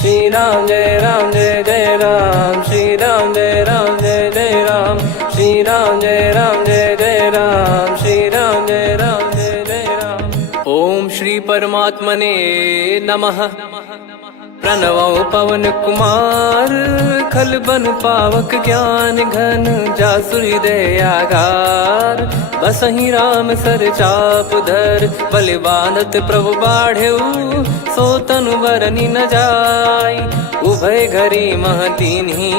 श्री राम जय जय राम, श्री राम जय जय राम, श्री राम जय जय राम, श्री राम जय जय राम। ओम श्री परमात्मने नमः। प्रणवो पवन कुमार, खल बन पावक ज्ञान घन, जासु हृदय आगार। बसहि राम सर चाप धर, बलि बांधत प्रभु बाढ़ेऊ, सो तनु बरनि न जाय। उभय घरी महतीन्ही,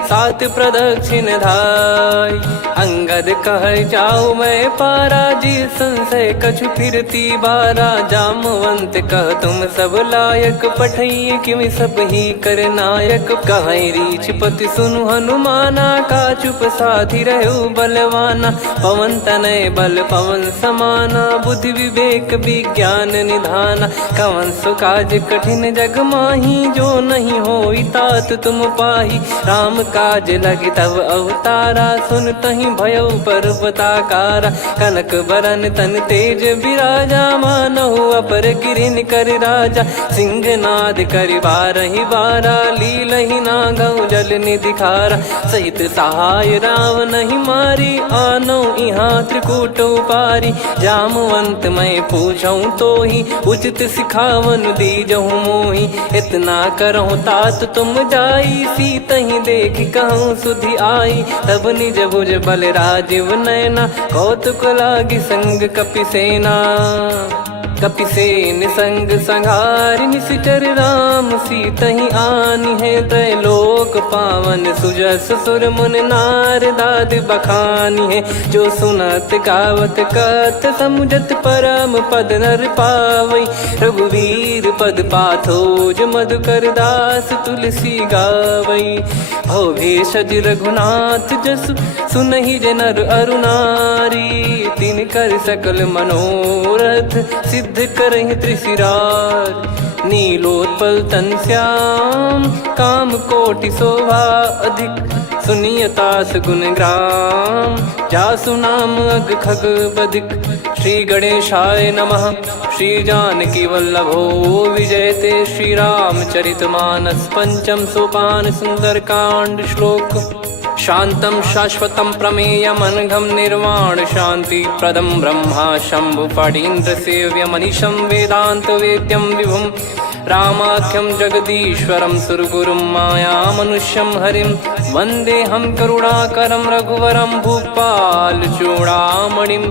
सात प्रदक्षिण धाय। अंगद कह जाऊ मैं पारा, जी संशय कछु फिरती बारा। जामवंत कह तुम सब लायक, पठई किमि सब ही कर नायक। कहीं रीछ पति सुनु हनुमाना, का चुप साधि रहु बलवाना। पवन तनय बल पवन समाना, बुद्धि विवेक विज्ञान निधाना। कवन सो काज कठिन जग माही, जो नहीं होई तात तुम पाही। राम काज लगी तब अवतारा, सुन तहि भयउ पर्वताकारा। कनक बरन तन तेज बिराजा, मानहु अपर गिरिन कर राजा। सिंहनाद करि बारहि बारा, लीलहि नागौ जल निधि खारा। सहित सहाय राम नहीं मारी, आनो इहाँ त्रिकूट उपारी। जामवंत मैं पूछऊँ तोहि, उचित सिखावन दीजहु मोहि। इतना करहु तात तुम जाई, सीतहि देख कहूँ सुधि आई। तब निज भुज बल राजीव नयना, कौतुक लागी संग कपिसेना। कपिसेन संग संघारि, निशिचर राम सीतहि आनी है। त्रैलोक पावन सुजस सुर मुन नार, दाद बखानी है। जो सुनत गावत कथ, समुझत परम पद नर पावई। रघुवीर पद पाथोज, मधुकर दास तुलसी गावई। भव भेषज रघुनाथ जसु, सुनहि जे नर अरु नारी। तिन कर सकल मनोरथ, सिद्ध करहि त्रिशिरार। नीलोत्पल तन श्याम, काम कोटि शोभा अधिक। सुनियतास गुण ग्राम, जासु नाम अग खग बदिक। श्री गणेशाय नमः। श्री जानकी वल्लभो विजयते, श्री रामचरित मानस। पंचम सोपान सुंदर कांड श्लोक। शांतं शाश्वतं प्रमेयमनघं, निर्वाण शांति प्रदं ब्रह्मा शंभु फणीन्द्र सेव्यमनिशं। वेदांत वेद्यं विभुं रामाख्यं जगदीश्वरं, सुरगुरुं माया मनुष्यं हरिं। वन्देऽहं करुणाकरं रघुवरं, भूपाल चूडामणिं।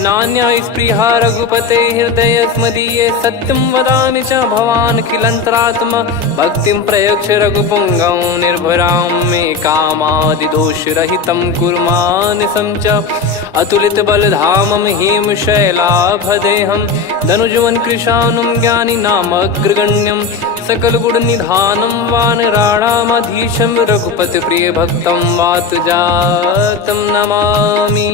नान्या स्पृहा रघुपते हृदय स्मदीये, सत्यं वदामि च भवान् खिलन्तरात्मा। भक्तिं प्रयच्छ रघुपुङ्गं, निर्भरां मे कामादिदोषरहितं कुर्मानिसं च। अतुलित बलधामं हेमशैलाभदेहं, धनुजवन कृशानुं ज्ञानी नामग्रगण्यं। सकल गुण निधानं वानराणामधीशं, रघुपति प्रिय भक्तं वातजातं नमामि।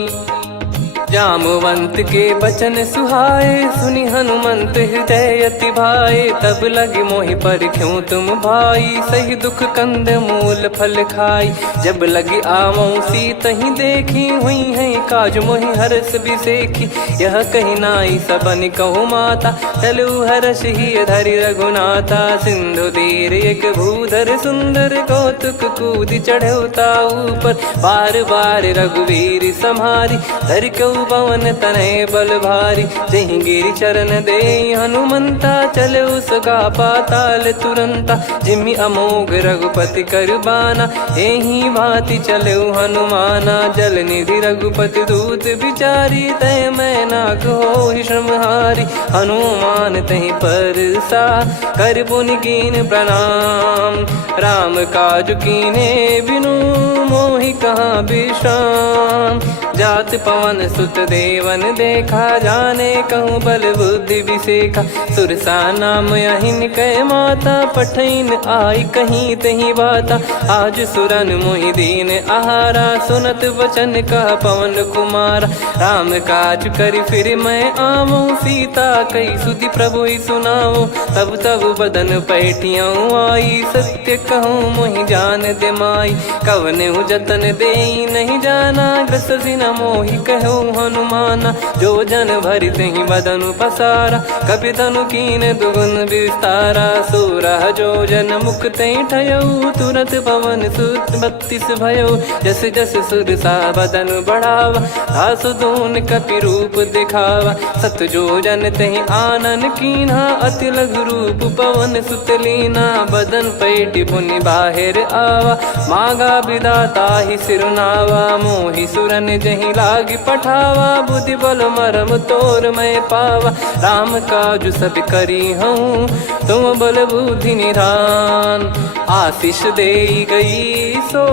जामवंत के बचन सुहाए, सुनि हनुमंत हृदय अति भाए। तब लगे मोहि पर क्यों तुम भाई, सही दुख कंद मूल फल खाई। जब लगे आवऊं सीतहि देखी, हुई है काज मोहि हरस बिसेखी। यह कही नाई सबन कहु माता, चलु हरष ही धरि रघुनाथा। सिंधु तीर एक भूधर सुंदर, कौतुक कूद चढ़ौता ऊपर। बार बार रघुवीर सम्हारी, धर कऊ पवन तनय बल भारी। जहि गिरि चरण दे हनुमंता, चले उसका पाताल तुरंता। जिमि अमोघ रघुपति कर बाना, एहि भांति चले हनुमाना। जल निधि रघुपति दूत बिचारी, तय मैं नाग होहि श्रमहारी। हनुमान तहि परसा, कर पुनि कीन प्रणाम। राम काज कीने बिनु, मोहि कहाँ विश्राम। जात पवन सुत देवन देखा, जाने कहूँ बल बुद्धि विसेखा। सुरसा नाम अहिन कै माता, पठैन आई कहीं तही बाता। आज सुरन मोहि दीन आहारा, सुनत वचन कह पवन कुमारा। राम काज करि फिर मैं आवऊं, सीता कई सुधि प्रभु ही सुनाओ। तब तब बदन पैठियाँ आई, सत्य कहूँ मोहि जान दे माई। कवने जतन दे नहीं जाना, ग्रसि न मोहि कहो हनुमाना। जो जन भरि तेहि बदनु पसारा, कपि तनु कीन दुगुन विस्तारा। सोरह जो जन मुख तेहि ठयऊ, तुरत पवन सुत 32 भयऊ। जस जस सुरसा बदन बढ़ावा, आसु दून कपि रूप दिखावा। सत जो जन तेहि आनन कीन्हा, अति लघु रूप पवन सुत लीना। बदन पैटि पुनि बाहिर आवा, मागा विधाता ही सिरुनावा। मोहि सुरन जहि लागी पठावा, बुद्धि बल मरम तोर मैं पावा। राम काजु सब करी हूँ, तुम बल बुद्धि निधान। आशीष देई गई सो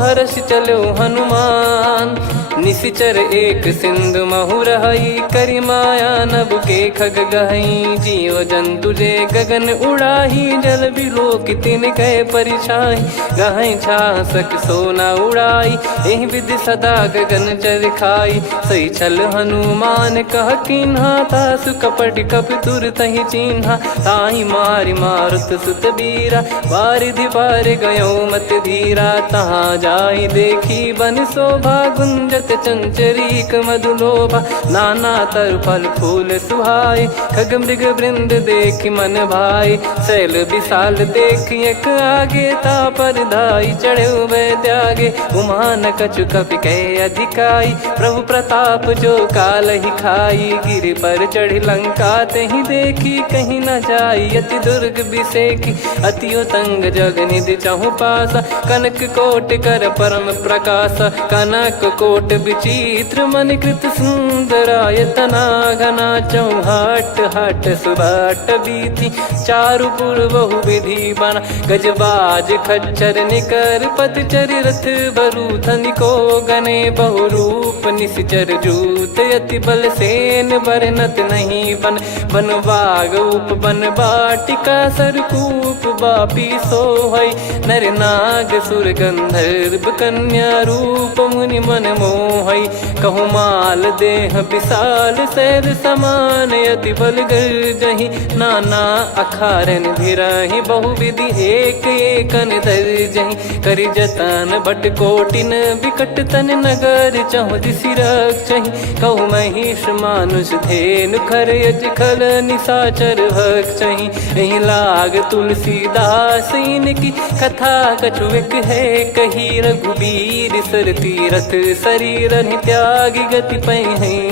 हर्ष चलो हनुमान। निशिचर एक सिंधु महु रहई, करी माया नभ के खग गहई। जीव जंतु जे गगन उड़ाही, जल बिलोक तिन कह परिछाई। गहई छासक सोना उड़ाई, एहि विधि सदा गगन चर खाई। सही छल हनुमान कह कीन्हा, तासु कपट कप तुर तहि चिन्हा। ताहि मारि मारुत सुत बीरा, वारिधि पार गयो मत धीरा। तहाँ जाई देखी बन शोभा, गुंजत चंचरीक मधुलोभा। नाना तर फल फूल सुहाए, खग मृग वृंद देख मन भाई। शैल विशाल देख एक आगे, तापर धाई चढ़े वै त्यागे। उमान कछु कपि कह अधिकाई, प्रभु प्रताप जो काल ही खाई। गिर पर चढ़ी लंका तेहि देखी, कहीं न जाई अति दुर्ग बिसेकी। अति उतंग जग निधि चहु पासा, कनक कोट कर परम प्रकाश। कनक कोट विचित्र मन कृत सुंदरायतना। घना चौहाट हाट सुबाट बीती, चारु पुर बहु विधि बना। गजबाज खच्चर निकर पतचर, रथ बरु धनिको गने। बहु रूप निशिचर जूत, अति बल सेन बरनत नहीं बन। बन बाग उप बन बाटिका, सरकूप बापी सोहई। नर नाग सुर गंधर्व कन्या, रूप मुनि मन मोहई। कहु माल देह विशाल, शैल समान अति बल गर्जहि। नाना अखारन भिरहि, बहु विधि एक एकन दर्जहि। करि जतन बट कोटिन, बिकट तन नगर चहु दिसि रक्षहि। कहु महिष मानुष धेनु, खर यज खल निशाचर भक्षहि। एहि लाग तुलसीदास इनकी, कथा कछु एक है कही। रघुबीर सर तीरथ शरीर, त्यागी गति पै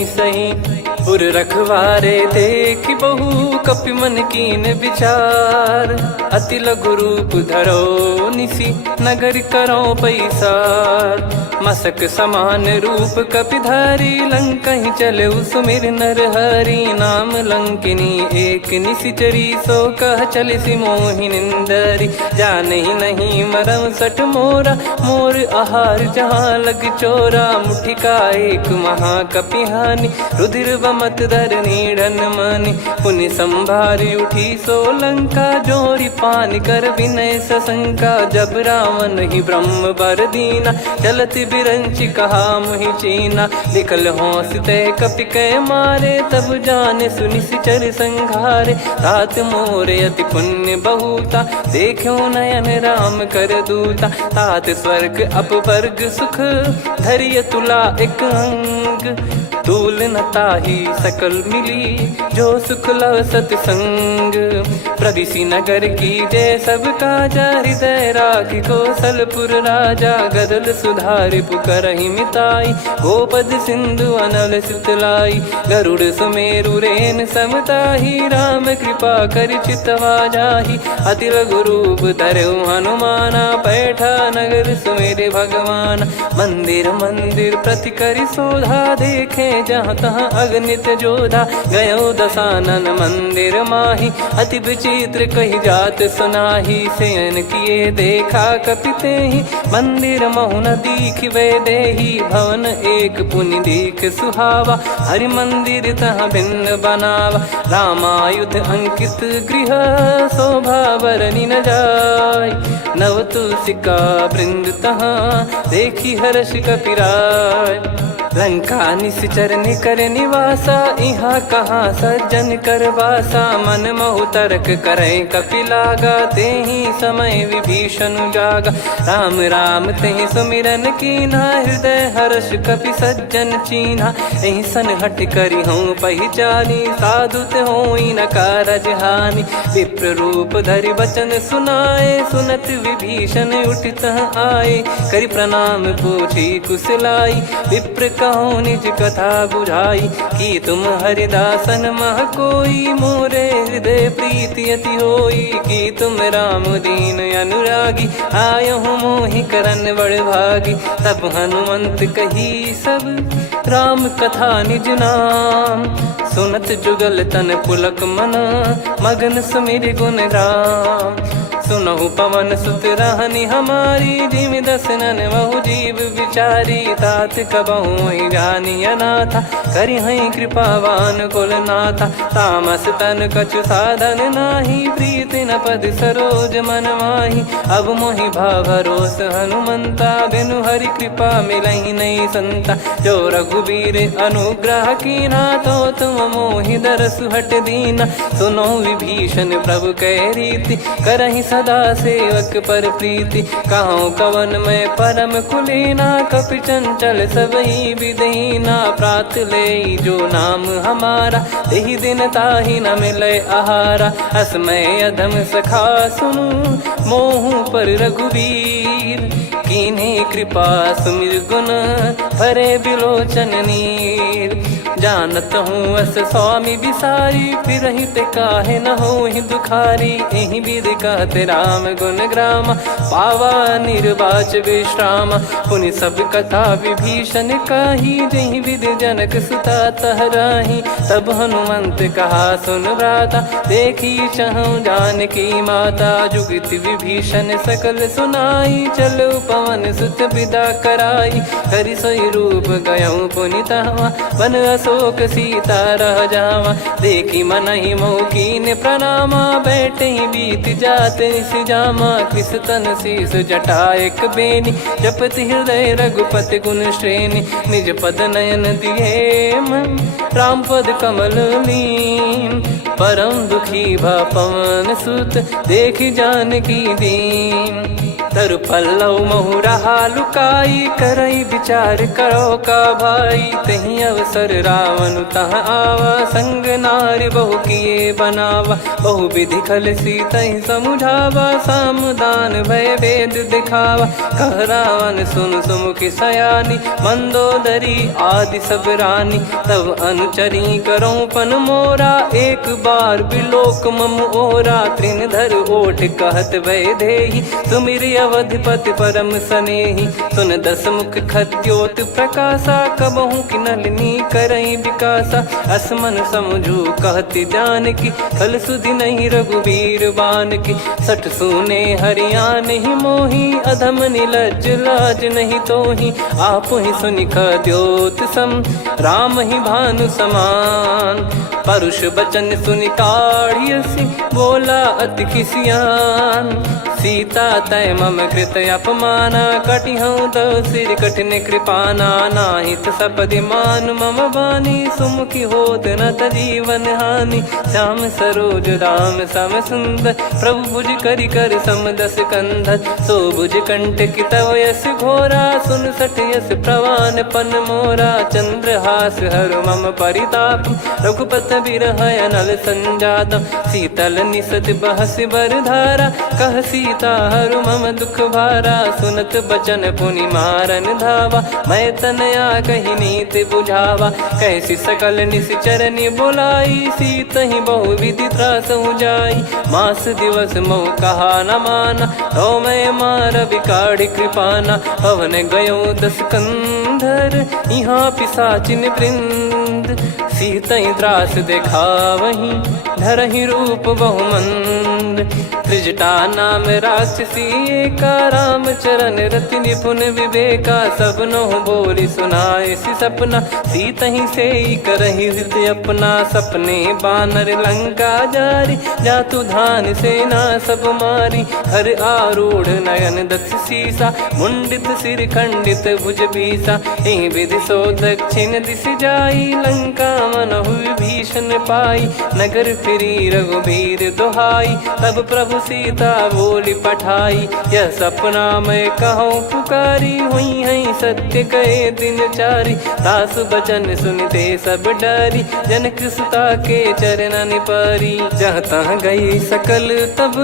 सही। पुर रखवारे देख बहु, कपि मन कीन विचार। अति लघु रूप धरो निसी, नगर करो पैसार। मसक समान रूप कपि धारी, लंकहि चले सुमिर नर हरि। नाम लंकिनी एक निशिचरी, सो कह चलिसि मोहि निंदरी। जानहि नहीं मरम सठ मोरा, मोर आहार जहाँ लग चोरा। मुठिका एक महाकपिहानि, रुधिर बमत धरनी ढन मानि। पुनि संभारी उठी सो लंका, जोरी पान कर विनय सशंका। जब रावण ही ब्रह्म बर दीना, चलत बिरंचि कहा मुहि चीना। लिखल होंस ते कपि कै मारे, तब जाने सुनि सिचर संघारे। तात मोरे अति पुण्य बहुता, देखो नयन राम कर दूता। तात स्वर्ग अपवर्ग सुख, धरिय तुला एक अंग। तूल न ताहि सकल मिली, जो सुख लव सतसंग। प्रविशि नगर की जय सब काजा, हृदय राखि कौशलपुर राजा। गदल सुधारि पुकरहि मिताई, गोपद सिंधु अनल सितलाई। गरुड़ सुमेरु रेन समताहि, राम कृपा करि चितवा जाहि। अति लघु रूप धरऊ हनुमाना, पैठा नगर सुमेरे भगवान। मंदिर मंदिर प्रति करि शोधा, देखे जहाँ तहाँ अगणित जोधा। गयो दशानन मंदिर माही, अति विचित्र कही जात सुनाही। शयन किए देखा कपि तेहि, मंदिर महु न दीख वे देही। भवन एक पुनि दीख सुहावा, हरि मंदिर तहाँ भिन्न बनावा। रामायुध अंकित गृह, शोभा बरनि न जाय। नव तुलसी का वृंद तहाँ, देखी हर्ष कपिराय। लंका निश्चर निकर निवासा, इहाँ कहाँ सज्जन कर वासा। मन महु तर्क करे कपिलागा, तेहि समय विभीषण जागा। राम राम तेहि सुमिरन कीन्हा, हृदय हर्ष कपि सज्जन चीन्हा। एहि सन हट करि हूँ पहिचानी, साधु ते होई न कारज हानि। विप्र रूप धरि वचन सुनाए, सुनत विभीषण उठित आए। करि प्रणाम पूछी कुशलाई, विप्र कहो निज कथा बुझाई। कि तुम हरिदासन मह कोई, मोरे हृदय प्रीति अति होई। कि तुम राम दीन अनुरागी, आयहु मोहि करन बड़ भागी। तब हनुमंत कही सब राम कथा निज नाम, सुनत जुगल तन पुलक मना, मगन सुमिर गुण राम। सुनहु पवन सुत रहनी हमारी, जिमि दसनन महु जीव विचारी। तात कबहु ही जानी अनाथा, करि हई कृपावान कुल नाथा। तामस तन कछु साधन नाही, प्रीति न पद सरोज मन माही। अब मोहि भाव भरोस हनुमंता, बिनु हरि कृपा मिलहि नहीं संता। जो रघुबीर अनुग्रह कीन्हा, तो तुम मोहि दरसु हट दीना। सुनो विभीषण प्रभु कह रीति, करहि सदा सेवक पर प्रीति। कहूँ कवन में परम कुलीना, कपि चंचल सबही विदहीना। प्रात ले जो नाम हमारा, तेहि दिन ताहि न मिले आहारा। असमय अधम सखा सुनु, मोहु पर रघुवीर। कीन्ही कृपा सुमिर गुण, भरे बिलोचन नीर। जानत हूँ अस स्वामी बिसारी, फिरहि ते काहे न होहि दुखारी। एहि विधि कहते राम गुण ग्राम, पावा निर्वाच विश्राम। पुनि सब कथा विभीषण काही, जहि विधि जनक सुता तहराही। तब हनुमंत कहा सुन भ्राता, देखी चहु जानकी माता। जुगति विभीषण सकल सुनाई, चलो पवन सुत विदा कराई। करि सोई रूप गयऊँ पुनि तहवा, वन अशोक सीता रह जावा। देखी मनहि मोह कीन्ह प्रणामा, बैठे ही बीत जात निस जामा। कृस तन शीस जटा एक बेनी, जपति हृदय रघुपति गुण श्रेणी। निज पद नयन दिए मन, राम पद कमल लीन। परम दुखी भा पवन सुत, देखि जानकी दीन। तरु पल्लव महु रहा लुकाई, करई विचार करो का भाई। तहि अवसर रावण तह आवा, संग नारी बहु किए बनावा। बहु विधि खल सीतहि समुझावा, सामदान भय वेद दिखावा। कह रावण सुन सुमुखि सयानी, मंदोदरी आदि सब रानी। तब अनुचरी करो पन मोरा, एक बार बिलोक मम ओरा। तृण धर ओठ कहत भय देहि, सुमिर अवधिपति परम सनेहि। सुन दस मुख खद्योत प्रकाशा, कबहु कि नलिनी करई विकासा। असमन समझू कहति जानकी, खल सुधि नहीं रघुवीर बानकी। सठ सुने हरियाण ही मोही, अधम निलज्ज लाज नहीं तोही। आप ही सुनि खद्योत सम, राम ही भानु समान। परुष बचन सुनि काढ़ियसि, बोला अति किसियान। सीता तय मम कृत अपमाना, कटिहऊँ तव सिर कठिन कृपाना। नाहित सपदि मान मम बानी, सुमुखी होत न जीवन हानि। श्याम सरोज राम सम सुंदर, प्रभु भुज करि कर सम दस कंधर। सो भुज कंठ की तव यस घोरा, सुन सठ यस प्रवान पन मोरा। चंद्रहास हर मम परिताप, रघुपत बिरह अनल संजातम। शीतल निसत बहस बर धारा, कह सीता हरु मम दुख भारा। सुनत बचन पुनि मारन धावा, मैं तनया कहि नीति बुझावा। कैसी सकल निश्चरनि बुलाई, सीतहि बहु विधि त्रासहु जाई। मास दिवस मोह कहा न माना, तो मैं मार बिकाढ़ि कृपाना। पवन गयो दस कंधर, यहाँ पिशाचिन वृंद। मंद, सीतई त्रास देखावहीं धरहि रूप बहुमंद। त्रिजटा नाम राक्षसी एका, राम चरण रति निपुण विवेका। सबनो बोली सुनाए सि सपना, सीतहि से करहि हृद अपना। सपने बानर लंका जारी, जातु धान सेना सब मारी। हर आरूढ़ नयन दक्ष सीसा, मुंडित सिर खंडित भुज बीसा। एहि विधि सो दक्षिण दिश जाई, लंका मनहु विभीषण पाई। नगर फिरी रघुबीर दुहाई, तब प्रभु सीता बोली पठाई। यह सपना मैं कहूँ पुकारी, हुई है सत्य कहे दिन चारी। दास बचन सुनते सब डरी, जनक सुता के चरण परी। जहाँ तहाँ गई सकल तब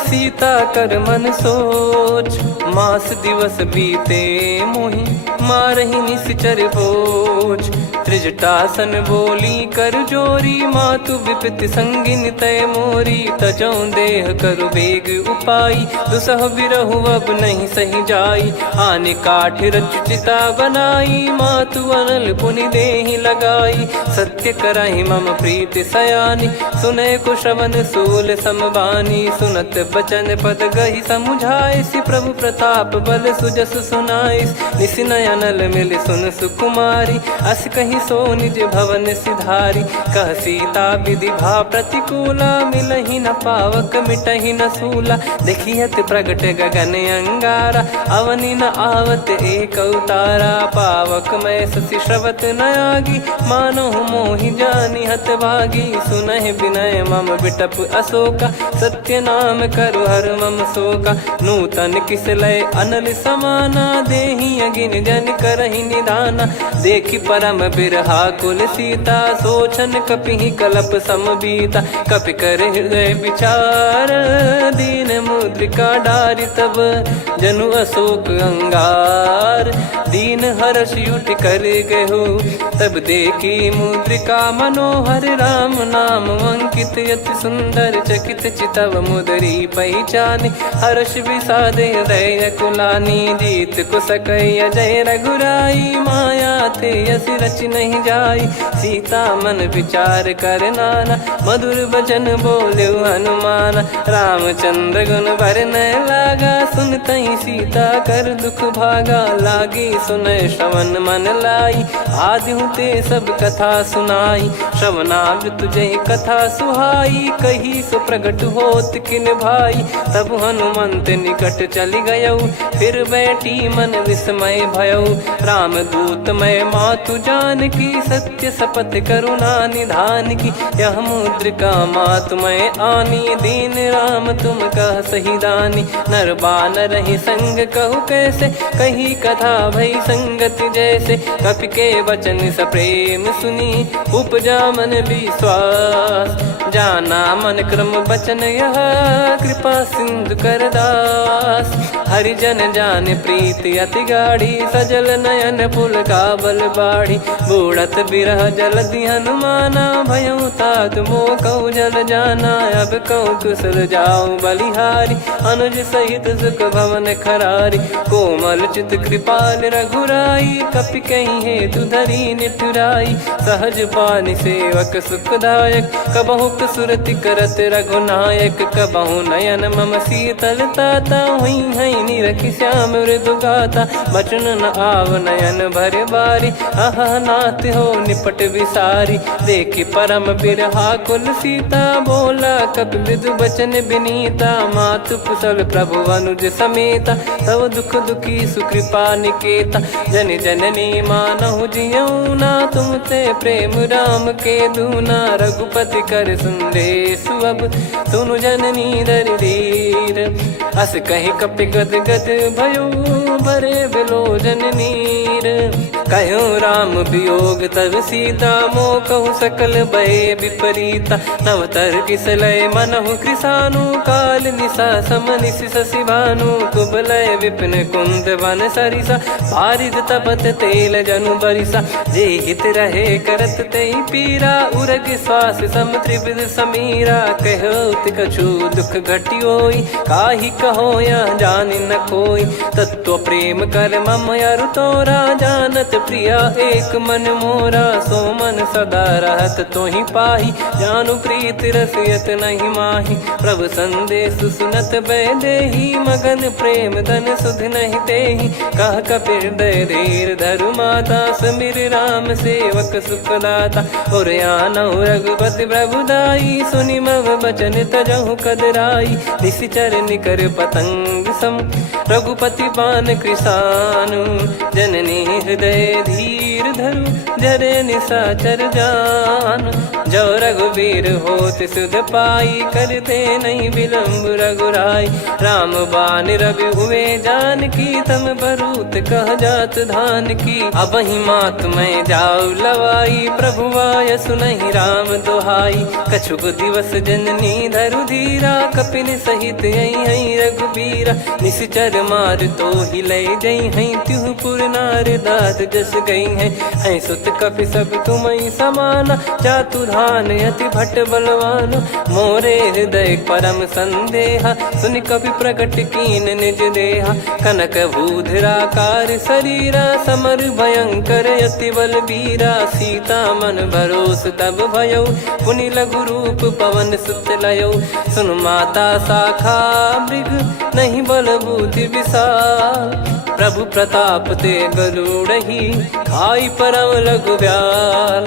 सीता कर मन सोच। मास दिवस बीते मोहि मारहि निश्चर बोझ। त्रिजटासन बोली कर जोरी, मातु विपत्ति संगिन तय मोरी। तजौ देह करु बेग उपाई, दुसह बिरहु अब नहीं सही जाई। आने काठ रचिता बनाई, मातु अनल पुनि देहि लगाई। सत्य करहि मम प्रीति सयानी, सुनय को श्रवण सूल समबानी। सुनत बचन पद गहि समुझाए, सि प्रभु प्रताप बल सुजस सुनाइस। निस नयनल मिल सुन सुकुमारी, अस कहि सो निज भवन सिधारी। कह सीता विधि भा प्रतिकूला, मिलहि न पावक मिटहि न सूला। देखियत प्रगट गगन अंगारा, अवनि न आवत एक अवतारा। पावक मैं शशि श्रवत न आगी, मानो मोहि जानि हत भागी। सुनहि विनय मम बिटप अशोका, सत्य नाम करु हर मम शोका। नूतन किस लय अनल समाना, देहि अगिन जन करहि निदाना। देखि परम बिरहा कुल सीता, सोचन कपिहि कलप समबीता। कपि कर हृदय विचार, दीन मुद्रिका डारि तब जनु अशोक अंगार। दीन हर्ष उठ कर गहु, तब देखी मुद्रिका मनोहर। राम नाम अंकित अति सुंदर, चकित चितव मुदरी पहचान। हर्ष विषाद हृदय कुलानी, जीत को सकय जय रघुराई। माया थे यस रच नहीं जाई, सीता मन विचार कर नाना। मधुर बचन बोले हनुमान, रामचंद्र गुण बरनै लागा। सुनतहि सीता कर दुख भागा, लागी सुनय श्रवण मन लाई। आदि ते सब कथा सुनाई, श्रवणामृत जय कथा सुहाई। कही सो प्रगट होत किन भाई, तब हनुमंत निकट चली गयौ। फिर बैठी मन विस्मय भयौ, राम दूत मैं मातु जानकी। सत्य शपथ करुणा निधान की, यह मुद्रिका मातु मैं आनी। दीन राम तुम कह सही दानी, नर बानर ही संग कहु कैसे। कही कथा भई संगति जैसे, कपि के वचन सप्रेम सुनी। उपजा मन विश्वास, जाना मन क्रम बचन यह। कृपा सिंधु कर दास, हरिजन जान प्रीति अति गाढ़ी। सजल नयन पुल का बल बाढ़ी, बूढ़त बिरह जल दी हनुमाना। भयउ तात मोह कहु जल जाना, अब कहु कुशल जाऊं बलिहारी। अनुज सहित सुख भवन खरारी, कोमल चित कृपाल रघुराई। कपि कहीं हेतु धरी निठुराई, सहज पानि सेवक सुखदायक। कबहु सुरति करत रघुनायक, कबहु नयन मम शीतल ताता। हुई है निरखि श्याम मृदु गाता, बचन न आव नयन भर बारी। आहा नाथ हो निपट विसारी, देखि परम बिरहा कुल सीता। बोला कपि मृदु बचन बिनीता, मातु कुशल प्रभु अनुज समेता। तव दुख दुखी सुकृपा निकेता, जन जननी मानहु जियऊ ना। तुम ते प्रेम राम के दूना, रघुपति कर संदेश अब सुनु जननी दर धीर। अस कहि कपि गद गद भयो, भरे बिलोचन नीर। कहो राम वियोग तब सीता, मोह कहु सकल भय विपरीता। नवतर किसलय मनहु कृसानु, काल निशा समनिशि शशि भानु। कुबलय विपिन कुंद वन सरिसा, पारिद तपत तेल जनु बरिसा। जे हित रहे करत तेहि पीरा, उरग श्वास सम त्रिविध समीरा। कहो कछु दुख घटियोई, काहि कहो या जान न कोई। तत्व प्रेम कर मम अरु तोरा, जानत प्रिया एक मन मोरा। सो मन सदा रहत तो ही पाही, जानु प्रीत रसियत नहीं माही। प्रभु संदेश सुनत बैदेही, मगन प्रेम धन सुध नहीं तेही। कह कपिर दय धीर धरु माता, समिर राम सेवक सुखदाता। और आनौ रघुपति प्रभुदाई, सुनि मव बचन तजहु कदराई। निशिचर निकर पतंग सम, रघुपति पान कृसानु। जननी हृदय धीर धरु, जरे निशाचर जान। जो रघुवीर होत सुध पाई, करते नहीं विलम्ब रघुराई। राम बान रवि हुए जानकी, तम बरूत कह जात धान की। अब ही मात मैं जाऊ लवाई, प्रभु आय सुनहि राम दोहाई। कछुक दिवस जननी धरु धीरा, कपिन सहित यही रघुबीरा। निशिचर मार तो ही ले जई हैं, त्युह पुर नार दाद जस गई हैं। सुत कपि सब तुमहि समाना, जातु धान अति भट बलवान। मोरे हृदय परम संदेहा, सुनि कपि प्रकट कीन निज देहा। कनक भूधराकार शरीरा, समर भयंकर अति बलबीरा। सीता मन भरोस तब भयउ, पुनि लघु रूप पवन सुत लयउ। सुन माता शाखा मृग, नहीं बल बुद्धि विशाल। प्रभु प्रताप ते गरुड़ही, खाई परम लघु ब्याल।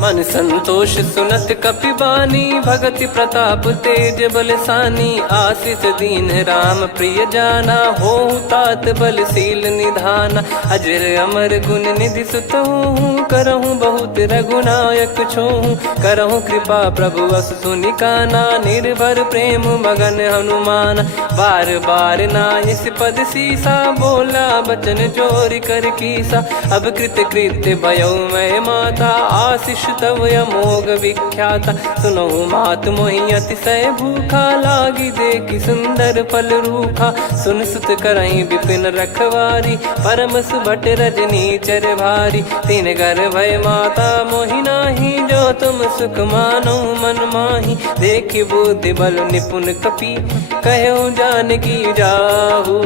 मन संतोष सुनत कपि बानी, भगति प्रताप तेज बलसानी। आशीष दीन राम प्रिय जाना, होहु तात बलशील निधाना। अजर अमर गुण निधि सुतहु, करहु बहुत रघुनायक छोहु। करहु कृपा प्रभु अस सुनि काना, निर्भर प्रेम मगन हनुमान। बार बार नायस पद सीसा, बोला बचन चोरी कर कीसा। अब कृत कृत्य भयउ मैं माता, आशीष तव अमोघ विख्याता। सुनहु मात मोहि अतिशय भूखा, लागी देखि सुंदर फल रूखा। सुन सुत करहि विपिन रखवारी, परम सुभट रजनी चर भारी। तीन घर भय माता मोहि नाही, जो तुम सुख मानो मन माही। देखि बुद्धि बल निपुण कपि, कहु जानकी जाहु।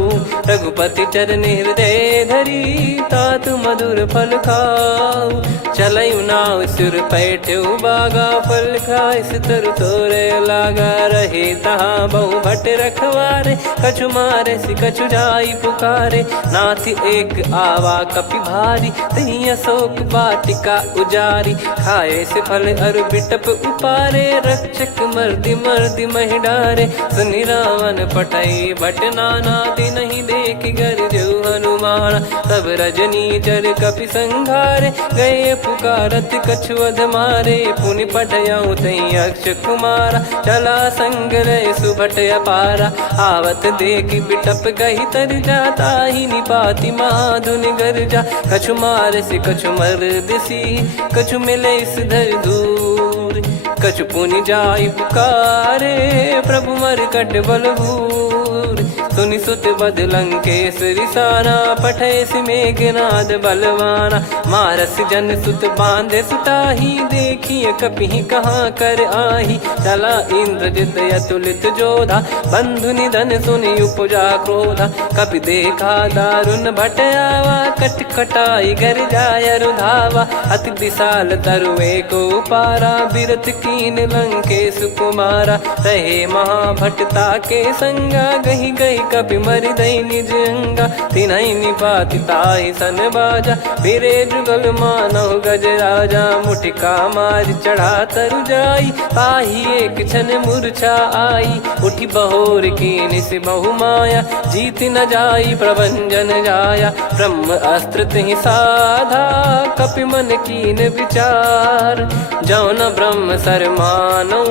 रघुपति चरण हृदय धरी, तात मधुर फल खाऊ। चलयु नाव सुर पैठ्यु बागा, फल खाइस तरु तोरे लागा। रहे तहाँ बहु भट रखवारे, कछु मारे सि कछु जाई पुकारे। नाथ एक आवा कपि भारी, तही अशोक वाटिका उजारी। खाए से फल अरु बिटप उपारे, रक्षक मर्दि मर्दि महि डारे। सुनि रावण पटई भट नाना, तिनहि देखि गरजउ हनुमान। तब रजनी चर कपि संघारे, गए पुकारत कछु अध मारे। पुनि पठयउ तई अक्ष कुमारा, चला संग रहे सुभट अपारा। आवत देखि बिटप गही तर जाता, ही निपाति महाधुनि गर्जा। कछु मार से कछु मर्दिसी, कछु मिले इस धर दूर। कछु पुनि जाई पुकारे, प्रभु मरकट बलभूर। सुनि सुत बद लंकेश्वरी साना, पठय मेघनाद बलवाना। मारस जन सुत बांधे सुताही, देखिए कपि कहाँ कर आही। चला इंद्रजित अतुलित जोधा, बंधु निधन सुनि उपजा क्रोधा। कपि देखा दारुण भट आवा, कट कटाई गर जाय रुधावा। अति विशाल तरुए को पारा, बिरत कीन लंकेश कुमारा। रहे महाभटता के संगा, गही गही कपि मरि दई निज अंगा। तिन्हि निपाति ताहि सन बाजा, फिरे जुगल मानव गज राजा। मुटिका मार चढ़ा तरु जाई, ताहि एक क्षण मूर्छा आई। उठि बहोर कीन से बहु माया, जीत न जाई प्रभंजन जाया। ब्रह्म अस्त्र तिहि साधा, कपि मन कीन विचार। जौ न ब्रह्म सर मानौ,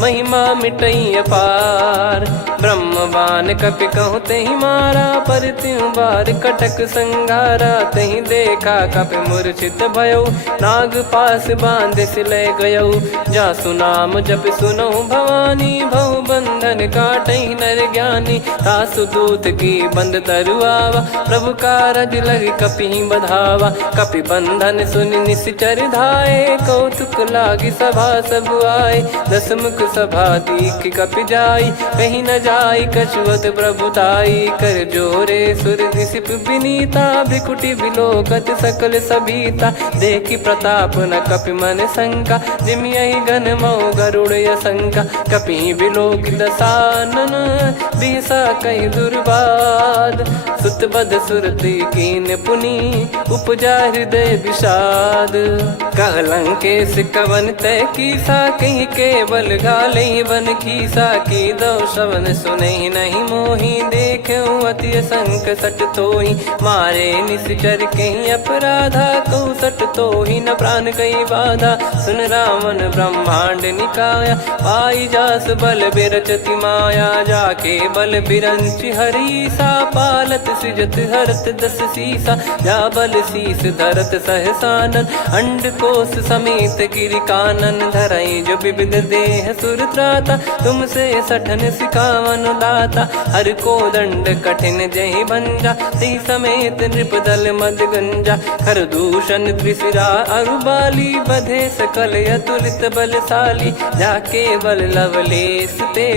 महिमा मिटई अपार। ब्रह्म बान कपि कहु तहि मारा, पर त्यों बार कटक संगारा। तहि देखा कपि मूर्छित भयउ, नाग पास बांध सिले गयउ। जासु नाम जप सुनहु भवानी, भव बंधन काटहि नर ज्ञानी। तासु दूत की बंद तरुआवा, प्रभु कारज लग कपि बधावा। कपि बंधन सुनि निश्चर धाये, कौतुक लागी सभा सब आए। दस मुख सभा दीख कपि जाई, कहीं न जाई कछुवत प्रभुताई। कर जोरे सुर दिसिप विनीता, भ्रिकुटि बिलोकत सकल सबीता। देखि प्रताप न कपि मन शंका, जिमियहि गन मऊ गरुड़ असंका। कपि बिलोक दसानन, बिहसा कहि दुर्वाद। सुत बध सुरति कीन पुनि, उपजा हृदय विषाद। कहलंकेश कवन तय कीसा, कहीं केवल गाले बन खीसा। की दो श्रवण सुने नहीं मोही, देखे अति संक सट तोही। मारे निश्चर कहीं अपराधा, कहूँ सट तोही न प्राण कहीं बाधा। सुन रावण ब्रह्मांड निकाया, पाई जास बल बिरचति माया। जाके बल बिरंच हरीसा, पालत सृजत हरत दस सीसा। जा बल शीस धरत सहसानन, अंड कोश समेत गिरि कानन। धरई जो विविध देह सुर त्राता, तुमसे सठन सिखावन दाता। हर को दंड कठिन जहि भंजा, ती समेत नृप दल मद गंजा। खर दूषण त्रिशिरा अरुबाली, बधे सकल अतुलित बलशाली। जाके बल लवलेश ते,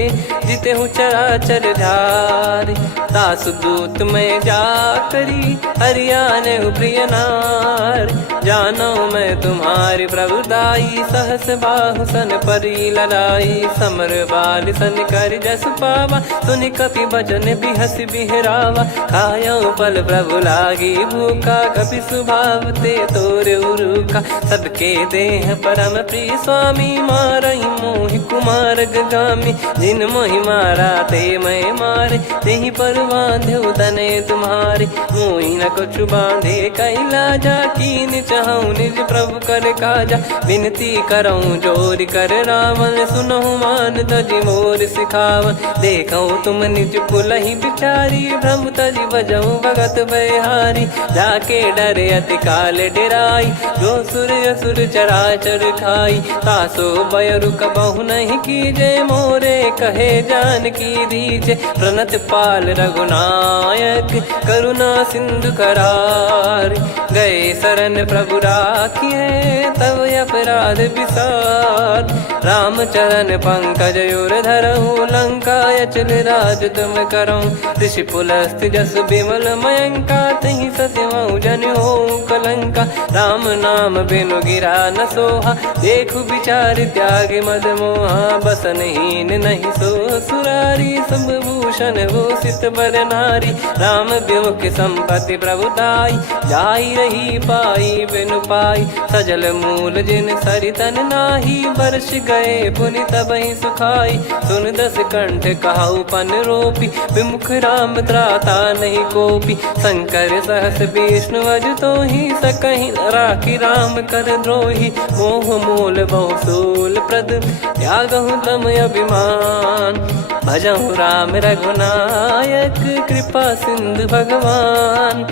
जिते हूँ चराचर धारी। दास दूत में जा करी, हरियाने प्रिय नार। जानो मैं तुम्हारी प्रभुताई, सहस बाहु सन परी लड़ाई। समर बाल सन कर जस पावा, सुनि कपि भजन बिहस बिहरावा। खायो पल प्रभु लागी भूखा, कपि स्वभाव ते तोर उरुखा। सबके देह परम प्रिय स्वामी, मारई मोहि कुमार गगामी। जिन मोहि मारा ते मैं मारे, तेहि पर बांधो तने तुम्हारे। मोहि न कुछ बांधे कैलाजा, कीन चाहूँ निज प्रभु कर काजा। विनती करऊँ जोर कर रावण, सुनहु मान तजि मोर सिखावन। देखऊँ तुम निज पुलहि बिचारी, भ्रम तजि बजऊँ भगत बहारी। जाके डरे अति काल डेराई, जो सुर असुर चराचर खाई। तासो बयरु कबहु नहीं कीजे, मोरे कहे जान की दीजे। प्रणत पाल रघुनायक, करुणा सिंधु करार। गए शरण प्रभु राखिए, तब अपराध विसार। राम चरण पंकज उर धरऊँ, लंका अचल राज तुम करऊँ। ऋषि पुलस्त जस विमल मयंका, तहि सत्यमऊ जन हो कलंका। राम नाम बिनु गिरा न सोहा, देखु विचार त्याग मद मोहा। बसनहीन नहीं सो सुरारी, सब भूषण भूषित बर नारी। राम विमुख संपत्ति प्रभुताई, जाई रही पाई बिनु पाई। सजल मूल जिन सरितन नाही, वर्ष गए पुनि तबहि सुखाई। सुन दस कंठ कहाऊ पन रोपी, विमुख राम त्राता नहीं कोपी। शंकर सहस विष्णु अज तोहि, सकहि न राखी राम कर द्रोही। मोह मूल बहु सूल प्रद, त्यागहु तम अभिमान। भजहु राम रघुनायक, कृपा सिंधु भगवान।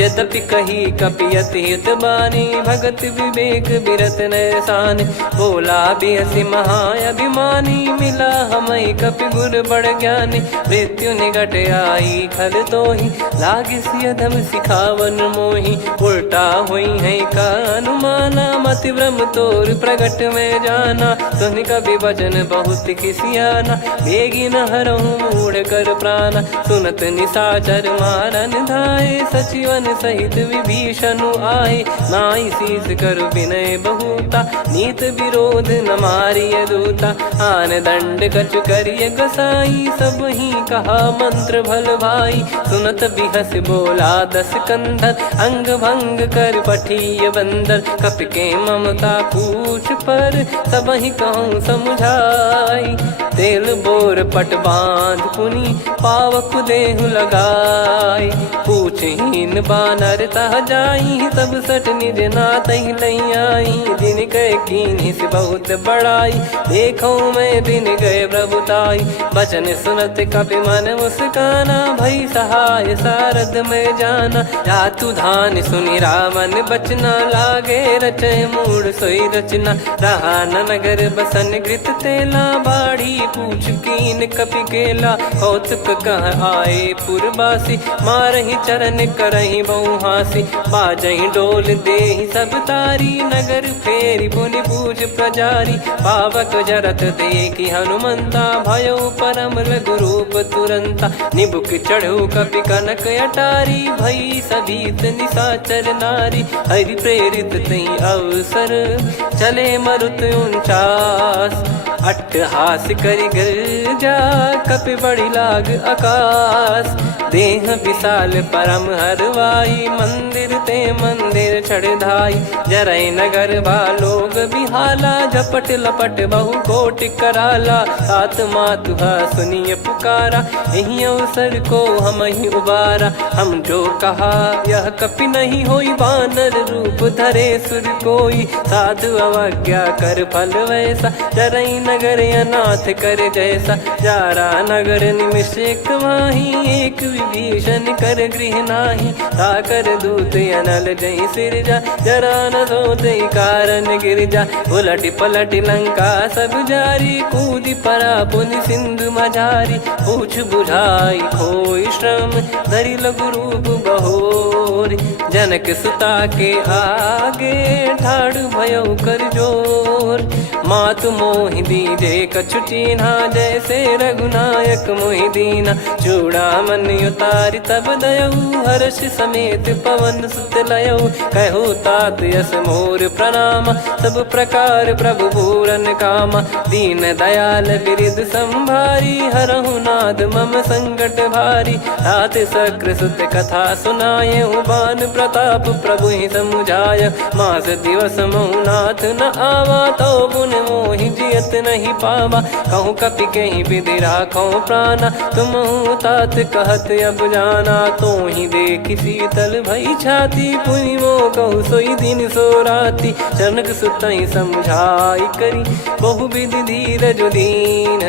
यद्यपि कही कपियति हित बानी, भगत विवेक बिरत नैसान। बोला बिहसि महाअभिमानी, मिला हमई कपि गुर बड़ ज्ञानी। मृत्यु निकट आई खल तोहि, लागिसि अधम सिखावन मोहि। उल्टा हुई है का अनुमाना, मति भ्रम तोर प्रगट में जाना। सुन कवि वचन बहुत खिसियाना, बेगी न हरहु मूढ़ कर प्राणा। सुनत निशाचर मारन धाये, सचिवन सहित विभीषणु आए। नाई शीस कर विनय बहुता, नीत विरोध न मारिय दूता। आन दंड कछु करिय गसाई, सब ही कहा मंत्र भल भाई। सुनत बिहस बोला दस कंधर, अंग भंग कर पठिय बंदर। कपि के ममता पूछ पर, सब ही कहूँ समुझाई। तेल बोर पट बांध पुनि, पावक देहु लगाई। पूछहीन बानर तह जाई, सब सट निज नातहि लई आई। दिन गए कीन्ही से बहुत बड़ाई, देखो मैं दिन गए प्रभुताई। बचन सुनत कपि मन मुस्काना, भई सहाय सारद में जाना। जातु धान सुनि रावण बचना, लागे रचय मूढ़ सोई रचना। रहा न नगर बसन घृत तेला, बाढ़ी पूछ कीन कपि केला कौतुक कह आए पुरबासी मारही चरण करही बहु हासी बाजही डोल देहि सब तारी नगर फेरी पुनि पूज प्रजारी पावक जरत देखी हनुमंता भयो परम लघु रूप तुरंता निबुक चढ़ू कपि कनक अटारी भई सभीत निशाचर नारी हरि प्रेरित तई अवसर चले मरुत 49 अट्टहास करि गिरजा कपि बड़ी लाग आकाश देह विशाल परम हरवाई मंदिर ते मंदिर चढ़ाई जरई नगर बालोग बिहाला झपट लपट बहु कोट कराला सात मातुहा सुनिय पुकारा यही अवसर को हम ही उबारा हम जो कहा यह कपि नहीं होई बानर रूप धरे सुर कोई साधु अवज्ञा कर फल वैसा जरई नगर अनाथ कर जैसा जारा नगर निमिष एक माही एक विभीषण कर गृह नाही ताकर दूत अनल जय सिरजा जरा न सोते कारण गिरजा उलट पलट लंका सब जारी कूदी परा पुनि सिंधु मझारी पूछ बुझाई खोई श्रम धरि लघु रूप बहोरी जनक सुता के आगे ठाड़ भयो कर जोर मातु मोहि दीजे कछु चीन्हा जैसे रघुनायक मोहि दीना चूड़ामन उतारि तब दयऊ हर्ष समेत पवन सुत लयऊ कहु तात यस मोर प्रणाम सब प्रकार प्रभु पूरन कामा दीन दयाल बिरिद संभारी हरहु नाद मम संकट भारी तात सक्र सुत कथा सुनाये बान प्रताप प्रभु ही समुझाय मास दिवस महु नाथ न आवा तो पुन मोहि जियत नहीं पावा कहूँ कपि कहीं विधि राखो प्राणा तुम तात कहत अब जाना तो ही देख शीतल भई छाती पुनि मो कहु सोई दिन सो राती जनक सुतई समझाई करी बहु विधि धीरज दीन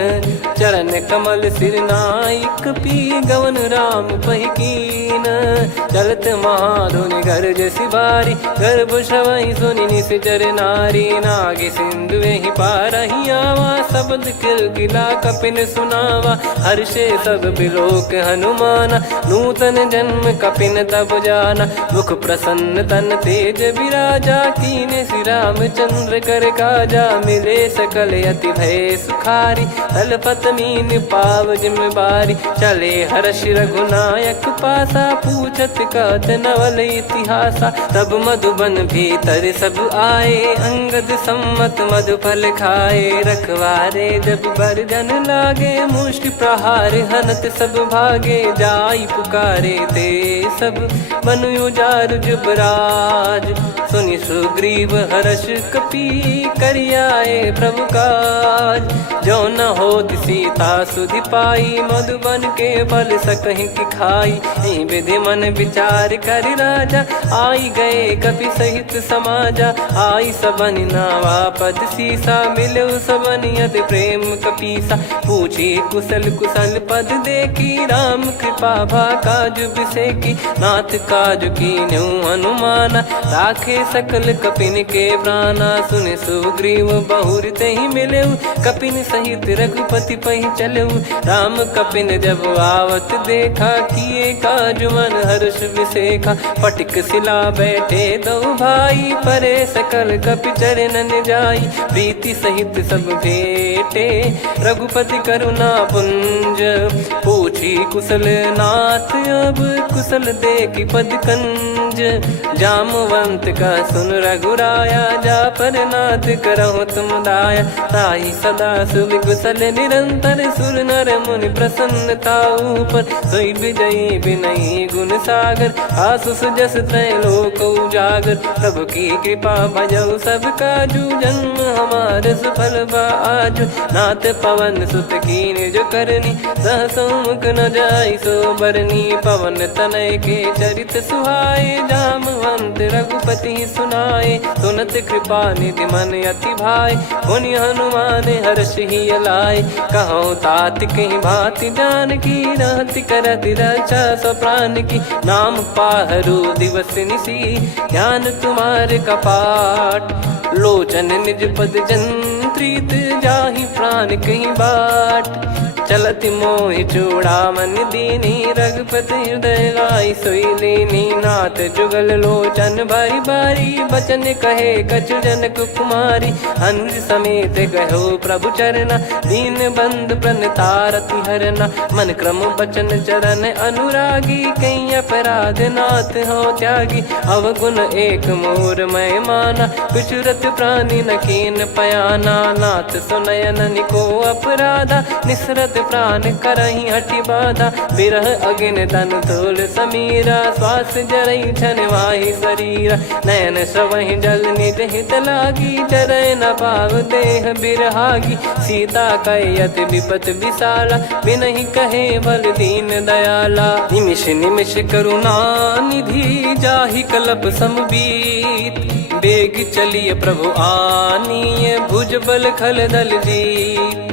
चरण कमल सिर नाइक पी गवन राम पहिकीन चलत महाधुनि गर्ज सिबारी गर्भ श्रवहि सुनि निश्चर नारी नागे सिंधु ही पारही आवा शब्द किलकिला कपिन सुनावा हर्षे सब बिलोक हनुमाना नूतन जन्म कपिन तब जाना मुख प्रसन्न तन तेज विराजा कीने श्री रामचंद्र कर काजा मिले सकल अति भय सुखारी तलपत मीन पाव जिम्मेवारी चले हर्ष रघुनायक पासा पूछत कहत नवल इतिहासा तब मधुबन भीतर सब आए अंगद सम्मत मधुफल खाए रखवारे जब बरजन लागे मुष्टि प्रहार हनत सब भागे जाई पुकारे ते सब मनु उजार जुबराज सुनि सुग्रीव हर्ष कपि करियाए प्रभु काज जो न हो सीता सुधि पाई मधुबन के फल सकहि की खाई विधि मन विचार कर राजा आई गए कपि सहित समाजा आई सबन नावा पद सीसा मिलो सबनियत प्रेम कपीसा पूछी कुशल कुशल पद देखी राम कृपा भा काज बिसेकी नाथ काज की न्यू हनुमाना राखे सकल कपिन के प्राणा सुन सुग्रीव बहुर ते ही मिले कपिन सहित रघुपति पहि चले राम कपिन जब आवत देखा किए काज मन हर्ष विसेखा पटिक सिला बैठे दो भाई परे सकल कपि चरणन जाई प्रीति सहित सब भेटे रघुपति करुणा पुंज पूछी कुशल नाथ अब कुशल देखी पद कंज जामवंत का सुन रघुराया जा पर नाथ करहु तुम दाया ताई सदा सुभि कुशल निरंतर सुर नर मुनि प्रसन्नता ऊपर सोई विजयी बिनयी गुण सागर आसु सुजस त्रैलोक उजागर प्रभु की कृपा भजऊ सब काजू जन्म हमार सफल बाजू नाथ पवन सुत कीन जो करनी सहसो मुख न जाई सो बरनी पवन तनय के चरित सुहाए जामवंत रघुपति सुनाए सुनत कृपा निधि मन अति भाई पुनि हनुमान हर्ष ही लाए कहो तात कहीं भांति जान की रहति करति रक्षा सो प्राण की नाम पाहरू दिवस निसी ध्यान तुम्हारे कपाट लोचन निज पद जन प्रीत जाहि प्राण कहीं बाट। चलत मोहि चूड़ामन दीनी रघुपति हृदय लाई सोई लीनी। नाथ जुगल लोचन बारी बारी बचन कहे कछु जनक कुमारी। हंस समेत गहो प्रभु चरना दीन बंद प्रणतारति हरना। मन क्रम बचन चरण अनुरागी कहीं अपराध नाथ हो त्यागी। अवगुण एक मोर मैं माना विचुरत प्राणी न कीन पयाना। नाथ सुनयन निको अपराधा निसरत प्राण करही हटि बाधा। बिरह अगिन तन तोल समीरा श्वास जरई छन वाहि शरीरा। नयन सवहि जल निज हित लागी चरय न पाव देह बिरहागी। सीता कयत विपत विशाला बिनहि कहे बल दीन दयाला। निमिष निमिष करुणा निधि जाहि कलप समबीत। बेग चलिए प्रभु आनीय भुज बल खल दल जीत।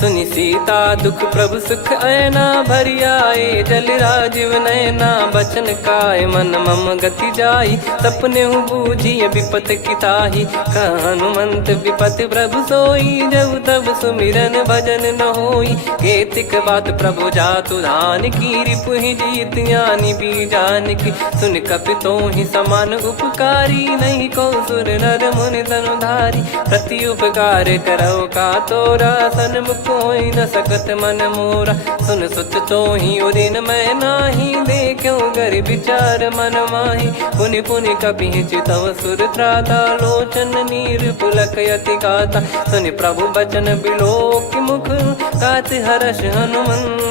सुनि सीता दुख प्रभु सुख ऐना भरि आए जल राजीव नैना। बचन काय मन मम गति जाई सपने बूझी विपत किताही। हनुमंत विपत प्रभु सोई जब तब सुमिरन भजन न होई। केतिक बात प्रभु जातु धान की रिपुहि जीत ज्ञानी बीजान की। सुन कपितो ही समान उपकारी नहीं को सुर नर मुनि तनुधारी। प्रति उपकार करो का तोरा सन्मुख कोई न सकत मन मोरा। सुन सुत तो ही उदिन मैं नाही देखो गर विचार मन माही। पुनि पुनि कपि चितव सुर त्राता लोचन नीर पुलक यति गाता। सुनि प्रभु बचन बिलोक मुख गात हर्ष हनुमंत।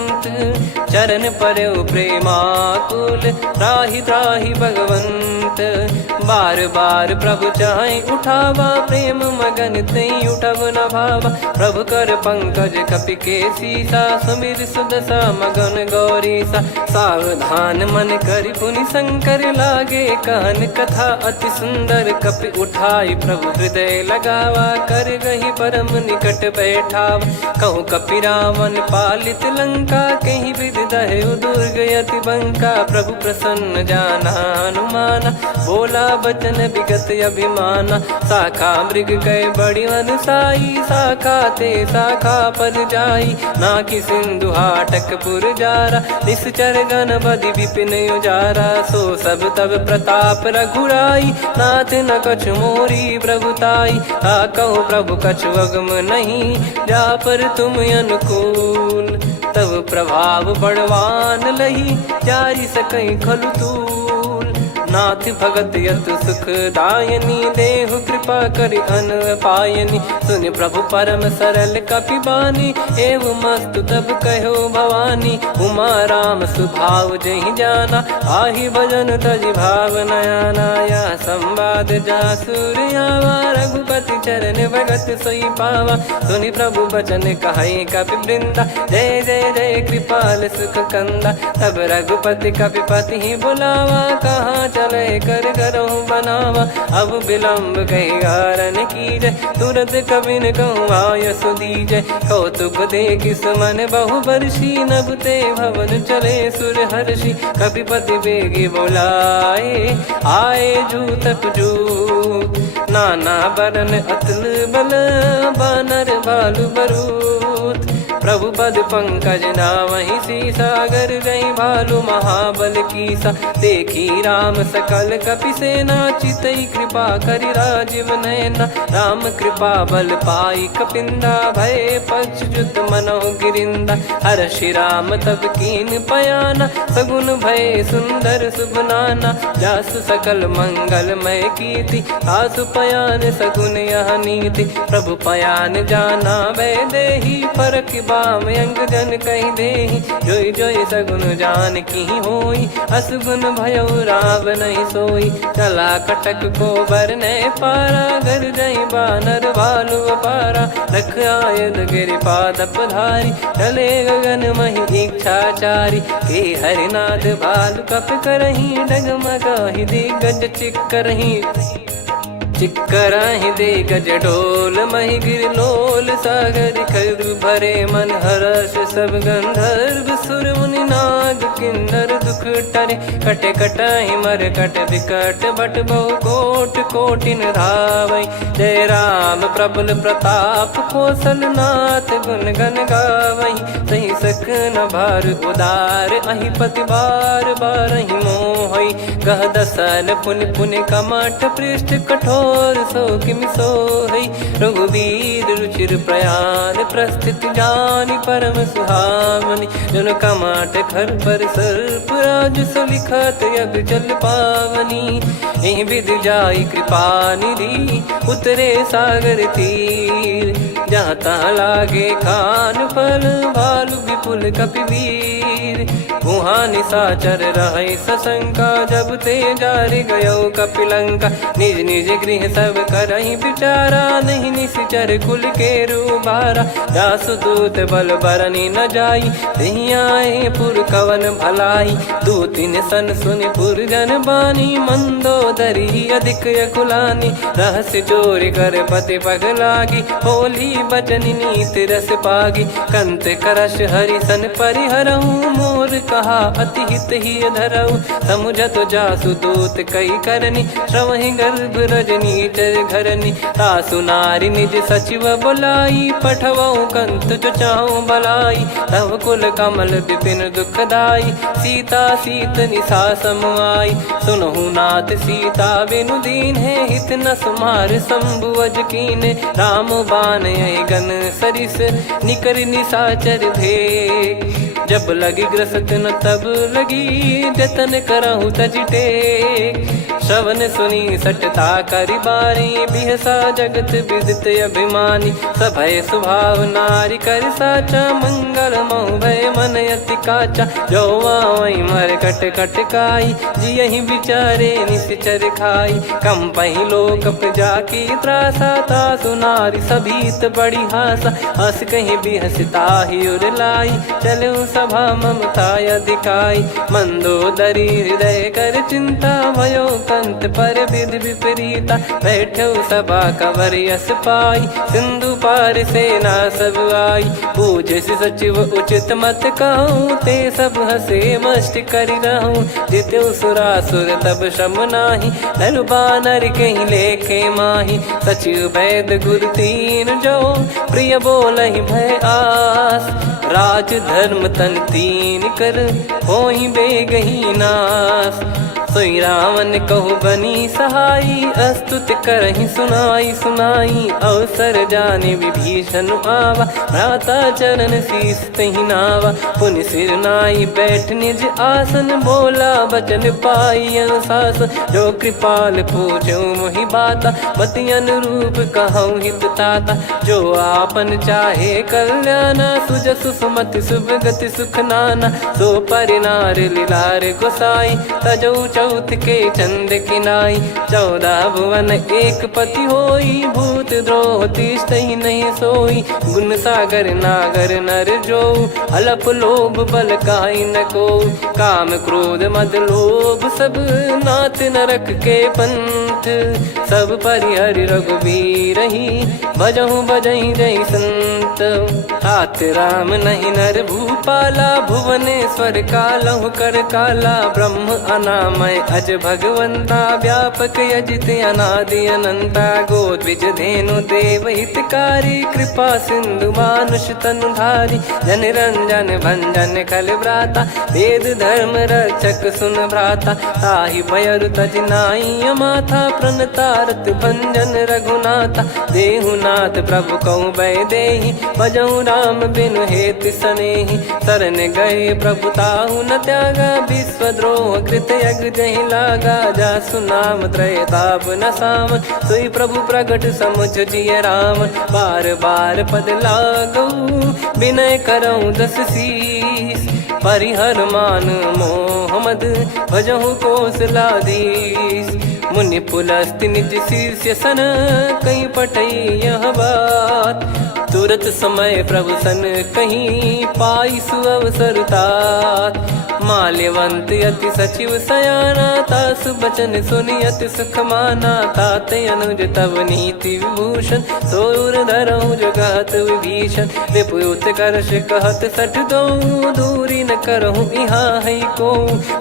चरण परयो प्रेमाकुल त्राहि त्राहि भगवंत। बार बार प्रभु चाहि उठावा प्रेम मगन तई उठब न भावा। प्रभु कर पंकज कपि के सीसा सुमिर सुदशा मगन गौरीसा। सावधान मन करि पुनि शंकर लागे कहन कथा अति सुंदर। कपि उठाई प्रभु हृदय लगावा कर गही परम निकट बैठावा। कहूँ कपि रावण पालित लंका कहीं विधि दहु दुर्ग यति बंका। प्रभु प्रसन्न जाना हनुमाना बोला बचन विगत अभिमाना। शाखा मृग गए बड़ी अनुसाई शाखा ते शाखा पर जाई। ना कि सिंधु हाटक पुर जारा निश्चर गण बदि विपिन उजारा। सो सब तब प्रताप रघुराई नाथ न कछु मोरी प्रभुताई। कहूँ प्रभु कछु अगम नहीं जा पर तुम अनुकूल। तब प्रभाव बड़वान लही जारी सकई खलु तूल। नाथ भगत यत सुख दायनी देहु कृपा करि अन पायनी। सुन प्रभु परम सरल कपि बानी एवं मस्तु तब कहो भवानी। उमा राम सुभाव जहि जाना आहि भजन तजि भाव नयाना। या संवाद जासुर आवा रघुपति चरण भगत सोई पावा। सुनि प्रभु बचन कहै कपि वृंदा जय जय जय कृपाल सुख कंदा। तब रघुपति कपि पति बुलावा कहाँ चले कर करहु बनावा। अब विलम्ब कही कारण कीजय तुरत कबिन कहूँ आयस दीजय। कौतुक देख सुमन बहु बरसी नभ ते भवन चले सुर हर्षि। कपिपति बेगी बोलाए आए जूतक जूत। नाना बरन अतुल बल बानर बालु बरूत। प्रभु पद पंकज नावहि सीसागर गई भालु महाबल कीसा। देखी राम सकल कपि सेना चितई कृपा करि राजीव नयना। राम कृपा बल पाई कपिंदा भय पक्ष जुत मनो गिरिंदा। हर्षि राम तब कीन पयाना सगुन भय सुंदर शुभ नाना। जासु सकल मंगलमय कीर्ति आसु पयान सगुन यह नीति। प्रभु पयान जाना वै देहि फरक बाम अंग जन कहीं देहि। जोई जोई सगुन जान की होई असगुन भयो राव नहीं सोई। चला कटक को बरने पारा घर जई बानर भालु पारा। रख आयद गिरि पाद पधारी चले गगन मही इच्छाचारी। के हरिनाथ भालु कप करही डगमगाहि दिग्गज चिक्करही। चिक्कराहि दे गज डोल महि गिर लोल सागर खर भरे मन हर्ष सब गंधर्व सुर मुनि नार। नाग किन्नर दुख टरे, कटे कटहि मर कट विकट बट बहु कोट कोटिन धावै। जय राम प्रबल प्रताप कौशलनाथ गुण गण गावै। सही सकन भार उदार अहि पति बार बारहि मोहै। गह दसन पुन पुन कमठ पृष्ठ कठोर सो किमि सोहै। रघुवीर रुचिर प्रयाण प्रस्थित जानि परम सुहावनि। जन कमठ खर पर सर्प राज सलिखत यग जल पावनी। एहि विधि जाई कृपा निधि उतरे सागर तीर। जहाँ तहाँ लागे खान फल भालु विपुल कपिवीर। वहाँ निशाचर रहै सशंका जब ते जारि गयो कपिलंका। निज निज गृह सब करहि विचारा नहीं निश्चर कुल के रूबारा। जासु दूत बल बरनि न जाई तेहि आए पुर कवन भलाई। दूतिन सन सुनि पुर जन बानी मंदोदरी अधिक यकुलानी। रहस्य चोरी कर पति पगलागी होली बचन नीति रस पागी। कंत करश हरिसन परिहरहु मोर कहा अति हित ही धरऊ। समुझत जासु दूत कई करनी श्रवहि गर्भ रजनी चर घरनी। तासु नारी निज सचिव बुलाई पठवऊ कंत जो चाहूं बलाई। तव कुल कमल विपिन दुखदाई सीता सीत निशा समाई। सुनहु नाथ सीता बिनु दीन है हित न सुमार शंभु अज कीने। राम बाण गन सरिस निकर निशाचर भेग। जब लगी ग्रसत न तब लगी जतन करहु तज टेक। श्रवण सुनी सटता करि बारी बिहसा जगत विदित अभिमानी। सभय स्वभाव नारी कर साचा मंगल मऊ भय मन अति काचा। जो आवै मर कट कट काई जियहि विचारे निश्चर खाई। कम पहि लोक जाकी त्रासा तासु नारी सभीत बड़ी हासा। हस कहीं बिहसता ही उर लाई चलऊ सभा ममता अधिकाई। मंदोदरी हृदय कर चिंता भयो कंत पर विधि विपरीता। बैठो सभा कवर यस पाई सिंधु पार सेना सब आई। पूज्य सचिव उचित मत कहूँ ते सब हसे मष्ट करि रहूँ। जित्यु सुरासुर तब श्रम नाही नर बानर कहीं लेखे माही। सचिव वैद गुरु तीन जो प्रिय बोलहि भय आस। राज धर्म तन तीन कर होई बेगही नास। सोई रावण कहु बनी सहाई अस्तुत करहि सुनाई सुनाई। अवसर जाने विभीषण आवा भ्राता चरण शीस तहि नावा। पुनि सिर नाई बैठ निज आसन बोला बचन पाई अनुशासन। जो कृपाल पूछो मोहि बाता मति अनुरूप कहूँ हित ताता। जो आपन चाहे कल्याणा सुजसु सुमति सुभगति सुख नाना। सो परिनार लीलार गोसाई तजौ चौथ के चंद किनाई। 14 भुवन एक पति होई भूत द्रोह तिष्ठहि नहीं सोई। गुण सागर नागर नर जो अलप लोभ बल काई न को। काम क्रोध मद लोभ सब नाथ नरक के पंथ। सब परिहरि रघुबीर ही भजहु भजहि जय संत। तात राम नहीं नर भूपाला भुवनेश्वर कालहु कर काला। ब्रह्म अनामय अज भगवंता व्यापक यजित अनादि अनंता। गोद्विज धेनु देव हितकारी कृपा सिंधु मानुष तनुधारी। जन रंजन भंजन खल भ्राता वेद धर्म रक्षक सुन भ्राता। ताहि भयरु तज नाई माथा प्रणतारत भंजन रघुनाथा। देहुनाथ प्रभु कहु भय देहि भजहु राम बिनु हेत सनेहि। शरण गए प्रभु ताहु न त्यागा विश्वद्रोह कृत यज्ञ जहि लागा। जासु नाम त्रय ताप न सावन सोई प्रभु प्रगट समुझ जिय राम। बार बार पद लागऊ विनय करऊँ 10 शीस। परिहर मान मोह मद भजहु कौशलाधीश। मुनि पुलस्त्य निज शिष्य सन कहीं पठई यह बात। तुरत समय प्रभु सन कहीं पाई सुअवसर तात। माल्यवंत अति सचिव सयाना तासु बचन सुनि अति सुख माना। ताते अनुज तव नीति विभूषण सोर धरऊ जगत विभीषण। विपुत करश कहत सठ दो दूरी न करहु यहाँ है को।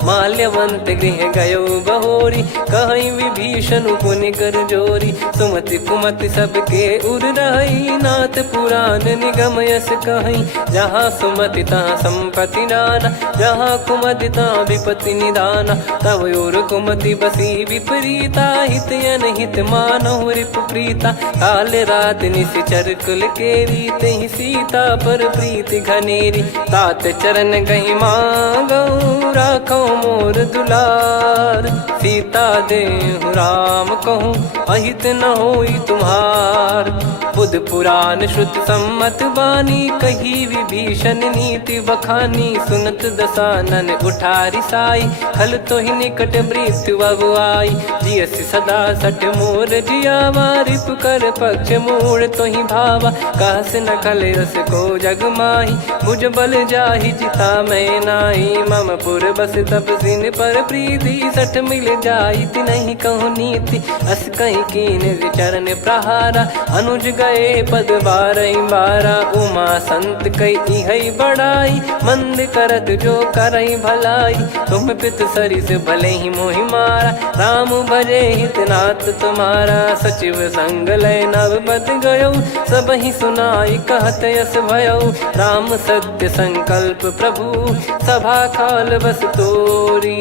माल्यवंत गृह गयो बहोरी, कहीं विभीषण पुनि कर जोरी। सुमति कुमति सबके उर रही, नाथ पुराण निगम यस कहीं। जहाँ सुमति तहाँ संपत्ति नाना, जहाँ कुमति तहाँ विपत्ति निदाना। तब और कुमति बसी विपरीता, हित अनहित मानहु रिपु प्रीता। काल रात निश्चर कुल केरी, तहि सीता पर प्रीति घनेरी। तात चरण गही मांगऊ, राखो मोर दुलार। सीता देहु राम कहूँ, अहित न होई तुम्हार। बुध पुराण श्रुत सम्मत बानी, कही विभीषण नीति बखानी। सुनत दसानन उठारी साई, खल तो ही निकट मृत्यु अब आई। जियसि सदा सठ मोर जियावा, रिप कर पक्ष मूड़ तो ही भावा। कहस न खल रस को जग माही, मुझ बल जाहि जिता मैं नाई। मम पुर बस तपसिन पर प्रीति, सठ मिल जाई नहीं कहूँ नीति। अस कहीं कीन चरण प्रहारा, अनुज गए पद बारई बारा। उमा संत कई है बड़ाई, मंद करत जो करई भलाई। तुम पित सरिस भले ही मोहि मारा, राम भजे हित नाथ तुम्हारा। सचिव संग लय नव बद गयो, सब ही सुनाई कहत यस भयो। राम सत्य संकल्प प्रभु, सभा काल बस तोरी।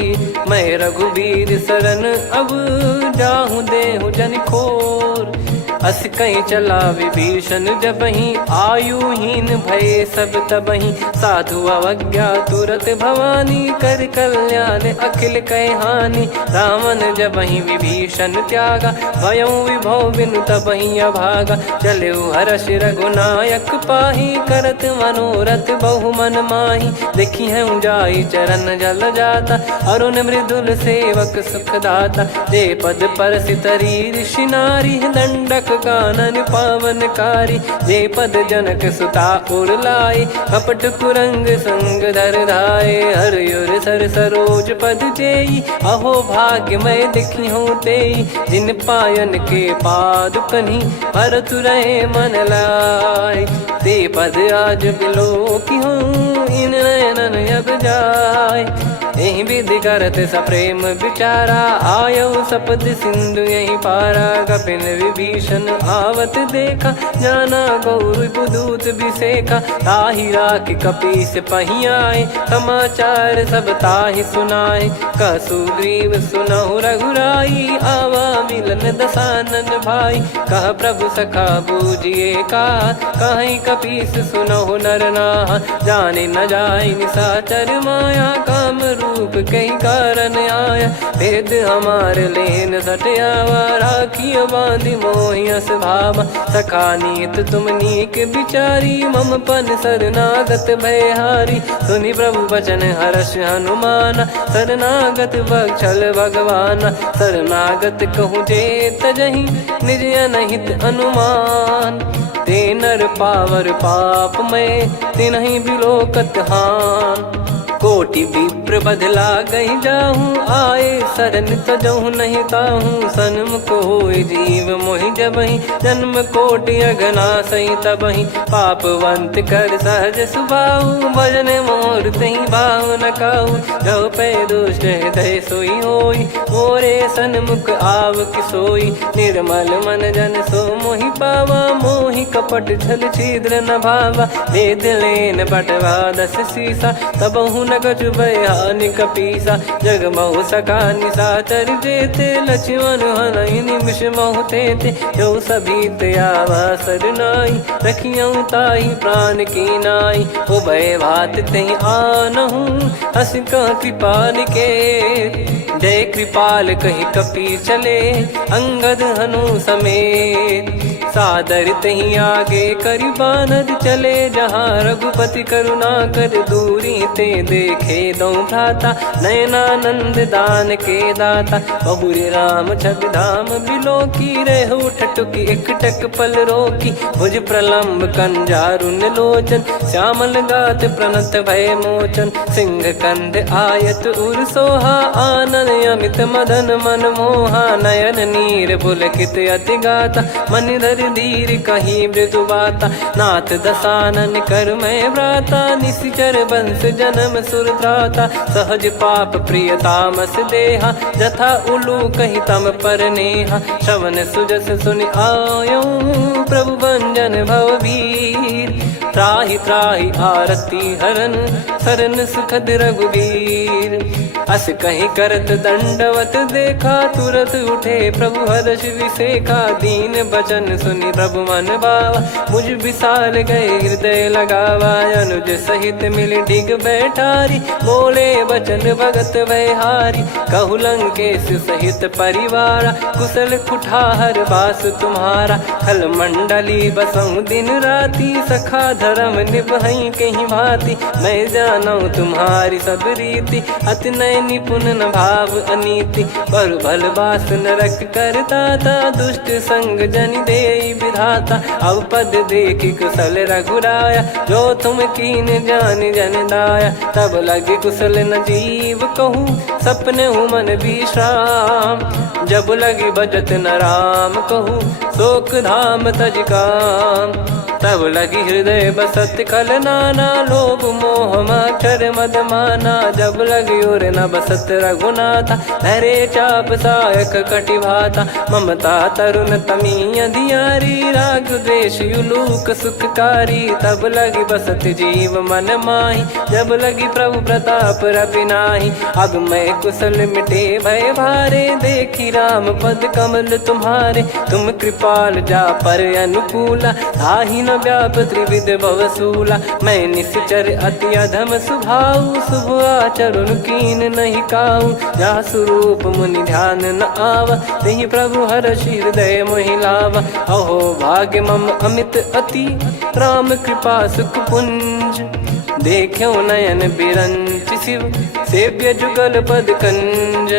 मैं रघुबीर शरण अब, जाहूँ देहु जन खोर। अस कहीं चला विभीषण जबहि, आयुहीन भय सब तबहि। साधु अवज्ञा तुरत भवानी, कर कल्याण अखिल कह हानि। रावण जबहि विभीषण त्यागा, भयउ विभव बिनु तबहि अभागा। चलऊ हर्ष रघुनायक पाही, करत मनोरथ बहु मन माही। देखी है जाई चरण जल जाता, अरुण मृदुल सेवक सुखदाता। जे पद पर सितरी ऋषि नारी, दंडक कानन पावनकारी। जे पद जनक सुता उर लाए, कपट कुरंग संग धर धाये। हरियुर सर सरोज पद जेई, अहो भाग्य मैं दिखी हूँ तेई। जिन पायन के पाद कन्ही, भरत रहे मन लाए। ते पद आज बिलो की हूँ, इन नयनन अब जाय। यही विधि करत सप्रेम विचारा, आयऊ सपद सिंधु यही पारा। कपिन विभीषण आवत देखा, जाना गौर बुदूत बिसेखा। ताहि राख कपीस पही आए, समाचार सब ताहि सुनाए। कह सुग्रीव सुनहु रघुराई, आवा मिलन दसानन भाई। कह प्रभु सखा बूझिए का, कहीं कपीस सुनहु नर नाहा। जाने न जाय निशाचर माया, काम रूप कई कारण आया। भेद हमार लेन सटयावा, राखियो बांधि मोहियस भावा। सखा नीत तुम नीक बिचारी, मम पन शरणागत भयहारी। सुनि प्रभु वचन हर्ष हनुमाना, शरणागत बक्षल भगवाना। शरणागत कहूँ जे तजहि, निज अनहित अनुमान। ते नर पावर पाप में, तिन्हि बिलोकत हान। कोटि विप्र बदला गई जाहूँ, आए शरण तजहु नहीं ताहूँ। सन्मुख होय जीव मोहि जबहि, जन्म कोटि अगना सही तबहि। पापवंत कर सहज सुभाऊ, भजन मोर तहि भाव न काहू। जो पै दुष्ट हृदय सोई होई, मोरे सन्मुख आव किसोई। निर्मल मन जन सो मोहि पावा, मोहि कपट छल छिद्र न भावा। वेद लेन बटवा दस सीसा, तबहु न कछु भयानि कपीसा। जग महु सखा निशाचर जेते, लक्ष्मण हनहि निमिष महु तेते। जो सभी त्यावा सरनाई, रखियऊ ताहि प्राण की नाई। उभय भात तहि आनहु, हस कह कृपाल के। जय कृपाल कहि कपी चले, अंगद हनु समेत। सादर तही आगे करि बानर चले, जहाँ रघुपति करुणा कर दूरी ते देखे दो भ्राता। नयनानंद दान के दाता, बहुरी राम छग धाम बिलो की। रेहु ठटुकी एकटक पल रोकी, भुज प्रलम्ब कंजारुन लोचन। श्यामल गात प्रणत भय मोचन, सिंह कंध आयत उर सोहा। आनन अमित मदन मन मोहा, नयन नीर पुलकित अति गाता। मनिधर कर धीर कहीं मृदु बाता, नाथ दसानन कर मैं व्राता, निशिचर बंस जन्म सुर त्राता, सहज पाप प्रिय तामस देहा, जथा उलू कही तम पर नेहा, श्रवण सुजस सुनि आयो प्रभु भंजन भववीर, त्राहि त्राहि आरती हरन सरन सुखद रघुवीर, अस कहीं करत दंडवत देखा, तुरत उठे प्रभु हर्ष विसेखा, दीन बचन सुनि प्रभु मन भावा, मुझ विशाल गए हृदय लगावा, अनुज सहित मिल डिग बैठारी, बोले बचन भगत वैहारी, कहु लंकेश सहित परिवारा, कुशल कुठार बास तुम्हारा, खल मंडली बसऊं दिन राती, सखा धर्म निभई कहीं भांति, मैं जानू तुम्हारी सब रीति, अति नय निपुण न भाव अनीति, पर भल बास नरक करता था, दुष्ट संग जन दे विधाता, अब पद देखी कुशल रघुराया, जो तुम कीन जान जन दाया, तब लगे कुशल न जीव कहूँ, सपने हूँ मन विश्राम, जब लगी बजत न राम कहूँ, शोक धाम तज काम, तब लगी हृदय बसत खल नाना, लोभ मोह मक्षर मद माना, जब लगी और न बसत रघुनाथा, धरे चाप सायक कटि भाता, ममता तरुण तमी अधियारी, राग द्वेष युलूक सुखकारी, तब लगी बसत जीव मन माही, जब लगी प्रभु प्रताप रवि नाही, अब मैं कुशल मिटे भय भारे, देखी राम पद कमल तुम्हारे, तुम कृपाल जा पर अनुकूला, ताहि न व्याप त्रिविध भवसूला, मैं निश्चर अति अधम सुभाऊ, शुभ आचरण कीन नहीं काऊ, जा स्वरूप मुनि ध्यान न आवा, तेहि प्रभु हर्ष हृदय मोहि लावा, अहो भाग्य मम अमित अति, राम कृपा सुख पुंज, देखो नयन बिरंच शिव, सेव्य जुगल पद कंज,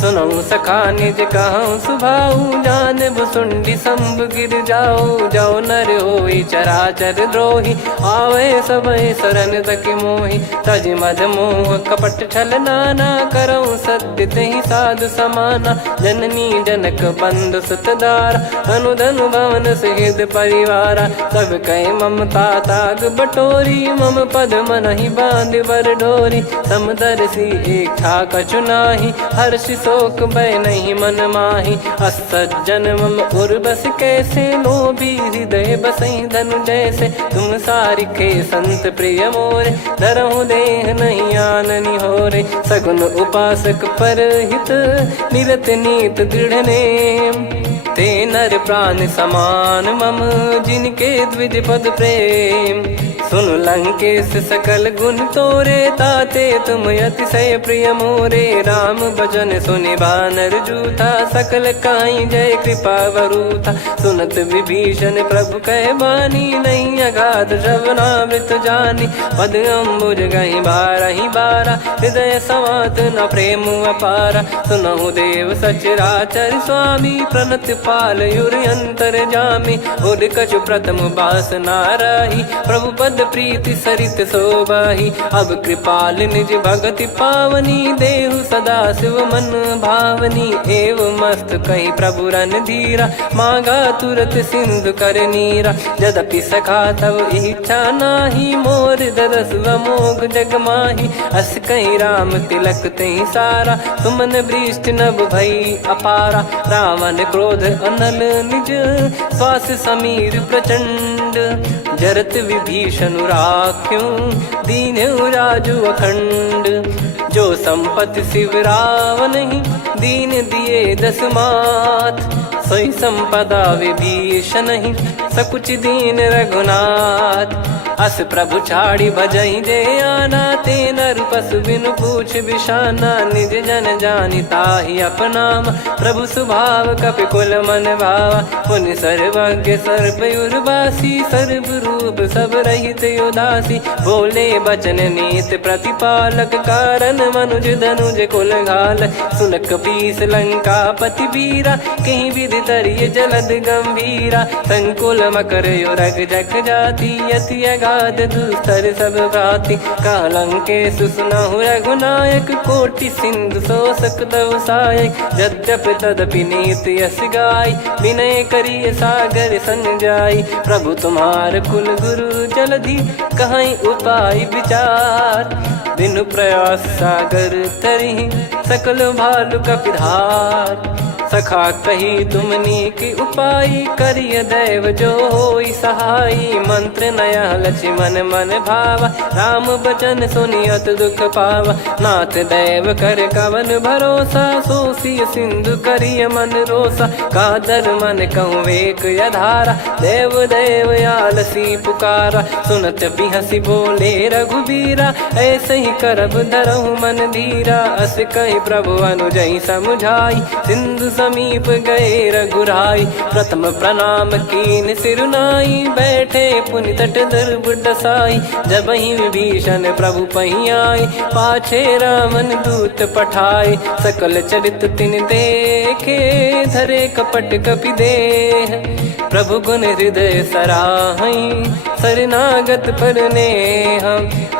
सुनऊ सखा निज कहूँ सुभाऊ, जान भुसुंडी संभ गिर जाओ, जाओ नर होई चराचर द्रोही, आवे सबय शरण तक मोहि, तज मद मोह कपट छल नाना, करऊँ सत्य तेहि साधु समाना, जननी जनक बंधु सुतदारा, अनु धनु भवन सहित परिवारा, सब कहे ममता ताग बटोरी, मम पद मनहि बांध बर डोरी, समदर्शी इच्छा कछु नाही, हर्ष शोक भय नहीं मन माही, असज्जन मम उर्वश कैसे, लोभी हृदय बसई धनु जैसे, तुम सारिखे संत प्रिय मोरे, धरहु देह नहीं आननि होरे, सगुन उपासक पर हित, निरत नीत दृढ़ नेम, ते नर प्राण समान मम, जिनके द्विज पद प्रेम, सुन लंकेश सकल गुण तोरे, ताते तुम अतिशय प्रिय मोरे, राम भजन सुनि बानर जूथा, सकल काई जय कृपा वरूथा, सुनत विभीषण प्रभु कह बानी, नहीं अगाध श्रवणामृत जानी, पद अम्बुज गहि बारहि बारा, हृदय समात न प्रेम अपारा, सुनहु देव सचराचर स्वामी, प्रणत पाल युर अंतर जामी, उद कछु प्रथम बास नाराही, प्रभु पद प्रीति सरित शोभाही, अब कृपाल निज भगति पावनी, देहु सदा शिव मन भावनी, एव मस्त कही प्रभु रन धीरा, मांगा तुरत सिंधु कर नीरा, यद्यपि सखा तब इच्छा नाही, मोर दरस अमोघ जग माही, अस कहीं राम तिलक तहि सारा, सुमन वृष्ट नभ भई अपारा, रावण क्रोध अनल निज, श्वास समीर प्रचंड, जरत विभीषण राख्यों, दीन्हु राजु अखंड, जो संपत्ति शिव रावण ही, दीन दिए दस मात, सोई संपदा विभीषण ही, सकुच दीन रघुनाथ, अस प्रभु छाड़ी भजई जे आना, ते नर पशु बिनु पूछ बिशाना, निज जन जानि ताहि अपनाम, प्रभु स्वभाव कपि कुल मन भावा, मुनि सर्वज्ञ सर्वयुर्वासी, सर्व रूप सब रहित उदासी, बोले बचन नीत प्रतिपालक, कारण मनुज धनुज कुल घाल, सुन कपीस लंका पति वीरा, कहीं विधि तरिय जलद गंभीरा, संकुल मकर युरग जख जाति, यति गाद दुस्तर सब भांति कालंके सुसुनाहु रघुनायक कोटि सिंधु शोषक तव सहायक यद्यपि तदपि नीत यस गाय विनय करिय सागर सन जाई प्रभु तुम्हार कुल गुरु जलधि कहीं उपाय विचार बिनु प्रयास सागर तरिहि सकल भालु कपिधार सखा कही तुमनी की उपाय करिय दैव जो होई सहाई मंत्र नया लक्ष्मण मन भावा राम बचन सुनियत दुख पावा नाथ दैव कर कवन भरोसा सोसिय सिंधु करिय मन रोसा कादर मन कहूँ वेक यधारा देव देव आलसी पुकारा सुनत बिहसी बोले रघुबीरा ऐसे ही करब धरहु मन धीरा अस कही प्रभु अनुजई समुझाई सिंधु समीप गए रघुराई प्रथम प्रणाम कीन सिरुनाई बैठे पुनि तट दर्भ डसाई जब ही विभीषण प्रभु पही आए पाछे रामन दूत पठाए सकल चरित तिन देखे धरे कपट कपि देह प्रभु गुण हृदय सराहई शरणागत पर नेह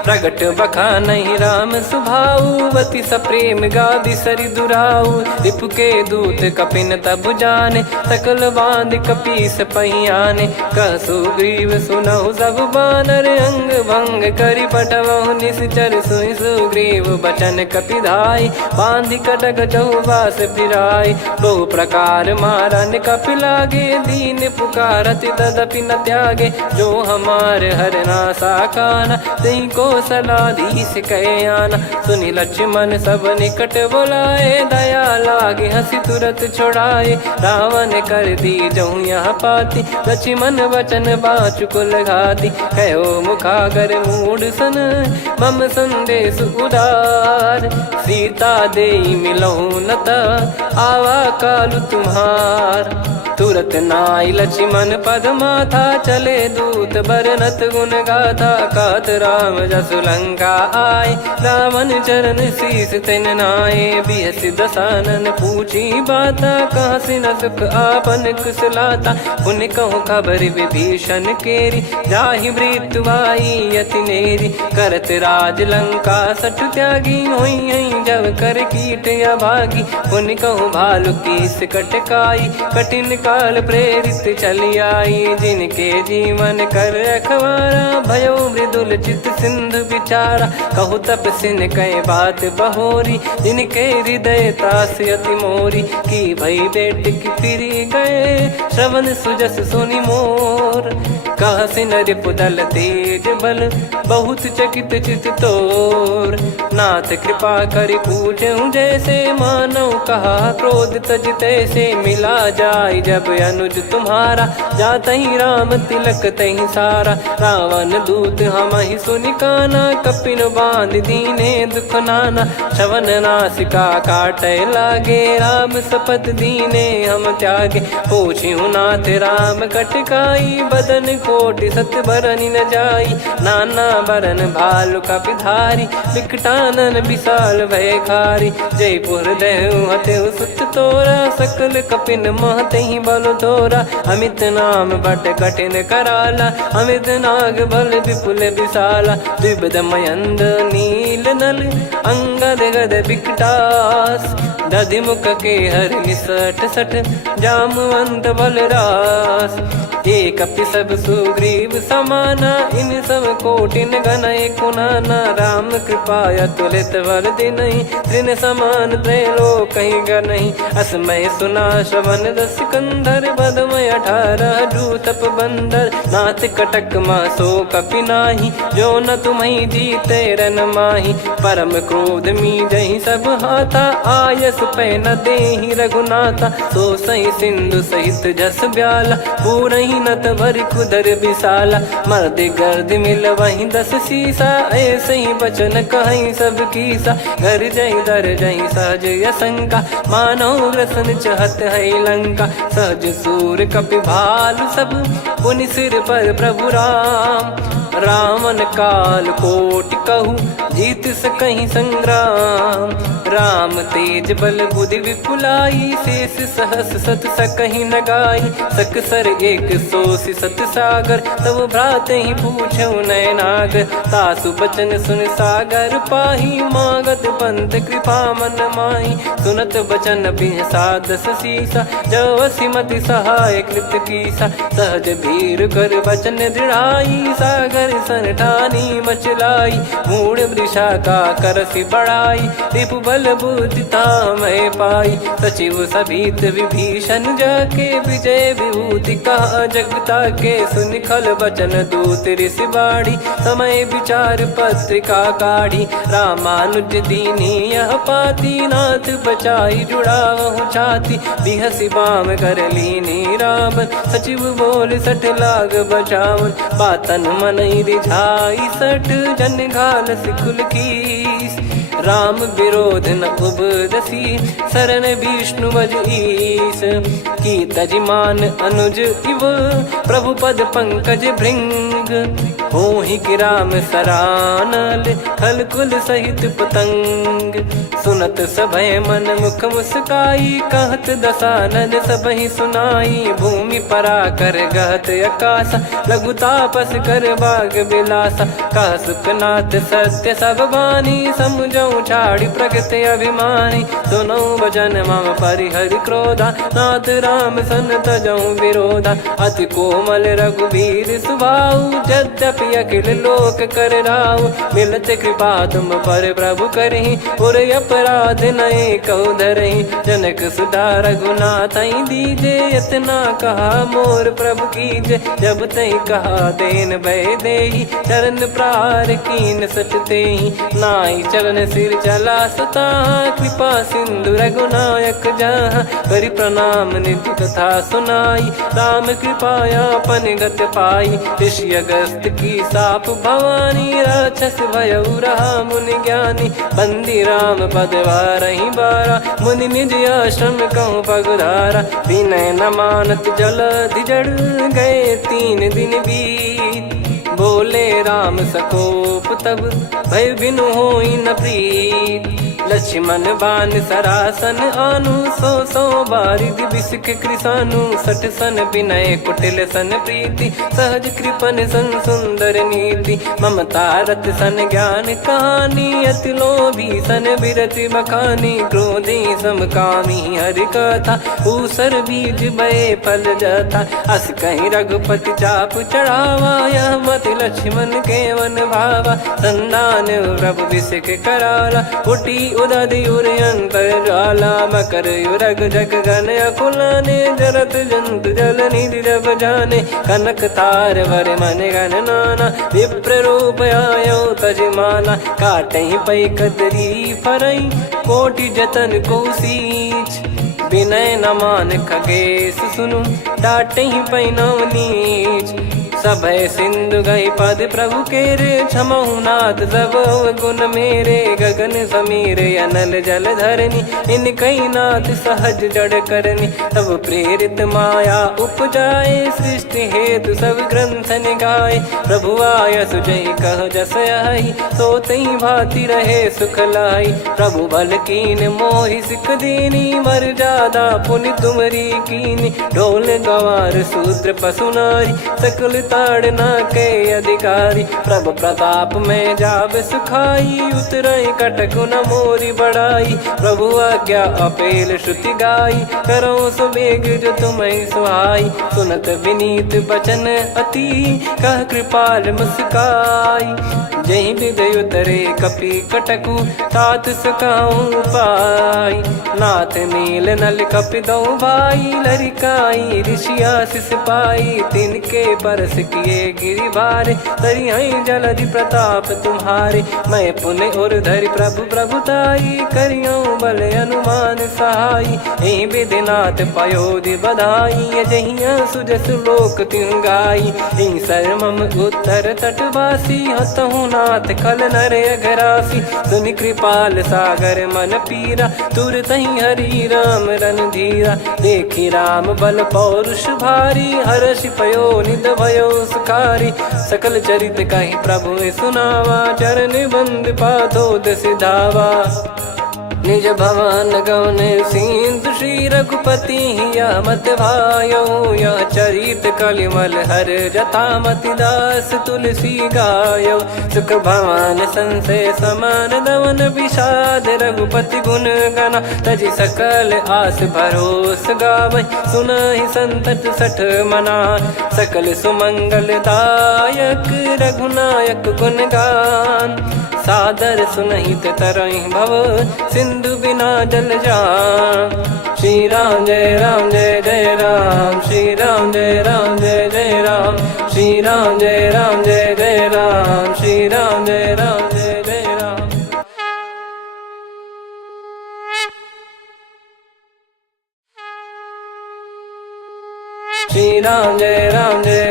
प्रगट बखानहि राम सुभाऊ वति सप्रेम गादि सरि दुराऊ रिपु के दूत कपिन तब जाने सकल बांध कपीस पहियाने कह सुग्रीव सुनहु सब बानर अंग भंग करि पटवहु निश्चर सुनि सुग्रीव बचन कपिधाई बांधि कटक चहुबास फिराई बहु प्रकार मारन कपि लागे दीन पुकारति तदपि न त्यागे जो हमार हरना साकाना तई को सलाधीश कहे आना सुनि लक्ष्मण सब निकट बुलाए दया लागे हंसी तुरत छोड़ाए रावण कर दी जहूँ यहाँ पाती लक्ष्मण वचन बाचु कुल घाती कहो मुखागर मूड सन मम संदेश उदार सीता देई मिलहु नता आवा कालु तुम्हार तुरत नाई लक्ष्मण पद माथा चले दूत बरनत गुण गाथा कात राम जसु लंका आए रावण चरण शीस तिन नाये बिहसि दसानन पूछी बाता कहाँ से न सुख आपन कुशलाता पुन कहूँ खबर विभीषण केरी जाहि मृत्यु आई यति नेरी करत राज लंका सठ त्यागी होई जब कर कीट अभागी पुन कहूँ भालु कीस कटकाई कठिन काल प्रेरित चली आई जिनके जीवन कर रखवारा भयो मृदुल चित सिंधु विचारा कहु तप सिन कई बात बहोरी जिनके हृदय तास अति मोरी की भई बेट की फिरी गए श्रवण सुजस सुनि मोर कह सिन रिपुदल तेज बल बहुत चकित चित तोर नाथ कृपा करि पूछूं जैसे मानव कहा क्रोध तज तैसे मिला जाय जब अनुज तुम्हारा जात ही राम तिलक तही सारा रावण दूत हम ही सुनि काना कपिन बांध दीने दुख नाना श्रवण नासिका काटे लागे राम सपत दीने हम त्यागे पूछूं नाथ राम कटकाई बदन कोटि सत बरनि न जाई नाना बरन भालु कपिधारी विकटानन विशाल भय खारी जयपुर देहु हतेउ सुत तोरा सकल कपिन महतहि बल तोरा अमित नाम बट कठिन कराला अमित नाग बल विपुल विशाला द्विपद मयंद नील नल अंगद गद विकटास दधि मुख के हर निसठ सठ जामवंत बलरास एक अपि सब सुग्रीव समाना इन सब कोटिन गनय कुनाना राम कृपा अतुलित बल दिनहि त्रिन समान त्रैलोक कहीं गनहि असमय सुना श्रवण दस कंधर बदमय 18 जूतप बंदर नाथ कटक मासो कपि नाही जो न तुम्हि जीते रन माही परम क्रोध मी जहि सब हाथा आयस पै न देहि रघुनाथा सो सही सिंधु सहित जस ब्याला पूरहि नत भरि कुदर विशाला मर्द गर्द मिल वहीं 10 सीसा ऐसे ही बचन कहीं सब कीसा घर जहि दर जहि सहज यसंका मानव रसन चहत है लंका सहज सूर कपि भालु सब पुनि सिर पर प्रभु राम रावण काल कोटि कहु जीत सकहीं संग्राम। राम तेज बल बुद्धि विपुलाई, शेष सहस सत सकहीं न गाई। सकसर एक सोसी सत सागर, तब भ्रात ही पूछो नयनागर। तासु बचन सुन सागर पाही, मागत पंथ कृपा मन माही। सुनत बचन बिहसादस सीसा, जव सिमति सहाय कृत कीसा। सहज भीर कर बचन दृढ़ाई, सागर सन ठानी मचलाई। मूढ़ वृषा का करसि बढ़ाई, रिपु बल बुद्धि तामय पाई। सचिव सभीत विभीषण जाके, विजय विभूति कहा जगता के। सुनि खल बचन दूत ऋषि बाड़ी, समय विचार पत्रिका काढ़ी। रामानुज दीनी यह पाती, नाथ बचाई जुड़ावहु छाती। बिहसि बाम कर लीनी रावण, सचिव बोल सठ लाग बचावन। बातन मनई रिझाई सठ, जन घाल सिकुल कीस। राम विरोध न उपदसी, शरण विष्णु बज ईस। की तजिमान अनुज इव, प्रभु पद पंकज भृंग। होहि कि राम सरानल, खल कुल सहित पतंग। सुनत सभय मन मुख मुस्काई, कहत दसानन सबहि सुनाई। भूमि परा कर गहत आकाशा, लघु तापस कर बाग बिलासा। कह सुखनाथ सत्य सब बानी, समुझौ छाड़ी प्रगति अभिमानी। सुनो भजन मम परिहरि क्रोधा, नाथ राम सन तजौ विरोधा। अति कोमल रघुवीर सुभाऊ, यद्यपि अखिल लोक कर राऊ। मिलत कृपा तुम पर प्रभु करहि, पुर अपराध नए कौ धरहि। जनक सुधा रघुनाथ दीजे, इतना कहा मोर प्रभु कीजे। जब तई कहा देन भय देहि, चरण प्रार कीन सट तेहि। नाई चरण सिर चला सता, कृपा सिंधु रघुनायक जहाँ। करि प्रणाम निधि कथा सुनाई, राम कृपाया पन गत पाई। ऋषि अगस्त की साप भवानी, राक्षस भयउ रहा मुनि ज्ञानी। बंदी राम पद वारहि बारा, मुनि निज आश्रम कहूँ पगुधारा। विनय न मानत जलधि जड़, गए 3 दिन बीत। बोले राम सकोप तब, भय बिनु होई न प्रीत। लक्ष्मण बान सरासन आनु, 100 बारिधि बिसक कृसानु। 60 सन विनय कुटिल सन प्रीति, सहज कृपन सन सुंदर नीति। ममता रत सन ज्ञान कहानी, अति लोभी सन बिरति बखानी। क्रोधी समकामी हरि कथा, ऊसर बीज बये फल जथा। अस कहीं रघुपति चाप चढ़ावा, यह मत लक्ष्मण के वन भावा। संदान प्रभु बिसक कराला, उठी उदधि उर अंतर ज्वाला। मकर युरग जग गण अकुलाने, जरत जंतु जल निधि जब जाने। कनक तार वर मन गण नाना, विप्र रूप आयो तजमाना। काटहि पै कदरी फरई, कोटि जतन को सींच। विनय न मान खगेश सुनु, डांटहि पै नव नीच। सभय सिंधु गई पद प्रभु केरे, क्षमहु नाथ सब गुण मेरे। गगन समीरे अनल जल धरनी, इन कई नाथ सहज जड़ करनी। तब प्रेरित माया उपजाए, सृष्टि हेतु सब ग्रंथ निगाए। प्रभु आय सुजई कह जस आई, सोतई भांति रहे सुख लाई। प्रभु बल कीन मोहि सिख दीनी, मर्यादा पुनि तुमरी कीनी। ढोल गवार शूद्र पशु नारी, सकल ताड़ना के अधिकारी। प्रभु प्रताप में जाब सुखाई, उतरई कटक न मोरी बढ़ाई। प्रभु आज्ञा अपेल श्रुति गाई, करो सुबेग जो तुम्हें सुहाई। सुनत विनीत बचन अति, कह कृपाल मुस्काई। जहि हृदय उतरे कपि कटकु, तात सकाऊं पाई। नाथ नील नल कपि दो भाई, लरिकाई ऋषि आशीष पाई। तिनके परस किए गिरि भारे, तरिहै जलधि प्रताप तुम्हारे। मैं पुन और धरि प्रभु प्रभुताई, करियौ बल अनुमान सहाई। एहि विधिनाथ पयोधि बधाई, जहिया सुजस लोक तिहुँ गाई। एहि सरमम उत्तर तटवासी, हतहु रघुनाथ खल नर अघरासी, सुनि कृपाल सागर मन पीरा, तुरतहि हरि राम रणधीरा। देखि राम बल पौरुष भारी, हर्षि पयो निध भयो सुखारी। सकल चरित कहि प्रभु सुनावा, चरण बंद पादोद सिधावा। निज भवन गौन सिंधु श्री रघुपति हिया मत भायो, यह चरित कलिमल हर जथा मति दास तुलसी गायो। सुख भवन संशय समान दवन विषाद, रघुपति गुण गना तजि सकल आस भरोस गावै। सुनहि संतत सठ मना, सकल सुमंगल दायक रघुनायक गुण गान। सादर सुनहित तरहि भव, सिंधु बिना जल जान। श्री राम जय जय राम, श्री राम जय जय राम, श्री राम जय जय राम, श्री राम जय जय राम। श्री राम जय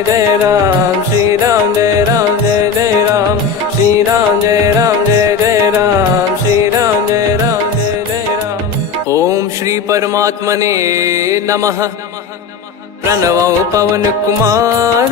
जय राम, श्री राम जय जय राम, श्री राम जय जय राम, श्री राम जय जय राम। ओम श्री परमात्मने नमः। प्रणवो पवन कुमार,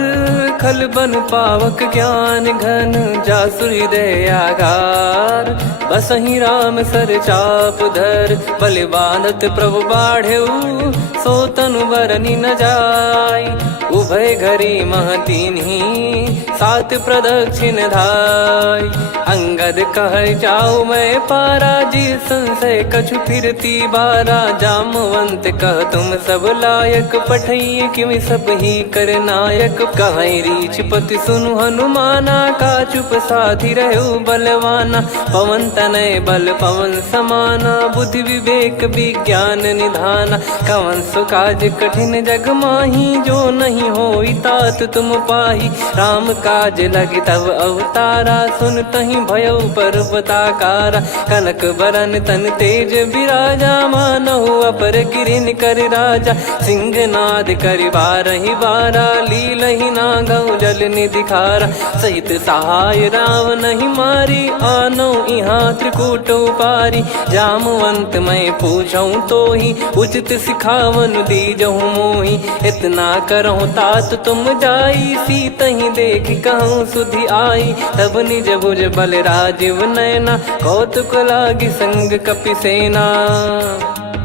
खल बन पावक ज्ञान घन, जासु हृदय आगार। बसहि राम सर चाप धर, बलि बांधत प्रभु बाढ़ऊ, सो तनु बरनि न जाय। उभय घरी महतीन्ही, सात प्रदक्षिण धाय। अंगद कह जाऊ मैं पारा, जी संशय कछु फिरती बारा। जामवंत कह तुम सब लायक, पठई किमि सब ही कर नायक। कहै रीछ पति सुनु हनुमाना, का चुप साधि रहु बलवाना। पवन तनय बल पवन समाना, बुद्धि विवेक विज्ञान निधाना। कवन सो काज कठिन जग माही, जो नहीं होई तात तुम पाही। राम काज लगी तब अवतारा, सुन तहि भयउ पर्वताकारा। कनक बरन तन तेज बिराजा, मानहु अपर गिरिन कर राजा। सिंहनाद करि बारहि बारा, लीलहि नागौ जल निधि खारा। सहित सहाय राम नहीं मारी, आनो इहाँ त्रिकूट उपारी। जामवंत मैं पूछऊँ तोहि, उचित सिखावन दीजहु मोहि। इतना करहु तात तुम जाई, सीतहि देख कहूँ सुधि आई। तब निज भुज बल राजीव नयना, कौतुक लागी संग कपिसेना।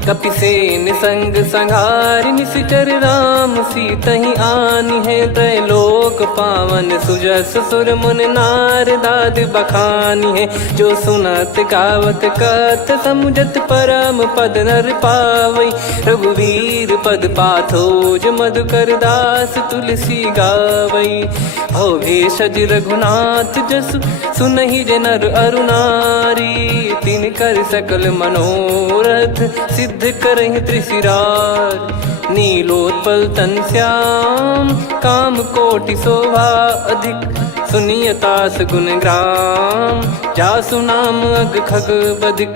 कपिसेन संग संघारि निशिचर राम, सीतहि आनि है त्रैलोक पावन। सुजस सुर मुन नार दाद बखानी है, जो सुनत गावत कथ समुझत परम पद नर पावै। रघुवीर पद पाथोज मधुकर दास तुलसी गावै। भव भेषज रघुनाथ जसु, सुनहि जे नर अरु नारी। तिन कर सकल मनोरथ, सिद्ध करहि त्रिशिरार। नीलोत्पल तन श्याम, काम कोटि शोभा अधिक। सुनियतास गुण ग्राम, जासु नाम अग खग बधिक।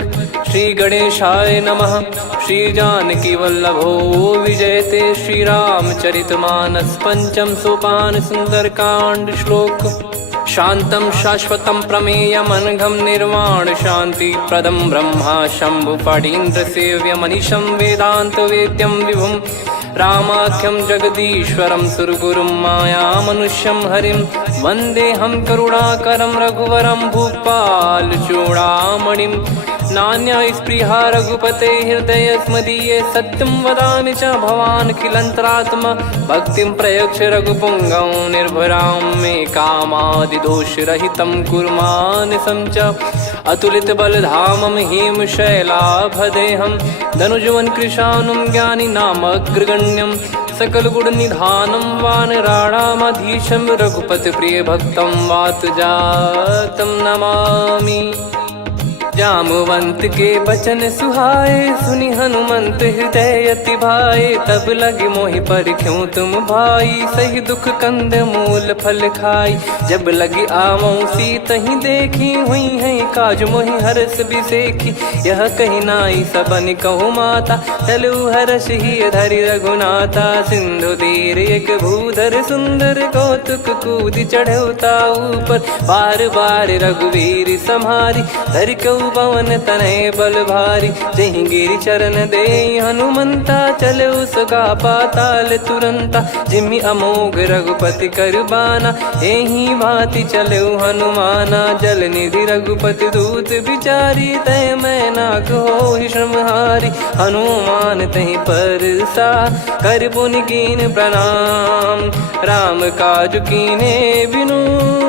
श्री गणेशाय नमः। श्री जानकी वल्लभो विजयते, श्री रामचरित मानस पंचम सोपान सुंदरकांड श्लोक। शांतं शाश्वतं प्रमेयमनघं निर्वाण शांति प्रदं ब्रह्मा शंभु फणीन्द्र सेव्य मनीषं वेदांत वेद्यं विभुं। रामाख्यं जगदीश्वरं सुरगुरुं माया मनुष्यं हरिं। वन्देऽहं करुणाकरं रघुवरं भूपाल चूडामणिं। नान्या स्पृहा रघुपते हृदय स्मदीये, सत्यं वदामि च भवान् खिलन्तरात्मा। भक्तिं प्रयच्छ रघुपुङ्गं निर्भरां मे कामादिदोषरहितं कुर्मानसं च। अतुलित बलधामं हेमशैलाभदेहं, धनुजवन कृशानुं ज्ञानिनामग्रगण्यं। सकल गुण निधानं वानराणामधीशं, रघुपति प्रिय भक्तं वातजातं नमामि। जामवंत के बचन सुहाए, सुनि हनुमंत हृदय अति भाए। तब लगे मोहि पर क्यों तुम भाई, सही दुख कंद मूल फल खाई। जब लगी आवऊं सीत ही देखी, हुई है काज मोहि हरस बिसेखी। यह कही नाई सबन कहु माता, चलू हरष ही धरि रघुनाथा। सिंधु तीर एक भूधर सुंदर, कौतुक कूद चढ़ौता ऊपर। बार बार रघुवीर सम्हारी, धरि कहु पवन तनय बल भारी। जहि गिरि चरण दे हनुमंता, चलो सगा पाताल तुरंता। जिमि अमोघ रघुपति कर बाना, एहि भांति चलो हनुमाना। जल निधि रघुपति दूत बिचारी, तय मैं नाग होहि श्रमहारी। हनुमान तहि परसा, कर पुनि कीन प्रणाम। राम काज कीने बिनु,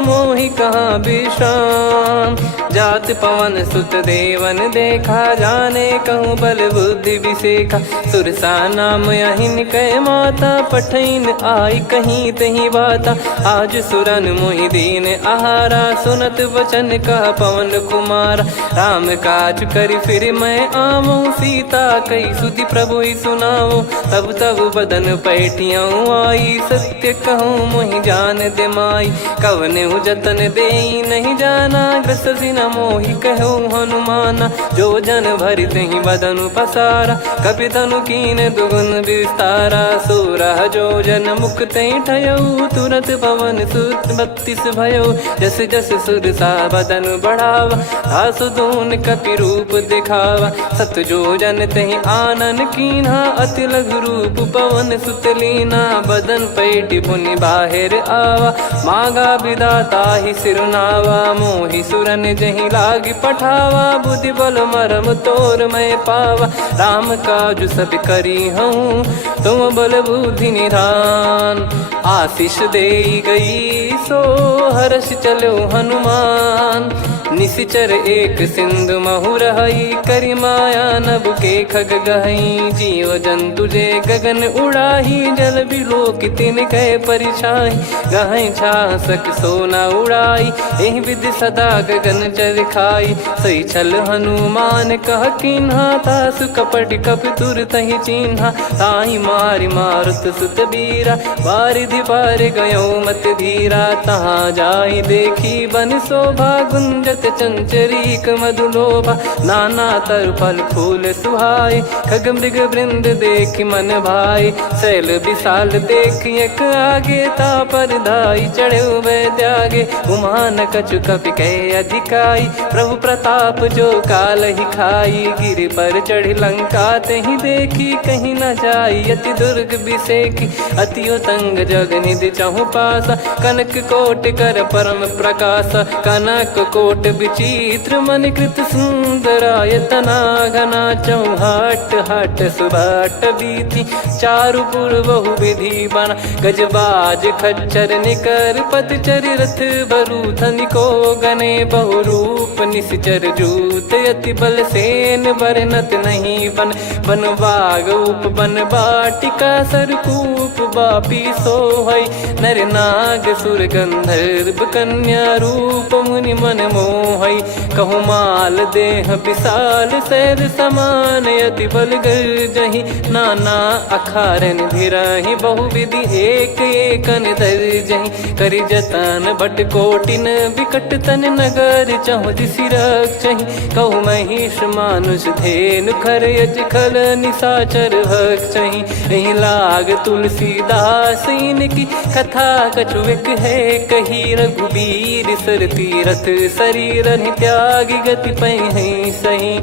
मोहि कहाँ विश्राम। जात पवन सुत देवन देखा, जाने कहूँ बल बुद्धि विसेखा। सुरसा नाम अहिन कै माता, पठैन आई कहीं तहीं बाता। आज सुरन मोहि दीन आहारा, सुनत वचन कह पवन कुमारा। राम काज करि फिर मैं आवऊं, सीता कई सुधि प्रभु ही सुनाओ। तब तब बदन पैठियाँ आई, सत्य कहूँ मोहि जान दे माई। कवने जतन देई नहीं जाना, ग्रसि न मोहि कहूँ हनुमाना। जो जन भरि तहि बदनु पसारा, कपि तनु कीन दुगुन विस्तारा। सोरह जो जन मुख तहि ठयऊ, तुरत पवन सुत 32 भयऊ। जस जस सुरसा बदन बढ़ावा, आसु दून कपि रूप दिखावा। सत जो जन तहि आनन कीन्हा, अति लघु रूप पवन सुत लीना। बदन पैठि पुनि बाहिर आवा, मांगा विधाता ही सिरुनावा। मोहि सुरन जहि लागी पठावा, बुद्धि बल मरम तोर मैं पावा। राम काज सब करी हूँ, तुम बल बुद्धि निधान। आशीष देई गई सो, हर्ष चलो हनुमान। निशिचर एक सिंधु महु रहई, करि माया नभ के खग गहई। जीव जंतु जे गगन उड़ाही, जल बिलोक तिन कह परिछाई। गहई छासक सोना उड़ाई, एहि विधि सदा गगन चर खाई। सही छल हनुमान कह कीन्हा, तासु कपट कपि तुर तहि चिन्हा। ताहि मारि मारुत सुत बीरा, बारिधि पार गयो मत धीरा। तहाँ जाई देखी बन शोभा, गुंजत चंचरीक मधुलोभा। नाना तरु फल फूल सुहाए, खग मृग वृंद देख मन भाई। शैल विशाल देख एक आगे, तापर धाई चढ़े वै त्यागे। उमान कछु कपि कह अधिकाई, प्रभु प्रताप जो काल ही खाई। गिर पर चढ़ी लंका तहि देखी, कहीं न जाई अति दुर्ग बिसेखी। अति उतंग जग निधि चहु पासा, कनक कोट कर परम प्रकाशा। कनक कोट विचित्र मन कृत सुंदरायतना। घना चौहाट हाट सुबाट बीथी, चारु पुर बहु विधि बना। गजबाज खच्चर निकर पतचर, रथ बरु धनिको गने। बहु रूप निश्चर जूत, अति बल सेन बरनत नहीं बन। बन बाग उप बन बाटिका, सरकूप बापी सोहई। नर नाग सुर गंधर्व कन्या, रूप मुनि मन मोहई। कहु माल देह विशाल, शैल समान अति बल गर्जहि। नाना अखारन भिराहि, बहु विधि एक एकन दर्जहि। करि जतन भट कोटिन, विकट तन नगर चहु दिसि रक्षहि। कहु महिष मानुष धेनु, खर यज खल निशाचर भक्षहि। एहि लाग तुलसीदास इनकी, कथा कछु एक है कही। रघुबीर सर तीरथ शरीर, त्यागी गति पै सही।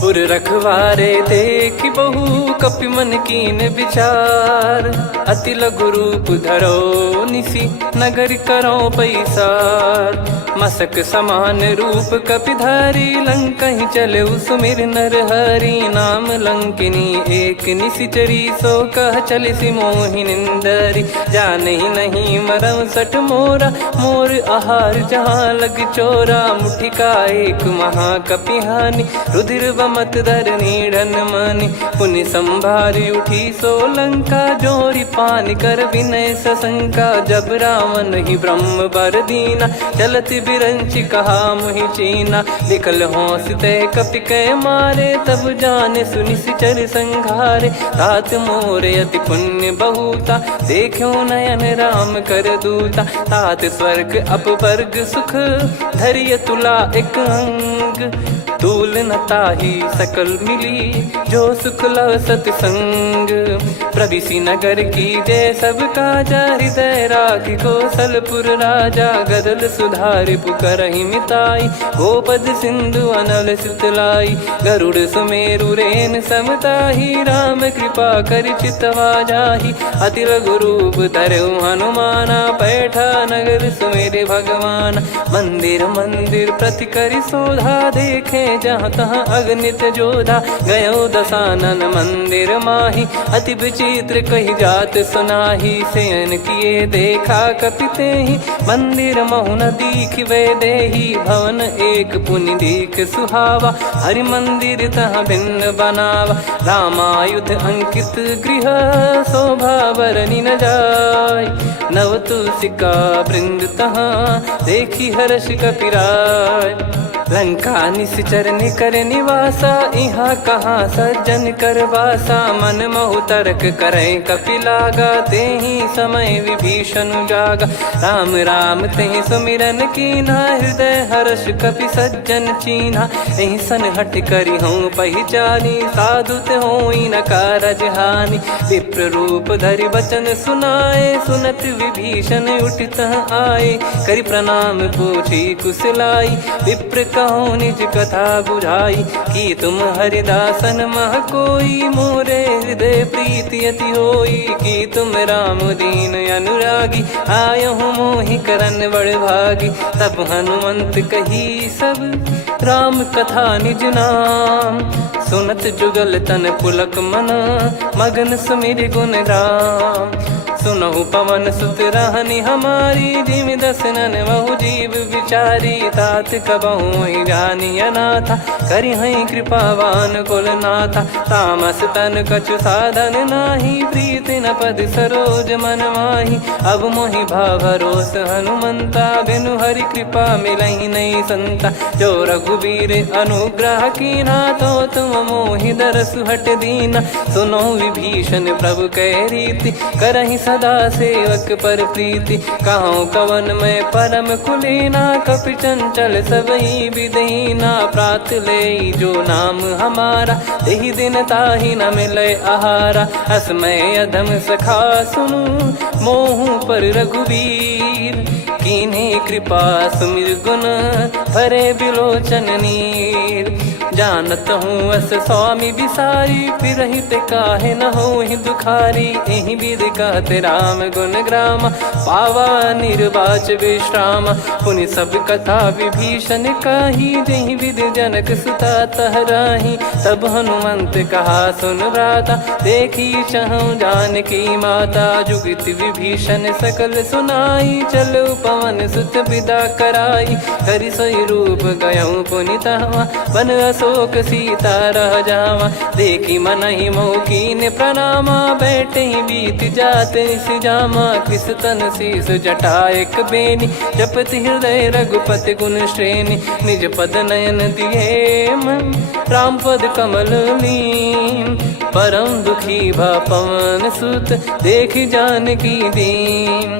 पुर रखवारे देख बहु, कपि मन कीन विचार। अति लघु रूप धरो निसी, नगर करो पैसार। मसक समान रूप कपि धारी, लंकहि चले सुमिर नर हरि। नाम लंकिनी एक निशिचरी, सो कह चलिसि मोहि निंदरी। जानहि नहीं मरम सठ मोरा, मोर आहार जहाँ लग चोरा। मुठिका एक महाकपि हानि, रुधिर बमत धरनी ढन मनि पुनि संभारी उठी सोलंका जोरी पानी कर विनय सशंका जब रावण ही ब्रह्म बर दीना चलत बिरंची कहा मुहि चीना निकल होंस ते कपि कै मारे तब जाने सुनि सिचर संघारे तात मोरे अति पुण्य बहुता देखो नयन राम कर दूता तात स्वर्ग अपवर्ग सुख धरिय तुला एक अंग तूल न ताही सकल मिली जो सुख लव सतसंग प्रविसी नगर की जय सब काजा हृदय राखी कौशलपुर राजा गदल सुधारि पुकरहि मिताई गोपद सिंधु अनल सितलाई गरुड़ सुमेरु रेन समताही राम कृपा कर चितवा जाही अति लघु रूप धरऊ हनुमाना बैठा नगर सुमेरे भगवान मंदिर मंदिर प्रति करि शोधा देखे जहाँ तहाँ अगणित जोधा गयो दशानन मंदिर माही अति विचित्र कही जात सुनाही सेन किए देखा कपिते ही मंदिर महु न दीख वे देही भवन एक पुनि दीख सुहावा हरि मंदिर तहाँ भिन्न बनावा रामायुध अंकित गृह शोभा बरनी न जाय नव तुलसी का वृंद तहाँ देखी हर्ष कपिराय लंका निश्चर निकर निवासा यहाँ कहाँ सज्जन कर वासा मन महु तर्क करे कपिलागा ते ही समय विभीषण जागा राम राम ते सुमिरन कीना हृदय हर्ष कपि सज्जन चीन्हा यही सन हट करी हूँ पहचानी साधु ते होई न कारज हानि विप्र रूप धरि वचन सुनाए सुनत विभीषण उठित आए करि प्रणाम पूछी कुशलाई विप्र कहो निज कथा बुझाई कि तुम हरिदासन मह कोई मोरे हृदय प्रीति अति होई कि तुम राम दीन अनुरागी आयहु मोहि करन बड़ भागी तब हनुमंत कही सब राम कथा निज नाम सुनत जुगल तन पुलक मन मगन सुमिर गुण राम सुनहु पवन सुत रहनी हमारी जिमि दसनन बहु जीव विचारी तात कबहु ही जानी अनाथा करि हई कृपावान कुल नाथा तामस तन कछु साधन नाही प्रीति न पद सरोज मन माही अब मोहि भाव भरोस हनुमंता बिनु हरि कृपा मिलहि नहीं संता जो रघुबीर अनुग्रह कीना तो तुम मोहि दरस हट दीना सुनो विभीषण प्रभु कह रीति करहि सदा सेवक पर प्रीति कहूँ कवन में परम कुलीना कपि चंचल सबही विदहीना प्रात ले जो नाम हमारा तेहि दिन ताहि न मिले आहारा असमय अधम सखा सुनु मोहु पर रघुवीर कीन्हे कृपा सुमिर गुण भरे बिलोचन नीर जानत हूँ अस स्वामी बिसारी फिर हित काहे न हो ही दुखारी एहि विध कहते राम गुण ग्राम पावा निर्वाच विश्राम पुनि सब कथा विभीषण काही जहि विध जनक सुता तहराही तब हनुमंत कहा सुन भ्राता देखी चहु जानकी माता जुगित विभीषण सकल सुनाई चलो पवन सुत विदा कराई करि सोई रूप गयऊँ पुनि तहवा बन अशोक सीता रह जावा देखी मन ही मौकीन प्रणामा बैठे ही बीत जाते जामा कृष तन शीस जटा एक बेनी जपति हृदय रघुपति गुण श्रेणी निज पद नयन दिए मन राम पद कमल लीन परम दुखी भा पवन सुत देखी जानकी दीन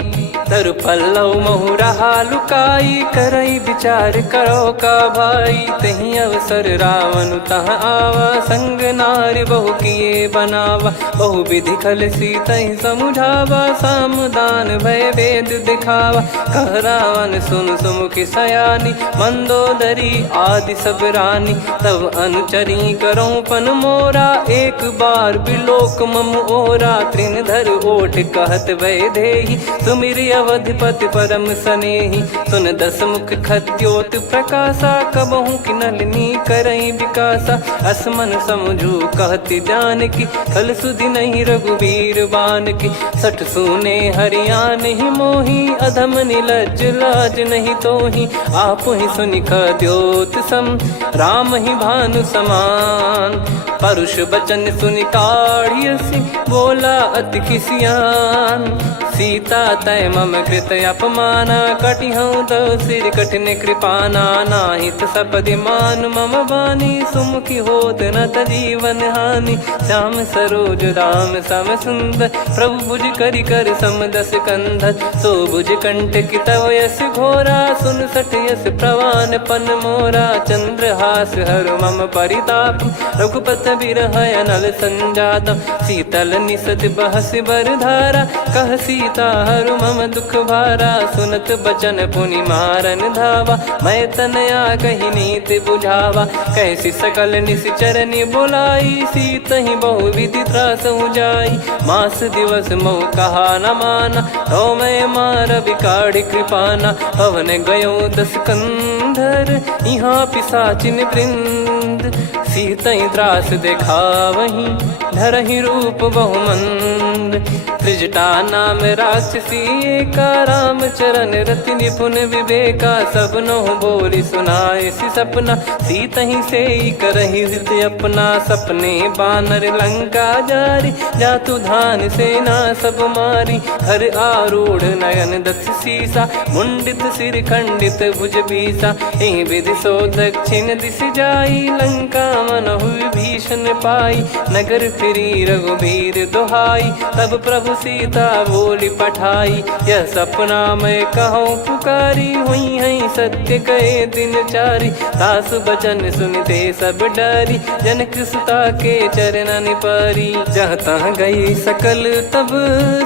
तरु पल्लव महु रहा लुकाई करई विचार करो का भाई तही अवसर रावण तह आवा संग नारी बहु किए बनावा बहु विधि खल सीतहि समुझावा सामदान भय वेद दिखावा कह रावण सुन सुमुखी सयानी मंदोदरी आदि सब रानी तब अनुचरी करो पन मोरा एक बार बिलोक मम ओरा तृण धर ओट कहत वै देहि सुमिर अवधिपति परम सनेही। सुन दस मुख खद्योत प्रकाशा, कबहू की नलिनी करई विकासा। असमन समझू कहती जान की, फल सुधि नहीं रघुबीर बान की। सठ सुने हरियाण ही मोही, अधम निलज लाज नहीं तोही। आप ही सुनि खद्योत सम, राम ही भानु समान। परुष बचन सुनि काढ़ियसि, बोला अति किसियान। सीता तय मम कृत अपमाना, कटिहऊँ तो सिर कठिन कृपाना। नाहित सपदि मान मम बानी, सुमुखी होत न जीवन हानि। श्याम सरोज राम सम सुंदर, प्रभु भुज करि कर सम दस कंधर। सो भुज कंठ की तव यस घोरा, सुन सठ यस प्रवान पन मोरा। चंद्रहास हर मम परिताप, रघुपत बिरह अनल संजात। शीतल निसत बहस बर धारा, कह सीता हरु मम दुख भारा। सुनत बचन पुनि मारन धावा, मैं तनया कही नीति बुझावा। कैसी सकल निश्चरनि बुलाई, सीत ही बहु विधि त्रास जाई। मास दिवस मोह कहा न माना, तो मैं मार बिकाढ़ी कृपाना। पवन गयो दस कंधर, यहाँ पिशाचिन वृंद। सीतहि त्रास देखावहीं, धरहि रूप बहुमंद। त्रिजटा नाम राक्षसी एका, राम चरण रति निपुण विवेका। सबनो बोली सुनाए सि सपना, सीतहि सेई करहि हृद अपना। सपने बानर लंका जारी, जातु धान सेना सब मारी। हर आरूढ़ नयन दस सीसा, मुंडित सिर खंडित भुज बीसा। एहि विधि सो दक्षिण दिश जाई, लंका मनहु भीषण पाई। नगर फिरी रघुबीर दुहाई, तब प्रभु सीता बोली पठाई। यह सपना मैं कहूँ पुकारी, हुई है सत्य कहे दिन चारी। सासु बचन सुनते सब डरी, जनक सुता के चरण परी। जहाँ तहाँ गई सकल तब,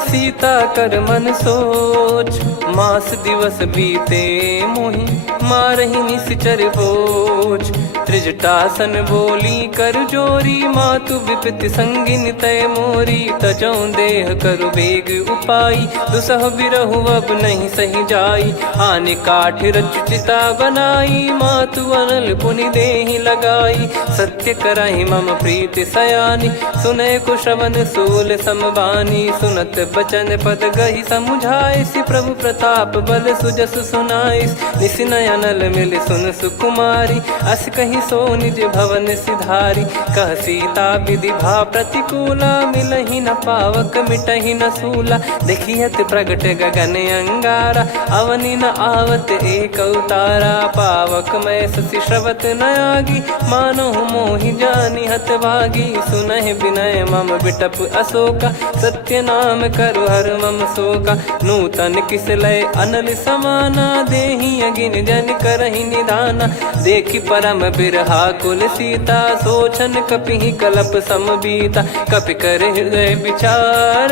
सीता कर मन सोच। मास दिवस बीते मोहि, मारहि निश्चर बोझ। त्रिजटासन बोली कर जोरी, मातु विपति संगिन तय मोरी। तजौ देह करु बेग उपाई, दुसह बिरहु अब नहीं सही जाई। आने काठ रचु चिता बनाई, मातु अनल पुनि देहि लगाई। सत्य करहि मम प्रीति सयानी, सुनय को श्रवण सूल समबानी। सुनत बचन पद गहि समुझाइसि, प्रभु प्रताप बल सुजस सुनाइस। निसिनय अनल मिल सुन सुकुमारी, अस कहि सो निज भवन सिधारी। कह सीता विधि भा प्रतिकूला, मिलहि न पावक मिटहि न सूला। देखियत प्रगट गगन अंगारा, अवनि न आवत एक अवतारा। पावक मैं ससि श्रवत न आगी, मानो मोहि जानि हत भागी। सुनहि विनय मम बिटप अशोका, सत्य नाम करु हर मम शोका। नूतन किस लय अनल समाना, देहि अगिन जन करहि निधाना। देखि परम बिरहा कुल सीता, सोचन कपिहि कलप समबीता। कपि कर हृदय विचार,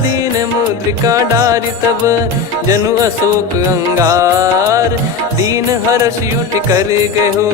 दीन मुद्रिका डारि तब। जनु अशोक अंगार, दीन हर्ष उठ कर गहो।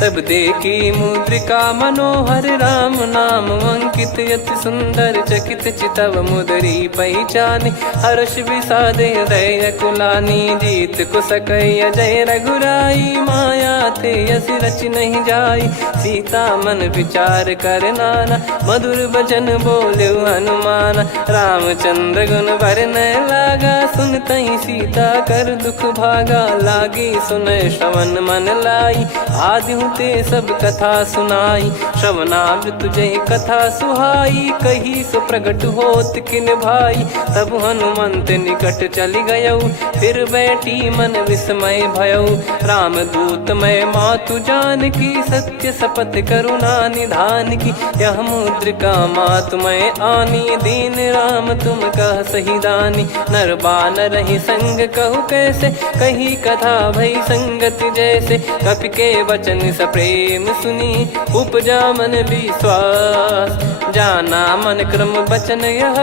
तब देखी मुद्रिका मनोहर, राम नाम अंकित अति सुंदर। चकित चितव मुदरी पहचानी, हर्ष विषाद हृदय कुलानी। जीत को सकय जय रघुराई, माया थे यस रच नहीं जाई। सीता मन विचार कर नाना, मधुर बचन बोले हनुमान। रामचंद्र गुण बरनय लागा, सुनतहि सीता कर दुख भागा। लागी सुनय श्रवण मन लाई, आदिहु ते सब कथा सुनाई। श्रवणाब तुझे कथा सुहाई, कही सो प्रगट होत किन भाई। तब हनुमंत निकट चली गयऊ, फिर बैठी मन विस्मय भयऊ। राम दूत मैं मातु जान की, सत्य शपथ करुणा निधान की। यह मुद्रिका मातु मैं आनी, दीन राम तुम कह सही दानी। नर बानर ही संग कहु कैसे, कही कथा भई संगति जैसे। कपि के वचन सप्रेम सुनी, उपजा मन विश्वास। जाना मन क्रम बचन यह,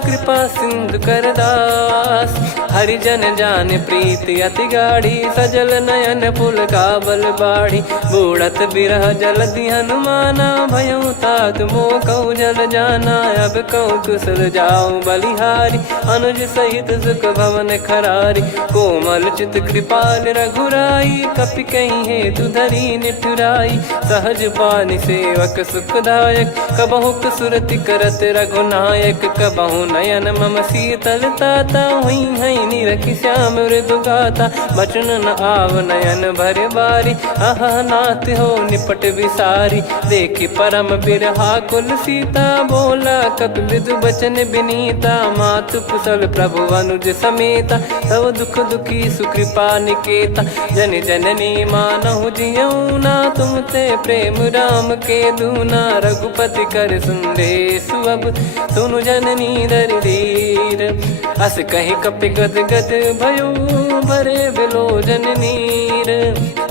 कृपा सिंधु कर दास। हरिजन जान प्रीति अति गाढ़ी, सजल नयन पुल काबल बाढ़ी। बूढ़त बिरह जलधि हनुमाना, भयउ तात मोह कहु जल जाना। अब कहु कुशल जाऊं बलिहारी, अनुज सहित सुख भवन खरारी। कोमल चित कृपाल रघुराई, कपि कहीं हेतु धरी निठुराई। सहज पानि सेवक सुखदायक, कबहु सुरति करत रघुनायक। कबहु नयन मम शीतलता, हुई हई निरखि श्याम मृदु गाता। बचन न आव नयन भर बारी, आहा नाथ हो निपट विसारी। देखि परम बिरहा कुल सीता, बोला कपि मृदु बचन बिनीता। मातु कुशल प्रभु अनुज समेता, तव दुख दुखी सुकृपा निकेता। जन जननी मानहु जियऊ ना, तुम ते प्रेम राम के दूना। रघुपति कर संदेशु अब, सुनु जननी दर धीर। अस कहि कपि गद गद भयो, भरे बिलोचन नीर।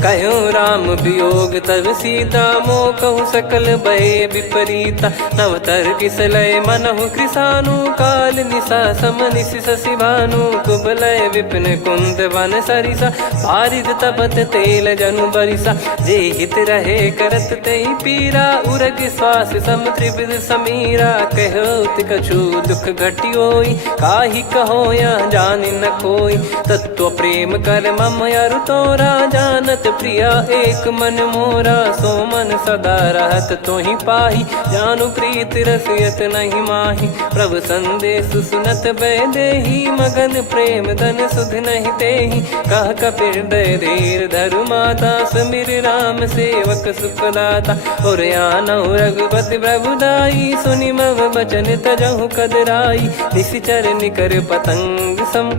कहूँ राम वियोग तब सीता, मोह कहूँ सकल भय विपरीता। नवतर किसलय मनहु कृसानु, काल निशा समनिशि शशि भानु। कुबलय विपिन कुंद वन सरिसा, पारिद तपत तेल जनु बरिसा। जे हित रहे करत तेहि पीरा, उरग श्वास सम त्रिविध समीरा। कहत कछु दुख घटियोई, काहि कहो या जानि न कोई। तत्व प्रेम कर मम अरु तोरा, जानत प्रिया एक मन मोरा। सो मन सदा रहत तोहि पाही, जानु प्रीत रसियत नहीं माही। प्रभु संदेश सुनत बैदेही, मगन प्रेम धन सुध नहीं तेहि। कह कपिर दय धीर धरु माता, सुमिर राम सेवक सुखदाता। और आनहु रघुपति प्रभु दाई, सुनि मव बचन तजहु कदराई। निशिचर निकर पतंग सम,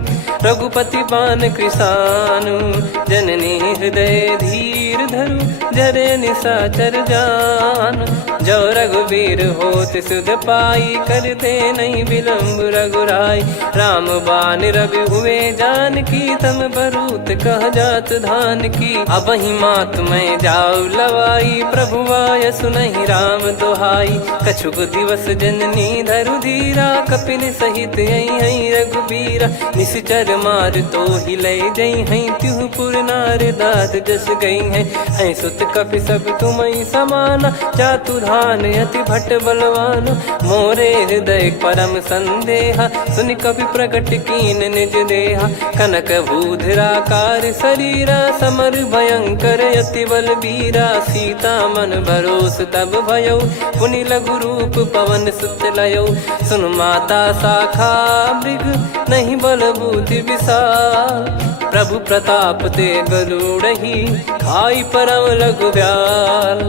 रघुपति पान कृसानु। जननी हृदय धीर धरु, जरे निशाचर जान। जो रघुवीर होत सुध पाई, कर दे नहीं विलम्ब रघुराई। राम बान रवि हुए जानकी, तम बरूत कह जात धान की। अब ही मात मैं जाऊ लवाई, प्रभु आय सुनहि राम दोहाई। कछुक दिवस जननी धरु धीरा, कपिन सहित यही रघुबीरा। निशिचर मार तो ही ले जई हैं, त्यों पुर नार दाद जस गई हैं। सुत कपि सब तुमहि समाना, चातुधान अति भट्ट बलवान। मोरे हृदय परम संदेहा, सुन कपि प्रकट कीन निज देहा। कनक भूधराकार शरीरा, समर भयंकर अति बलबीरा। सीता मन भरोस तब भयउ, पुनि लघु रूप पवन सुत लयउ। सुन माता शाखा मृग, नहीं बल बुद्धि विशाल। प्रभु प्रताप ते गरुड़हि, खाई परम लघु ब्याल।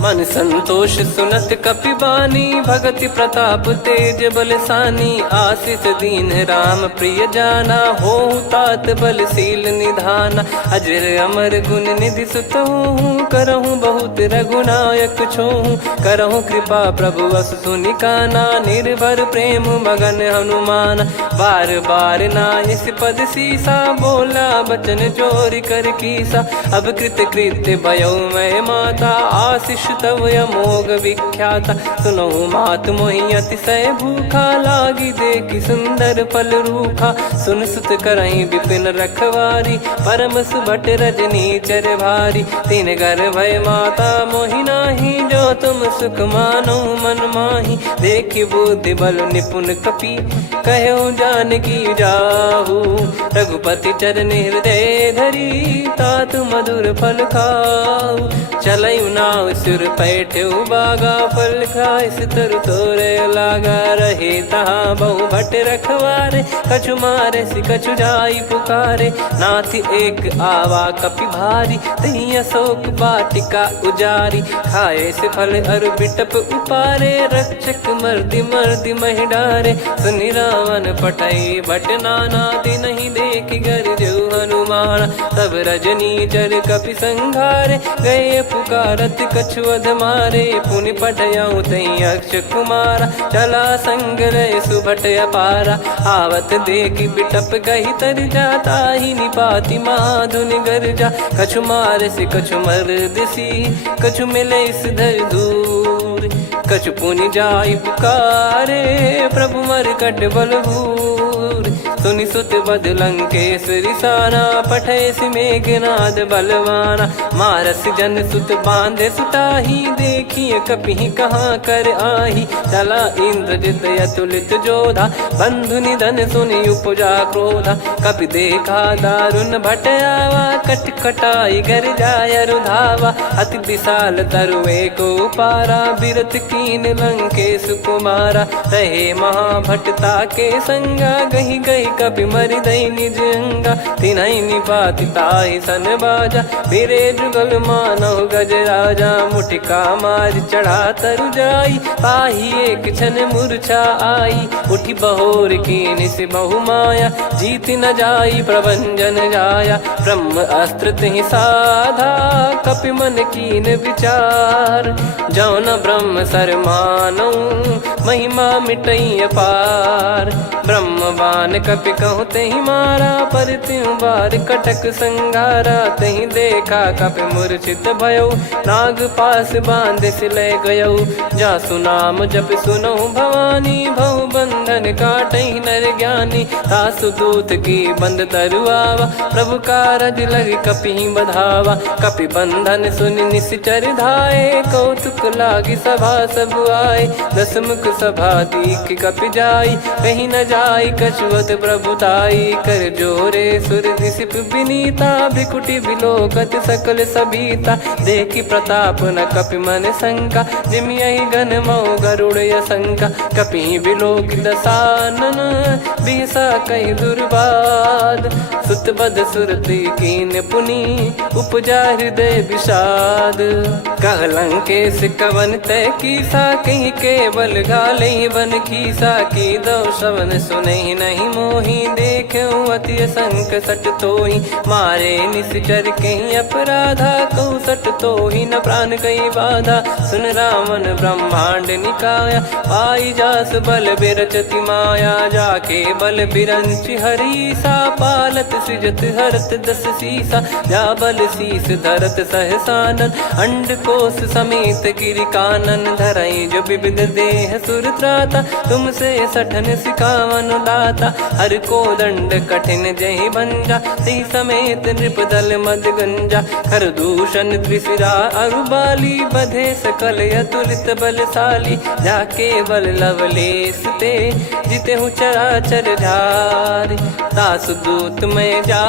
मन संतोष सुनत कपि बानी, भगति प्रताप तेज बलसानी। आशीष दीन राम प्रिय जाना, होहु तात बलशील निधाना। अजर अमर गुण निधि सुतहु, करहु बहुत रघुनायक छोहु। करहु कृपा प्रभु अस सुनि काना, निर्भर प्रेम मगन हनुमान। बार बार नायस पद सीसा, बोला बचन चोरी कर कीसा। अब कृत कृत्य भयो मैं माता, आशीष तव अमोघ विख्याता। सुनहु मात मोहि अतिशय भूखा, लागी देखि सुंदर फल रूखा। सुन सुत करहि विपिन रखवारी, परम सुभट रजनी चर भारी। तीन घर भय माता मोहि नाही, जो तुम सुख मानो मन माही। देखि बुद्धि बल निपुण कपि, कहु जानकी जाहु। रघुपति चरण हृदय धरी, तात मधुर फल खाऊ। चलऊ नाव सुर पैठऊ बागा, फल खाइस तरु तोरे लागा। रहे तहाँ बहु भट रखवारे, कछु मारे सि कछु जाई पुकारे। नाथ एक आवा कपि भारी, तही अशोक वाटिका उजारी। खाए से फल अरु बिटप उपारे, रक्षक मर्दि मर्दि महि डारे। सुनि रावण पटई भट नाना, तिनहि देखि गरजऊ हनुमान। तब रजनी चर कपि संघारे, गए पुकारत कछु अध मारे। पुनि पटयऊ तई अक्ष कुमारा, चला संग रहे सुभट अपारा। आवत देखि बिटप गही तर जाता, ही निपाति माधुन गर्जा। कछु मार से कछु मर्द सी, कछु मिले इस धर दूर। कछु पुनि जाई पुकारे, प्रभु मर कट बलभूर। सुनि सुत बद लंकेश्वरी साना, पठैसि मेघनाद बलवाना। मारस जन सुत बांधे सुताही, देखिए कपिहि कहाँ कर आही। चला इंद्रजित अतुलित जोधा, बंधु निधन सुनि उपजा क्रोधा। कपि देखा दारुण भट आवा, कट कटाई घर जाय रुधावा। अति विशाल तरुए को पारा, बिरत कीन लंकेश कुमारा। रहे महाभटता के संगा, गही गही कपि मरि दई निज अंगा। तिन्है निपाति ताहि सन बाजा, बिरे जुगल मानव गज राजा। मुटिका मार चढ़ा तरु जाई, पाही एक क्षण मूर्छा आई। उठी बहोर कीन से बहु माया, जीत न जाई प्रभंजन जाया। ब्रह्म अस्त्र तिहि साधा, कपि मन कीन विचार। जौ न ब्रह्म सर मानौ, महिमा मिटई अपार। ब्रह्म बान कपि कहु तेहि मारा, पर त्यों बार कटक संगारा। तेहि देखा कपि मूर्छित भयौ, नाग पास बांध सिले गयौ। जासु नाम जप सुनौ भवानी, भव बंधन काटहि नर ज्ञानी। तासु दूत की बंद तरुआवा, प्रभु कारज लग कपि बधावा। कपि बंधन सुनि निश्चर धाये, कौतुक लागी सभा सब आए। दसमुख सभा दीख कपि जाई, कहीं न जाई कछुवत प्रभुताई। कर जोरे सुर दिसिप विनीता, भ्रिकुटि बिलोकत सकल सबीता। देखि प्रताप न कपि मन शंका, जिमियहि घन मऊ गरुड़ असंका। कपि बिलोक दसानन, बिहसा कहि दुर्बाद। सुत बद सुरति कीन पुनि, उपजा हृदय विषाद। कह लंकेश कवन तय कीसा, कहीं केवल घाले बन खीसा। की दो श्रवण सुनहि नहीं मोही, देखऊं अति संक सट तोहि। मारे निश्चर कहीं अपराधा, कहूँ सट तोहि न प्राण कहीं बाधा। सुन रावण ब्रह्मांड निकाया, पाई जास बल बिरचति माया। जाके बल बिरंच हरीसा, पालत सृजत हरत दस सीसा। जा बल शीस धरत सहसानन, अंड कोश समेत गिरि कानन। धरई जो विविध देह सुर त्राता, तुमसे सठन सिखावन दाता। हर को दंड कठिन जहि भंजा, ती समेत नृप दल मद गंजा। कर दूषण त्रिशिरा अरुबाली, बधे सकल अतुलित बलशाली। जाके बल लवलेस ते, जिते हूँ चराचर झारी। दास दूत में जा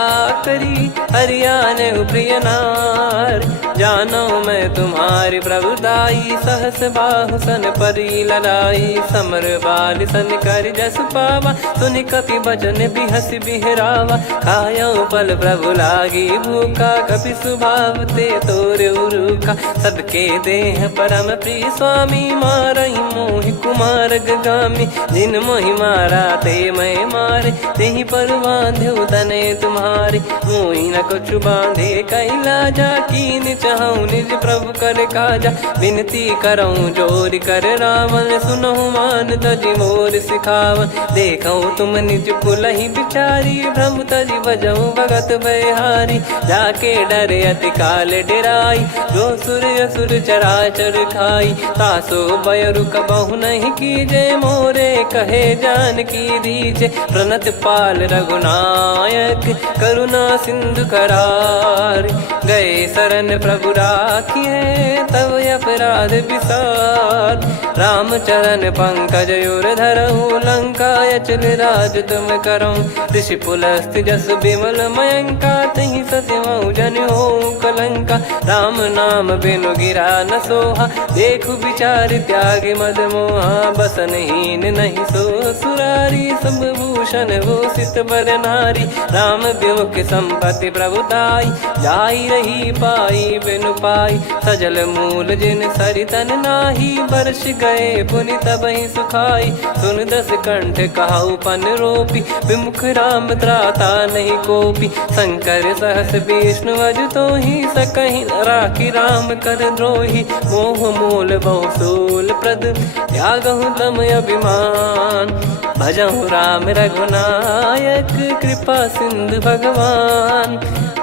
करी, हरियाने प्रिय नार। जानो मैं तुम्हारी प्रभुताई, सहस बाहु सन परी लड़ाई। समर बाल सन कर जस पावा, सुनि कपि बचन बिहस बिहरावा। खायो पल प्रभु लागी भूखा, कपि स्वभाव ते तोर उरुखा। सबके देह परम प्रिय स्वामी, मारहि मोहि कुमार गगामी। जिन मोहि मारा ते मैं मारे, तेहि पर बांधो तने तुम्हारे। मोहि न कछु बांधे कैलाजा, कीन चाहूं निज प्रभु कर काजा। विनती करऊं जोरि कर रावण, सुनहु मान तजि मोर सिखावन। देखऊं तुम निज कुलहि बिचारी, भ्रम तजि बजऊं भगत बयहारी। जाके डरे अति काल डेराई, जो सुर असुर चराचर खाई। तासो बयरु कबहु नहीं कीजे, मोरे कहे जान की दीजे। प्रणत पाल रघुनायक, करुणा सिंधु करार। गए शरण प्रभु राखिए, तब अपराध विसार। राम चरण पंकज उर धरऊं, लंका अचल राज तुम करऊं। ऋषि पुलस्त्य जस विमल मयंका, तहि ससिमऊ जन होऊं कलंका। राम नाम बिनु गिरा न सोहा, देखु विचार त्याग मद मोहा। बसनहीन नहीं सो सुरारी, सब भूषण भूषित बर नारी। राम विमुख संपत्ति प्रभुताई, जाई रही पाई बिनु पाई। सजल मूल जिन सरितन नाही, बरस गए पुनि तबहि सुखाई। सुन दस कंठ कहाऊ पन रोपी, विमुख राम त्राता नहीं कोपी। शंकर सहस विष्णु अज तोहि, सकहि न राखी राम कर द्रोही। मोह मूल बहु सूल प्रद, त्यागहु तम अभिमान। भजहु राम रघुनायक, कृपा सिंधु भगवान।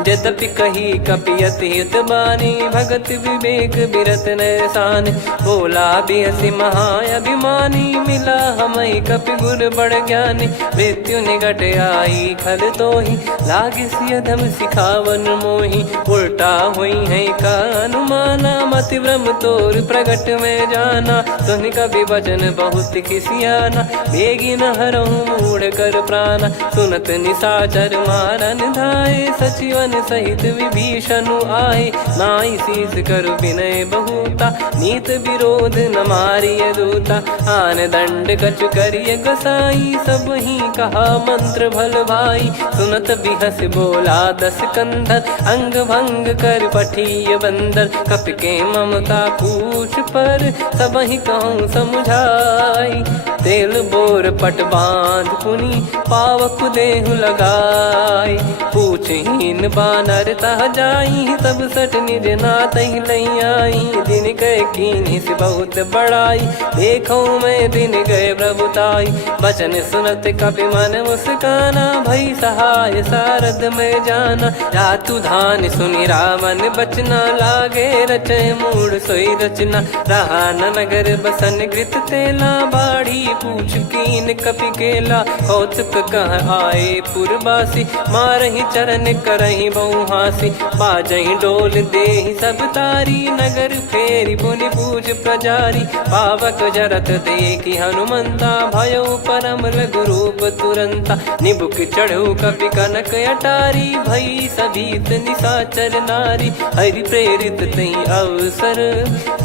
यद्यपि कही कपियत हित बानी भगत विवेक बिरत नैसान बोला बियसि महाअभिमानी मिला हमई कपि गुर बड़ ज्ञानी मृत्यु निकट आई खल तो ही लागिस अधम सिखावन मोही उल्टा हुई है का अनुमाना मति भ्रम तोर प्रगट में जाना सुन कवि वचन बहुत खिसियाना बेगी न हरहु मूढ़ कर प्राण सुनत निशाचर मारन धाये सचिवन सहित विभीषण आए नाई शीस कर विनय बहुता नीत विरोध न मारिय दूता आन दंड कछु करिय गोसाई सब ही कहा मंत्र भल भाई सुनत बिहस बोला दस कंधर अंग भंग कर पठिय बंदर कपि के ममता पूछ पर सब ही कहूँ समझाई तेल बोर पट बांध पुनी पावक देहु लगाई पूछहीन बानर तह जाई तब सट निज नाथ लई आई दिन गए कीनी से बहुत बड़ाई देखो मैं दिन गए प्रभुताई बचन सुनत कपि मन मुस्काना भई सहाय सारद में जाना जातु धान सुनि रामन बचना लागे रचय मूड सोई रचना रहा न नगर बसन कृत तेला बाड़ी पूछ कीन कपि केला कौतुक कह आए पुरबासी मारहि चरण करहि बहुहासी बाजहि डोल देहि सब तारी नगर फेरी पुनि पूज प्रजारी पावक जरत देखि हनुमंता भयो परम लघु रूप तुरंता निबुक चढ़ऊ कपि कनक अटारी भई सभीत निशाचर नारी हरि प्रेरित तई अवसर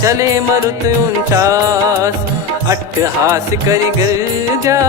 चले मरुत 49 अट्टहास करि गिरजा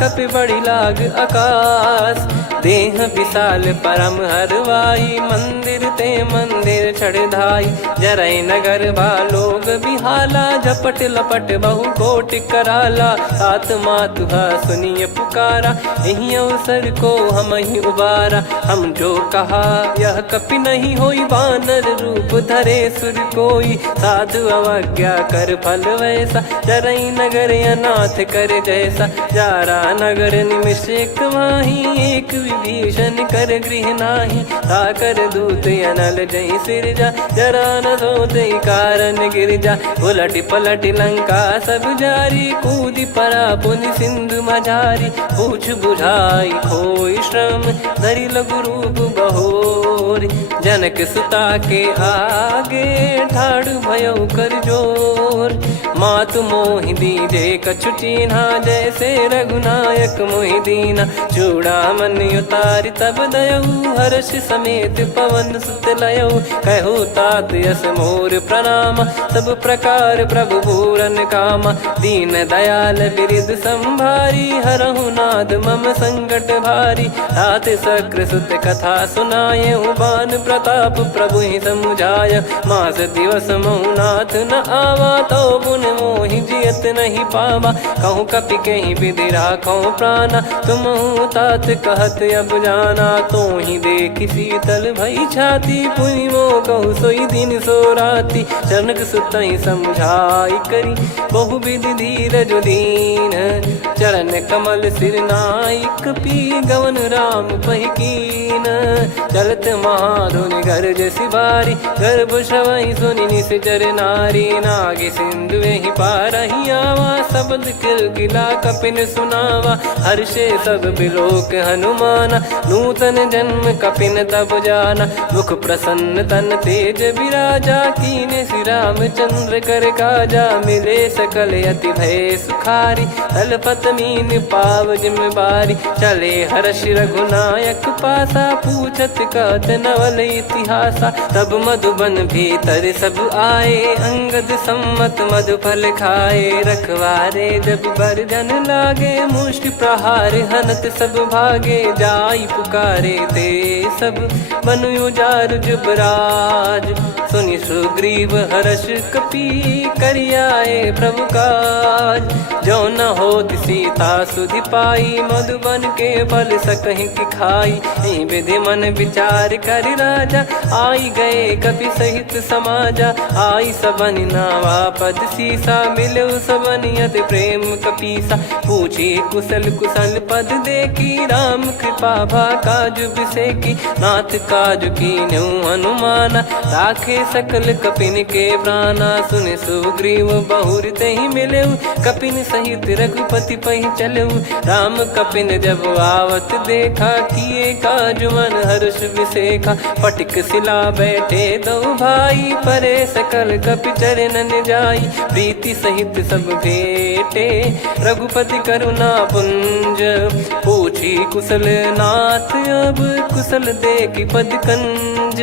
कपि बड़ी लाग आकाश देह विशाल परम हरवाई मंदिर ते मंदिर चढ़ाई जरई नगर लोग बिहाला झपट लपट बहु कोट कराला सात मातुहा सुनिय पुकारा यही अवसर को हम ही उबारा हम जो कहा यह कपि नहीं होई बानर रूप धरे सुर कोई साधु अवज्ञा कर फल वैसा जरई नगर अनाथ कर जैसा जारा नगर निमिष एक माही एक विभीषण कर गृह नाही ताकर दूत अनल जय सिरजा जरा न सोते कारण गिरजा उलट पलट लंका सब जारी कूदी परा पुनि सिंधु मझारी पूछ बुझाई खोई श्रम धरि लघु रूप बहोरी जनक सुता के आगे ठाड़ भयो कर जोर मातु मोहि दीजे कछु चिन्हा जैसे रघुनायक मोहि दीना चूड़ामन उतारि तब दयऊ हर्ष समेत पवन सुत लयऊ कहु तात यस मोर प्रणाम सब प्रकार प्रभु पूरन कामा दीन दयाल बिरिद संभारी हरहु नाद मम संकट भारी तात सक्र सुत कथा सुनाये बान प्रताप प्रभु ही समुझाय मास दिवस मौनाथ न आवा तो पुन मोहि जियत नहीं पावा कहूँ कपि कहीं विधि राखो प्राणा तुम तात कहत अब जाना तो ही देख शीतल भई छाती पुनि मो कहु सोई दिन सो राती जनक सुतई समझाई करी बहु विधि धीरज दीन चरण कमल सिर नाइक पी गवन राम पहिकीन चलत महाधुनि गर्ज सिबारी गर्भ श्रवई सुनि निश्चर नारी नागे सिंधु ही पारही आवा शब्द किलकिला कपिन सुनावा हर्षे सब बिलोक हनुमाना नूतन जन्म कपिन तब जाना मुख प्रसन्न तन तेज विराजा कीने श्री रामचंद्र कर काजा मिले सकल अति भय सुखारी तलपत मीन पाव जिम्मेवारी चले हर्ष रघुनायक पासा पूछत कहत नवल इतिहासा तब मधुबन भीतर सब आए अंगद सम्मत मधुफल खाए रखवारे जब बरजन लागे मुष्टि प्रहार हनत सब भागे जाई पुकारे ते सब बनु उजार जुबराज सुनि सुग्रीव हर्ष कपि करियाए प्रभु काज जो न होत सीता सुधि पाई मधुबन के फल सकहि की खाई विधि मन विचार कर राजा आई गए कपि सहित समाजा आई सबन नावा पद सीसा मिलो सबन करत प्रेम कपीसा। पूछी कुशल कुशल पद देखी राम कृपा भा काज बिसेकी। नाथ काज कीन्हु हनुमाना राखे सकल कपिन के प्राणा। सुन सुग्रीव बहुर तेहि मिलेउ कपिन सहित रघुपति पहि चलेउ। राम कपिन जब आवत देखा किए काज मन हर्ष विसेखा। फटिक सिला बैठे दो भाई परे सकल कपि चरणन जाई। प्रीति सहित सब भेटे रघुपति करुणा पुंज। पूछी कुशल नाथ अब कुशल देखी पद कंज।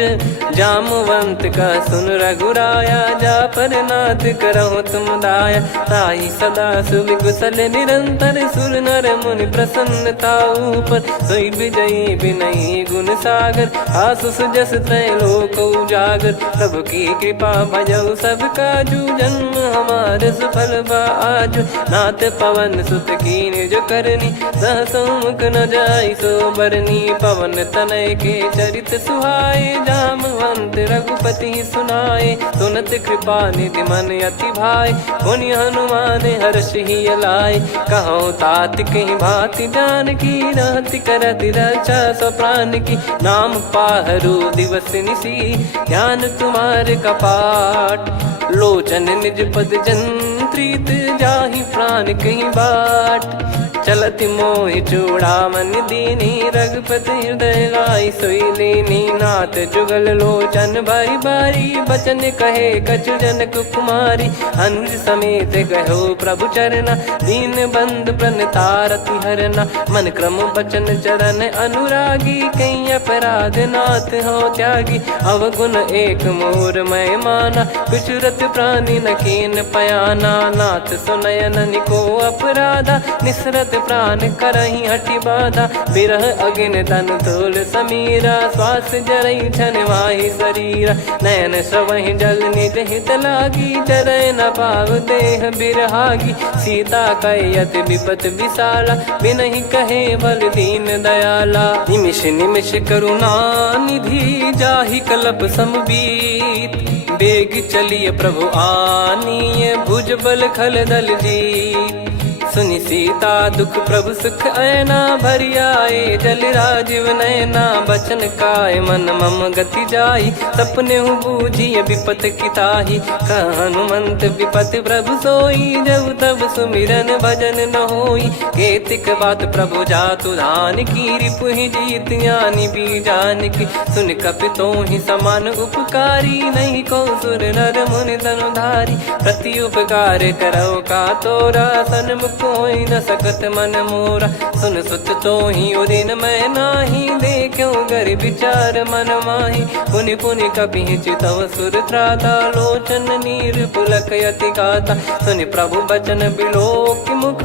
जामवंत का सुन रघुराया जा पर नाथ करहु तुम दाया। ताई सदा सुविकुशल निरंतर सुर नर मुनि प्रसन्नता ऊपर। सोई विजयी विनयी गुण सागर आसु सुजस त्रैलोक उजागर। प्रभु की कृपा भजऊ सब काजू जन्म हमारे सफल बा आजु। नाथ पवन सुत कीन्ह जो करनी सहसो मुख न जाई सो बरनी। पवन तनय के चरित सुहाए जामवंत रघुपति सुनाए। सुनत कृपा निधि मन अति भाई पुनि हनुमान हर्ष ही लाए। कहो तात कहीं भांति जान की रहति करति रक्षा सो प्राण की। नाम पाहरु दिवस निसी ध्यान तुम्हारे कपाट। लोचन निज पद जंत्रित जाहि प्राण कहीं बाट। चलति मोहि चूड़ामन दीनी रघुपति हृदय लाई सोई लीनी। नाथ जुगल लोचन बारी बारी बचन कहे कछु जनक कुमारी। अनुज समेत गहो प्रभु चरना दीन बंद प्रणतारति हरना। मन क्रम बचन चरण अनुरागी कहीं अपराध नाथ हो त्यागी। अवगुण एक मोर मैं माना कुछुरत प्राणी न कीन पयाना। नाथ सुनयन निको अपराधा निसरत प्राण करही हटि बाधा। बिरह अगिन तन तोल समीरा श्वास जरई छन वाहि शरीरा। नयन श्रवहि जल निज हित लागी चरय न पाव देह बिरहागी। सीता कयत विपत विशाला बिनहि कहे बल दीन दयाला। निमिष निमिष करुणा निधि जाहि कलप समबीत। बेग चलिए प्रभु आनीय भुज बल खल दल जीत। सुनि सीता दुख प्रभु सुख ऐना भरि आए। जल राजीव नयना बचन काय मन मम गति जाई। सपने हूँ बूझिए विपत किताही हनुमंत विपत प्रभु सोई। जब तब सुमिरन भजन न होई केतिक बात प्रभु जातु धान की। रिपु ही जीत ज्ञानी बीजान की सुन कपि तो ही समान उपकारी। नहीं को सुर नर मुनि धनुधारी प्रति उपकार करो का तोरा। सन्मुख कोई न सकत मन मोरा सुन सुत तो ही उदिन मैं नाही। देखो गर विचार मन माही पुनि पुनि कपि चितव सुर त्राता। लोचन नीर पुलक यति गाता सुनि प्रभु बचन बिलोक मुख।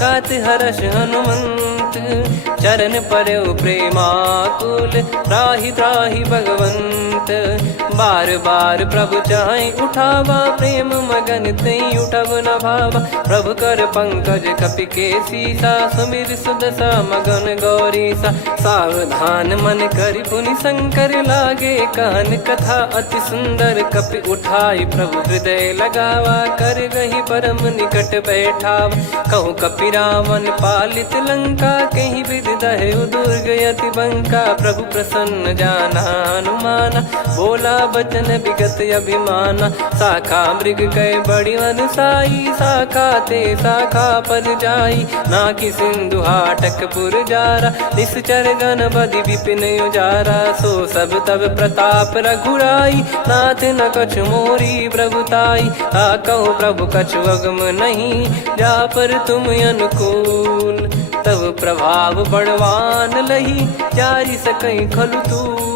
गात हर्ष हनुमंत चरण परउ प्रेमाकुल। त्राहि त्राहि भगवंत बार बार प्रभु चाहि उठावा। प्रेम मगन तई उठब न भावा। प्रभु कर पंकज कपि के सीसा सुमिर सुदशा मगन गौरीसा। सावधान मन करि पुनि शंकर लागे कहन कथा अति सुंदर। कपि उठाई प्रभु हृदय लगावा कर गही परम निकट बैठावा। कहु कपि रावण पालित लंका कहीं विधि दहु दुर्ग यति बंका। प्रभु प्रसन्न जाना हनुमाना बोला बचन विगत अभिमाना। शाखा मृग कय बड़ी अनुसाई शाखा ते शाखा पर जाई। नाकि सिंधु हाटक पुर जारा निश्चर गण बदि विपिन उजारा। सो सब तब प्रताप रघुराई नाथ न कछु मोरी प्रभुताई। कहो प्रभु कछु अगम नहीं जा पर तुम अनुकूल। तब प्रभाव बड़वान लही जारी सकई खलु तूल।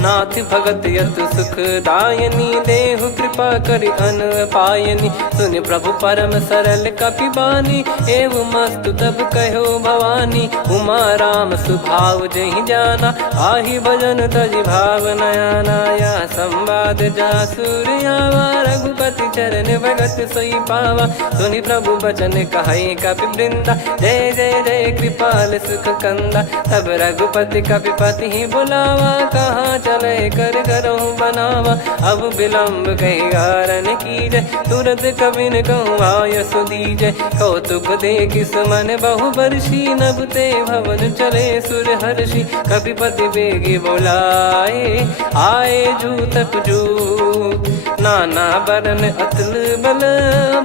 नाथ भगत यतु सुख दायनी देहु कृपा करि अन पायनी। सुन प्रभु परम सरल कपि बानी एवं मस्तु तब कहो भवानी। उमा राम सुभाव जहि जाना आहि भजन तजि भाव नयाना। या संवाद जासुर आवा रघुपति चरण भगत सोई पावा। सुनि प्रभु बचन कहै कपि वृंदा जय जय जय कृपाल सुख कंदा। तब रघुपति कपिपति बुलावा कहाँ चले कर करहु बनावा। अब विलम्ब कही कारण कीजय, तुरत कबिन कहूँ आयस दीजय। कौतुक देखिस मन बहु बरसी, नभ ते भवन चले सुर हर्षि। कपिपति बेगी बोलाए, आए जूतक जूत। नाना बरन अतुल बल,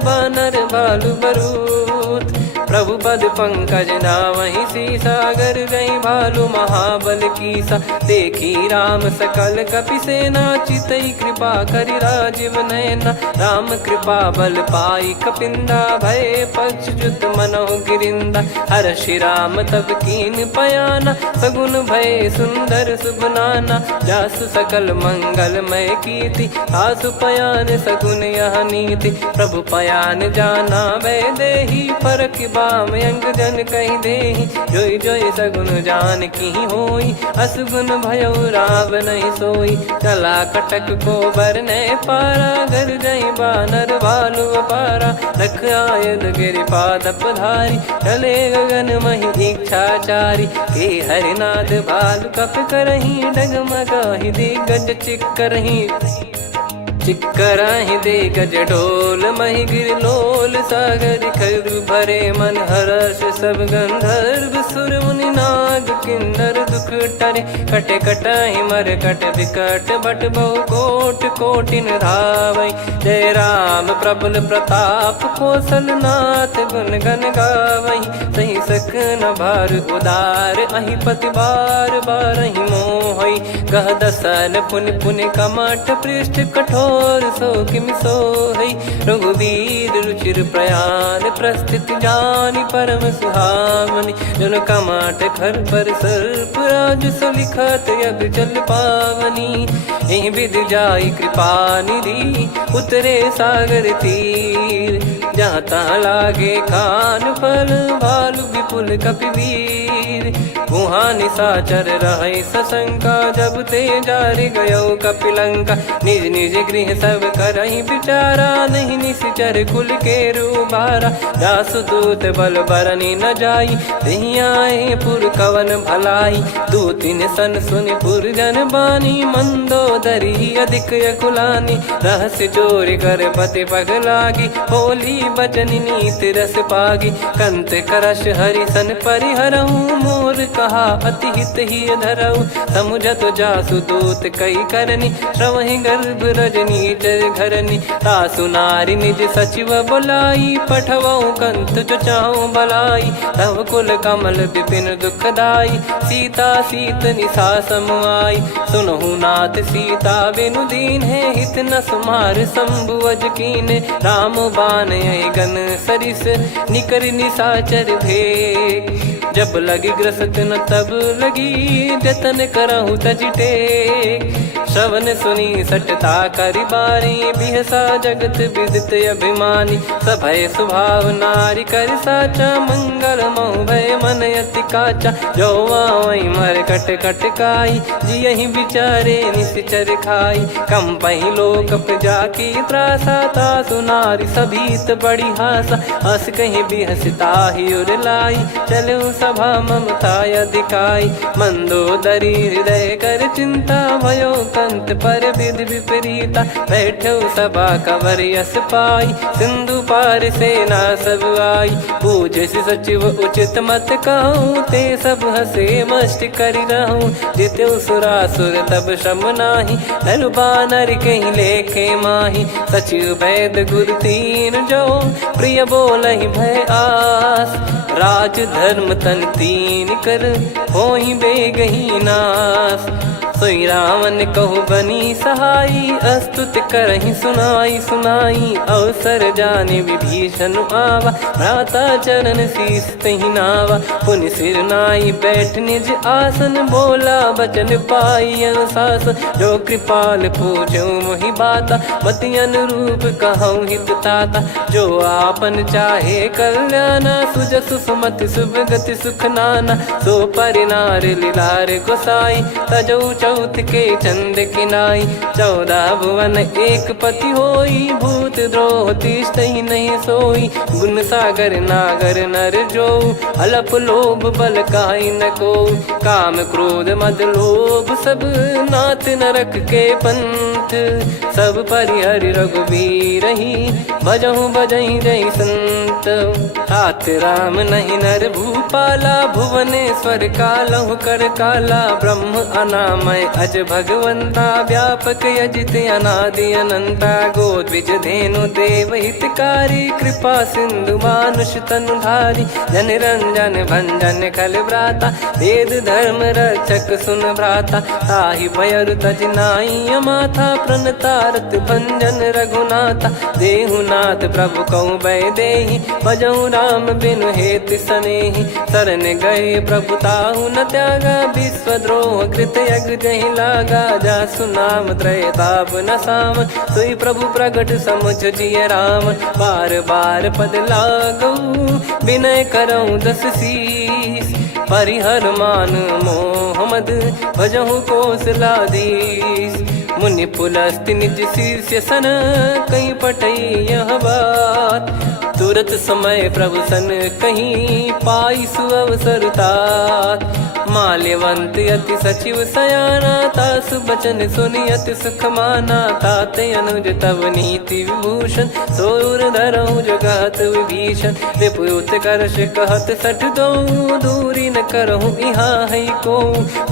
बानर भालु बरूत। प्रभु पद पंकज नावहि सीसा, गर गई भालु महाबल कीसा। देखी राम सकल कपि सेना, चितई कृपा करि राजीव नयना। राम कृपा बल पाई कपिंदा, भय पक्ष जुत मनोह गिरिंदा। हर्षि राम तब कीन पयाना, सगुन भय सुंदर शुभ नाना। जासु सकल मंगलमय कीर्ति, आसु पयान सगुन यह नीति। प्रभु पयान जाना वै देहि, फरक बाम अंग जन कहि देहि। जोई जोई सगुन जान की होई, असगुन भयो राव नहीं सोई। चला कटक को बरने पारा, घर जई बानर भालु अपारा। रख आयद गिरिपाद पधारी, चले गगन महि इच्छाचारी। के हरिनाथ भालु कप करही, डगमगाहि दिग्गज चिक्करही। चिक्कराहि दे गज ढोल, महि गिर लोल। सागर खर भरे मन हर्ष, सब गंधर्व सुर मुनि नाग किन्नर दुख टरे। कटे कटाहि मर कट विकट, बट बहु कोट कोटिन धावै। जय राम प्रबल प्रताप, कौशल नाथ गुण गन गावै। सही सकन भार उदार, अहि पति बार बारहि मोहै। गह दसन पुन पुन कमठ, पृष्ठ कठोर सो किमि सोहै। रघुवीर रुचिर प्रयाण, प्रस्थित जानि परम सुहावनि। जन कमाट खर पर सर्प, राज सलिखत यग जल पावनी। एहि विधि जाई कृपा निधि, उतरे सागर तीर। जहाँ तहाँ लागे खान फल, भालु विपुल कपिवीर। गुहा निशाचर रहै सशंका, जब ते जारि गयो कपिलंका। निज निज गृह सब करहि विचारा, नहीं निश्चर कुल के रूबारा। जासुदूत बल बरनि न जाई, तेहि आए पुर कवन भलाई। दूतिन सन सुनि पुर जन बानी, मंदोदरी अधिक यकुलानी। रहस्य चोरी कर पति पग लागी, होली बचन नीत रस पागी। कंत करश हरिसन परिहरहु, मोर कहा अति हित ही धरऊ। समुझत जासुदूत कई करनी, श्रवहि गर्भ रजनी चर घरनी। तासु नारी निज सचिव बोलाई, पठवऊ कंत जो चाहूं बलाई। तव कुल कमल विपिन दुखदाई, सीता सीत निशा समाई। सुनहु नाथ सीता बिनु दीन है, हित न सुमार शंभु अज कीने। राम बान गन सरिस, निकर निशाचर भेग। जब लगी ग्रसत न तब लगी, जतन करहु तज टेक। श्रवण सुनी सटता करि बारी, बिहसा जगत विदित अभिमानी। सभय स्वभाव नारी कर साचा, मंगल महु भय मन अति काचा। जो आवै मर कट कट काई, जियहि विचारे निश्चर खाई। कम पहि लोक जाकी त्रासा, तासु नारी सभीत बड़ी हासा। हस कहीं बिहसता ही उर लाई, चलऊ सभा ममता अधिकाई। मंदोदरी हृदय कर चिंता, भयो कंत पर विधि विपरीता। बैठो सभा कवर यस पाई, सिंधु पार सेना सब आई। पूज्य सचिव उचित मत कहूँ, ते सब हसे मस्त करि रहूं। जित्यु सुरासुर तब श्रम नाही, नर बानर कहीं लेखे माही। सचिव वैद गुरु तीन जो, प्रिय बोलहि भय आस। राज धर्म तन तीन कर, होहि बेगहि नास। सोई रावण कहु बनी सहाई, अस्तुत करहि सुनाई सुनाई। अवसर जाने विभीषण आवा, भ्राता चरण शीस तहि नावा। पुनि सिर नाई बैठ निज आसन, बोला बचन पाई अनुशासन। जो कृपाल पूछो मोहि बाता, मति अनुरूप कहूँ हित ताता। जो आपन चाहे कल्याणा, सुजसु सुमति शुभ गति सुख नाना। सो परिनार लीलार गोसाई, तजौ चौथ के चंद किनाई 14 भुवन एक पति होई भूत द्रोह तिष्ठ ही नहीं सोई गुण सागर नागर नर जो अलप लोभ बल काई न को काम क्रोध मद लोभ सब नाथ नरक के पंथ सब परिहरि रघुबीर ही भजहु भजहि जय संत तात राम नहीं नर भूपाला भुवनेश्वर कालहु कर काला ब्रह्म अनामय अज भगवंता व्यापक यजित अनादि अनंता गोद्विज धेनु देव हितकारी कृपा सिंधु मानुष तनुधारी जन रंजन भंजन खल भ्राता वेद धर्म रक्षक सुन भ्राता ताहि भयर तज नाई माथा प्रणतारत भंजन रघुनाथा देहुनाथ प्रभु कहु बै देहि भजहु राम बिनु हेत सनेहि शरण गए प्रभु ताहु न त्यागा विश्वद्रोह कृत यज्ञ जहि लागा जासु नाम त्रय ताप न साम सोई प्रभु प्रगट समुझ जिय राम बार बार पद लागऊ विनय करऊँ दस शीस परिहर मान मोह मद भजहु कौशलाधीश मुनि पुलस्ति निज शीर्ष सन कहीं पटई यह बात तुरत समय प्रभु सन कहीं पाई सुअवसर तात माल्यवंत अति सचिव सयाना तासु बचन सुनि अति सुख माना ताते अनुज तव नीति विभूषण सोर धरहु जगत विभीषण रिपुत करश कहत सठ दो दूरी न करहु इहाँ है को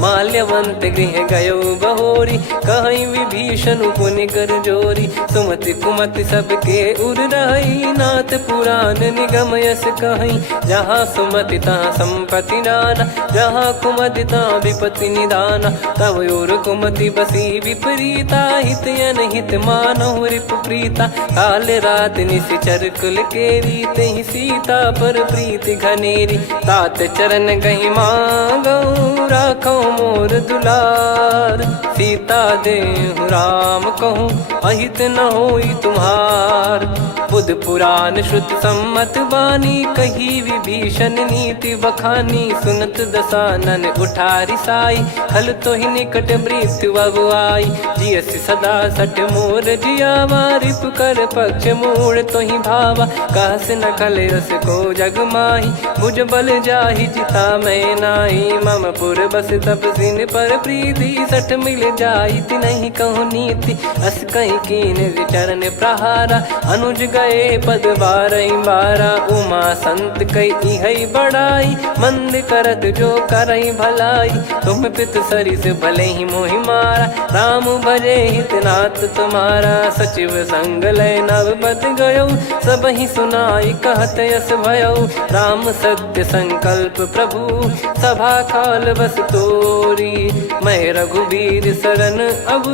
माल्यवंत गृह गयो बहोरी कहीं विभीषण पुनि कर जोरी सुमति कुमति सबके उर रही नाथ पुराण निगम यस कहीं जहाँ सुमति तहाँ संपत्ति नाना जहाँ कुमति तहाँ विपत्ति निदाना तव और कुमति बसी विपरीता हित अनहित मानहु रिप प्रीता काल रात निशिचर कुल केरी तेहि सीता पर प्रीति घनेरी तात चरण गहि मांगऊ राखो मोर दुलार सीता देहु राम कहूँ अहित न होई तुम्हार बुध पुराण श्रुत सम्मत वाणी कही विभीषण नीति बखानी सुनत दसानन उठारी साई खल तो ही निकट मृत्यु अब आई जियसि सदा सट मोर जियावा रिप कर पक्ष मूड़ तो ही भावा कहस न खल रस को जग माही मुझ बल जाहि जिता मैं नाही मम पुर बस तपसिन पर प्रीति सठ मिल जाई नहीं कहूँ नीति अस कहीं कीन विचरण प्रहारा अनुज गए पद बारा उमा संत कई है बड़ाई मंद करत जो करई भलाई तुम पित सरिस भले ही मोहि मारा राम भजे हितनाथ तुम्हारा सचिव संग लय नवपत गयो सब ही सुनाई कहत यस भयो राम सत्य संकल्प प्रभु सभा काल बस तोरी मैं रघुबीर शरण अब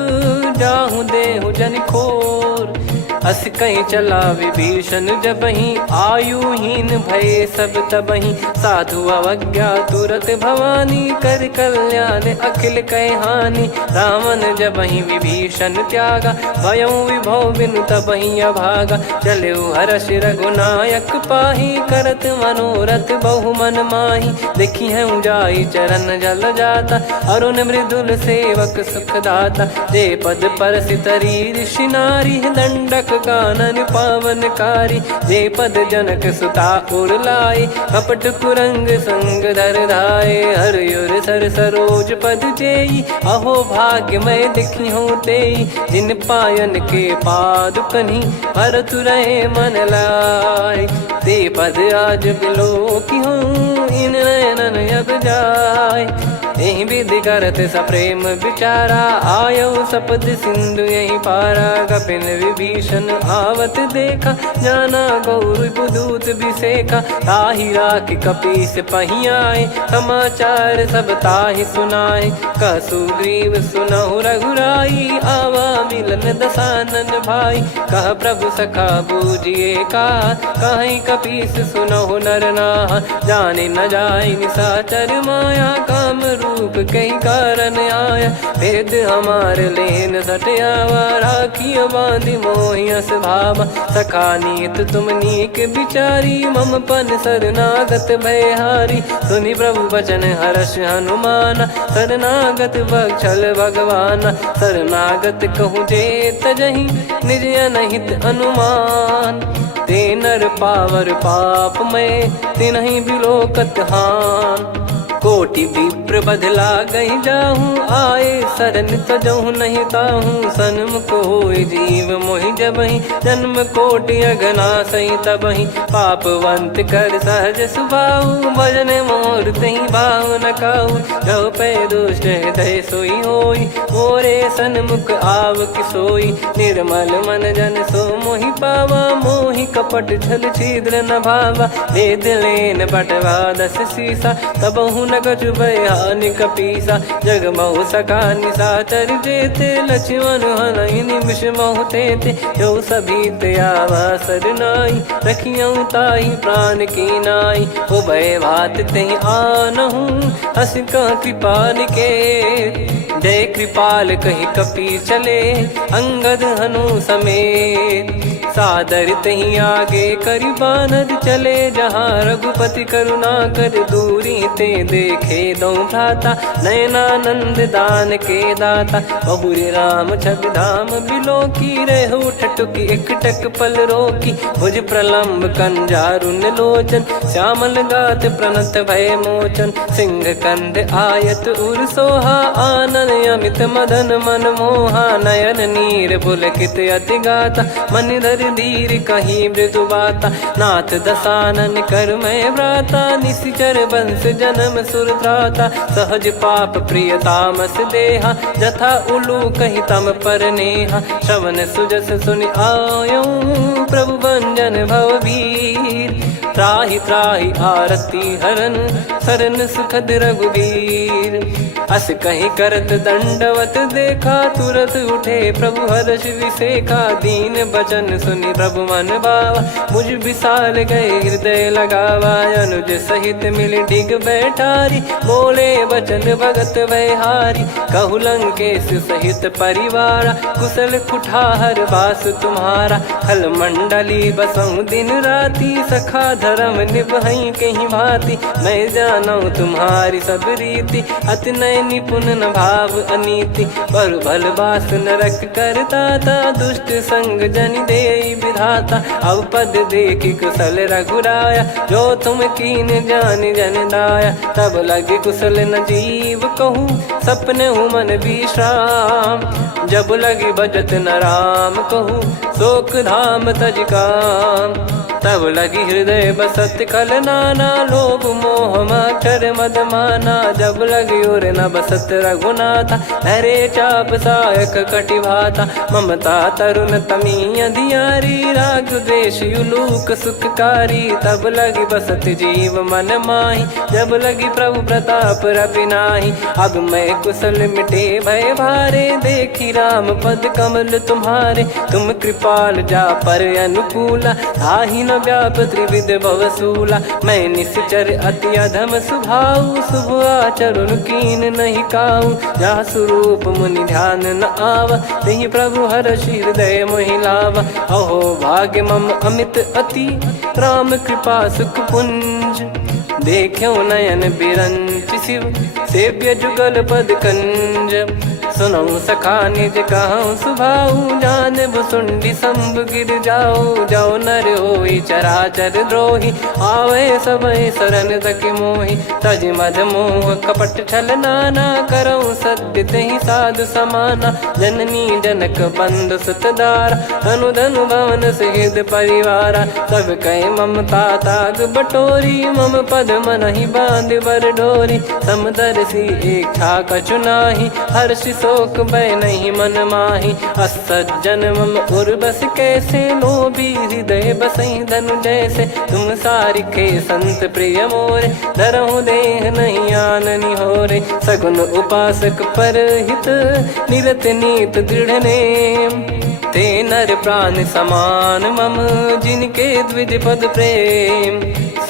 जाहूँ देहु जन खोर अस कहीं चला विभीषण जबहि आयुहीन भय सब तबहि साधु अवज्ञा तुरत भवानी कर कल्याण अखिल कह हानि रावण जबहि विभीषण त्यागा भयउ विभव बिनु तबहि अभागा चलऊ हर्ष रघुनायक पाही करत मनोरथ बहु मन माही देखी है जाई चरण जल जाता अरुण मृदुल सेवक सुख दाता जे पद पर सितरी ऋषि नारी दंडक कानन पावनकारी जे पद जनक सुता उर लाई कपट कुरंग संग धर धाये हरियुर सर सरोज पद जेई अहो भाग्य मैं दिखी हूँ तेई जिन पायन के पाद कन्ही भरत रहे मन लाय ते पद आज बिलो की हूँ इन नयनन अब जाय यही विधि करत सप्रेम विचारा आयो सपद सिंधु यही पारा कपिन विभीषण आवत देखा जाना गौर बुदूत बिसेखा ताहि राख कपीस पहियाए समाचार सब ताहि सुनाए कसु ग्रीव सुनहु रघुराई आवा मिलन दसानन भाई कह प्रभु सखा बूझिए का कहीं कपीस सुनहु नर नाह जाने न जाय निशाचर माया काम रूप कई कारण आया, भेद हमारे लेन सटयावा, राखिया बांधी मोहियस भावा, सखा नीत तुम नीक बिचारी, मम पन शरणागत भयहारी, सुनि प्रभु वचन हर्ष हनुमाना, शरणागत बक्षल भगवाना, शरणागत कहूँ जे तजहि निज अनहित अनुमान, ते नर पावर पाप में तिन्हि बिलोकत हान, कोटि विप्र बदला गई जाहूँ, आए शरण तजहु नहीं ताहूँ, सन्मुख होय जीव मोहि जबहि, जन्म कोटि अगना सही तबहि, पापवंत कर सहज सुभाऊ, भजन मोर तहि भाव न काहू, जो पै दुष्ट हृदय सोई होई, मोरे सन्मुख आव किसोई, निर्मल मन जन सो मोहि पावा, मोहि कपट छल छिद्र न भावा, वेद लेन बटवा दस सीसा, तबहु न कछु बयान कपीसा, जग महु सका निशाचर जेते, लक्ष्मण हनहि निमिष महु तेते, जो सभी त्यावा सरनाई, रखियऊ ताहि प्राण की नाई, उभय भात तेहि आनहु, हस कह कृपाल के, जय कृपाल कहि कपि चले, अंगद हनु समेत, सादर तही आगे करि बानर चले, जहाँ रघुपति करुणा कर दूरी ते देखे दो भ्राता, नयनानंद दान के दाता, बहुरी राम छवि धाम बिलो की, रेहु ठटुकी एकटक पल रोकी, भुज प्रलम्ब कंजारुन लोचन, श्यामल गात प्रणत भय मोचन, सिंह कंद आयत उर सोहा, आनन अमित मदन मन मोहा, नयन नीर पुलकित अति गाता, मन धर धीर कहीं मृदु बाता, नाथ दसानन कर मैं भ्राता, निशिचर वंश जन्म सुर त्राता, सहज पाप प्रिय तामस देहा, जथा उलू कहि तम पर नेहा, श्रवण सुजस सुनि आयो, प्रभु भंजन भवभीर, त्राहि त्राहि आरती हरन, शरण सुखद रघुबीर, अस कहीं करत दंडवत देखा, तुरत उठे प्रभु हर्ष विसेखा, दीन बचन सुनि प्रभु मन भावा, मुझ विशाल गए हृदय लगावा, अनुज सहित मिल डिग बैठारी, बोले बचन भगत वैहारी, कहु लंकेश सहित परिवारा, कुशल कुठार बास तुम्हारा, खल मंडली बसऊं दिन राती, सखा धर्म निभई कहीं भांति, मैं जानू तुम्हारी सब रीति, अति नय निपुण न भाव अनीति, पर भल बास नरक करता था, दुष्ट संग जन दे विधाता, अब पद देखी कुशल रघुराया, जो तुम कीन जान जन दाया, तब लगे कुशल न जीव कहूँ, सपने हूँ मन विश्राम, जब लगी बजत न राम कहूँ, शोक धाम तज काम, तब लगी हृदय बसत खल नाना, लोभ मोह मक्षर मद माना, जब लगी उर न बसत रघुनाथा, हरे चाप सायक कटि भाता, ममता तरुण तमी अधियारी, राग द्वेष युलूक सुखकारी, तब लगी बसत जीव मन माही, जब लगी प्रभु प्रताप रवि नाही, अब मैं कुशल मिटे भय भारे, देखी राम पद कमल तुम्हारे, तुम कृपाल जा पर अनुकूला, आही न व्याप त्रिविध भवसूला, मैं निश्चर अति अधम सुभाऊ, शुभ आचरण कीन नहीं काऊ, जहाँ स्वरूप मुनि ध्यान न आवा, तहि प्रभु हर्ष हृदय मोहि लावा, अहो भाग्य मम अमित अति, राम कृपा सुख पुंज, देखो नयन बिरंच शिव, सेव्य जुगल पद कंज, सुनऊ सखा निज कहूँ सुभाऊ, जान भुसुंडी शंभ गिर जाओ, जाओ नर होई चराचर द्रोही, आवे सबय शरण तक मोहि, तज मद मोह कपट छल नाना, करऊँ सत्य तहि साधु समाना, जननी जनक बंधु सुतदारा, धनु धनु भवन सहित परिवारा, सब कहे ममता ताग बटोरी, मम पद मनहि बांध बर डोरी, समदर्शी इच्छा कछु नाही, हर्ष शोक भय नहीं मन माही, असज्जन मम उर्वश कैसे, लोभी हृदय बसई धनु जैसे, तुम सारिखे संत प्रिय मोरे, धरहु देह नहीं आननि होरे, सगुन उपासक पर हित, निरत नीत दृढ़ नेम, ते नर प्राण समान मम, जिनके द्विज पद प्रेम,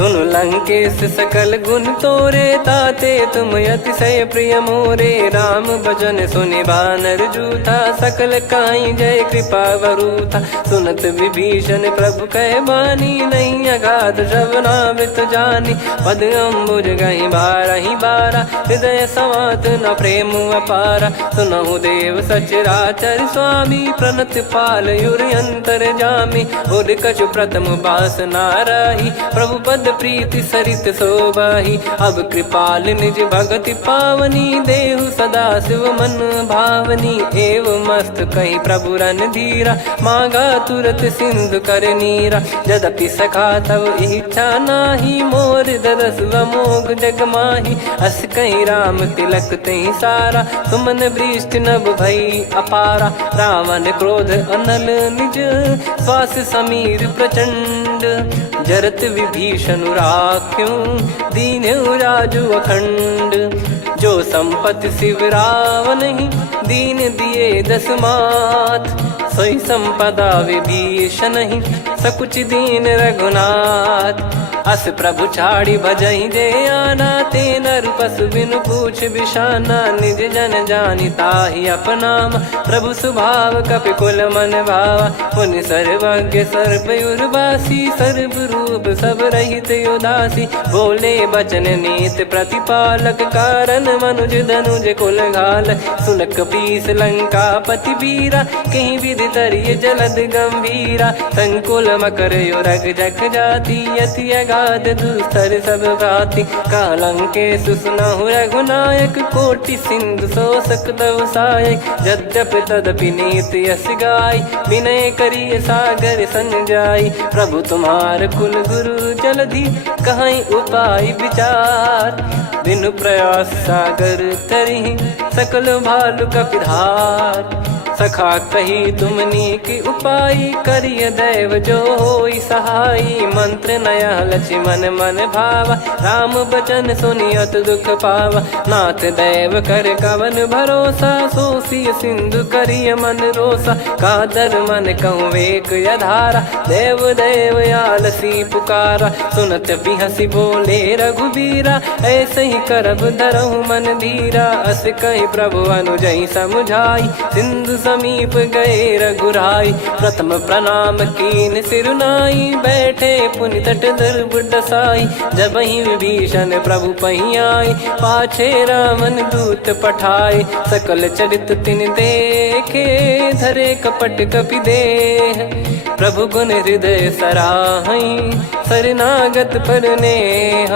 सुन लंकेश सकल गुण तोरे, ताते तुम अतिशय प्रिय मोरे। राम भजन सुनि बानर जूथा, सकल काई जय कृपा वरूथा। सुनत विभीषण प्रभु कह बानी, नहीं अगाध श्रवणामृत जानी। पद अम्बुज गहि बारहि बारा, हृदय समात न प्रेम अपारा। सुनहु देव सचराचर स्वामी, प्रणत पाल युर अंतर जामी। उर कछु प्रथम बास नाराही, प्रभु पद प्रीति सरित शोभाही। अब कृपाल निज भगति पावनी, देहु सदा शिव मन भावनी। एव मस्त कही प्रभु रन धीरा, मांगा तुरत सिंधु कर नीरा। यद्यपि सखा तब इच्छा नाही, मोर दरस मोग जग माही। अस कहीं राम तिलक तही सारा, सुमन वृष्टि नभ भई अपारा। रावण क्रोध अनल निज, श्वास समीर प्रचंड। जरत विभीषण राख्यों, दीन्हु राजु अखंड। जो संपत्ति शिव रावण ही, दीन दिए दस मात। सोई संपदा विभीषण ही, सकुच दीन रघुनाथ। अस प्रभु छाड़ी भजई जे आना, ते नर पशु बिनु पूछ बिशाना। निज जन जानि ताहि अपनाम, प्रभु स्वभाव कपि कुल मन भावा। मुनि सर्वज्ञ सर्वयुर्वासी, सर्व रूप सब रहित उदासी। बोले बचन नीत प्रतिपालक, कारण मनुज धनुज कुल घाल। सुन कपीस लंका पति वीरा, कहीं विधि तरिय जलद गंभीरा। संकुल मकर युरग जख जाति, यति अगाध दुस्तर सब भाति। कालंकेश सुनहु रघुनायक, कोटि सिंधु शोषक तव सहायक। यद्यपि तदपि नीति यस गाय, विनय करिय सागर सन जाई। प्रभु तुम्हार कुल गुरु जलधि, कहीं उपाय विचार। बिनु प्रयास सागर तरिहि, सकल भालु कपिधार। सखा कही तुमनी की उपाय, करिय दैव जो होई सहाई। मंत्र नया लक्ष्मण मन भावा, राम बचन सुनियत दुख पावा। नाथ दैव कर कवन भरोसा, सोसिय सिंधु करिय मन रोसा। कादर मन कहूँ वेक यधारा, देव देव आलसी पुकारा। सुनत बिहसी बोले रघुबीरा, ऐसे ही करब धरहु मन धीरा। अस कही प्रभु अनुजई समुझाई, सिंधु समीप गए रघुराई। प्रथम प्रणाम कीन सिरुनाई, बैठे पुनि तट दर्भ डसाई। जब ही विभीषण प्रभु पही आई, पाछे रावण दूत पठाए। सकल चरित तिन देखे, धरे कपट कपि देह। प्रभु गुण हृदय सराहई, शरणागत पर नेह।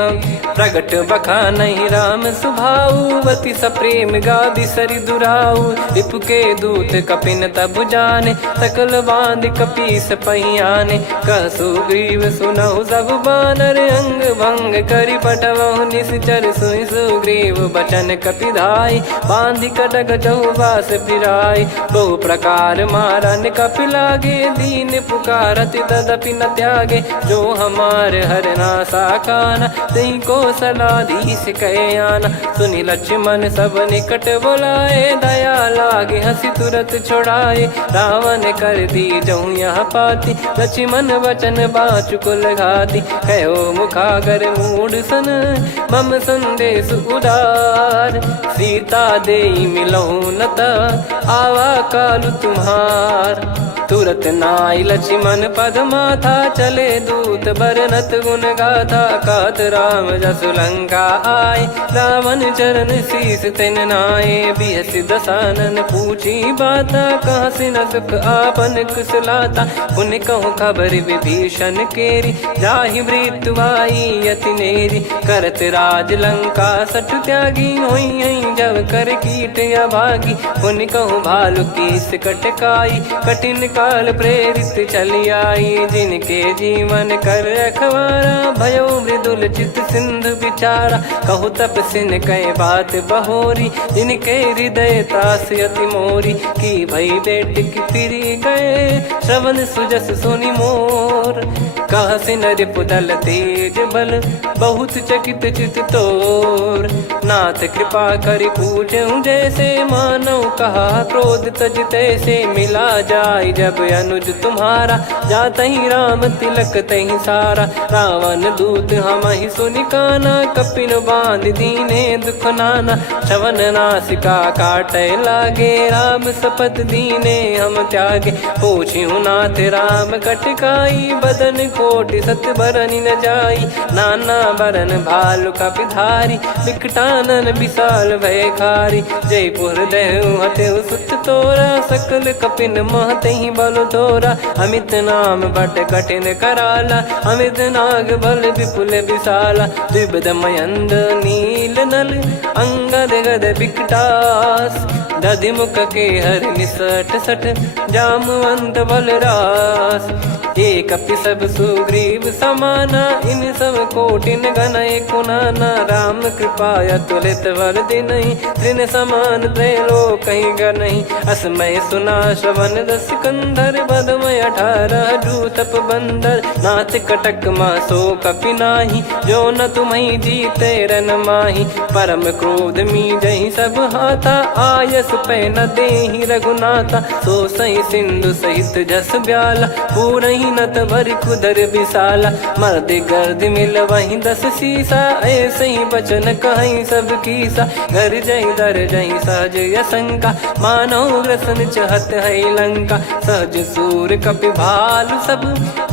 प्रगट बखानहि राम सुभाऊ, अति सप्रेम गादि सरि दुराऊ। रिपु के दूत कपिन तब जाने, सकल बांध कपीस पहियाने। कह सुग्रीव सुनहु सब बानर, अंग भंग करि पठवहु निश्चर। सुनि सुग्रीव बचन कपिधाई, बांधि कटक चहुबास फिराई। बहु प्रकार मारन कपि लागे, दीन पुकारत तदपि न त्यागे। जो हमार हरना साकाना, तई को सलाधीश कहे आना। सुनि लक्ष्मण सब निकट बुलाए, दया लागे हंसी तुरत छुड़ाए। रावण कर दी जऊँ यहाँ पाती, लक्ष्मण वचन बाचु कुल घाती। कहो मुखागर मूढ़ सन, मम संदेश उदार। सीता देई मिलहु नता, आवा कालु तुम्हार। तुरत नाई लक्ष्मण पद माथा, चले दूत बरनत गुण गाथा। कात राम जसु लंका आए, रावण चरण शीस तिन नाये। बिहसि दसानन पूछी बाता, कहाँ से न सुख आपन कुशलाता। पुन कहूँ खबर विभीषण केरी, जाहि मृत्यु आई अति नेरी। करत राज लंका सठ त्यागी, होई जब कर कीट अभागी। पुन कहूँ भालु कीस कटकाई, कठिन काल प्रेरित चली आई। जिनके जीवन कर रखवारा, भयो मृदुल चित सिंधु विचारा। कहु तपसिन कई बात बहोरी, जिनके हृदय तास अति मोरी। की भई बेट की फिरी गए, श्रवण सुजस सुनि मोर। कह से नर पुदल तेज बल बहुत चकित चित तोर। नाथ कृपा कर पूछूं जैसे मानव कहा क्रोध तज तैसे मिला जाय जब अनुज तुम्हारा जात ही राम तिलक तही सारा। रावण दूत हम ही सुनि काना कपिन बांध दीने दुख नाना। श्रवण नासिका काटे लागे राम शपथ दीने हम त्यागे। पूछ्यू नाथ राम कटकाई बदन कोटि सत बरनि न जाई। नाना बरन भालु कपिधारी विकटानन विशाल भयखारी। जयपुर देहु हतेउ सुत तोरा सकल कपिन महतहि बल तोरा। अमित नाम बट कठिन कराला अमित नाग बल विपुल विशाला। द्विबद मयंद नील नल अंगद गद विकटास। दधि मुख के हर निसठ सठ जामवंत बलरास। एक कपि सब सुग्रीव समाना इन सब कोटिन गनय कुनाना। राम कृपा अतुलित बल दिनहि तृण समान त्रैलोक गनहि। असमय सुना श्रवण दस कंधर बदमय 18 जूतप बंदर। नाथ कटक मासो कपि नाही जो न तुम्हि जीते रन माही। परम क्रोध मी जहि सब हाथा आयस पै न देहि रघुनाथा। सो सही सिंधु सहित जस ब्याला पूरहि नत भर कुदर विशाला। मर्द गर्द मिल वहीं 10 सीसा ऐसे ही बचन कहीं सब कीसा। घर जय दर जय सहज यसंका मानव ग्रसन चहत है लंका। सहज सूर कपि भालु सब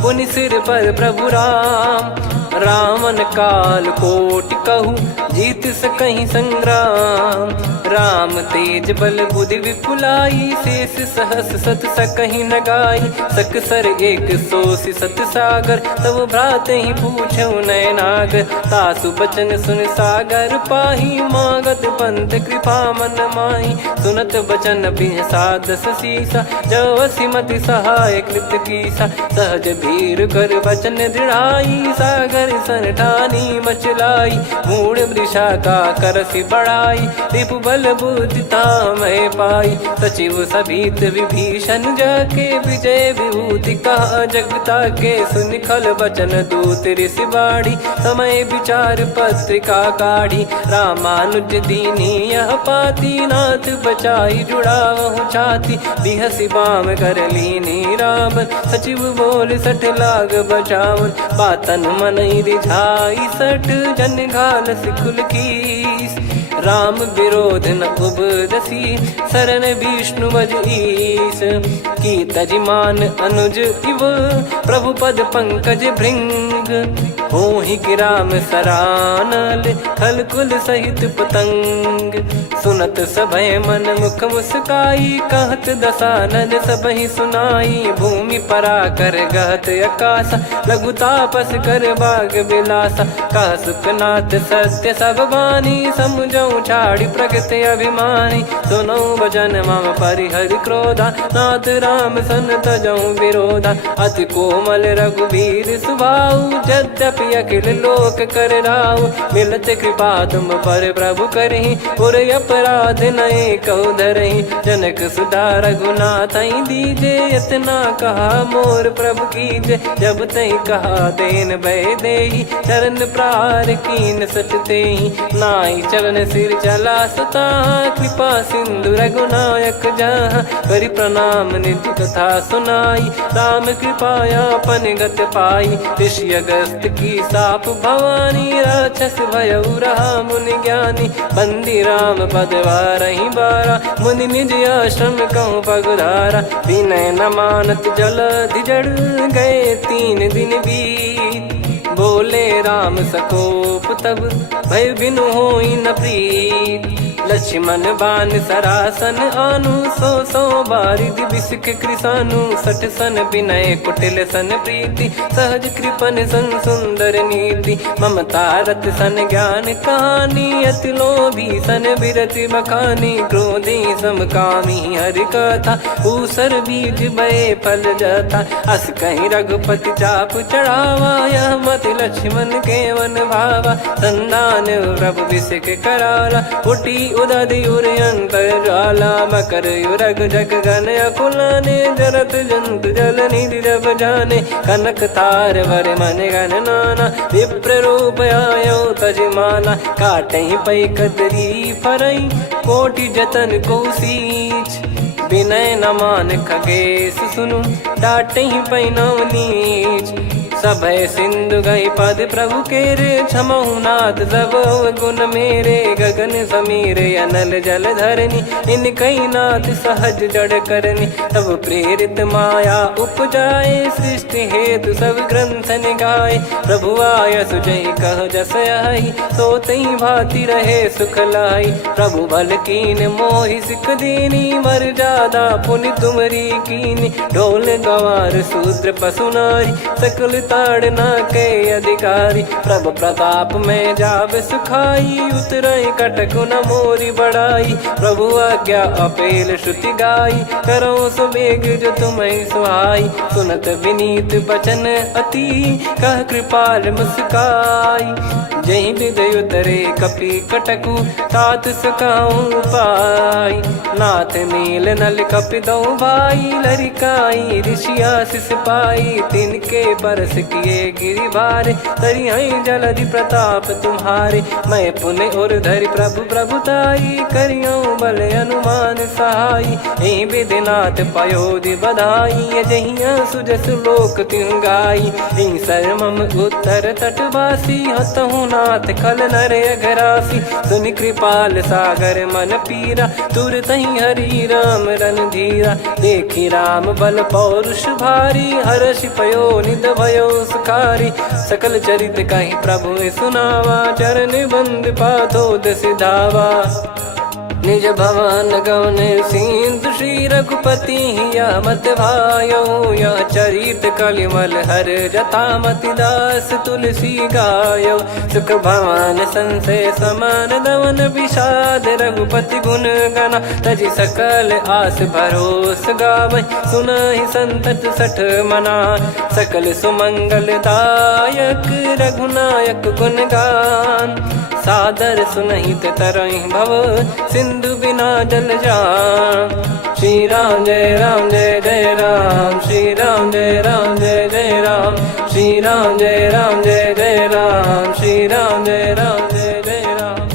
पुनि सिर पर प्रभु राम। रामन काल कोटि कहु जीत सकहि संग्राम। राम तेज बल बुद्धि विपुलाई शेष सहस सत सकहि न गाई। सकसर एक सोसि सत सागर तब भ्रात ही पूछौ नयनागर। तासु बचन सुन सागर पाही मागत पंथ कृपा मन माही। सुनत बचन बिहसा 10 सीसा जवसि मति सहाय कृत कीसा। सहज भीर कर बचन दृढ़ाई सागर सन ठानी मचलाई। मूढ़ वृषा का करसि बढ़ाई रिपु बल बुद्धि तामय पाई। सचिव सभीत विभीषण जाके विजय विभूति कहा जगता के। सुनि खल बचन दूत ऋषि बाड़ी समय विचार पत्रिका काढ़ी। रामानुज दीनी यह पाती नाथ बचाई जुड़ावहु छाती। बिहसि बाम कर लीनी राम सचिव बोल 60 लाग बचावन। बातन मन रिझाई 60 जन घाल सिकुल कीस। राम विरोध न उपदसी शरण विष्णु बज ईस। की तजिमान अनुज इव प्रभु पद पंकज भृंग। होहि कि राम सरानल खल कुल सहित पतंग। सुनत सभय मन मुख मुस्काई कहत दसानन सबहि सुनाई। भूमि परा कर गहत आकाशा लघु तापस कर बाग बिलासा। कह सुखनाथ सत्य सब बानी समुझौ छाड़ी प्रकृति अभिमानी। सुनो भजन मम परिहरि क्रोधा नाथ राम सन तजौ विरोधा। अति कोमल रघुवीर सुभाऊ यद्यपि अखिल लोक कर राऊ। मिलत कृपा तुम पर प्रभु करहि पुर अपराध नए कहु धरहि। जनक सुधा रघुनाथ दीजे इतना कहा मोर प्रभु कीजे। जब तई कहा देन भय देहि चरण प्रार कीन सटतेहि। नाई चरण सिर चला सता कृपा सिंधु रघुनायक जहाँ। करि प्रणाम नित्य कथा सुनाई राम कृपाया पन गत पाई। ऋषि अगस्त की साप भवानी राक्षस भयउ रहा मुनि ज्ञानी। बंदी राम पद वारहि बारा मुनि निज आश्रम कहूँ पगुधारा। विनय न मानत जल जड़ गए 3 दिन बीत। बोले राम सकोप तब भय बिनु होई न प्रीत। लक्ष्मण बान सरासन आनु 100 बारिधि बिसिख कृसानु। 60 सन विनय कुटिल सन प्रीति सहज कृपन सन सुंदर नीति। ममता रत सन ज्ञान कहानी अति लोभी सन बिरति बखानी। क्रोधी समकामी हरि कथा ऊसर बीज भय फल जाता। अस कहीं रघुपति चाप चढ़ावा यह मत लक्ष्मण के वन भावा। संदान प्रभु बिसिख कराला उठी उदधियुर अंतर्ज्वाला मकर युरग जग गण अकुलाने जरत जंत जल निधि जब जाने कनक तार वर मन गण नाना विप्र रूप आयो तजमाना काटहि पै कदरी फरई कोटि जतन को सींच विनय न मान खगेश सुनु डाटहि पै नव नीच सभय सिंधु गई पद प्रभु केरे क्षमहु नाथ सब गुण मेरे गगन समीरे अनल जल धरनी इन कई नाथ सहज जड़ करनी तब प्रेरित माया उपजाए सृष्टि हेतु सब ग्रंथ निगाए प्रभु आय सुजय कह जस आई सो तई भांति रहे सुख लाई प्रभु बल कीन मोहि सिख दीनी मर जादा पुनि तुमरी कीनी ढोल गवार शूद्र पशु नारी सकल ताड़ना के अधिकारी प्रभु प्रताप में जाब सुखाई उतरई कटक न मोरी बढ़ाई प्रभु आज्ञा अपेल श्रुति गाई करो सुबेग जो तुम्हें सुहाई सुनत विनीत बचन अति कह कृपाल मुस्काई जही विदय उतरे कपि कटकु तात सकाऊं पाई नाथ नील नल कपि दो भाई लरिकाई ऋषिया शिष पाई तिनके परस किए गिरि भारे तरियाई जलधि प्रताप तुम्हारे मैं पुण्य और धरि प्रभु प्रभुताई करियो बल अनुमान सहाई यही विधिनाथ पयोधि बधाई जहिया सुजस लोक तिहु गाई यही सरमम उत्तर तटवासी हतहु नाथ खल नर अघरासी सुनि कृपाल सागर मन पीरा तुरत ही हरि राम रणधीरा देखी राम बल पौरुष भारी हर्षि पयो निध भयो सुखारी सकल चरित कहीं प्रभु सुनावा चरण बंद पाथोद सिधावा निज भवन गौन सिंधु श्री रघुपति या मत भायो या चरित कलिमल हर जता मति दास तुलसी गायो सुख भवन संशय समान दवन विषाद रघुपति गुण गना तजि सकल आस भरोस गावै सुनहि संतत सठ मना सकल सुमंगल दायक रघुनायक गुण गान सादर सुनहित तरहि भव सिंधु बिना जल जान श्री राम जय जय राम श्री राम जय जय राम श्री राम जय जय राम श्री राम जय जय राम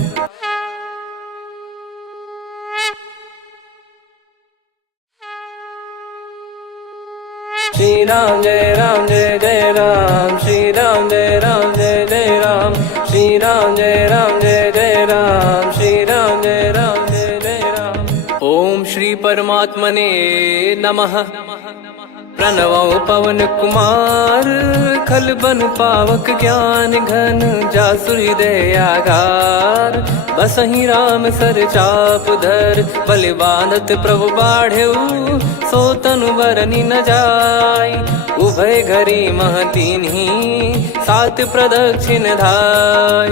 श्री राम जय जय राम श्री राम जय जय राम श्री राम जय जय राम श्री राम जय जय राम। ओम श्री परमात्मने नमः। प्रणवो पवन कुमार खल बन पावक ज्ञान घन जासु हृदय आगार बसहि राम सर चाप धर बलि बांधत प्रभु बाढ़ेऊ सो तनु बरनि न जाय उभय घरी महतीन्ही सात प्रदक्षिण धाय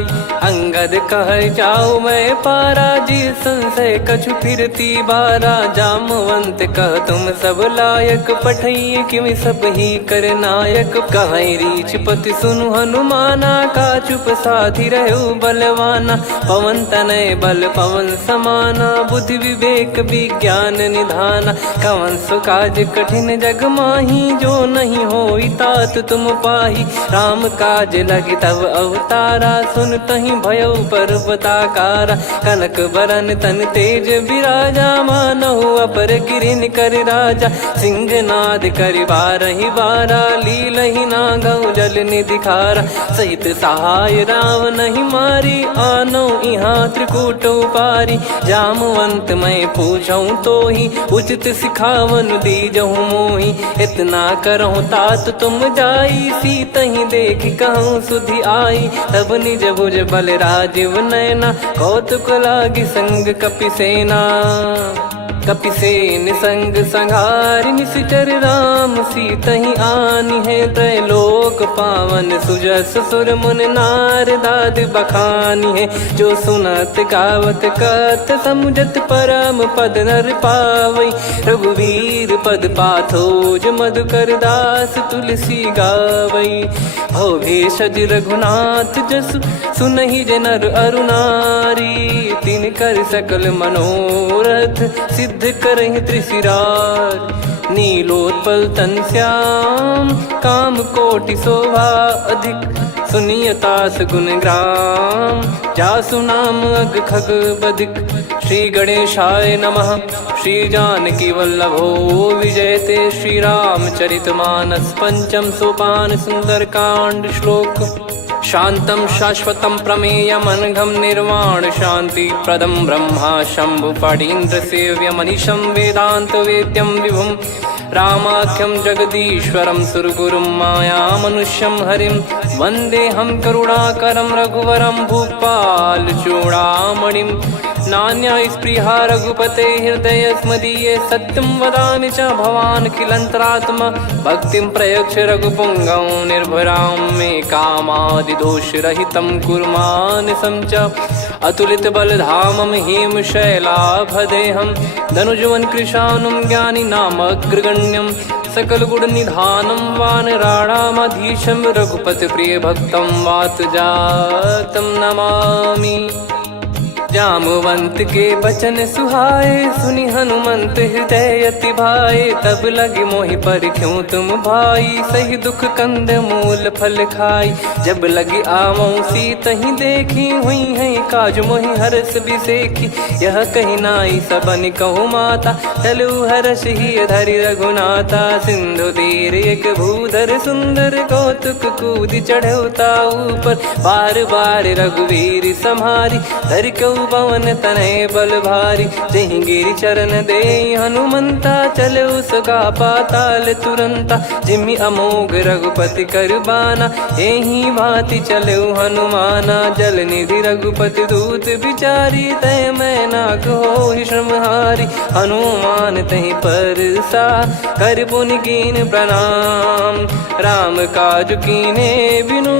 अंगद कह जाऊ मैं पारा जी संशय कछु फिरती बारा जामवंत कह तुम सब लायक पठई किमि सब ही कर नायक कहीं रीछ पति सुनु हनुमाना का चुप साधि रहो बलवाना पवन तनय बल पवन समाना बुद्धि विवेक विज्ञान निधाना कवन सो काज कठिन जग माही जो नहीं होई तात तुम पाही राम काज लगी तब अवतारा सुन तहि भयो पर्वताकारा कनक बरन तन तेज विराजा मानहु अपर गिरिन कर राजा सिंहनाद कर बारहि बारा लीलहि नागौ जल निधि खारा सहित सहाय राम नहीं मारी आनो इहाँ त्रिकूट पारी जामवंत मैं पूछऊं तो ही उचित सिखावन दीजहु मोही इतना करहु तात तुम जाई सीत ही देख कहूँ सुधि आई तब निज भुज बल राजीव नैना कौतुक लागी संग कपिसेना कपिसेन संग संहारि निशिचर राम सीतहि आनि है त्रैलोक पावन सुजस सुर मुन नार दाद बखानी है जो सुनत गावत कत समुझत परम पद नर पावई रघुवीर पद पाथोज मधुकर दास तुलसी गावई हो भेषज रघुनाथ जसु सुनहि जे नर अरु नारी। तिन कर सकल मनोरथ सिद्ध करहि त्रिशिरार। नीलोत्पल तन श्याम काम कोटि शोभा अधिक। सुनियतास गुण ग्राम जासु नाम अग खग बधिक। श्री गणेशाय नमः। श्री जानकी वल्लभो विजयते। श्री रामचरितमानस पंचम सोपान सुंदरकांड श्लोक। शांतं शाश्वतं प्रमेयम् अनघं निर्वाण शांति प्रदं ब्रह्मा शंभु फणीन्द्र सेव्य मनीषं वेदांत वेद्यं विभुं। रामाख्यं जगदीश्वरं सुरगुरुं माया मनुष्यं हरिं। वन्देऽहं करुणाकरं रघुवरं भूपाल चूडामणिं। नान्या स्पृहा रघुपते हृदय स्मदीये। सत्यं वदामि च भवान् खिलन्तरात्मा। भक्तिं प्रयच्छ रघुपुङ्गं निर्भरां मे कामादिदोषरहितं कुर्मानसं च। अतुलित बलधामं हेमशैलाभदेहं। धनुजवन कृशानुं ज्ञानी नामग्रगण्यं। सकल गुण निधानं वानराणामधीशं। रघुपति प्रिय भक्तं वात जातं नमामि। जामवंत के बचन सुहाए सुनि हनुमंत हृदय अति भाए। तब लगे मोहि पर क्यों तुम भाई सही दुख कंद मूल फल खाई। जब लगी आवों सीत ही देखी हुई है काज मोहि हरस बिसेखी। यह कही नाई सबन कहु माता चलु हरष ही धरि रघुनाथा। सिंधु तीर एक भूधर सुंदर कौतुक कूद चढ़ौता ऊपर। बार बार रघुवीर सम्हारी धरि कऊ पवन तनय बल भारी। जहि गिरि चरण दे हनुमंता चले उसका पाताल तुरंता। जिमि अमोघ रघुपति कर बाना एहि भांति चले हनुमाना। जल निधि रघुपति दूत बिचारी तय मैं नाक होहि श्रमहारी। हनुमान तहि परसा कर पुनि कीन प्रणाम। राम काज कीने बिनु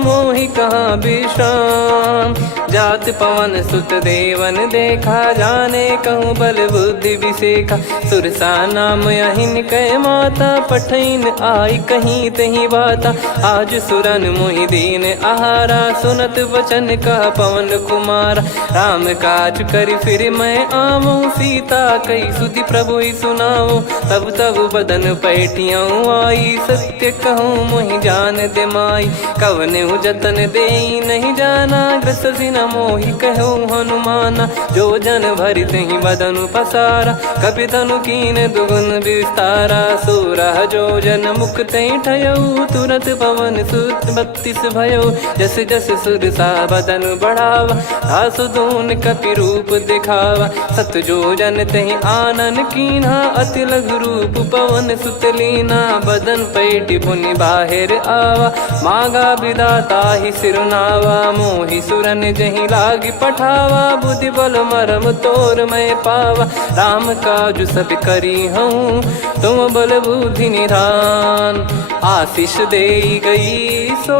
मोहि कहाँ विश्राम। जात पवन सुत देवन देखा जाने कहूँ बल बुद्धि विसेखा। सुरसा नाम यहिन कै माता पठैन आई कहीं तही बाता। आज सुरन मोहि दीन आहारा सुनत वचन कह पवन कुमारा। राम काज करि फिर मैं आवूं सीता कई सुधि प्रभु ही सुनाऊं। तब तब बदन पैठियाँ आई सत्य कहूँ मोहि जान दे माई। कवने जतन दे नहीं जाना ग्रसिन मोहि कहूँ हनुमाना। जो जन भरि तहि बदनु पसारा कपि तनु कीन दुगुन विस्तारा। सोरह जो जन मुख तहि ठयऊ तुरत पवन सुत 32 भयऊ। जस जस सुरसा बदनु बढ़ावा आसु दून कपि रूप दिखावा। सत जो जन तहि आनन कीन्हा अति लघु रूप पवन सुत लीना। बदन पैठि पुनि बाहिर आवा मांगा विधाता ही सिरुनावा। मोहि सुरन जहि लागी पठावा बुद्धि बल मरम तोर मैं पावा। राम काज सब करी हूँ तुम बल बुद्धि निधान। आशीष दे गई सो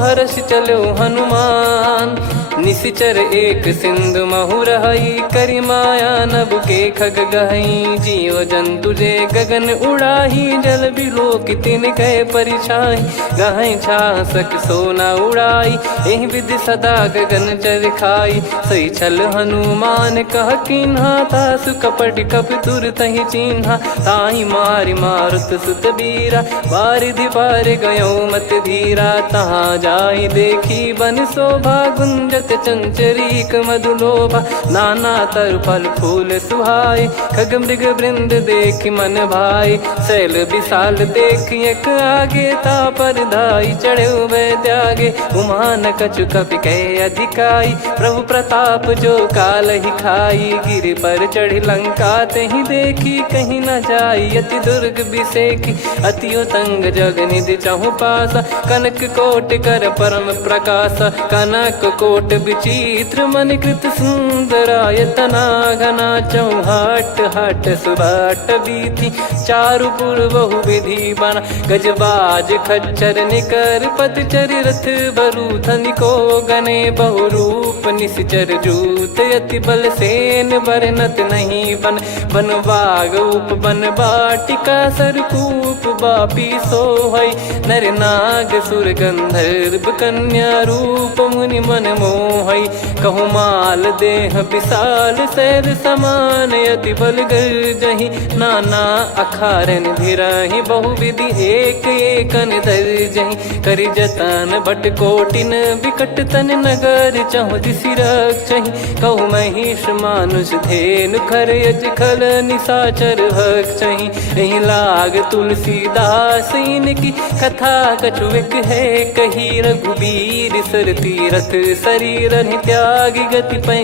हर्ष चलो हनुमान। निशिचर एक सिंधु महु रहई करी माया नभ के खग गहई। जीव जंतु जे गगन उड़ाही जल बिलो कितिन गए परिछाई। गहई छासक सोना उड़ाई एहि विधि सदा गगन चर खाई। सही छल हनुमान कह कीन्हा तासु कपट कप तुर तहि चिन्हा। ताहि मारि मारुत सुत बीरा बारिधि पार गयो मत धीरा। तहाँ जाई देखी बन शोभा गुंजत चंचरीक मधुलोभा। नाना तरु फल फूल सुहाई खग मृग वृंद देख मन भाई। शैल विशाल देख एक आगे तापर धाई चढ़े वै त्यागे। उमा न कछु कपि कह अधिकाई प्रभु प्रताप जो काल ही खाई। गिर पर चढ़ी लंका तहि देखी कहीं न जाई अति दुर्ग बिसेखी। अति उतंग जग निधि चहु पासा कनक कोट कर परम प्रकाशा। कनक कोट विचित्र मन कृत सुंदरायतना घना चौहाट हाट सुबाट बीथी चारु पुर बहु विधि बना गजबाज खच्चर निकर पतचर रथ बरु धनिको गने बहु रूप निश्चर जूत अति बल सेन बरनत नहीं बन बन बाग उप बन बाटिका सरकूप बापी सोहई नर नाग सुर गंधर्व कन्या रूप मुनि मन मोहई कहु माल देह विशाल शैल समान अति बल गर्जहि नाना अखारन भिराहि बहुविधि एक एकन दर्जहि करि जतन बट कोटिन विकट तन नगर चहु दिसि रक्षहि कहु महिष मानुष धेनु खर यज खल निशाचर भक्षहि एहि लाग तुलसीदास इनकी कथा कछुक है कही रघुबीर सर तीरथ शरीर त्यागी गति पै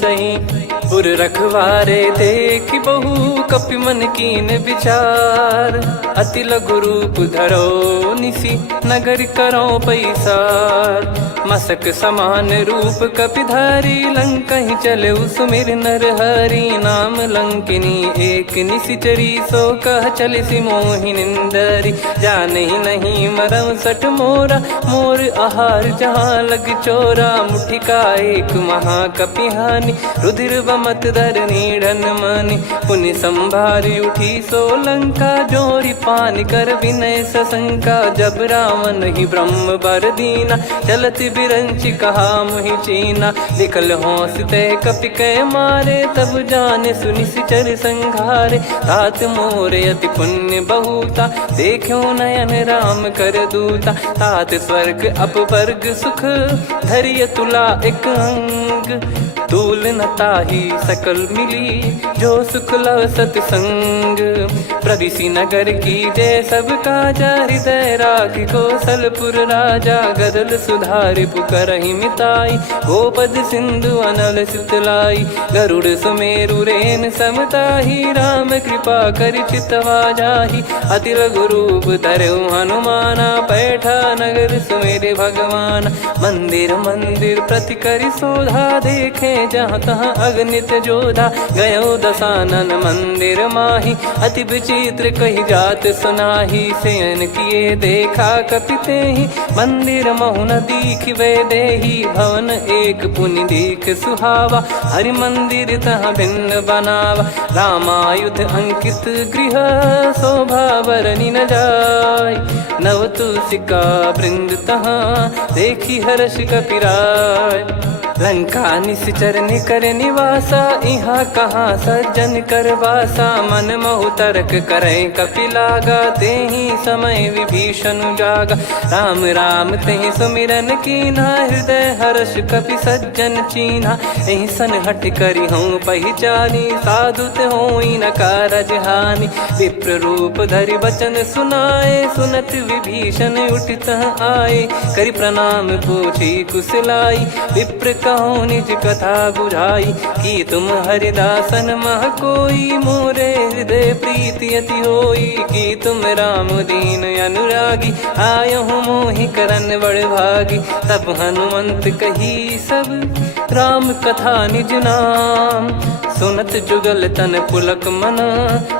सही पुर रखवारे देख बहु कपि मन कीन विचार अति लघु रूप धरो निसी नगर करो पैसार मसक समान रूप कपिधारी लंकहि चले सुमिर नर हरि नाम लंकिनी एक निशिचरी सो कह चले सि मोहि निंदरी जानहि नहीं मरम सठ मोरा मोर आहार जहाँ लग चोरा मुठिका एक महाकपिहानि रुधिर बमत धरनी ढन मानि पुनि संभारी उठी सो लंका जोरी पान कर विनय सशंका जब रावण ही ब्रह्म बर दीना चलति बिरंचि कहा मुहि चीना निकल हौसते कपि कै मारे तब जाने सुनि सिचर संघारे तात मोरे अति पुण्य बहुता देखो नयन राम कर दूता तात स्वर्ग अपवर्ग सुख धरिय तुला एक अंग तूल न ताही सकल मिली जो सुख लव सतसंग प्रदिशि नगर की जय सब काजा हृदय राख कौशलपुर राजा गदल सुधारि पुकरहि मिताई गोपद सिंधु अनल सितलाई गरुड़ सुमेरु रेन समताही राम कृपा कर चितवा जाहि अति लघु रूप धरऊ हनुमाना बैठा नगर सुमेरे भगवान मंदिर मंदिर प्रति करि शोधा देखे जहाँ तहाँ अगणित जोधा गयो दशानन मंदिर माही अति विचित्र कही जात सुनाही सेन किए देखा कपिते ही मंदिर महु न दीख वे देही भवन एक पुनि दीख सुहावा हरि मंदिर तहाँ भिन्न बनावा रामायुध अंकित गृह शोभा बरनी न जाय नव तुलसिका वृंद तहाँ देखी हर्ष कपिराय लंका निश्चर निकर निवासा इहाँ कहाँ सज्जन कर वासा मन महु तर्क करे कपिलागा तेहि समय विभीषण जागा राम राम तेहि सुमिरन कीना हृदय हर्ष कपि सज्जन चीन्हा एहि सन हट करी हूँ पहचानी साधु ते होई न कारज हानि विप्र रूप धरि वचन सुनाए सुनत विभीषण उठित आए करि प्रणाम पूछी कुशलाई विप्र कहो निज कथा बुझाई कि तुम हरिदासन मह कोई मोरे हृदय प्रीति अति होई कि तुम राम दीन अनुरागी आयहु मोहि करन बड़ भागी तब हनुमंत कही सब राम कथा निज नाम सुनत जुगल तन पुलक मन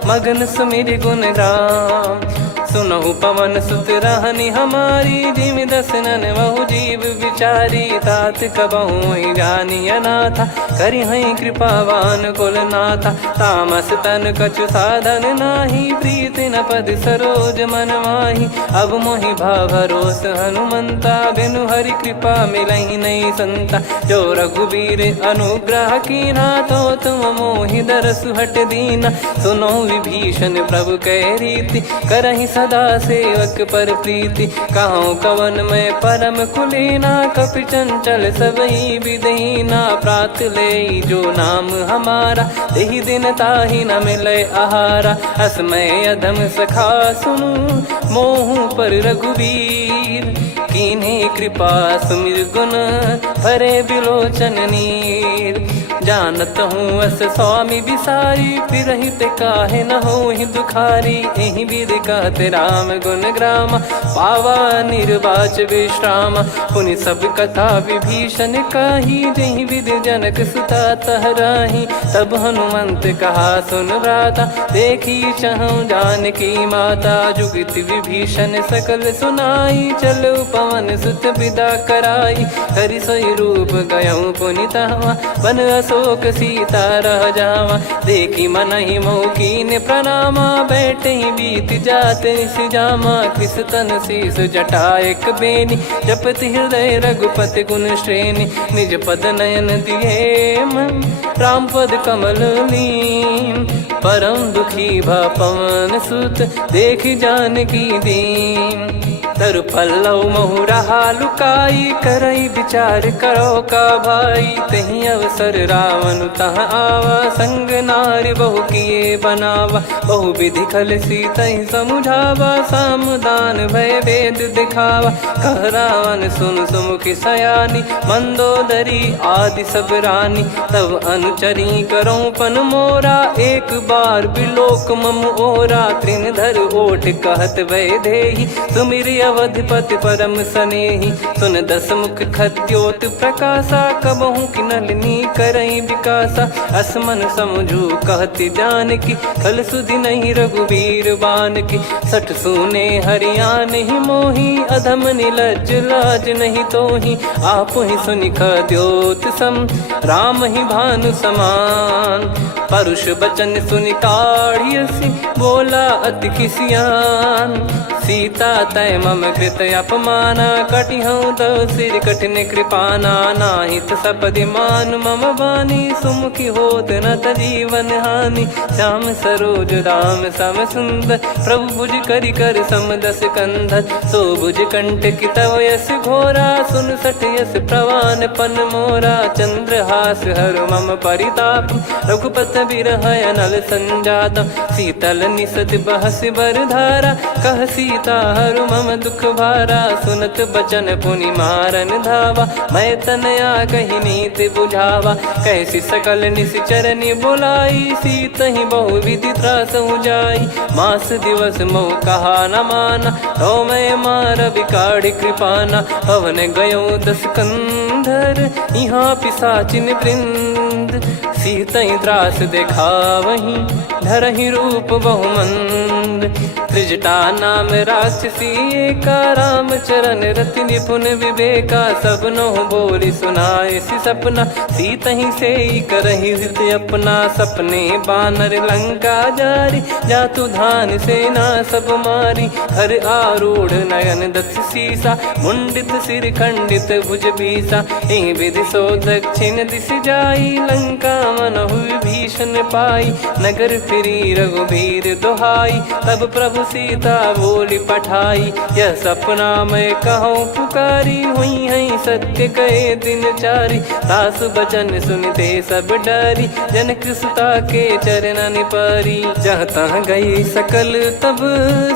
मगन सुमिर गुण राम सुनहु पवन सुत रहनी हमारी जिमि दसनन बहु जीव विचारी तात कबहु जानी अनाथा करि हई कृपावान कुल नाथा तामस तन कछु साधन नाही प्रीति न पद सरोज मन माही अब मोहि भाव भरोस हनुमंता बिनु हरि कृपा मिलहि नहीं संता जो रघुबीर अनुग्रह कीना तो तुम मोहि दरसु हट दीना सुनो विभीषण प्रभु कह रीति करहि सदा सेवक पर प्रीति कहूँ कवन में परम कुलीना कपि चंचल सबई विदहीना प्रात ले जो नाम हमारा तेहि दिन ताहि न मिले आहारा असमय अधम सखा सुनु मोहु पर रघुवीर कीन्हे कृपा सुमिर गुण भरे बिलोचन नीर जानत हूँ अस स्वामी बिसारी, फिर ही ते काहे न हो ही दुखारी। यही विधि कहते राम गुण ग्राम, पावा निर्वाच विश्राम। पुनि सब कथा विभीषण काही, जही विधि जनक सुता तहराही। तब हनुमंत कहा सुन भ्राता, देखी चहु जानकी माता। जुगित विभीषण सकल सुनाई, चलो पवन सुत विदा कराई। हरि सोई रूप गयऊँ पुनि तहवा, बन अशोक सीता रह जावा। देखी मनहि मौकीन प्रणामा, बैठे ही बीत जात निस जामा। कृस तन शीस जटा एक बेनी, जपति हृदय रघुपति गुण श्रेणी। निज पद नयन दिए मन, राम पद कमल लीन। परम दुखी भा पवन सुत, देखी जानकी दीन। तरु पल्लव महु रहा लुकाई, करई विचार करो का भाई। तही अवसर रावण तहाँ आवा, संग नारी बहु किए बनावा। बहु विधि खल सीतहि समुझावा, सामदान भय वेद दिखावा। कह रावण सुन सुमुखी सयानी, मंदोदरी आदि सब रानी। तब अनुचरी करो पन मोरा, एक बार बिलोक मम ओरा। तृण धर ओठ कहत भय देहि, सुमिर अवधिपति परम सनेहि। सुन दस मुख खद्योत प्रकाशा, कबहु की नलिनी करई विकासा। असमन समझू कहति जानकी, खल सुधि नहीं रघुवीर बान की। सठ सुने हरियाण ही मोही, अधम निलज लाज नहीं तोही। आप ही सुनि खद्योत सम, राम ही भानु समान। परुष बचन सुनि काढ़ियसि, बोला अति किसियान। सीता तय मम कृत अपमाना, कटिहऊँ तो सिर कठिन कृपाना। नाहित सपदि मान मम बानी, सुमुखी होत न जीवन हानि। श्याम सरोज राम सम सुंदर, प्रभु भुज करि कर सम दस कंधर। सो भुज कंठ की तव यस घोरा, सुन सठ यस प्रवान पन मोरा। चंद्रहास हर मम परिताप, रघुपत बिरह अनल संजात। शीतल निसत बहस बर धारा, कह सीता हरु मम दुख भारा। सुनत बचन पुनि मारन धावा, मैं तनया कही नीति बुझावा। कैसी सकल निश्चरनि बुलाई, सीत ही बहु विधि त्रास जाई। मास दिवस मोह कहा न माना, तो मैं मार बिकाढ़ी कृपाना। पवन गयो दस कंधर, यहाँ पिशाचिन वृंद। सीतहि त्रास देखावहीं, धरहि रूप बहुमंद। त्रिजटा नाम राक्षसी एका, राम चरण रति निपुण विवेका। सबनो बोली सुनाए सि सपना, सीतहि से करहि हृद अपना। सपने बानर लंका जारी, जातु धान सेना सब मारी। हर आरूढ़ नयन दस सीसा, मुंडित सिर खंडित भुज बीसा। एहि विधि सो दक्षिण दिश जाई, लंका मनहु विभीषण पाई। नगर फिरी रघुबीर दुहाई, तब प्रभु सीता बोली पठाई। यह सपना मैं कहूँ पुकारी, हुई है सत्य कहे दिन चारी। सासु बचन सुनते सब डरी, जनक सुता के चरण परी। जहाँ तहाँ गई सकल तब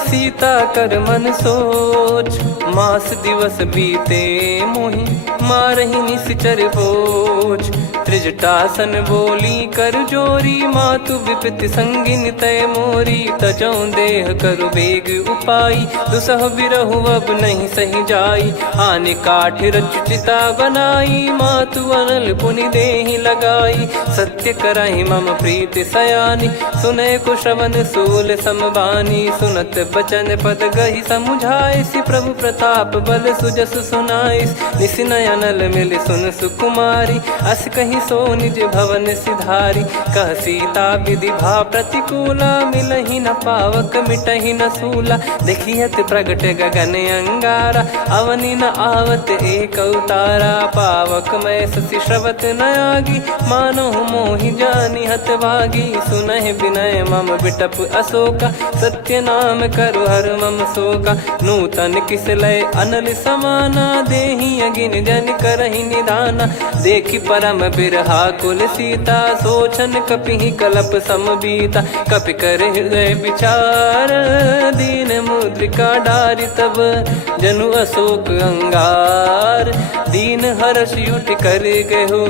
सीता कर मन सोच। मास दिवस बीते मोहि, मारहि निश्चर बोझ। त्रिजटासन बोली कर जोरी, मातु विपति संगिन तय मोरी। तजौ देह करु बेग उपाई, दुसह बिरहु अब नहीं सही जाई। आने काठ रचिता बनाई, मातु अनल पुनि देहि लगाई। सत्य करहि मम प्रीति सयानी, सुनय को श्रवण सूल समबानी। सुनत बचन पद गहि समुझाए, सि प्रभु प्रताप बल सुजस सुनाइस। निस नयनल मिल सुन सुकुमारी, अस कहि सो निज भवन सिधारी। कह सीता विधि भा प्रतिकूला, मिलहि न पावक मिटहि न सूला। देखियत प्रगट गगन अंगारा, अवनि न आवत एक अवतारा। पावक मैं ससि श्रवत न आगी, मानो मोहि जानि हत भागी। सुनहि विनय मम बिटप अशोका, सत्य नाम करु हर मम शोका। नूतन किस लय अनल समाना, देहि अगिन जन करहि निधाना। देखि परम बिरहा कुल सीता, सोचन कपि कलप सम बीता। कपि कर हृदय विचार, दीन मुद्रिका डारि तब जनु अशोक अंगार। दीन हर्ष युट कर गहु,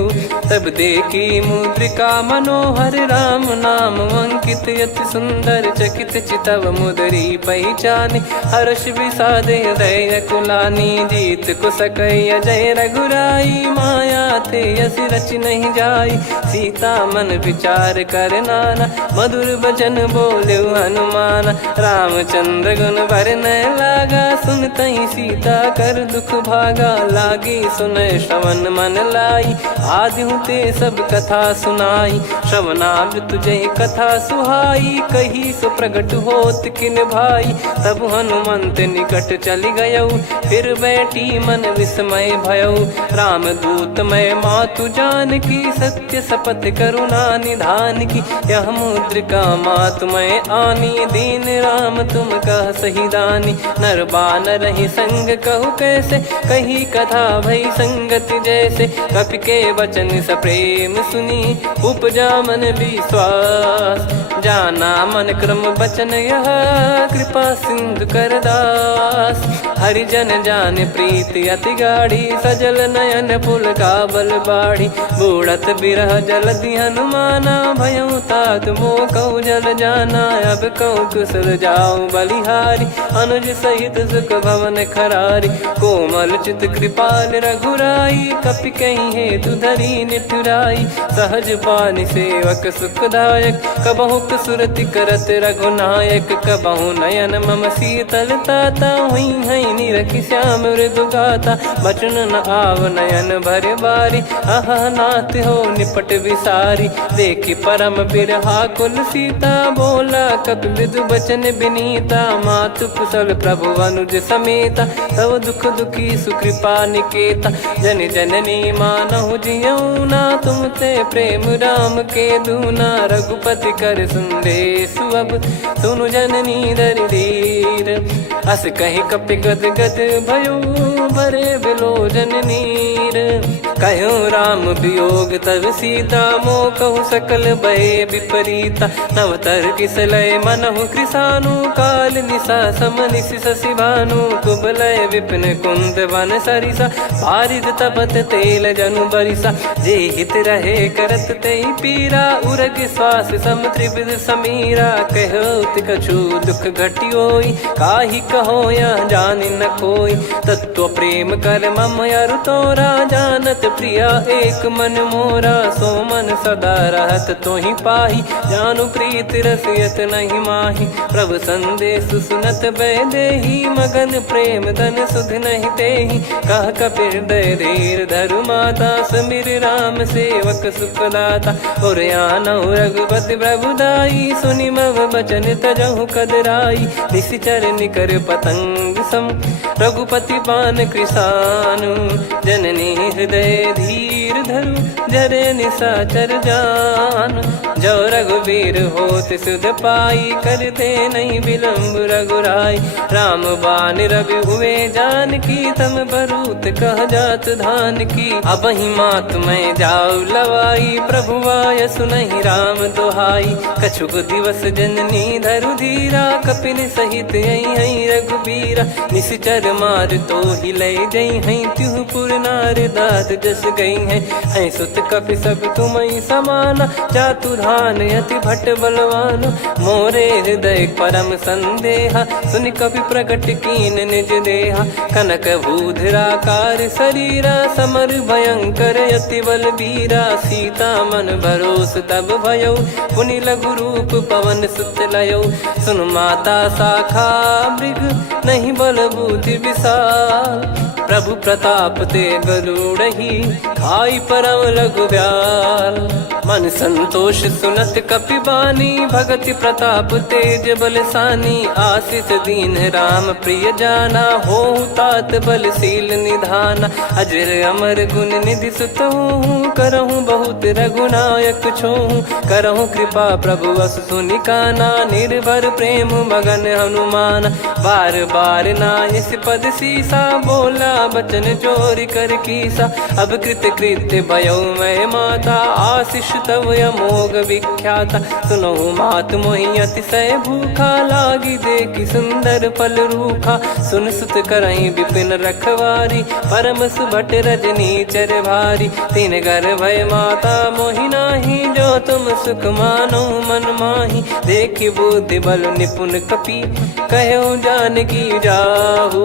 तब देखी मुद्रिका मनोहर। राम नाम अंकित अति सुंदर, चकित चितव मुदरी पहचानी। हर्ष विषाद हृदय कुलानी, जीत को सकय जय रघुराई। माया थे यस रच नहीं जाई, सीता मन विचार कर नाना। मधुर बचन बोले हनुमान, रामचंद्र गुण बरनय लागा। सुनतहि सीता कर दुख भागा, लागी सुनय श्रवण मन लाई। आदिहु ते सब कथा सुनाई, श्रवणाब तुझे कथा सुहाई। कही सो प्रगट होत किन भाई, तब हनुमंत निकट चली गयऊ। फिर बैठी मन विस्मय भयऊ, राम दूत मैं मातु जानकी। सत्य शपथ करुणा निधान की, यह मुद्रिका मातु मैं आनी। दीन राम तुम कह सही दानी, नर बानर ही संग कहु कैसे। कही कथा भई संगति जैसे, कपि के वचन सप्रेम सुनी। उपजा मन विश्वास, जाना मन क्रम बचन यह। कृपा सिंधु कर दास, हरिजन जान प्रीति अति गाढ़ी। सजल नयन पुल काबल बाढ़ी, बूढ़त बिरह जलधि हनुमाना। भयउ तात मोह कहु जल जाना, अब कहु कुशल जाऊं बलिहारी। अनुज सहित सुख भवन खरारी, कोमल चित कृपाल रघुराई। कपि कहीं हेतु धरी निठुराई, सहज पानि सेवक सुखदायक। कबहु सुरति करत रघुनायक, कबहु नयन मम शीतल ताता। हुई हई निरखि श्याम मृदु गाता, बचन न आव नयन भर बारी। अह नाथ हो निपट विसारी, देखि परम बिरहा कुल सीता। बोला कपि मृदु बचन बिनीता, मातु कुशल प्रभु अनुज समेता। तव दुख दुखी सुकृपा निकेता, जन जननी मानहु जियऊ ना। तुम ते प्रेम राम के दूना, रघुपति कर संदेशु अब सुनु जननी दरि धीर। अस कहि कपि गद गद भयो, भरे बिलोचन नीर। कहूँ राम वियोग तब सीता, मोह कहु सकल भय विपरीता। नव तर किसलय मनहु कृसानु, काल निशा सम निशि शशि भानु। कुबलय विपिन कुंद वन सरिसा, पारिद तपत तेल जनु बरिसा। जे हित रहे करत ते पीरा, उरग श्वास सम त्रिविध समीरा। कहो कछु दुख घटियोई, काहि कहो या जानि न कोई। तत्व प्रेम कर मम अरु तोरा, जानत प्रिया एक मन मोरा। सो मन सदा रहत तोहि पाही, जानु प्रीत रसियत नहीं माही। प्रभु संदेश सुनत भय देहि, मगन प्रेम धन सुध नहीं तेहि। कह कपिर दय धीर धरु माता, समीर राम सेवक सुखदाता। और आनहु रघुपति प्रभु दाई, सुनि मव बचन तजहु कदराई। निशिचर निकर पतंग सम, रघुपति पान कृसानु। जननी हृदय धीर धरु, जरे निशाचर जान। जो रघुवीर होत सुध पाई, करते नहीं विलंब रघुराई। राम बान रवि हुए जानकी, तम बरूत कह जात धान की। अब ही मात मैं जाऊ लवाई, प्रभु आय सुनहि राम दोहाई। कछुक दिवस जननी धरु धीरा, कपिन सहित हई रघुबीरा। निश्चर मार तो ही लय जई हई, त्युह पुर नार दाद जस गई है। सुत कपि सब तुम समाना, जातु धान अति भट बलवान। मोरे हृदय परम संदेहा, सुनि कपि प्रकट कीन निज देहा। कनक भूधराकार शरीरा, समर भयंकर अति बलबीरा। सीता मन भरोस तब भयऊ, पुनि लघु रूप पवन सुत लयऊ। सुन माता शाखा मृग, नहीं बल बुद्धि विशाल। प्रभु प्रताप ते गरुड़हि, खाई परम लघु ब्याल। मन संतोष सुनत कपि बानी, भगति प्रताप तेज बलसानी। आशीष दीन राम प्रिय जाना, होहु तात बलशील निधाना। अजर अमर गुण निधि सुतहु, करहु बहुत रघुनायक छोहु। करहु कृपा प्रभु अस सुनि काना, निर्भर प्रेम मगन हनुमान। बार बार नायस पद सीसा, बोला बचन चोरी कर कीसा। अब कृत कृत्य भयो मैं माता, आशीष तव अमोघ विख्याता। सुनो मात मोहि अतिशय भूखा, लागी देखी सुंदर फल रूखा। सुन सुत करई विपिन रखवारी, परम सुभट रजनी चर भारी। तीन घर भय माता मोहि नाही, जो तुम सुख मानो मन माही। देखी बुद्धि बल निपुण कपि, कहो जानकी जाहू।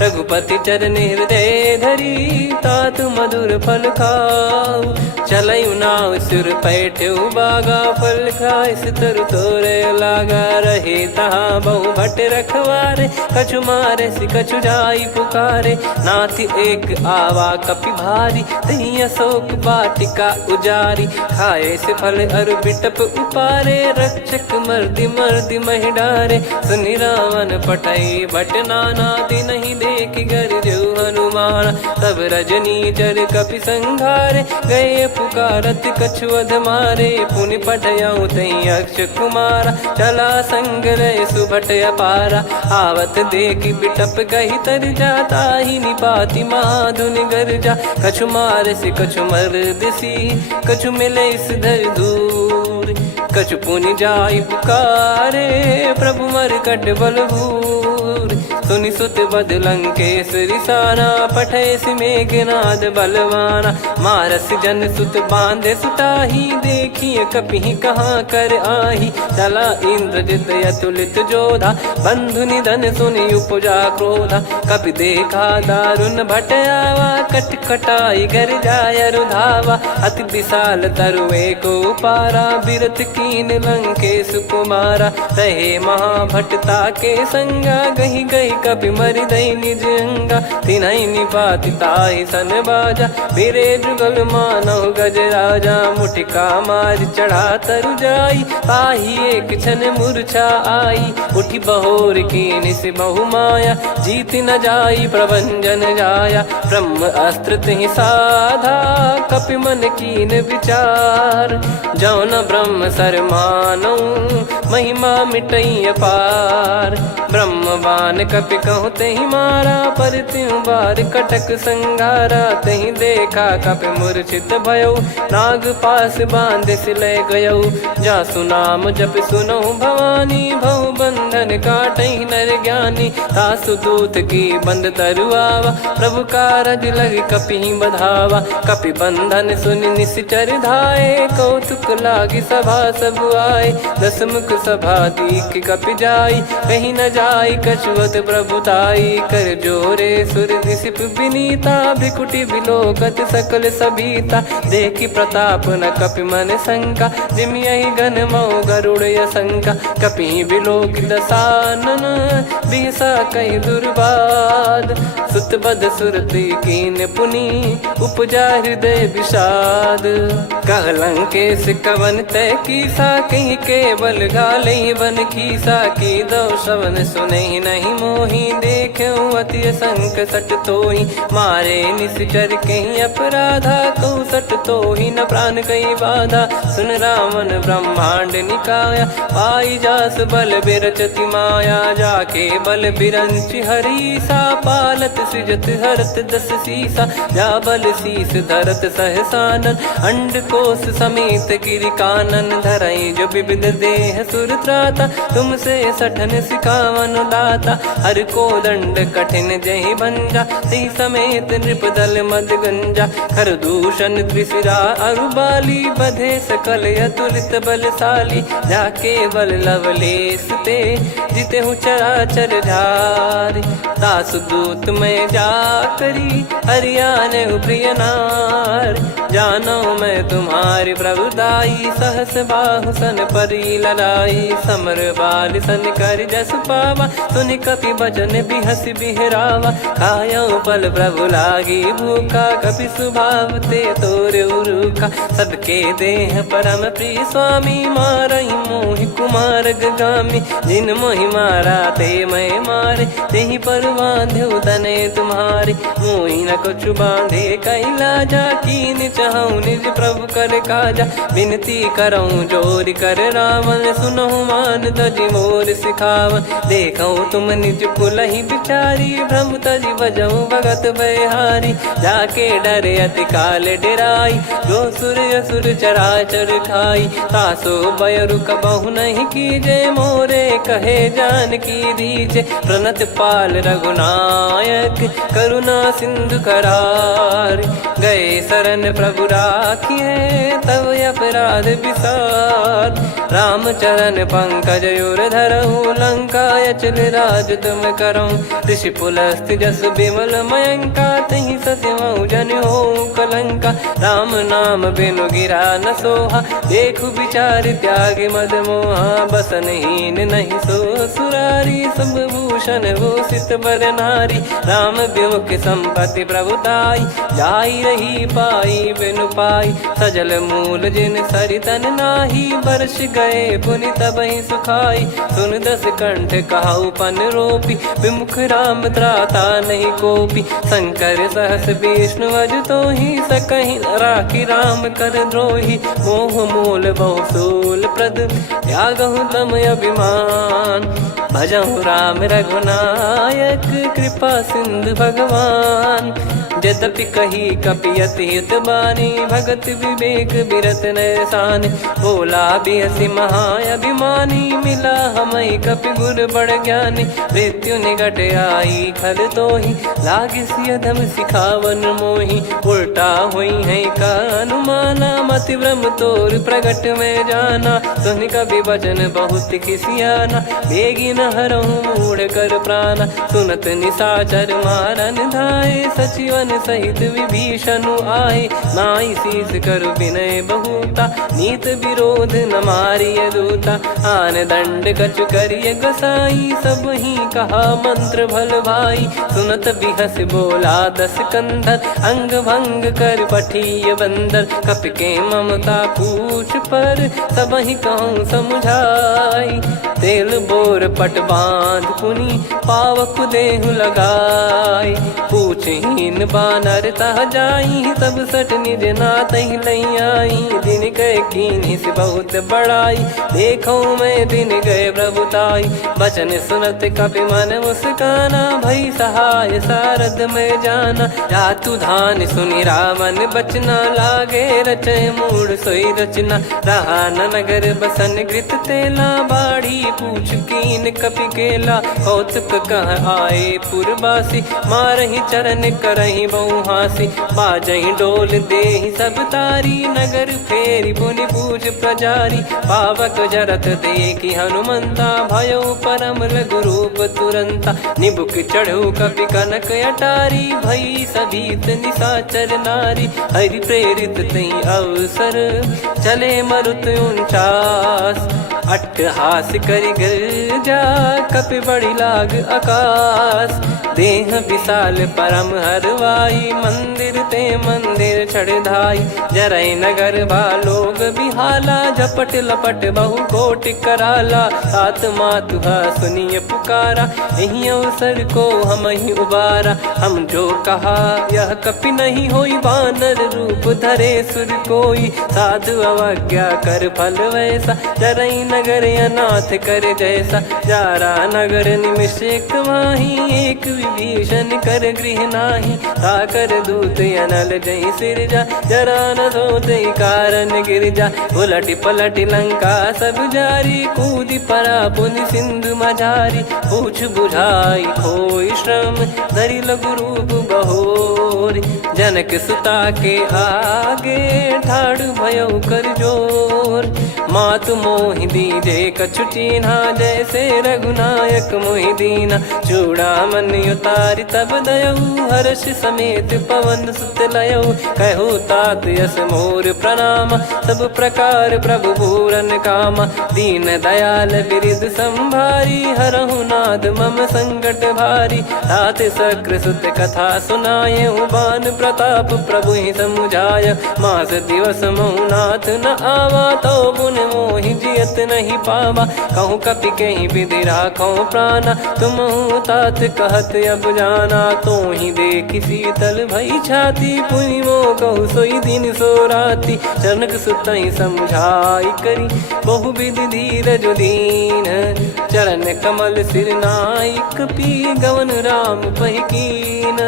रघुपति चरण हृदय धरी, तात मधुर फल खाऊ। चलऊ नाव सुर पैठऊ बागा, फल खाइस तरु तोरे लागा। रहे तहाँ बहु भट रखवारे, कछु मारे सि कछु जाई पुकारे। नाथ एक आवा कपि भारी, तही अशोक वाटिका उजारी। खाए से फल अरु बिटप उपारे, रक्षक मर्दि मर्दि महि डारे। सुनि रावण पटई भट नाना, नहीं देखि गरजु हनुमान। तब रजनी चर कपि संघारे, गए पुकारत कछु अध मारे। पुनि पटयऊ तई अक्ष कुमारा, चला संग रहे सुभट अपारा। आवत देखि बिटप कही तर जाता, ही निपाति माधुन गर्जा। कछु मार से कछु मर्द सी, कछु मिले इस धर दूर। कछु पुनि जाई पुकारे, प्रभु मरकट बलभूर। सुनि सुत बद लंकेश्वरी साना, पठे सि मेघनाद बलवाना। मारस जन सुत बांधे सुताही, देखिए कपि कहाँ कर आही। चला इंद्रजित अतुलित जोधा, बंधु निधन सुनि उपजा क्रोधा। कपि देखा दारुण भट आवा, कट कटाई गर जाय रुधावा। अति विशाल तरुए को पारा, बिरत कीन लंकेश कुमारा। रहे महाभटता के संगा, गही गही कपि मरि दई निज अंगा। तिन्हि निपाति ताहि सन बाजा, फिरे जुगल मानव गज राजा। मुटिका मार चढ़ा तरु जाई, ताहि एक क्षण मूर्छा आई। उठी बहोर कीन से बहु माया, जीत न जाई प्रभंजन जाया। ब्रह्म अस्त्र तिहि साधा, कपि मन कीन विचार। जौ न ब्रह्म सर मानौ, महिमा मिटई अपार। ब्रह्मवान कपि कहु तहि मारा, पर त्यों बार कटक संगारा। तहि देखा कपि मूर्छित भयउ, नाग पास बांध सिले गयउ। जासु नाम जप सुनौ भवानी, भव बंधन काटहि नर ज्ञानी। तासु दूत की बंद तरुआवा, प्रभु कारज लग कपि बधावा। कपि बंधन सुनि निश्चर धाये, कौतुक लागी सभा सब आए। दस मुख सभा दीख कपि जाई, कहीं न जाई कछुअत प्रभुताई। कर जोरे सुर दिसिप विनीता, भ्रिकुटि बिलोकत सकल सबीता। देखि प्रताप न कपि मन शंका, जिमियहि घन मऊ गरुड़ असंका। कपि बिलोक दसानन, बिहसा कहि दुर्बाद। सुत बद सुरति कीन पुनि, उपजा हृदय विषाद। कह लंकेश कवन तय कीसा, कहीं केवल गाले बन खीसा। की दो श्रवण सुनहि नहीं मोही, देखऊं अति संक सट तोहि। मारे निश्चर कहीं अपराधा, कहूँ सट तोहि न प्राण कहीं बाधा। सुन रावण ब्रह्मांड निकाया, पाई जास बल बिरचति माया। जाके बल बिरंच हरीसा, पालत सृजत हरत दस सीसा। जा बल शीस धरत सहसानन, अंड कोश समेत गिरि कानन। धरई जो विविध देह सुर त्राता, तुमसे सठन सिखावन दाता। हर को दंड कठिन जहि भंजा, ती समेत नृप दल मद गंजा। खर दूषण त्रिशिरा अरुबाली, बधे सकल अतुलित बलशाली। जाके बल लवलेस ते, जिते हूँ चराचर झारी। दास दूत में जा करी, हरियाने प्रिय नार। जानो मैं तुम्हारी प्रभुदाई, सहस बाहु सन परी लड़ाई। समर बाल सन कर जस पावा, सुनि कपि बचन बिहस बिहरावा। खायऊ पल प्रभु लागी भूखा, कपि स्वभाव ते तोर उरुखा। सबके देह परम प्रिय स्वामी, मारई मोहि कुमार गगामी। जिन मोहि मारा ते मैं मारे, तेहि पर बांधे तने तुम्हारे। मोहि न कुछ बांधे कैला, जा कीन चहूँ निज प्रभु कर काजा। विनती करऊँ जोर कर रावण, सुनहु मान तजी मोर सिखावन। देखऊँ तुम निज कुलहि बिचारी, भ्रम तजी बजऊँ भगत बहारी। जाके डरे अति काल डेराई, जो सुर असुर चराचर खाई। तासो बयरु कबहु नहीं कीजे, मोरे कहे जान की दीजे। प्रणत पाल रघुनायक, करुणा सिंधु करार। गए शरण प्रभु राखिए, तब अपराध विसार। राम चरण पंकज उर धरहु, लंका अचल राज तुम करऊँ। ऋषि पुलस्त्य जस विमल मयंका, तहि सत्यमऊ जन हो कलंका। राम नाम बिनु गिरा न सोहा, देखु विचार त्याग मद मोहा। बसनहीन नहीं सो सुरारी, सब भूषण भूषित बर नारी। राम विमुख संपत्ति प्रभुताई, जाई रही पाई बिनु पाई। सजल मूल जिन सरितन नाही, बरस गए पुनि तबहि सुखाई। सुन दस कंठ कहाऊ पन रोपी, विमुख राम त्राता नहीं कोपी। शंकर सहस विष्णु अज तोहि, सकहि न राखी राम कर द्रोही। मोह मूल बहु सूल प्रद, त्यागहु तम अभिमान। भजहु राम रघुनायक, कृपा सिंधु भगवान। यद्यपि कही कपियति हित बानी, भगत विवेक बिरत नैसान। बोला बिहसि महाअभिमानी, मिला हमई कपि गुर बड़ ज्ञानी। मृत्यु निकट आई खल तोहि, लागिसि अधम सिखावन मोहि। उल्टा हुई है का अनुमाना, मति भ्रम तोर प्रगट में जाना। सुनि कपि वचन बहुत खिसियाना, बेगी न हरहु मूढ़ कर प्राणा। सुनत निशाचर मारन धाये, सचिवन सहित विभीषण आए। नाई शीस कर विनय बहुता, नीत विरोध न मारिय दूता। आन दंड कछु करिय गसाई, सब ही कहा मंत्र भल भाई। सुनत बिहस बोला दस कंधर, अंग भंग कर पठिय बंदर। कपि के ममता पूछ पर, सब ही कहूँ समझाई। तेल बोर पट बांध पुनि, पावक देहु लगाई। पूछहीन बानर तह जाई, तब सट निज नाथ ही लई आई। दिन गए कीन्ही से बहुत बड़ाई, देखो मैं दिन गए प्रभुताई। बचन सुनत कपि मन मुस्काना, भई सहाय सारद में जाना। जातु धान सुनि रावण बचना, लागे रचय मूढ़ सोई रचना। रहा न नगर बसन घृत तेला, बाढ़ी पूछ कीन कपि केला। कौतुक कह आए पुरबासी, मारहि चरण करहि बहु हासी। बाजहि डोल देहि सब तारी, नगर फेरी पुनि पूज प्रजारी। पावक जरत देखि हनुमंता, भयो परम लघु रूप तुरंता। निबुक चढ़ऊ कपि कनक अटारी, भई सभीत निशाचर नारी। हरि प्रेरित तई अवसर, चले मरुत 49। अट्टहास करि गिरजा, कपि बड़ी लाग आकाश। देह विशाल परम हरवाई, मंदिर ते मंदिर चढ़धाई। जरई नगर बालोग बिहाला, झपट लपट बहु कोटि कराला। सात मातुहा सुनिय पुकारा, यही अवसर को हम ही उबारा। हम जो कहा यह कपि नहीं होई, वानर रूप धरे सुर कोई। साधु अवज्ञा कर फल वैसा, जरई नगर अनाथ कर जैसा। जारा नगर निमिष एक माही, एक विभीषण कर गृह नाही। ताकर दूत अनल जय सिरजा, जरा न सोते कारण गिरजा। उलटि पलटि लंका सब जारी, कूदि परा पुनि सिंधु मझारी। पूछ बुझाई खोई श्रम, धरि लघु रूप बहोरी। जनक सुता के आगे, ठाड़ भयउ कर जोर। मातु मोहि दीजे कछु चीन्हा, जैसे रघुनायक मोहि दीना। चूड़ामणि उतारि तब दयऊ, हर्ष समेत पवन सुत लयऊ। कहु तात यस मोर प्रणाम, सब प्रकार प्रभु पूरन कामा। दीन दयाल बिरिद संभारी, हरहु नाद मम संकट भारी। तात सक्र सुत कथा सुनाये, बान प्रताप प्रभु ही समुझाय। मास दिवस महु नाथ न आवा, तो पुन मोहि जियत नहीं पावा। कहूँ कपि कहीं विधि राखो प्राणा, तुम तात कहत अब जाना। तो ही देखी शीतल भई छाती, पुनि मो कहु सोई दिन सो राती। जनक सुतहि समझाई करी, बहु विधि धीरज दीन। चरण कमल सिर नायक, पी गवन राम पहिकीन।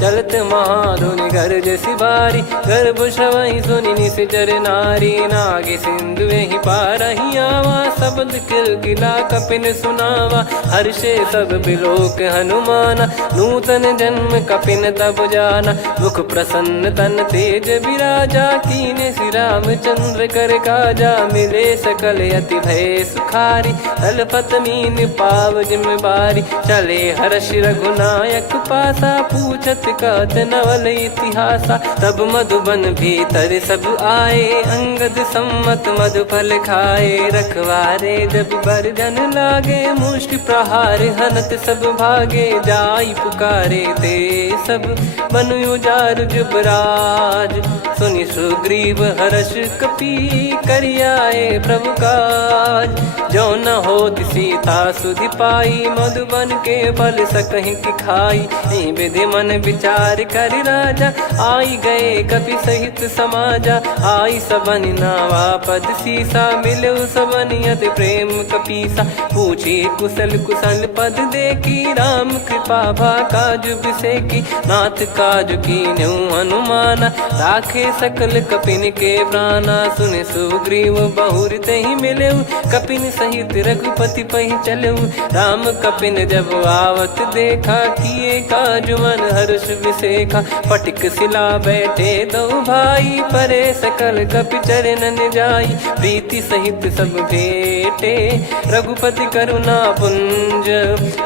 चलत महाधुनि गरज सिबारी, गर्भ श्रवहि सुनि निश्चर नारी। नागे सिंधु ही पारहि आवा, शब्द किलकिला कपिन सुनावा। हर्षे सब बिलोक हनुमाना, नूतन जन्म कपिन तब जाना। मुख प्रसन्न तन तेज विराजा, कीने श्री रामचंद्र कर काजा। मिले सकल अति भय सुखारी, तलपत मीन पाव जिम्मेवारी। चले हर्ष रघुनायक पासा, पूछत कहत नवल इतिहासा। तब मधुबन भीतर सब आए, अंगद सम्मत मधुफल खाए। रखवारे जब बरजन लागे, मुष्टि प्रहार हनत सब भागे। जाई पुकारे ते सब, बन उजार जुबराज। सुनि सुग्रीव हर्ष कपि, करियाए प्रभु काज। जो न होत सीता सुधि पाई, मधुबन के बल सकहि की खाई। विधि मन विचार कर राजा, आई गए कपि सहित समाजा। आई सबनि नावा पद सीसा, मिलु सबनि अति प्रेम कपीसा। पूछी कुशल कुशल पद देखी, राम कृपा भा काज बिसेकी। नाथ काज कीन्हु हनुमाना, राखे सकल कपिन के प्राणा। सुनि सुग्रीव बहुर तेहि मिलेउ, कपिन सहित रघुपति पहि चलेउ। राम कपिन जब आवत देखा, किए काज मन हर्ष विसेखा। पटिक सिला बैठे दो भाई, परे सकल कपि चरणन जाई। प्रीति सहित सब भेटे, रघुपति करुणा पुंज।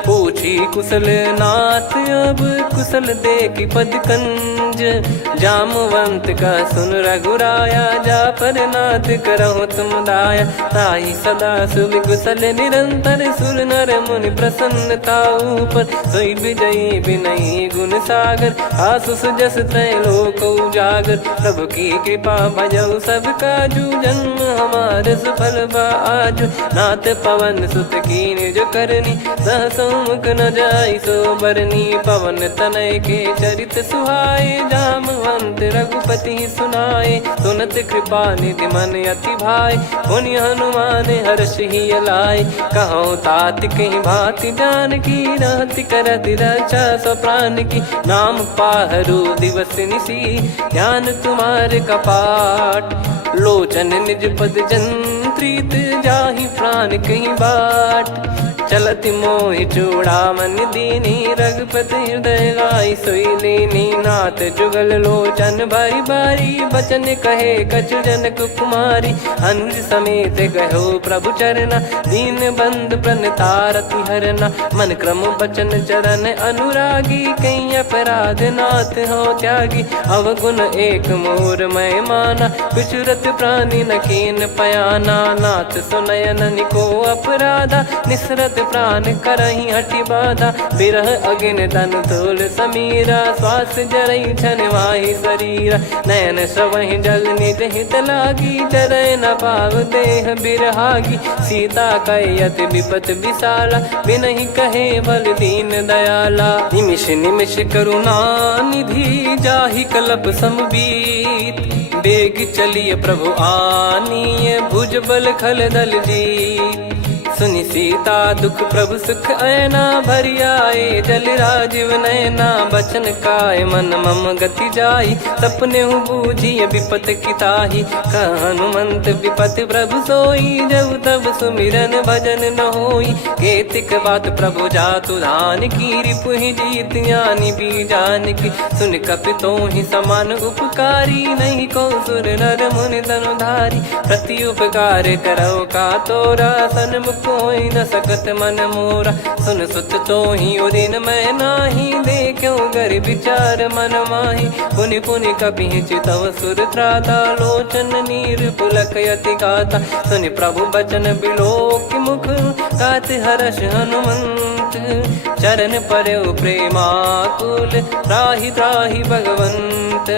पूछी कुशल नाथ अब, कुशल देखि पद कंज। जामवंत का सुन रघुराया, जा पर नाथ करहु तुम दाया। ताहि सदा सुभि कुशल निरंतर, सुर नर मुनि प्रसन्नता ऊपर। सोई विजयी विनयी गुण सागर, आसु सुजस त्रैलोक उजागर। प्रभु की कृपा भजऊ सब काजू, जन्म हमार सफल बा आजु। नाथ पवन सुत कीन्ह जो करनी, सहसो मुख न जाई सो बरनी। पवन तनय के चरित सुहाए, जामवंत रघुपति सुनाए। सुनत कृपा निधि मन अति भाई, पुनि हनुमान हर्ष ही लाए। कहो तात कहीं भांति जान की, रहति करति रक्षा सो प्राण की। नाम पाहरु दिवस निसी, ध्यान तुम्हारे कपाट। लोचन निज पद जंत्रित, जाहि प्राण कहीं बाट। चलति मोहि चूड़ामन दीनी, रघुपति हृदय लाई सोई लीनी। नाथ जुगल लोचन बारी बारी, बचन कहे कछु जनक कुमारी। अनुज समेत गयो प्रभु चरना, दीन बंधु प्रणतारति हरना। मन क्रम बचन चरण अनुरागी, कहीं अपराध नाथ हो त्यागी। अवगुण एक मोर मैं माना, बिचुरत प्राणी न कीन पयाना। नाथ सुनयन को अपराधा, निसरत प्राण करहि हटि बाधा। बिरह अगिन तन तोल समीरा, श्वास जरई छन वाहि शरीरा। नयन श्रवहि जल निज हित लागी, चरय न पाव देह बिरहागी। सीता कयत विपत विशाला, बिनहि कहे बल दीन दयाला। निमिष निमिष करुणा निधि, जाहि कल्प समबीत। बेग चलिए प्रभु आनीय, भुज बल खल दल जीत। सुनि सीता दुख प्रभु सुख ऐना, भरि आए जल राजीव नैना। बचन काय मन मम गति जाई, सपने बूझी विपत किताही। हनुमंत विपत प्रभु सोई, जब तब सुमिरन भजन न होई। केतिक बात प्रभु जातु धान की, रिपुहि जीत ज्ञानी बीजान की। सुन कपि तोहि समान उपकारी, नहीं को सुर नर मुनि तनुधारी। प्रति उपकार करो का तोरा, सन्मुख कोई न सकत मन मोरा। सुन सुत तो ही उदिन मैं नाही, देखो गर विचार मन माही। पुनि पुनि कपि चितव सुर त्राता, लोचन नीर पुलक यति गाता। सुनि प्रभु बचन बिलोक मुख, गात हर्ष हनुमंत। चरण परउ प्रेमाकुल, त्राहि त्राहि भगवंत।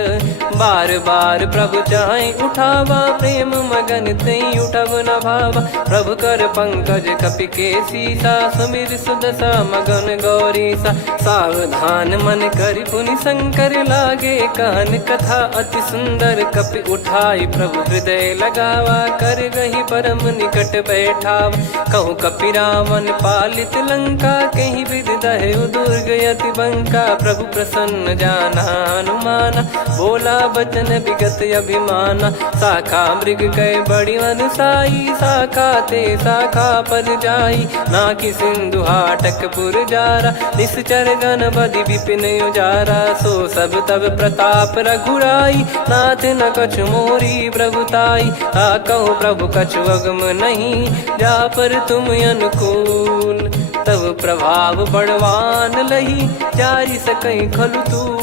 बार बार प्रभु चाहे उठावा, प्रेम मगन तई उठब न भावा। प्रभु कर पंकज कपि के सीसा, सुमिर सुदशा मगन गौरीसा। सावधान मन कर पुनि शंकर लागे, कहन कथा अति सुंदर कपि उठाई। प्रभु हृदय लगावा, कर गही परम निकट बैठावा। कहूँ कपि रावण पालित लंका, कहीं विधि दहु दुर्ग अति बंका। प्रभु प्रसन्न जाना हनुमाना, बोला बचन विगत अभिमाना। शाखा मृग कह बड़ी अनुसाई, शाखा ते शाखा पर जाई। ना कि सिंधु हाटक पुर जारा, निश्चर गण बधि विपिन उजारा। सो सब तब प्रताप रघुराई, नाथ न कछु मोरी प्रभुताई। कहूँ प्रभु कछु अगम नहीं, जा पर तुम अनुकूल। तब प्रभाव बड़वान लही, जारी सकई खलु तूल।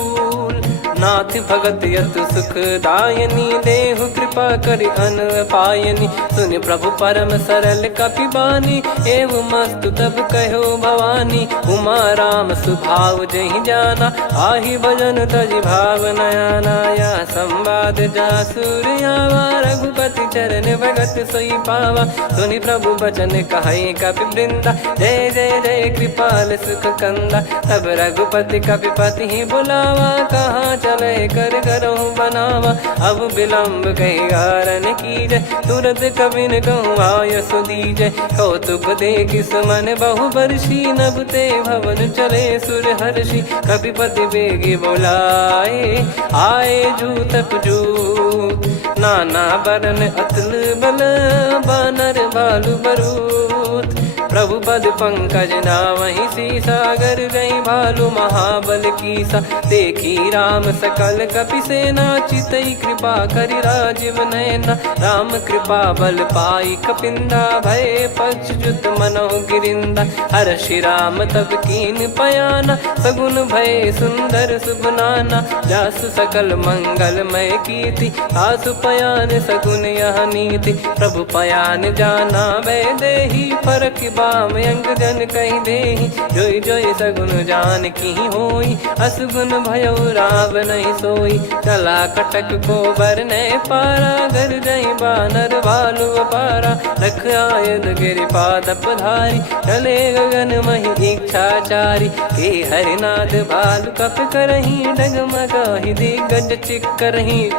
नाथ भगत यतु सुख दायनी, देहु कृपा करि अन पायनी। सुन प्रभु परम सरल कपि बानी, एवं मस्तु तब कहो भवानी। उमा राम सुभाव जहि जाना, आहि भजन तजि भाव नया नाया। संवाद जासुर आवा, रघुपति चरण भगत सोई पावा। सुनि प्रभु बचन कहै कपि वृंदा, जय जय जय कृपाल सुख कंदा। तब रघुपति कपिपति ही बुलावा, कहाँ चले कर करहु बनावा। अब विलम्ब कही कारण कीजय, तुरत कबिन कहूँ आयस दीजय। कौतुक देख सुमन बहु बरसी, नभ ते भवन चले सुर हर्षि। कपिपति बेगी बोलाए, आए जूतक जूत। नाना बरन अतुल बल, बानर भालु बरूत। प्रभु पद पंकज नामहि सीसा, गर गई भालु महाबल कीसा। देखी राम सकल कपि सेना, चितई कृपा करि राजीव नयना। राम कृपा बल पाई कपिंदा, भय पक्षजुत मनोह गिरिंदा। हर्षि राम तब कीन पयाना, सगुन भय सुंदर सुबनाना। जासु सकल मंगलमय कीर्ति, आसु पयान सगुन यह नीति। प्रभु पयान जाना वै देहि, फरक बाम अंग जन कहि देहि। जोई जोई सगुन जान की होई, असगुन भयो राव नहीं सोई। कला कटक को बरने पारा, घर जई बानर भालु अपारा। लख आयद गिरिपाद पधारी, चले गगन महि इच्छाचारी। के हरिनाथ भालु कप करही, डगमगाहि दिग्गज चिक्करही।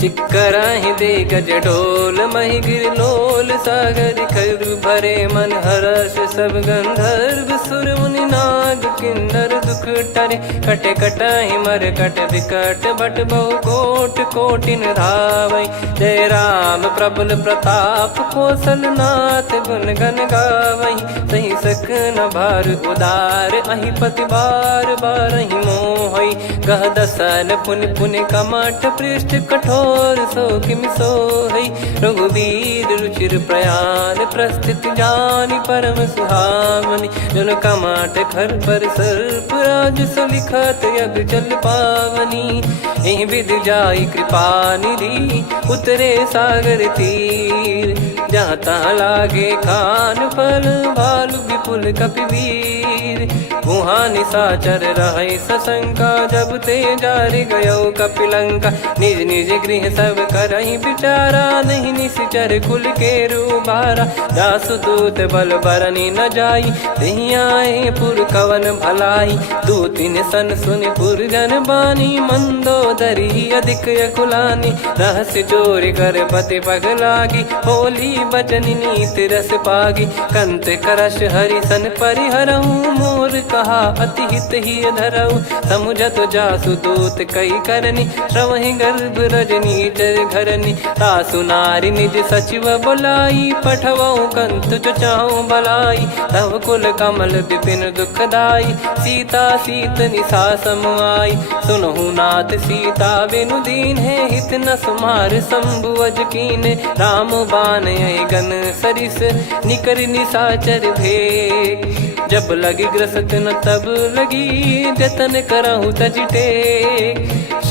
चिक्कराहि दे गज ढोल, महि गिर लोल। सागर खर भरे मन हर्ष, सब गंधर्व सुर मुनि नाग किन्नर दुख टरे। कटे कटाहि मर कट विकट, भट बहु कोट कोटिन धावै। जय राम प्रबल प्रताप, कौशल नाथ गुण गन गावै। सही सख न भार उदार, अहि पति बार बारहि मोहै। गह दसन पुन पुन कमठ, पृष्ठ कठोर सो किमि सोहै। रघुवीर रुचिर प्रयाण, प्रस्थित जानि परम सुहावनी। जन कमाट खर पर सर्प, राज सलिखत यग जल पावनी। एहि विधि जाई कृपा निधि, उतरे सागर तीर। जहाँ तहाँ लागे खान फल, भालु विपुल कपिवीर। वहाँ निशाचर रहै सशंका, जब ते जारि गयो कपिलंका। निज निज गृह सब करहि विचारा, नहीं निश्चर कुल के रूबारा। दासु दूत बल बरनी न जाई, तेहि आए पुर कवन भलाई। दूतिन सन सुनि पुर जन बानी, मंदोदरी अधिक अकुलानी। रहस्य चोरी कर पति पग लागी, होली बचन नीत रस पागी। कंत करश हरि सन परिहरहु, मोर कहा अति हित ही धरऊ। समुझत जासु दूत कई करनी, श्रवहि गर्भ रजनी चर घरनी। तासु नारी निज सचिव बुलाई, पठवऊ कंत जो चाहूं भलाई। तव कुल कमल विपिन दुखदाई, सीता सीत निशा समाई। सुनहु नाथ सीता बिनु दीन है, हित न सुमार शंभु अज कीने। राम बान गन सरिस, निकर निशाचर भेग। जब लगी ग्रसत न तब लगी, जतन करहु तज टेक।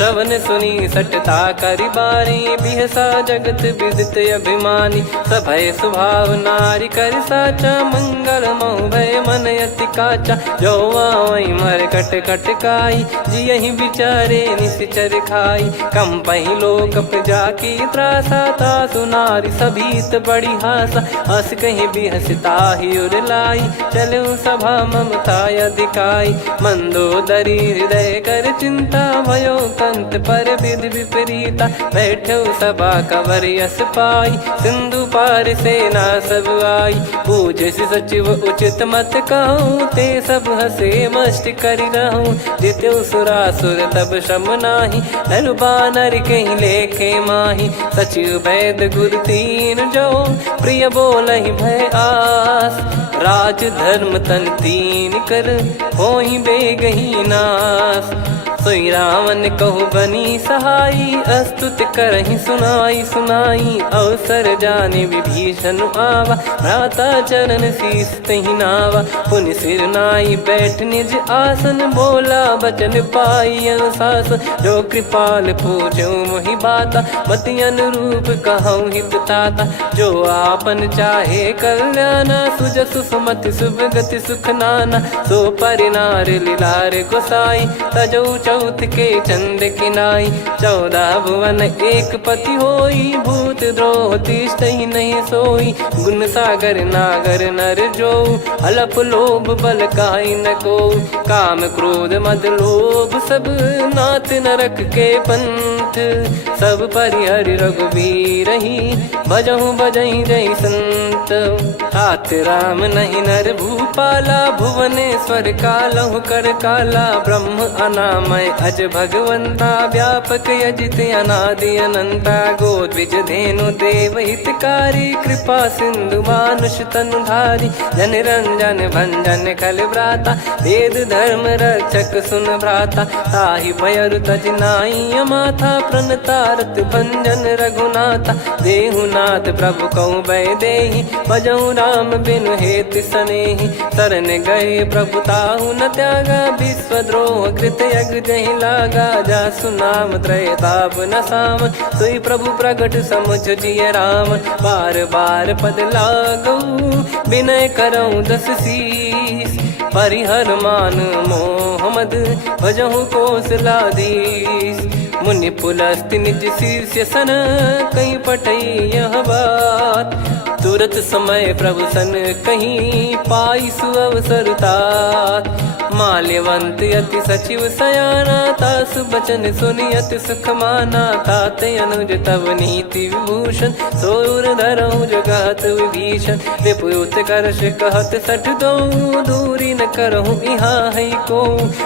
श्रवण सुनी सटता करि बारी, बिहसा जगत विदित अभिमानी। सभय स्वभाव नारी कर साचा, मंगल मोह भय मन अति काचा। जो आवई मर कट कट काई, जियहि विचारे निश्चर खाई। कम पही लोक जाकी त्रासा, तासु नारी सभीत बड़ी हासा। हस कहीं भी हंसता ही उर लाई, चलूं सभा ममता अधिकाई। मंदोदरी हृदय कर चिंता, भयो कंत पर विधि विपरीता। बैठो सभा कवर यस पाई, सिंधु पार सेना सब आई। पूजे सचिव उचित मत कहूँ, ते सब हसे मस्त करि रहूं। जित्यु सुरासुर तब श्रम नाही, नर बानर कहीं लेखे माही। सचिव वैद गुरु तीन जो, प्रिय बोलहि भय आस। राज धर्म तन तीन कर, होहि बेगहि नास। सोई रावण कहु बनी सहाई, अस्तुत करहि सुनाई सुनाई। अवसर जाने विभीषण आवा, भ्राता चरण शीस तहि नावा। पुनि सिर नाई बैठ निज आसन, बोला बचन पाई अनुशासन। जो कृपाल पूछो मोहि बाता, मति अनुरूप कहूँ हित ताता। जो आपन चाहे कल्याणा, सुजसु सुमति शुभ गति सुख नाना। सो परिनार लीलार गोसाई, तजौ चौथ के चंद किनाई। 14 भुवन एक पति होई, भूत द्रोह तिष्ठहि नहीं सोई। गुण सागर नागर नर जो, अलप लोभ बल काई न को। काम क्रोध मद लोभ सब, नाथ नरक के पंथ। सब परिहरि रघुवीर ही, भजहु भजहि जय संत। तात राम नहीं नर भूपाला, भुवनेश्वर कालहु कर काला। ब्रह्म अनामय अज भगवंता, व्यापक यजित अनादि अनंता। गोद्विज धेनु देव हितकारी, कृपा सिंधु मानुष तनुधारी। जन रंजन भंजन खल भ्राता, वेद धर्म रक्षक सुन भ्राता। ताहि भयरु तज नाई माथा, प्रणतारत भंजन रघुनाथा। देहुनाथ प्रभु कहु भय देहि, भजहु राम बिनु हेतु सनेहि। शरण गए प्रभु ताहु न त्यागा, विश्वद्रोह कृत यज्ञ जहि लागा। जासु नाम त्रय ताप न साम, सोई प्रभु प्रगट समुझ जिय राम। बार बार पद लागऊ, विनय करऊँ दस शीस। परिहर मान मोह मद, भजहु कौशलाधीश। मुनि पुलस्त्य निज शीर्ष सन, कहीं पटई यह बात। तुरत समय प्रभु सन कहीं, पाई सुअवसर तात। माल्यवंत अति सचिव सयाना, तासु बचन सुनि अति सुख माना। तात अनुज तव नीति विभूषण, सोर धरहु जगत विभीषण। विपुत करश कहत सठ दो, दूरी न करहु यहाँ है को।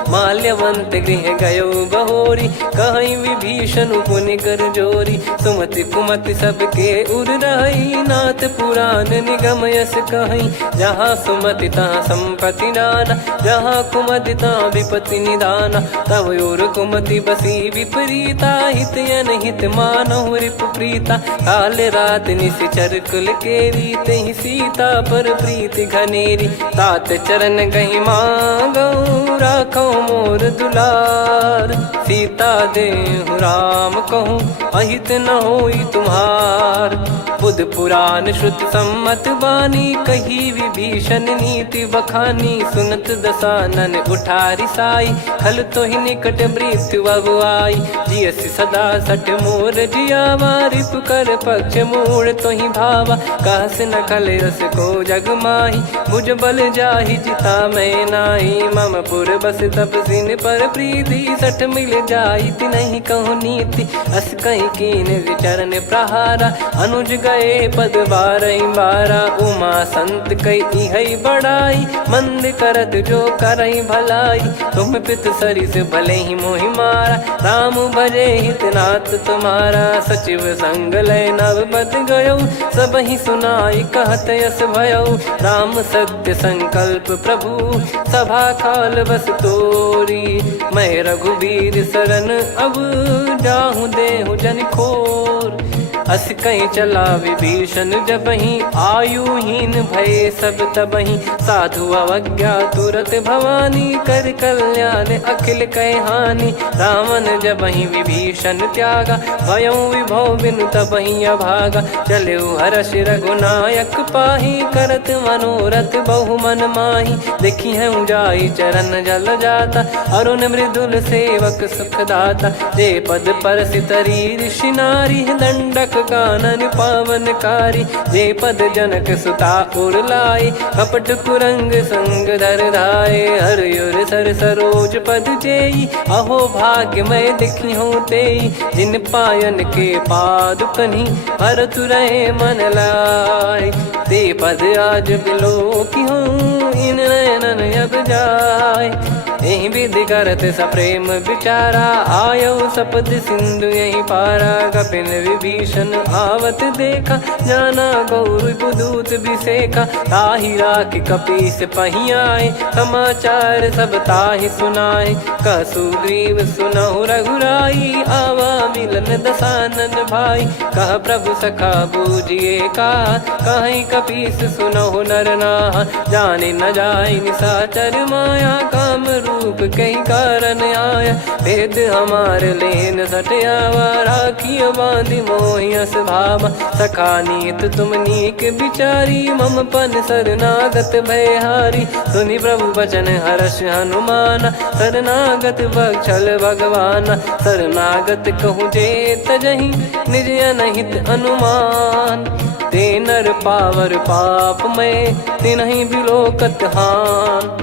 माल्यवंत गृह गयो बहोरी, कहीं विभीषण पुनि कर जोरी। सुमति कुमति सबके उर रही, नाथ पुराण निगम यस कहीं। जहाँ सुमति तहाँ संपत्ति नाना, जहाँ कुमति तहाँ विपत्ति निदाना। तव और कुमति बसी विपरीता, हित अनहित मानहु रिप प्रीता। काल रात निशिचर कुल केरी, तहि सीता पर प्रीति घनेरी। तात चरण गहि मांगऊ, राखो मोर दुलार। सीता देहु राम कहूँ, अहित न होई तुम्हार। बुध पुराण श्रुति सम्मत बानी, कही विभीषण नीति बखानी। सुनत दसानन उठारी साई, खल तो ही निकट मृत्यु अब आई। जियसि सदा सठ मोर जियावा, रिप कर पक्ष मूड़ तो ही भावा। कहस न खल रस को जग माही, भुज बल जाहि जिता मैं नाही। मम पुर बस तपसिन पर प्रीति, सठ मिल जाई तिनहि कहूँ नीति। अस कहीं कीन विचरण प्रहारा, अनुज गए पद बारहि बारा। उमा संत कई इहै बड़ाई, मंद करत जो करई भलाई। तुम पित सरिस भले ही मोहि मारा, राम भजे हितनाथ तुम्हारा। सचिव संग लय नवबत गयो, सब ही सुनाई कहत यस भयो। राम सत्य संकल्प प्रभु, सभा काल बस तोरी। मैं रघुबीर शरण अब, जाहु देहु जन खोर। अस कहीं चला विभीषण जबहि, आयुहीन भये सब तबहि। साधु अवज्ञा तुरत भवानी, कर कल्याण अखिल कह हानि। रावण जबहि विभीषण त्यागा, भयउ विभव बिनु तबहि अभागा। चलऊ हर्ष रघुनायक पाहि, करत मनोरथ बहु मन माहि। देखी हूँ जाई चरण जल जाता, अरुण मृदुल सेवक सुखदाता। जे पद परसि तरी ऋषि नारी, दंडक कानन पावनकारी। जे पद जनक सुता उर लाई, कपट कुरंग संग धर धाये। हरियुर सर सरोज पद जेई, अहो भाग्य मैं दिखी हूँ तेई। जिन पायन के पाद कन्ही, भरत रहे मन लाय। ते पद आज बिलो की हूँ, इन नयनन अब जाय। यही विधि करत सप्रेम विचारा, आयो सपद सिंधु यही पारा। कपिन विभीषण आवत देखा, जाना गौर बुदूत बिसेखा। ताहि राख कपीस पही आए, समाचार सब ताहि सुनाए। कह सुग्रीव सुनहु रघुराई, आवा मिलन दसानन भाई। कह प्रभु सखा बूझिए का, कहीं कपीस सुनहु नर नाहा। जाने न जाय निशाचर माया, काम रूप कई कारण आया। भेद हमार लेन सटयावा, राखिय बांधि मोहियस भावा। सखा नीत तुम नीक बिचारी, मम पन शरणागत भयहारी। सुनि प्रभु बचन हर्ष हनुमाना, शरणागत बक्षल भगवाना। शरणागत कहूँ जे तजहि, निज अनहित अनुमान। ते नर पावर पाप में, तिन्हि बिलोकत हान।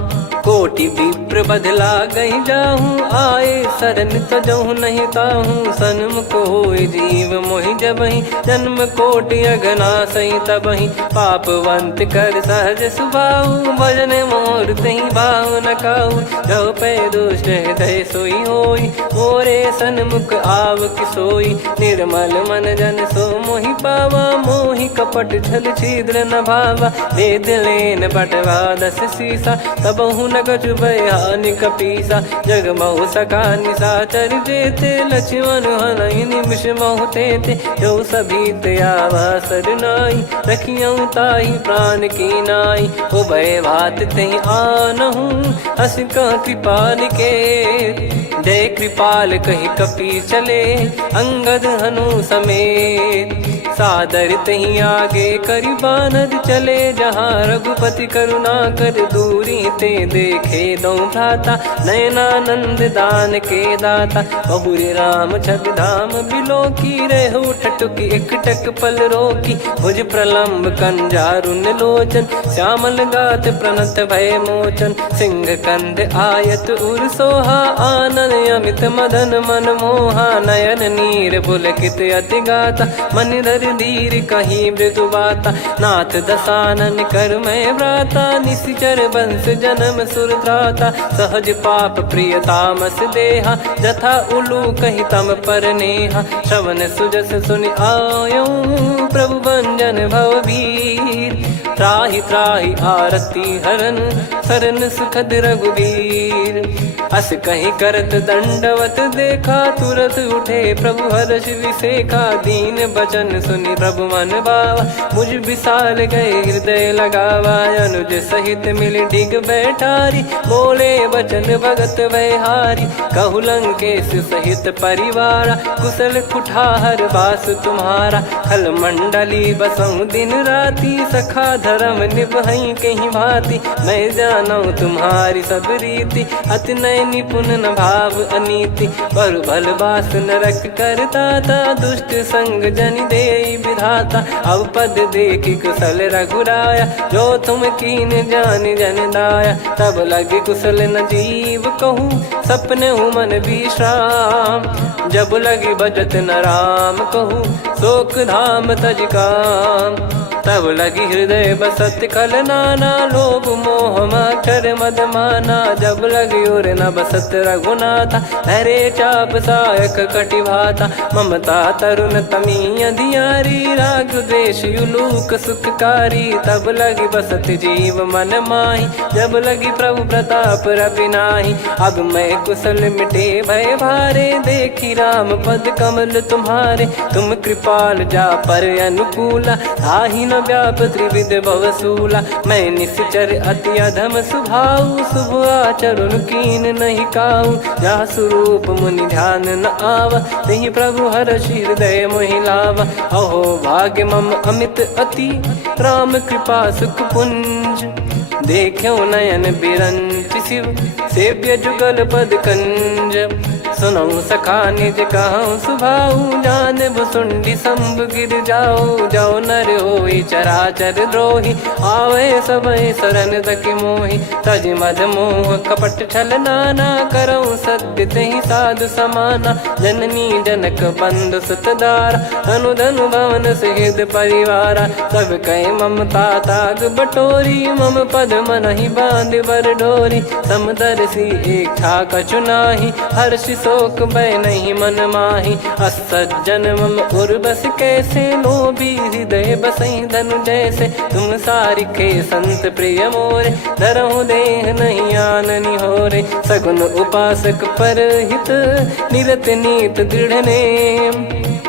कोटि विप्र बदला गई जाहूँ, आए शरण तजहु नहीं ताहूँ। सन्मुख होय जीव मोहि जबहि, जन्म कोटि अगना सही तबहि। पापवंत कर सहज सुभाऊ, भजन मोर तहि भाव न काऊ। जो पै दुष्ट हृदय सोई होई, मोरे सन्मुख आव किसोई। निर्मल मन जन सो मोहि पावा, मोहि कपट छल छिद्र न भावा। वेद लेन बटवा दस सीसा, तबहु न कछु बयानि कपीसा। जग महु सका निशाचर जेते, लक्ष्मण हनहि निमिष महु तेते। जो सभी त्यावा सरनाई, रखियऊँ ताहि प्राण की नाई। उभय भात तहि आनहूँ, अस कह कृपाल के। जय कृपाल कहि कपी चले, अंगद हनु समेत। सादर तही आगे करि बानर चले, जहाँ रघुपति करुणा कर दूरी ते देखे दो भ्राता। नयनानंद दान के दाता, बहुरे राम छवि धाम बिलो की। रहु ठटुकी एकटक पल रोकी, भुज प्रलम्ब कंजारुन लोचन। श्यामल गात प्रणत भय मोचन, सिंह कंध आयत उर सोहा। आनन अमित मदन मन मोहा, नयन नीर पुलकित अति गाता। मन धर धीर कहीं मृदु बाता, नाथ दसानन कर मैं व्राता। निशिचर वंश जन्म सुरत्राता, सहज पाप प्रिय तामस देहा। जथा उलू कही तम पर नेहा, श्रवण सुजस सुनि आयो। प्रभु भंजन भवभीर, त्राहि त्राहि आरती हरन। शरण सुखद रघुबीर, अस कहीं करत दंडवत देखा। तुरत उठे प्रभु हर्ष विसेखा, दीन बचन सुनि प्रभु मन भावा। मुझ विशाल गए हृदय लगावा, अनुज सहित मिल डिग बैठारी। बोले बचन भगत भयहारी, कहु लंकेश सहित परिवारा। कुशल कुठार बास तुम्हारा, खल मंडली बसऊं दिन राती। सखा धर्म निभई कहीं भांति, मैं जानू तुम्हारी सब रीति। अति नय निपुण न भाव अनीति, पर भल बास नरक करता था। दुष्ट संग जन दे विधाता, अब पद देखी कुशल रघुराया। जो तुम कीन जान जन दाया, तब लगे कुशल न जीव कहूँ। सपने मन विश्राम, जब लगी बजत न राम कहूँ। शोक धाम तज काम, तब लगी हृदय बसत कल नाना। लोभ मोह मक्षर मद माना, जब लगी उर न बसत रघुनाथा। हरे चाप सायक कटि भाता, ममता तरुण तमी अधियारी। राग द्वेष युलूक सुखकारी, तब लगी बसत जीव मन माही। जब लगी प्रभु प्रताप रवि नाही, अब मैं कुशल मिटे भय भारे। देखी राम पद कमल तुम्हारे। तुम कृपाल जा पर अनुकूला, ताहि न व्याप त्रिविध भवसूला। मैं निश्चर अति अधम सुभाऊ, शुभ आचरण कीन नहीं काऊ। जा स्वरूप मुनि ध्यान न आवा, तेहि प्रभु हर्षि हृदय मोहि लावा। अहो भाग्य मम अमित अति, राम कृपा सुख पुंज। देखो नयन बिरंच शिव, सेव्य जुगल पद कंज। सुनऊ सखा निज कहूँ सुभाऊ, जान भुसुंडी शंभ गिर जाओ। जाओ नर होई चराचर द्रोही, आवे सबय शरण तकी मोहि। तज मद मोह कपट छल नाना, करऊँ सत्य तेहि साधु समाना। जननी जनक बंधु सुतदारा, धनु धनु भवन सहित परिवारा। सब कहे ममता ताग बटोरी, मम पद मनहि बांध बर डोरी। समदर्शी इच्छा कछु नाही, हर्ष शोक भय नहीं मन माही। असज्जन मम उर्वश कैसे, लोभी हृदय बसई धनु जैसे। तुम सारिखे संत प्रिय मोरे, धरहु देह नहीं आननि होरे। सगुन उपासक परहित, निरत नीत दृढ़ नेम।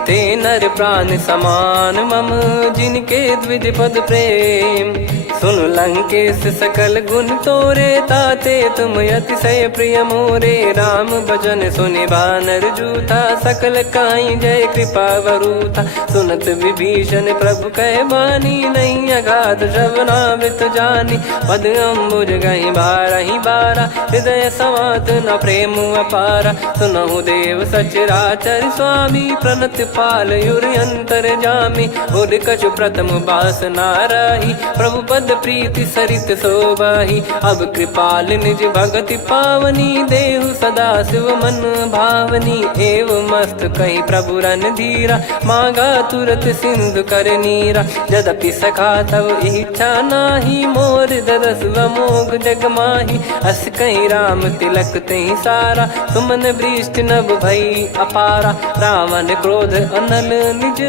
ते नर प्राण समान मम, जिनके द्विज पद प्रेम। सुन लंकेश सकल गुण तोरे, ताते तुम अतिशय प्रिय मोरे। राम भजन सुनि बानर जूथा, सकल काई जय कृपा वरूथा। सुनत विभीषण प्रभु कह बानी, नहीं अगाध श्रवणामृत जानी। पद अम्बुज गहि बारहि बारा, हृदय समात न प्रेम अपारा। सुनहु देव सचराचर स्वामी, प्रणत पाल युर अंतर जामी। उर कछु प्रथम बास नाराही, प्रभु पद प्रीति सरित शोभाही। अब कृपाल निज भगति पावनी, देहु सदा शिव मन भावनी। एव मस्त कही प्रभु रन धीरा, मांगा तुरत सिंधु कर नीरा। यद्यपि सखा तब इच्छा नाही, मोर दरस मोग जग माही। अस कहीं राम तिलक तेहि सारा, सुमन वृष्टि नभ भई अपारा। रावण क्रोध अनल निज,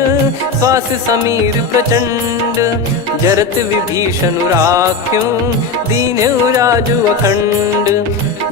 श्वास समीर प्रचंड। जरत विभीषण राख्यों, दीन्हु राजु अखंड।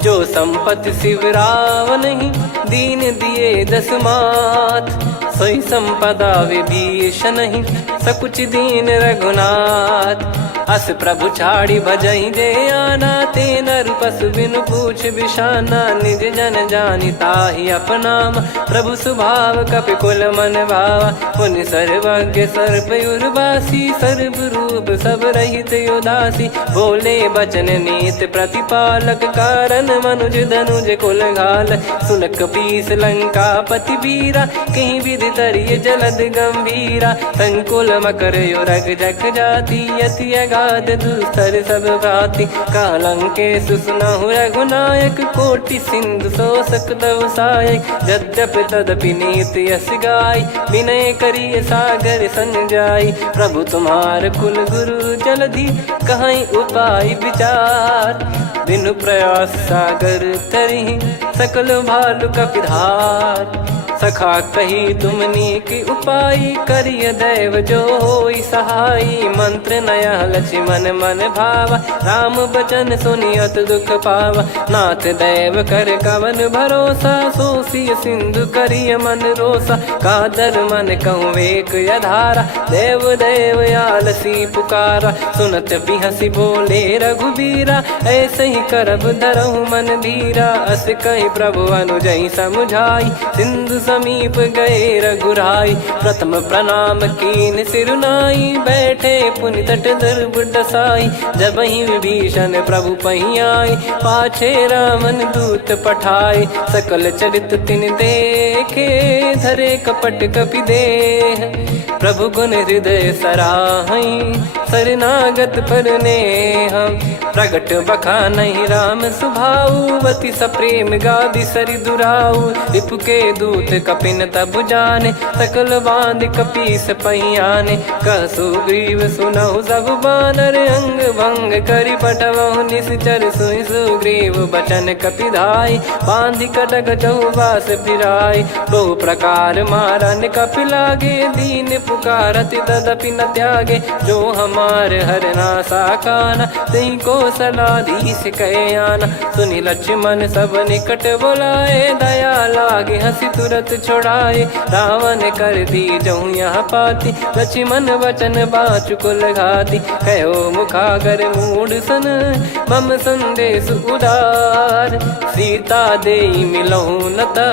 जो संपत्ति शिव रावण ही, दीन दिए दस मात। सोई संपदा विभीषण ही, सकुच दीन रघुनाथ। अस प्रभु छाड़ी भजई जे आना, ते नर पशु बिनु पूछ बिशाना। निज जन जानि ताहि अपनाम, प्रभु स्वभाव कपि कुल मन भावा। मुनि सर्वज्ञ सर्वयुर्वासी, सर्व रूप सब रहित उदासी। बोले बचन नीत प्रतिपालक, कारण मनुज धनुज कुल घाल। सुन कपीस लंका पति वीरा, कहीं विधि तरिय जलद गंभीरा। संकुल मकर युरग जग जाति, यति अगाध दुस्तर सब घाति। कालंकेश सुनहु रघुनायक, कोटि सिंधु शोषक तव सहायक। यद्यपि तदपि नीति यस गाय, विनय करिय सागर सन जाई। प्रभु तुम्हार कुल गुरु जलधि, कहीं उपाय विचार। बिनु प्रयास सागर तरिहि, सकल भालु कपिधार। सखा कही तुमनी की उपाय, करिय दैव जो होई सहाई। मंत्र नया लक्ष्मण मन भावा, राम बचन सुनियत दुख पावा। नाथ दैव कर कवन भरोसा, सोसिय सिंधु करिय मन रोसा। कादर मन कहूँ एक यधारा, देव देव आलसी पुकारा। सुनत बिहसी बोले रघुबीरा, ऐसे ही करब धरहु मन धीरा। अस कही प्रभु अनुजई समुझाई, सिंधु समीप गए रघुराई। प्रथम प्रणाम कीन सिरुनाई, बैठे पुनि तट दर्भ डसाई। जब ही विभीषण प्रभु पही आई, पाछे रामन दूत पठाए। सकल चरित तिन देखे, धरे कपट कपि देह। प्रभु गुण हृदय सराहई, शरणागत पर नेह। प्रगट बखानहि राम सुभाऊ, बति सप्रेम गादि सरि दुराऊ। रिपु के दूत कपिन तब जाने, सकल बांध कपीस पहियाने। कह सुग्रीव सुनहु सब बानर, अंग भंग करि पठवहु निश्चर। सुनि सुग्रीव बचन कपिधाई, बांधि कटक चहुबास फिराई। बहु प्रकार मारन कपि लागे, दीन पुकारति तदपि न त्यागे। जो हम कुमार हरना साकाना, तई को सलाधीश कहे आना। सुनि लक्ष्मण सब निकट बुलाए, दया लागे हंसी तुरत छुड़ाए। रावण कर दी जऊँ यहाँ पाती, लक्ष्मण वचन बाचु कुल घाती। कहो मुखागर मूड सन, मम संदेश उदार। सीता देई मिलहु नता,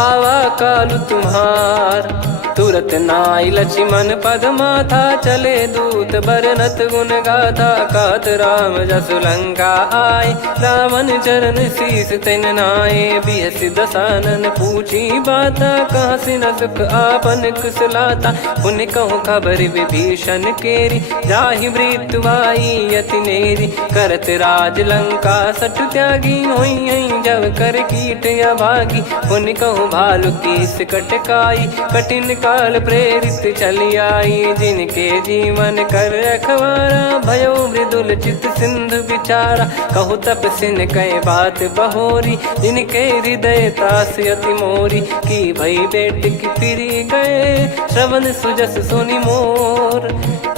आवा कालु तुम्हार। तुरत नाई लक्ष्मण पद माथा, चले दूत बरनत गुण गाथा। कहत राम जसु लंका आए, रावण चरण शीस तिन नाये। बिहसि दसानन पूछी बाता, कहाँ से न सुख आपन कुशलाता। पुन कहूँ खबर विभीषण केरी, जाहि मृत्यु आई अति नेरी। करत राज लंका सठ त्यागी, होई जब कर कीट अभागी। पुन कहूँ भालु कीस कटकाई, कठिन काल प्रेरित चली आई। जिनके जीवन कर रखवारा, भयो मृदुल चित सिंधु विचारा। कहु तपसिन कई बात बहोरी, जिनके हृदय तास अति मोरी। की भई बेट की फिरी गए, श्रवण सुजस सुनि मोर।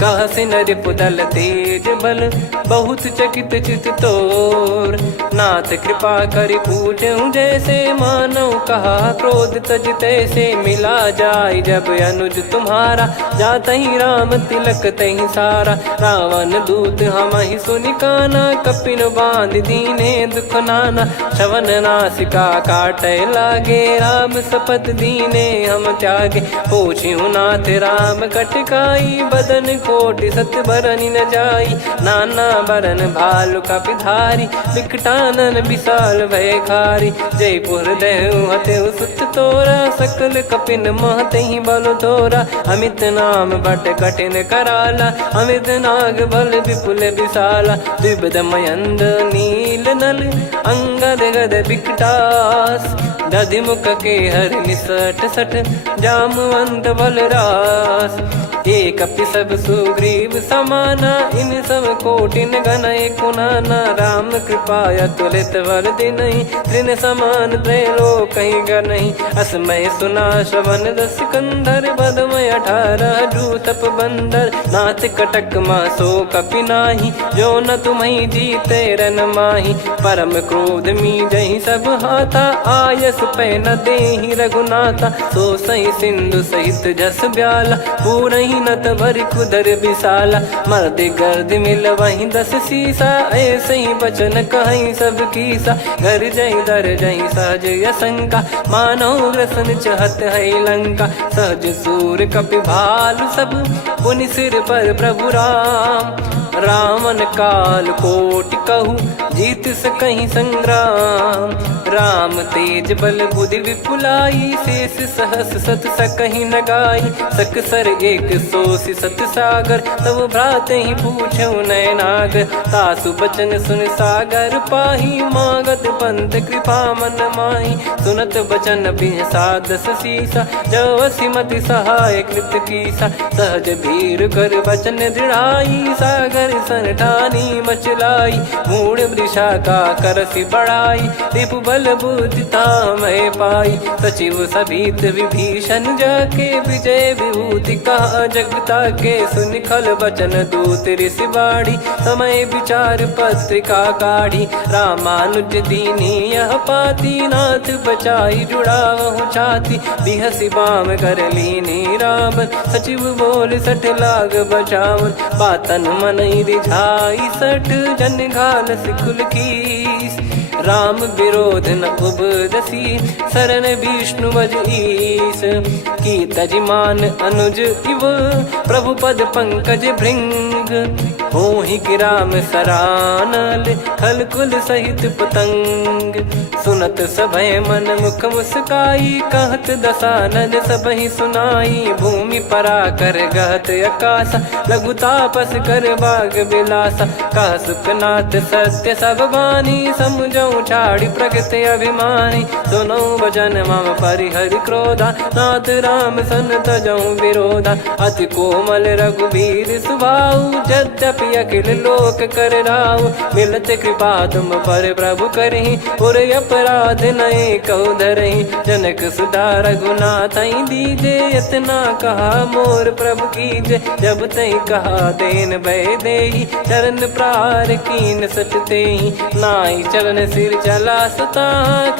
कह सिन रिपुदल तेज बल, बहुत चकित चित तोर। नाथ कृपा करि पूछऊँ जैसे, मानव कहा क्रोध तज तैसे। मिला जाय जब अनुज तुम्हारा, जातहि राम तिलक तहि सारा। रावण दूत हमहि सुनि काना, कपिन बांध दीने दुख नाना। श्रवण नासिका काटै लागे, राम शपथ दीने हम त्यागे। पूछिहु नाथ राम कटकाई, बदन कोटि सत बरनि न जाई। नाना बरन भालु कपिधारी, विकटानन विशाल भयखारी। जयपुर देहु हतेउ सुत तोरा, सकल कपिन महतहि बल तोरा। अमित नाम बट कठिन कराला, अमित नाग बल विपुल विशाला। द्विविध मयंद नील नल, अंगद गद विकटास। दधिमुख के हर निसठ सठ, जामवंत बलरास। एक कपि सब सुग्रीव समाना, इन सब कोटिन गनय कुनाना। राम कृपा अतुलित बल दिनहि, तृण समान त्रैलोकहि गनहि। असमय सुना श्रवण दस कंधर, बदमय 18 जूतप बंदर। नाथ कटक मासो कपि नाही, जो न तुम्हि जीते रन माही। परम क्रोध मीजहि सब हाथा, आयस पै न देहि रघुनाथा। सो सही सिंधु सहित जस ब्याला, पूरहि नत भर कुदर विशाला। मर्द गर्द मिल वहीं 10 सीसा, ऐसे ही बचन कहीं सब कीसा। घर जय दर जय सहज यसंका, मानो ग्रसन चहत है लंका। सहज सूर कपि भालु सब, पुनि सिर पर प्रभु राम। रामन काल कोटि कहु, जीत सकहि संग्राम। राम तेज बल बुद्धि विपुलाई, शेष सहस सत सकहि न गाई। सकसर एक सोसि सत सागर, तब भ्राते ही पूछौ नयनागर। तासु बचन सुन सागर पाही, मागत पंथ कृपा मन माही। सुनत बचन बिहसा 10 सीसा, जवसि मति सहाय कृत कीसा। सहज भीर कर बचन दृढ़ाई, सागर सन ठानी मचलाई। मूढ़ वृषा का करसि बढ़ाई, रिपु बल बुद्धि तामय पाई। सचिव सभीत विभीषण जाके, विजय विभूति कहा जगता के। सुनि खल बचन दूत ऋषि बाढ़ी, समय विचार पत्रिका काढ़ी। रामानुज दीनी यह पाती, नाथ बचाई जुड़ावहु छाती। बिहसि बाम कर लीनी राम, सचिव बोल सठ लाग बचावन। बातन मन रिझाई सठ, जन घाल सिकुल कीस। राम विरोध न उपदसी, शरण विष्णु बज ईस। की तजिमान अनुज इव, प्रभु पद पंकज भृंग। होहि कि राम सरानल, खल कुल सहित पतंग। सुनत सभय मन मुख मुस्काई, कहत दसानन सबहि सुनाई। भूमि परा कर गहत आकाशा, लघु तापस कर बाग बिलासा। कह सुखनाथ सत्य सब बानी, समुझौ छाड़ी प्रकृति अभिमानी। सुनो भजन मम परिहरि क्रोधा, नाथ राम सन तजौ विरोधा। अति कोमल रघुवीर सुभाऊ, यद्यपि की अखिल लोक कर राव। मिलत कृपा तुम पर प्रभु करही, और अपराध नए कौ धरही। जनक सुधा रघुनाथ दीजे, इतना कहा मोर प्रभु कीजे। जब तई कहा देन भय देही, चरण प्रार कीन सटते ही। नाई चरण सिर चला सता,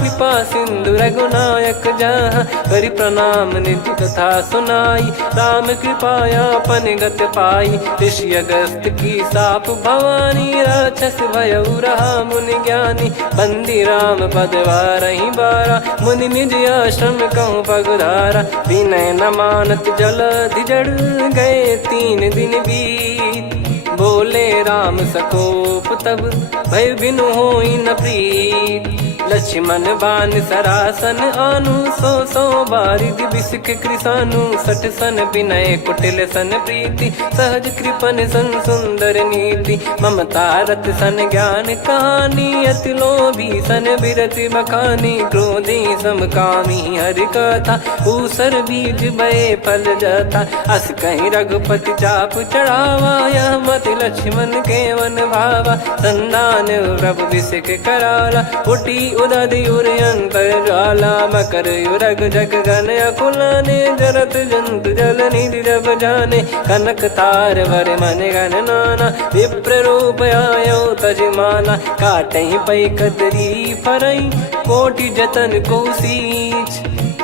कृपा सिंधु रघुनायक जहाँ। करि प्रणाम निज कथा सुनाई, राम कृपाया पन गत पाई। ऋषि अगस्त की साप भवानी, राक्षस भयउ रहा मुनि ज्ञानी। बंदी राम पद वारहि बारा, मुनि निज आश्रम कहूँ पगुधारा। विनय न मानत जलधि जड़, गए 3 दिन बीत। बोले राम सकोप तब, भय बिनु होई न प्रीत। लक्ष्मण बान सरासन आनु, 100 बारिद बिसिख कृसानु। 60 सन विनय कुटिल सन प्रीति, सहज कृपन सन सुंदर नीति। ममता रत सन ज्ञान कहानी, अति लोभी सन बिरति बखानी। क्रोधी समकामी हरि कथा, ऊसर बीज बये फल जथा। अस कहीं रघुपति चाप चढ़ावा, यह मत लक्ष्मण के मन भावा। संदान प्रभु बिसिख कराला, उठी उदधि उर अंतर ज्वाला। मकर युरग जग गण अकुलाने, जरत जंतु जल निधि जब जाने। कनक तार वर मन गण नाना, विप्र रूप आयो तजमाना। काटहि पै कदरी फरई, कोटि जतन को सींच।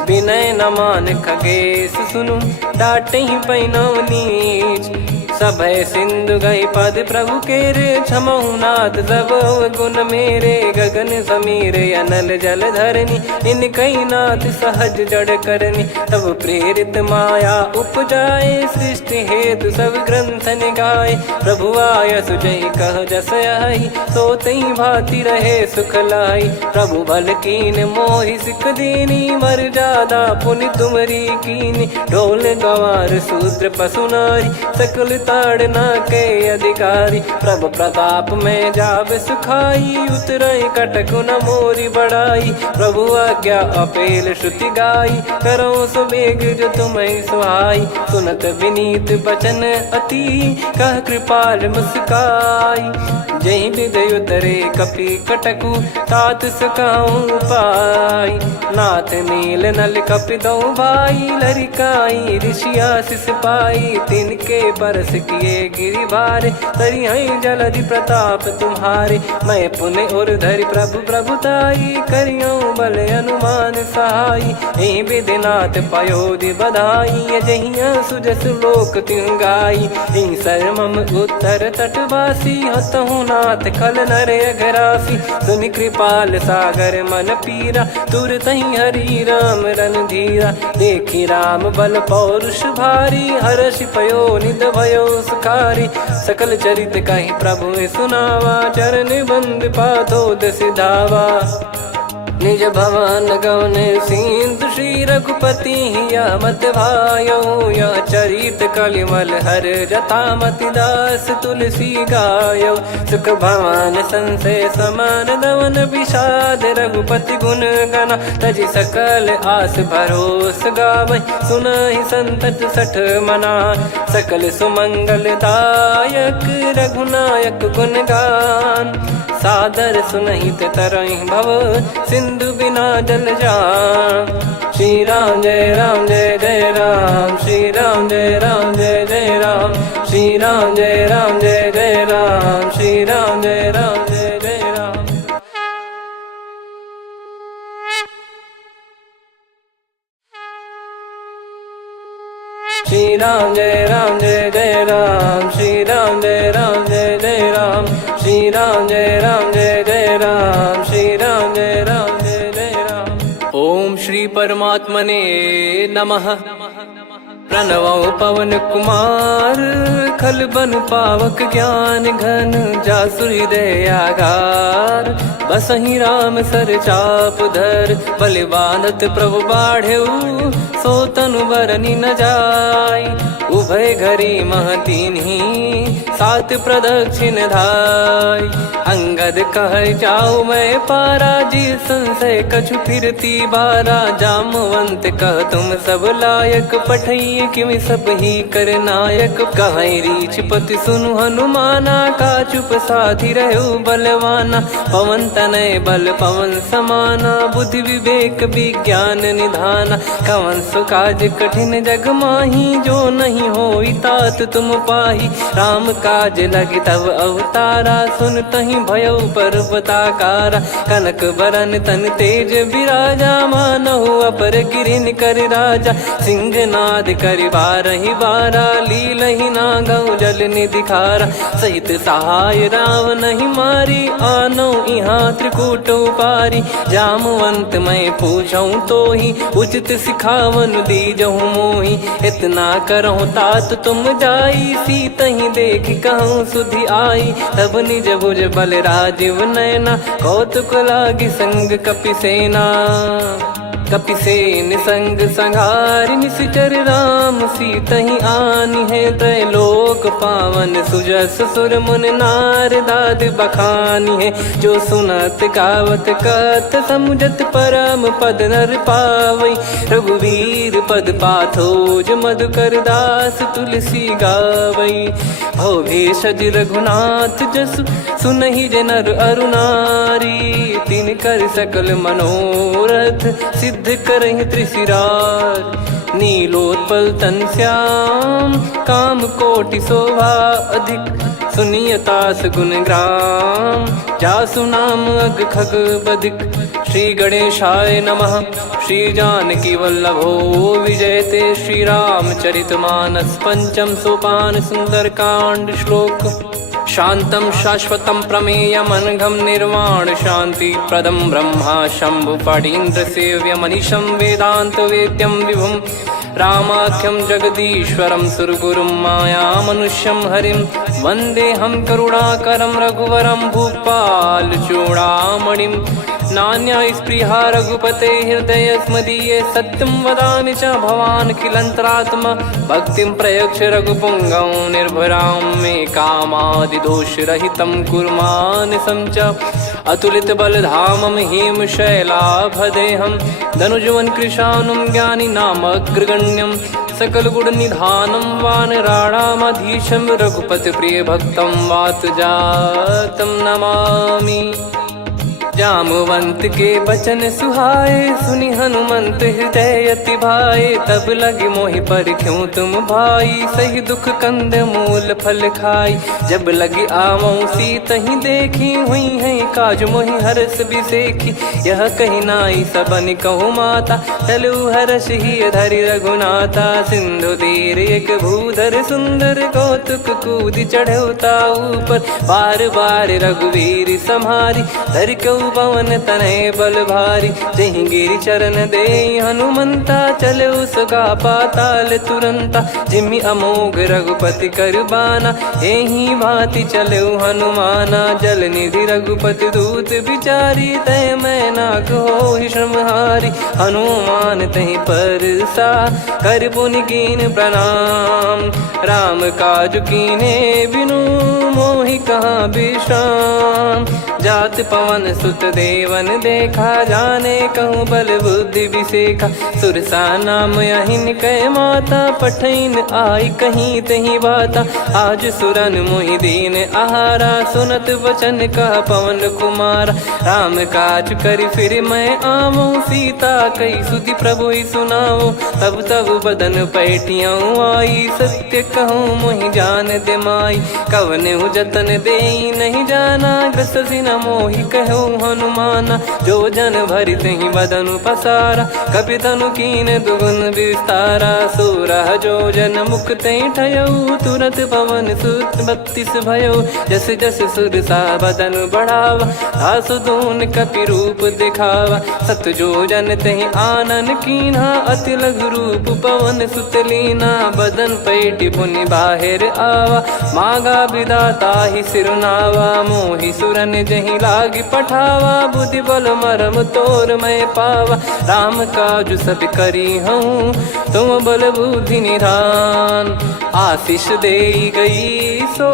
विनय न मान खगेश सुनु, डांटहि पै नव नीच। सभय सिंधु गई पद प्रभु केरे, क्षमहु नाथ सब गुण मेरे। गगन समीरे अनल जल धरनी, इन कई नाथ सहज जड़ करनी। तब प्रेरित माया उपजाए, सृष्टि हेतु सब ग्रंथ निगाए। प्रभु आय सुजई कह जस आई, सोतई भांति रहे सुख लाई। प्रभु बल कीन मोहि सिख दीनी, मर्यादा पुनि तुमरी कीनी। ढोल गवार शूद्र पशु नारी, सकल ताड़ना के अधिकारी। प्रभु प्रताप में जाब सुखाई, उतरई कटक न मोरी बढ़ाई। प्रभु आज्ञा अपेल श्रुति गाई, करो सुबेग जो तुम्हें सुहाई। सुनत विनीत बचन अति, कह कृपाल मुस्काई। जही विदय उतरे कपि कटकु, तात सकाऊं पाई। नाथ नील नल कपि दो भाई, लरिकाई ऋषि आशीष पाई। तिनके परस किए गिरि भारे, तरिहै जलधि प्रताप तुम्हारे। मैं पुण्य और धरि प्रभु प्रभुताई, करियऊं बल अनुमान सहाई। एहि विधिनाथ पयोधि बधाई, जहिया सुजस लोक तिहुँ गाई। एहि सरमम उत्तर तटवासी, हतहु नाथ खल नर अघरासी। सुनि कृपाल सागर मन पीरा, तुरतहि हरि राम रणधीरा। देखि राम बल पौरुष भारी, हर्षि पयो निध भयो सुखारी। सकल चरित कहि प्रभु सुनावा, चरण बंद पादोद सिधावा। निज भवन गौन सिंधु, श्री रघुपति हिया मत भायो। यह चरित कलिमल हर जथा, मति दास तुलसी गायो। सुख भवन संशय समान दवन, विषाद रघुपति गुण गना। तजि सकल आस भरोस गावै, सुनहि संतत सठ मना। सकल सुमंगल दायक, रघुनायक गुण गान। सादर सुनहित तरहि भव, सिंधु बिना जल जान। श्री राम जय राम जय जय राम, श्री राम जय राम जय जय राम। श्री राम जय राम जय जय राम, श्री राम जय राम जय जय राम। श्री राम जय राम जय जय राम, श्री राम जय राम जय जय राम। श्री राम जय राम जय जय राम, श्री राम जय राम जय जय राम। ओम श्री परमात्मने नमः। प्रणवौ पवन कुमार, खल बन पावक ज्ञान घन। जासु हृदय आगार, बसहि राम सर चाप धर। बलि बांधत प्रभु बाढ़ेउ, सो तनु बरनि न जाय। उभय घरी मह दीन्ही, सात प्रदक्षिण धाय। अंगद कह जाऊ मैं पारा, जी संशय कछु फिरती बारा। जामवंत कह तुम सब लायक, पठई किमि सब ही कर नायक। कहीं रीछ पति सुनु हनुमाना, का चुप साधि रहु बलवाना। पवन तनय बल पवन समाना, बुद्धि विवेक विज्ञान निधाना। कवन सो काज कठिन जग माही, जो नहीं होई तात तुम पाही। राम काज लगी तब अवतारा, सुन तहि भयउ पर्वताकारा। कनक बरन तन तेज बिराजा, मानहु अपर गिरिन कर राजा। सिंहनाद करि बारहि बारा, लीलहि नागौ जल निधि खारा। सहित सहाय रावणहि मारी, आनौ इहाँ त्रिकूट उपारी। जामवंत मैं पूछऊँ तोहि, उचित सिखावन दीजहु मोहि। इतना करहु तात तुम जाई, सीतहि देख कहूँ सुधि आई। तब निज भुज बल राजीव नयना, कौतुक लागी संग कपिसेना। कपिसेन संग संहारि निशिचर राम, सीतहि आनि है त्रैलोक पावन। सुजस सुर मुन नार दाद बखानी है, जो सुनत गावत कथ समुझत परम पद नर पावई। रघुवीर पद पाथोज मधुकर दास तुलसी गावई। भव भेषज रघुनाथ जसु, सुनहि जे नर अरु नारी। तिन कर सकल मनोरथ, सिद्ध करहि त्रिशिरार। नीलोत्पल तन श्याम, काम कोटि शोभा अधिक। सुनियतास गुण ग्राम, जासु नाम अग खग बदिक। श्री गणेशाय नमः। श्री जानकी वल्लभो विजयते, श्री रामचरित मानस। पंचम सोपान सुंदर कांड श्लोक। शांतं शाश्वतं प्रमेयमनघं निर्वाण शांति प्रदं ब्रह्मा शंभु फणीन्द्र सेव्य मनीषं वेदांत वेद्यं विभुं। रामाख्यं जगदीश्वरं सुरगुरुं माया मनुष्यं हरिं। वन्देऽहं करुणाकरं रघुवरं भूपाल चूडामणिं। नान्या स्पृहा रघुपते हृदय स्मदीये, सत्यं वदामि च भवान् खिलन्तरात्मा। भक्तिं प्रयच्छ रघुपुङ्गं निर्भरां मे कामादिदोषरहितं कुर्मानसं च। अतुलित बलधामं हेमशैलाभदेहं, धनुजवन कृशानुं ज्ञानिनामग्रगण्यं। सकल गुण निधानं वानराणामधीशं, रघुपति प्रिय भक्तं वात जातं नमामि। जामवंत के बचन सुहाए, सुनि हनुमंत हृदय अति भाए। तब लगे मोहि पर क्यों तुम भाई, सही दुख कंद मूल फल खाई। जब लगी आवऊँ सीतहि देखी, हुई है काज मोहि हरस बिसेखी। यह कही नाई सबन कहु माता, चलु हरष ही धरि रघुनाथा। सिंधु तीर एक भूधर सुंदर, कौतुक कूद चढ़ौता ऊपर। बार बार रघुवीर सम्हारी, धरि कहु पवन तनय बल भारी। जहि गिरि चरण दे हनुमंता, चले उसका पाताल तुरंता। जिमि अमोघ रघुपति कर बाना, एहि भांति चले हनुमाना। जल निधि रघुपति दूत बिचारी, तय मैं नाक होहि श्रमहारी। हनुमान तहि परसा, कर पुनि कीन प्रणाम। राम काज कीने बिनु, मोहि कहाँ विश्राम। जात पवन सुत देवन देखा, जाने कहूँ बल बुद्धि विसेखा। सुरसा नाम अहिन कै माता, पठैन आई कहीं तही बाता। आज सुरन मोहि दीन आहारा, सुनत वचन कह पवन कुमारा। राम काज करि फिर मैं आवऊँ, सीता कई सुधि प्रभु ही सुनाओ। तब तब बदन पैठियाँ आई, सत्य कहूँ मोहि जान दे माई। कवने जतन देई नहीं जाना, ग्रसि न मोहि कहूँ हनुमाना। जो जन भरि तहि बदनु पसारा, कपितनु कीन दुगुन विस्तारा। सोरह जो जन मुख तहि ठयऊ, तुरत पवन सुत 32 भयऊ। जस जस सुरसा बदनु बढ़ावा, आसु दून कपि रूप दिखावा। सत जो जन तहि आनन कीन्हा, अति लघु रूप पवन सुत लीना। बदन पैठि पुनि बाहिर आवा, मागा विधाता ही सिरुनावा। मोहि सुरन जहि नहीं लागी पठावा, बुद्धि बल मरम तोर मैं पावा। राम काज सब करी हूँ तुम बल बुद्धि निधान, आशीष दे गई सो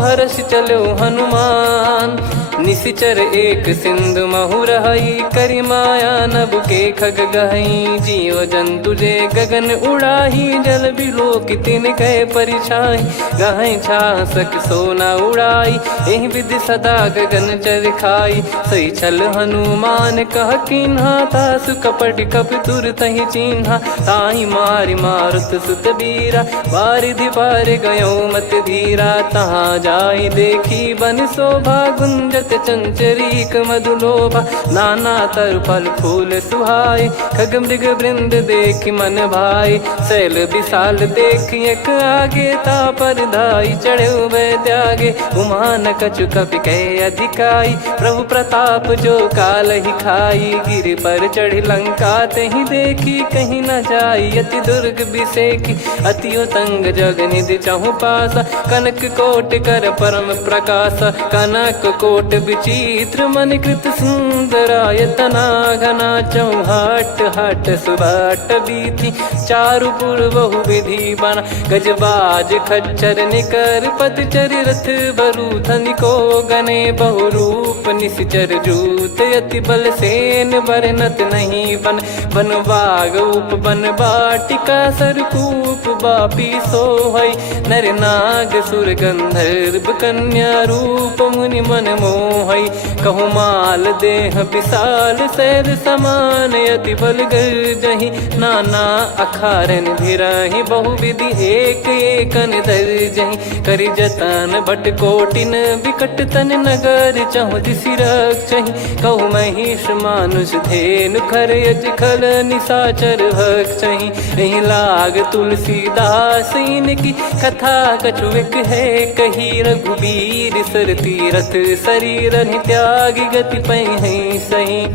हर्ष चलो हनुमान। निशिचर एक सिंधु महु रहई, करी माया नभ के खग गहई। जीव जंतु जे गगन उड़ाही, जल बिलो कि तिन गए परिछाई। गहई छासक सोना उड़ाई, एहि विधि सदा गगन चर खाई। सही छल हनुमान कह किन्हा, तासु कपट कप तुर तहि चिन्हा। ताहि मारि मारुत सुत बीरा, बारिधि पार गयो मत धीरा। तहाँ जाई देखी बन शोभा, गुंजत चंचरीक मधुलोभा। नाना तर फल फूल सुहाए, खग मृग वृंद देखि मन भाई। शैल विशाल देखि एक आगे, तापर धाई चढ़े वै त्यागे। उमा न कछु कपि कहे अधिकाई, प्रभु प्रताप जो काल ही खाई। गिर पर चढ़ी लंका तहि देखी, कहीं न जाई अति दुर्ग बिसेकी। अति उतंग जग निधि चहु पासा, कनक कोट कर परम प्रकाशा। कनक कोट विचित्र मन कृत सुंदरायतना घना। चौहाट हाट सुबाट बीथी, चारु पुर बहु विधि बना। गजबाज खच्चर निकर पतचर, रथ बरु धनिको गने। बहु रूप निशिचर जूत, अति बल सेन बरनत नहीं बन। बन बाग उप बन बाटिका, सरकूप बापी सोहई। नर नाग सुर गंधर्व कन्या, रूप मुनि मन मोहई। कहु माल देह विशाल, शैल समान अति बल गर्जहि। नाना अखारन भिराहि, बहु विधि एक एकन दर्जहि। करि जतन भट कोटिन, विकट तन नगर चहु दिसि रक्षहि। कहु महिष मानुष धेनु, खर यज खल निशाचर भक्षहि। एहि लाग तुलसीदास इनकी, कथा कछुक है कही। रघुबीर सर तीरथ शरीर, त्यागी गति पै सही।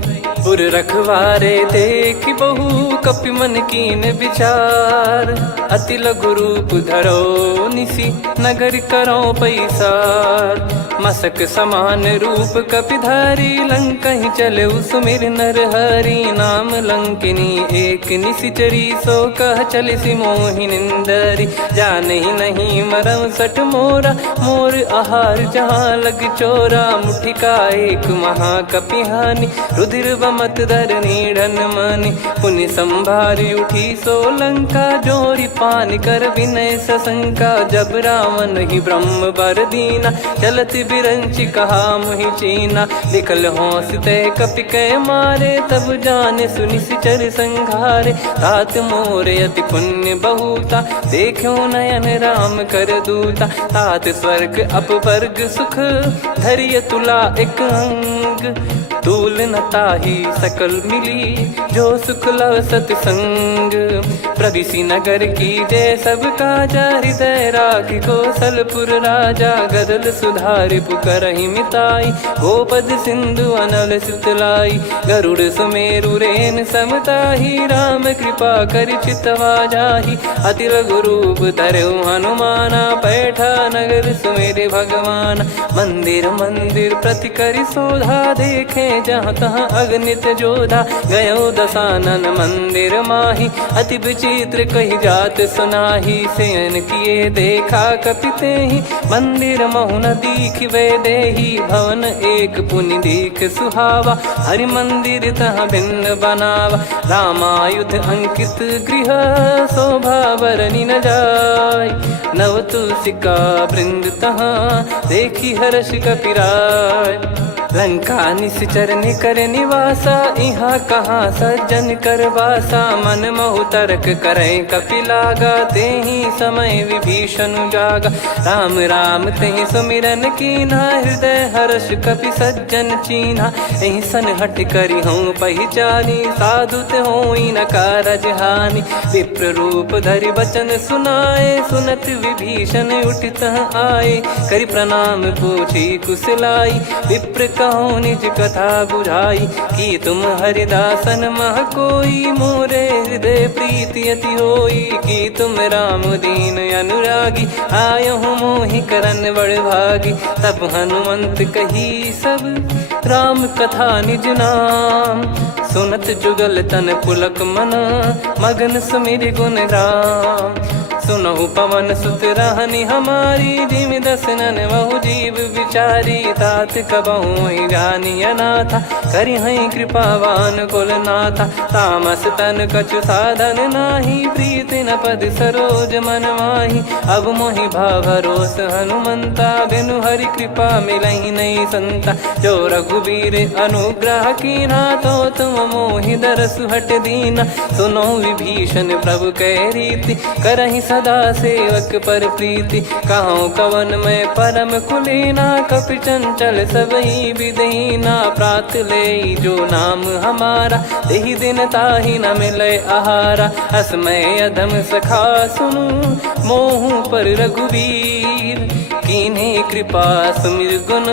पुर रखवारे देख बहु, कपि मन कीन विचार। अति लघु रूप धरो निसी, नगर करो पैसार। मसक समान रूप कपिधारी, लंकहि चले सुमिर नर हरि। नाम लंकिनी एक निशिचरी, सो कह चलिसि मोहि निंदरी। जानहि नहीं मरम सठ मोरा, मोर आहार जहाँ लग चोरा। मुठिका एक महाकपिहानि, रुधिर बमत धरनी ढन मानि। पुनि संभारी उठी सो लंका, जोरी पान कर विनय सशंका। जब रावण ही ब्रह्म बर दीना, चलत बिरंचि कहा मुहि चीना। लिखल होंस ते कपि कै मारे, तब जाने सुनि सिचर संघारे। तात मोरे अति पुण्य बहुता, देखो नयन राम कर दूता। तात स्वर्ग अपवर्ग सुख, धरिय तुला एक अंग। तूल न ताहि सकल मिली, जो सुख लव सतसंग। प्रदिशि नगर की जय सब काजा, हृदय राखि कौशलपुर राजा। गदल सुधारि पुकारहि मिताई, गोपद सिंधु अनल सितलाई। गरुड़ सुमेरु रेन समताहि, राम कृपा करि चितवा जाहि। अति लघु रूप धरऊ हनुमाना, पैठा नगर सुमेरे भगवान। मंदिर मंदिर प्रति करि शोधा, देखे जहाँ तहाँ अगणित जोधा। गयो दशानन मंदिर माही, अति विचित्र कही जात सुनाही। शयन किए देखा कपितेहि, मंदिर महु न दीखिबे देहि। भवन एक पुनि दीख सुहावा, हरि मंदिर तहाँ भिन्न बनावा। रामायुध अंकित गृह, शोभा बरनि न जाय। नव तुलसिका वृंद तहाँ, देखी हर्ष कपिराय। लंका निश्चर निकर निवासा, इहाँ कहाँ सज्जन कर वासा। मन महु तर्क करै कपिलागा, तेहि समय विभीषण जागा। राम राम तेहि सुमिरन कीन्हा, हृदय हर्ष कपि सज्जन चीन्हा। एहि सन हट करि हूँ पहिचानी, साधु ते होई न कारज हानि। विप्र रूप धरि वचन सुनाए, सुनत विभीषण उठित आए, करि प्रणाम पूछी कुशलाई। विप्र कहो निज कथा बुझाई, कि तुम हरिदासन मह कोई। मोरे हृदय प्रीति अति होई, कि तुम राम दीन अनुरागी। आयहु मोहि करन बड़ भागी, तब हनुमंत कही सब राम कथा निज नाम। सुनत जुगल तन पुलक मना, मगन सुमिर गुण राम। सुनहु पवन सुत रहनि हमारी, जिमि दसनन बहु जीव विचारी। तात कबहु ही जानिय नाथा, करिहै कृपावान कुल नाथा। तामस तन कछु साधन नाही, प्रीति न पद सरोज मन माही। अब मोहि भाव भरोस हनुमंता, बिनु हरि कृपा मिलहि नहीं संता। जो रघुबीर अनुग्रह कीना, तो तुम मोहि दरसु हट दीना। सुनो विभीषण प्रभु कह रीति, करहि सदा सेवक पर प्रीति। कहूँ कवन में परम कुलीना, कपि चंचल सबही विदहीना। प्रात ले जो नाम हमारा, तेहि दिन ताहि न मिले आहारा। असमय अधम सखा सुनु, मोहु पर रघुवीर। कीन्हे कृपा सुमिर गुण,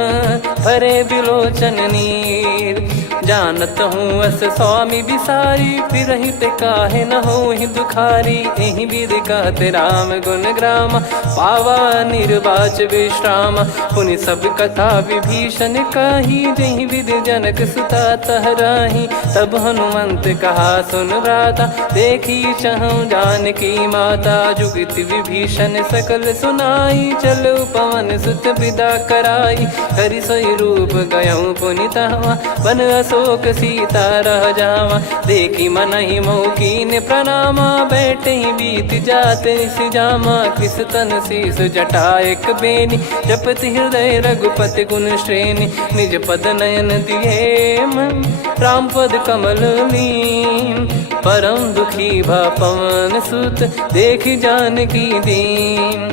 भरे बिलोचन नीर। जानत हूँ अस स्वामी बिसारी, फिरहि ते काहे न होहि दुखारी। एहि विधि कहते राम गुण ग्राम, पावा निर्वाच विश्राम। पुनि सब कथा विभीषण काही, जहि विधि जनक सुता तहराही। तब हनुमंत कहा सुन भ्राता, देखी चहु जानकी माता। जुगित विभीषण सकल सुनाई, चलो पवन सुत विदा कराई। हरि सोई रूप गयऊँ पुनि तहवा, बन अशोक सीता रह जावा। देखी मनहि मौकीन प्रणामा, बैठे ही बीत जात निस जामा। कृस तन शीस जटा एक बेनी, जपति हृदय रघुपति गुण श्रेणी। निज पद नयन दिए मन, राम पद कमल लीन। परम दुखी भा पवन सुत, देखी जानकी दीन।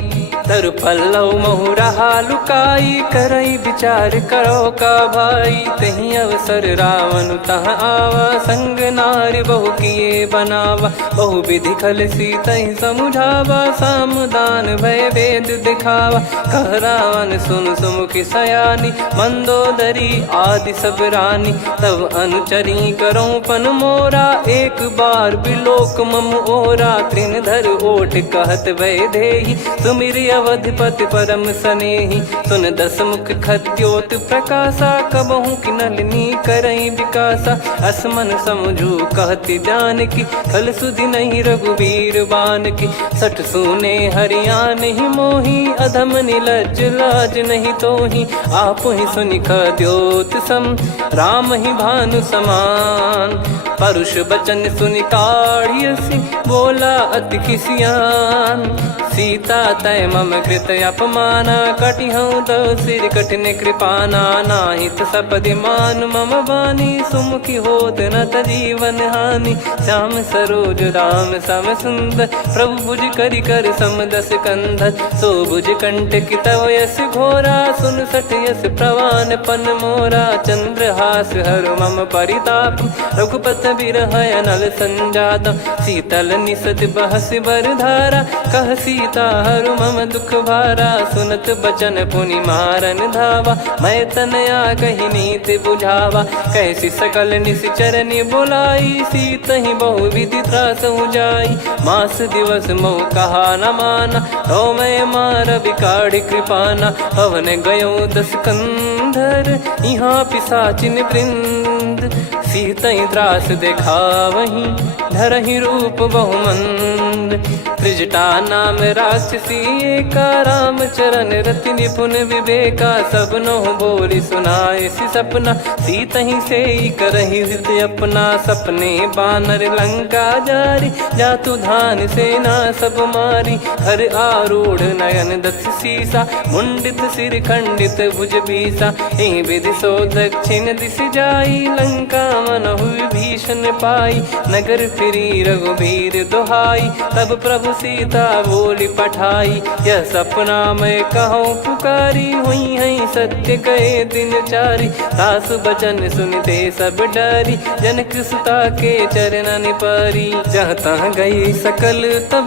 तरु पल्लव महु रहा लुकाई, करई विचार करो का भाई। तही अवसर रावण तह आवा, संग नारी बहु किए बनावा। बहु विधि खल सीतहि समुझावा, सामदान भय वेद दिखावा। कह रावण सुन सुमुखी सयानी, मंदोदरी आदि सब रानी। तब अनुचरी करो पन मोरा, एक बार बिलोक मम ओरा। तृण धर ओट कहत भय देहि, सुमिर अवधिपति परम सनेहि। सुन दस मुख खद्योत प्रकाशा, कबहु कि नलिनी करई विकासा। असमन समझू कहति जानकी, खल सुधि नहीं रघुबीर बान की। सठ सुने हरियाण ही मोही, अधम निलज लाज नहीं तोही। आपु ही सुनि खद्योत सम, राम ही भानु समान। परुष बचन सुनि काढ़ियसि, बोला अति किसियान। सीता तय मम कृत अपमाना, कटिहऊँ तो सिर कठिन कृपाना। नाहित सपदि मान मम बानी, सुमुखी होत न तजीवन हानि। श्याम सरोज राम सम सुंदर, प्रभु भुज करि कर सम दस कंधर। सो भुज कंटक तव यस घोरा, सुन सठ यस प्रवान पन मोरा। चंद्रहास हर मम परिताप, रघुपत बिरह अनल संजात। शीतल निसत बहस बर धारा, कह सीता हरु मम दुख भारा। सुनत बचन पुनि मारन धावा, मैं तनया कही नीति बुझावा। कैसी सकल निश्चरनि बुलाई, सीतहि बहु विधि त्रास जाई। मास दिवस मोह कहा न माना, तो मैं मार बिकाढ़ कृपाना। पवन गयो दस कंधर, यहाँ पिशाचिन वृंद। सीतहि त्रास देखावहीं, धरहि रूप बहुमंद। त्रिजटा नाम राक्षसी एका, राम चरण रति निपुण विवेका। सब नोह बोली सुनाए सि सपना, सीतहि से करहि हित अपना। सपने बानर लंका जारी, जातु धान सेना सब मारी। हर आरूढ़ नयन दस सीसा, मुंडित सिर खंडित भुज बीसा। एहि विधि सो दक्षिण दिश जाई, लंका मनहु विभीषण पाई। नगर फिरी रघुबीर दुहाई, तब प्रभु सीता बोली पठाई, यह सपना मैं कहूँ पुकारी, हुई है सत्य कहे दिन चारी। सासु बचन सुनते सब डरी, जनक सुता के चरण परी। जहाँ तहाँ गई सकल तब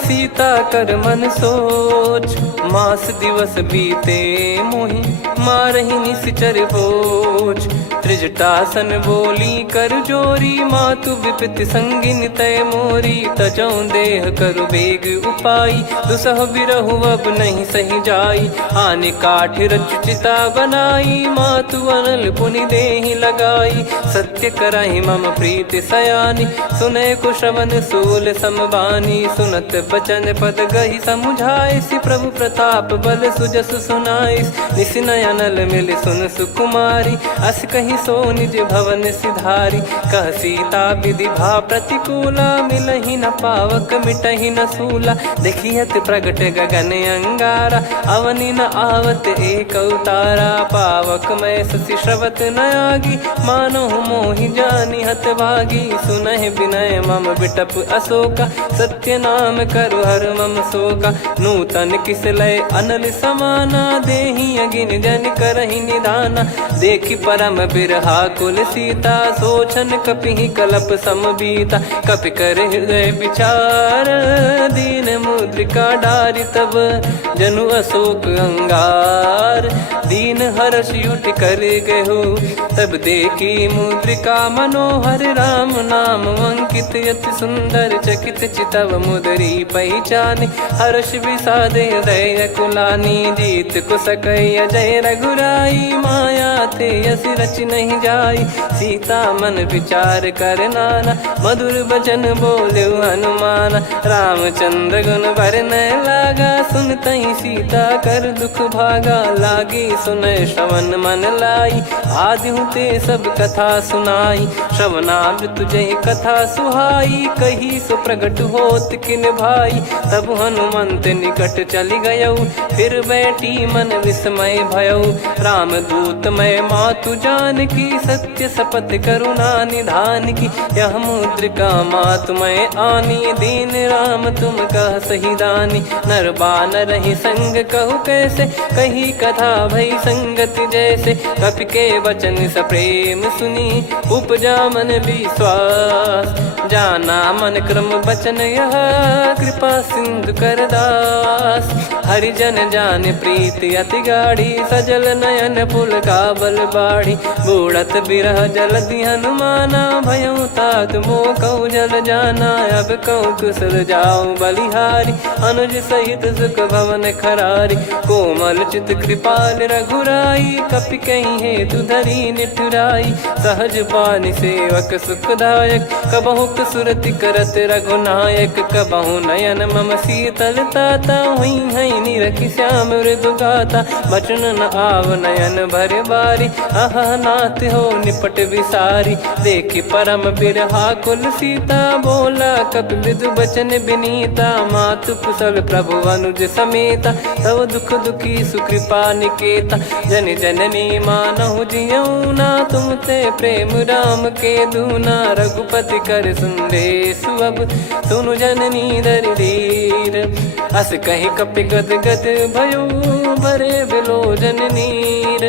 सीता कर मन सोच, मास दिवस बीते मोहि मारहि निश्चर बोझ। त्रिजटासन बोली कर जोरी, मातु विपत्ति संगिन तय मोरी। तजौ देह करु बेग उपाई, दुसह बिरहु अब नहीं सही जाई। आने काठ रच चिता बनाई, मातु अनल पुनि देहि लगाई। सत्य कराहि मम प्रीत सयानी, सुने को श्रवण सूल समबानी। सुनत बचन पद गही समुझाइसि, प्रभु प्रताप बल सुजस सुनाइस। निस नयनल मिल सुन सुकुमारी, अस कही सो निज भवन सिधारी। कह सीता विधि भा प्रतिकूला, मिलहि न पावक मिटहि न सूला। देखियत प्रगट गगन अंगारा, अवनि न आवत एक उतारा। पावक मैं ससि श्रवत न आगी, मानो मोहि जानि हत भागी। सुनहि विनय मम बिटप अशोका, सत्य नाम करु हर मम शोका। नूतन किस लय अनल समाना, देहि अगिन जन करहि निदाना। देखि परम बिरहा कुल सीता, सोचन कपिहि कलप समबीता। कपि कर हृदय विचार, दीन मुद्रिका डारि तब जनु अशोक अंगार। दीन हर्ष युट कर गहु, तब देखी मुद्रिका मनोहर। राम नाम अंकित यति सुंदर, चकित चितव मुदरी पहचान। हर्ष विषाद हृदय कुलानी, जीत को सकई अजय रघुराई। माया थे यस रच नहीं जाई, सीता मन विचार कर नाना। मधुर बचन बोले हनुमान, रामचंद्र गुण वरनय लागा। सुनतहि सीता कर दुख भागा, लागी सुनय श्रवण मन लाई। आदि ते सब कथा सुनाई, श्रवणामृत जय कथा सुहाई। कही सो प्रगट होत किन भाई, तब हनुमंत निकट चली गयौ। फिर बैठी मन विस्मय भयौ, राम दूत मैं मातु जान की। सत्य शपथ करुणा निधान की, यह मुद्रिका मातु मैं आनी। दीन राम तुम कह सही दानी, नर बानर ही संग कहु कैसे। कही कथा भई संगति जैसे, कपि के वचन सप्रेम सुनी। उपजा मन विश्वास, जाना मन क्रम बचन यह। कृपा सिंधु कर दास, हरिजन जान प्रीति अति गाढ़ी। सजल नयन पुल काबल बाढ़ी, बूढ़त बिरह जलधि हनुमाना। भयउ तात मोह कहु जल जाना, अब कहु कुशल जाऊं बलिहारी। अनुज सहित सुख भवन खरारी, कोमल चित कृपाल रघुराई। कपि कहीं हेतु धरी निठुराई, सहज पानि सेवक सुखदायक। कबहु सुरति करत रघुनायक, कबहु नयन मम शीतल ताता। हुई है निरखि श्याम मृदु गाता, बचन न आव नयन भर बारी। अह नाथ हो निपट विसारी, देखि परम बिरहा कुल सीता। बोला कपि मृदु बचन बिनीता, मातु कुशल प्रभु अनुज समेता। तव दुख दुखी सुकृपा निकेता, जन जननी मानहु जियऊ ना। तुम ते प्रेम राम के दूना, रघुपति कर सुंदेशु अब सुनु जननी दरि धीर। अस कहि कपि गद गद भयो, भरे बिलोचन नीर।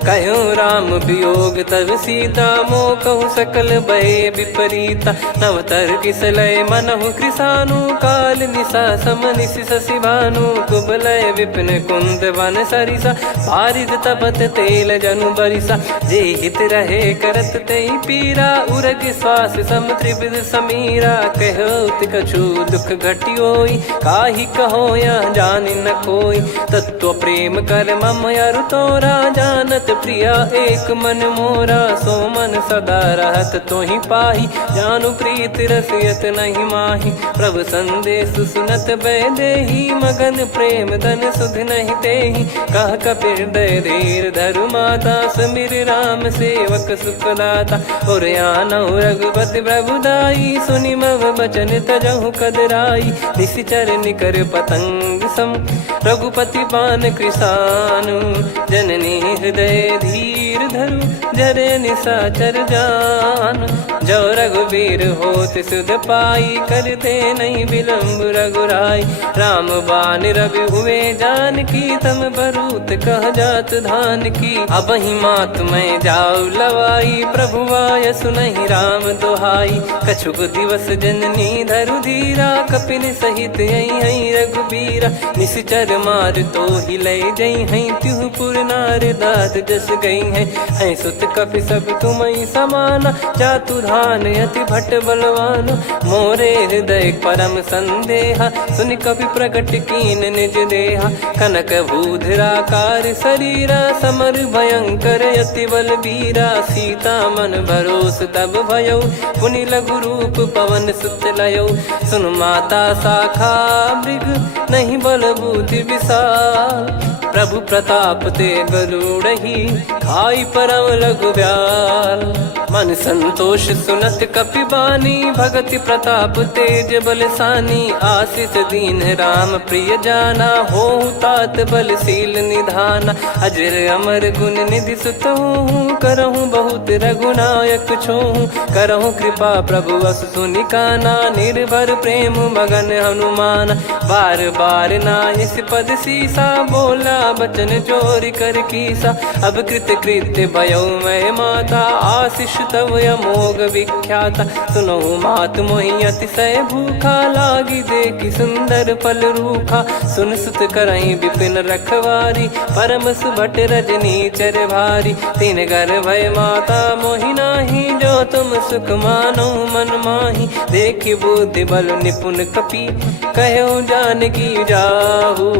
कहूँ राम वियोग तब सीता, मोह कहूँ सकल भय विपरीता। नवतर किसलय मनहु कृसानु, काल निशा सम निशि शशि भानु। कुबलय विपिन कुंद वन सरिसा, पारिद तपत तेल जनु बरिसा। जे हित रहे करत तेहि पीरा, उरग श्वास सम त्रिविध समीरा। कहत कछु दुख घटियोई, काहि कहो यह जानि न कोई। तत्व प्रेम कर मम अरु तोरा, जानत प्रिया एक मन मोरा। सो मन सदा रहत तोहि पाही, जानु प्रीत रसियत नहीं माही। प्रभु संदेश सुनत बैदेही, मगन प्रेम धन सुध नहीं तेहि। कह कपि हृदय धीर धरु माता, समीर राम सेवक सुखदाता। और आनहु रघुपति प्रभु दाई, सुनि मम बचन तजहु कदराई। निशिचर निकर पतंग सम रघुपति बान कृसानु जननी हृदय धीर धरु जरे निशाचर जान जो रघुबीर होत सुध पाई करते नहीं विलंब रघुराई राम बान रवि हुए जान की तम बरूत कह जात धान की अब ही मात मैं जाऊ लवाई प्रभु आय सुनहि राम दोहाई कछुक दिवस जननी धरु धीरा कपिन सहित यही रघुबीरा निश्चर मार तो ही ले जई हैं त्यों पुर नार दाद जस गई हैं सुत कपि सब तुमई समाना जातु धान अति भट बलवान मोरे हृदय परम संदेहा सुन कपि प्रकट कीन निज देहा कनक भूधराकार शरीरा समर भयंकर अति बल बीरा सीता मन भरोस तब भयो पुनि लघु रूप पवन सुत लयो सुन माता शाखा मृग नहीं बल बुद्धि विशाल प्रभु प्रताप ते गरुड़हि खाई परम लघु ब्याल मन संतोष सुनत कपि बानी भगति प्रताप तेज बलसानी आशीष दीन राम प्रिय जाना हो तात बलशील निधाना अजर अमर गुण निधि सुतहूँ करहूँ बहुत रघुनायक छोहूँ करहूँ कृपा प्रभु अस सुनिकाना निर्भर प्रेम मगन हनुमान बार बार नायस पद सीसा बोला बचन चोरी कर कीसा अब कृत कृत्य भयो मैं माता आशीष तव अमोघ विख्याता सुनो मात मोहि अतिशय भूखा लागी देखी सुंदर फल रूखा सुन सुत करई विपिन रखवारी परम सुभट रजनी चर भारी तीन घर भय माता मोहि नाही जो तुम सुख मानो मन माही देखी बुद्धि बल निपुण कपि कहो जानकी जाहू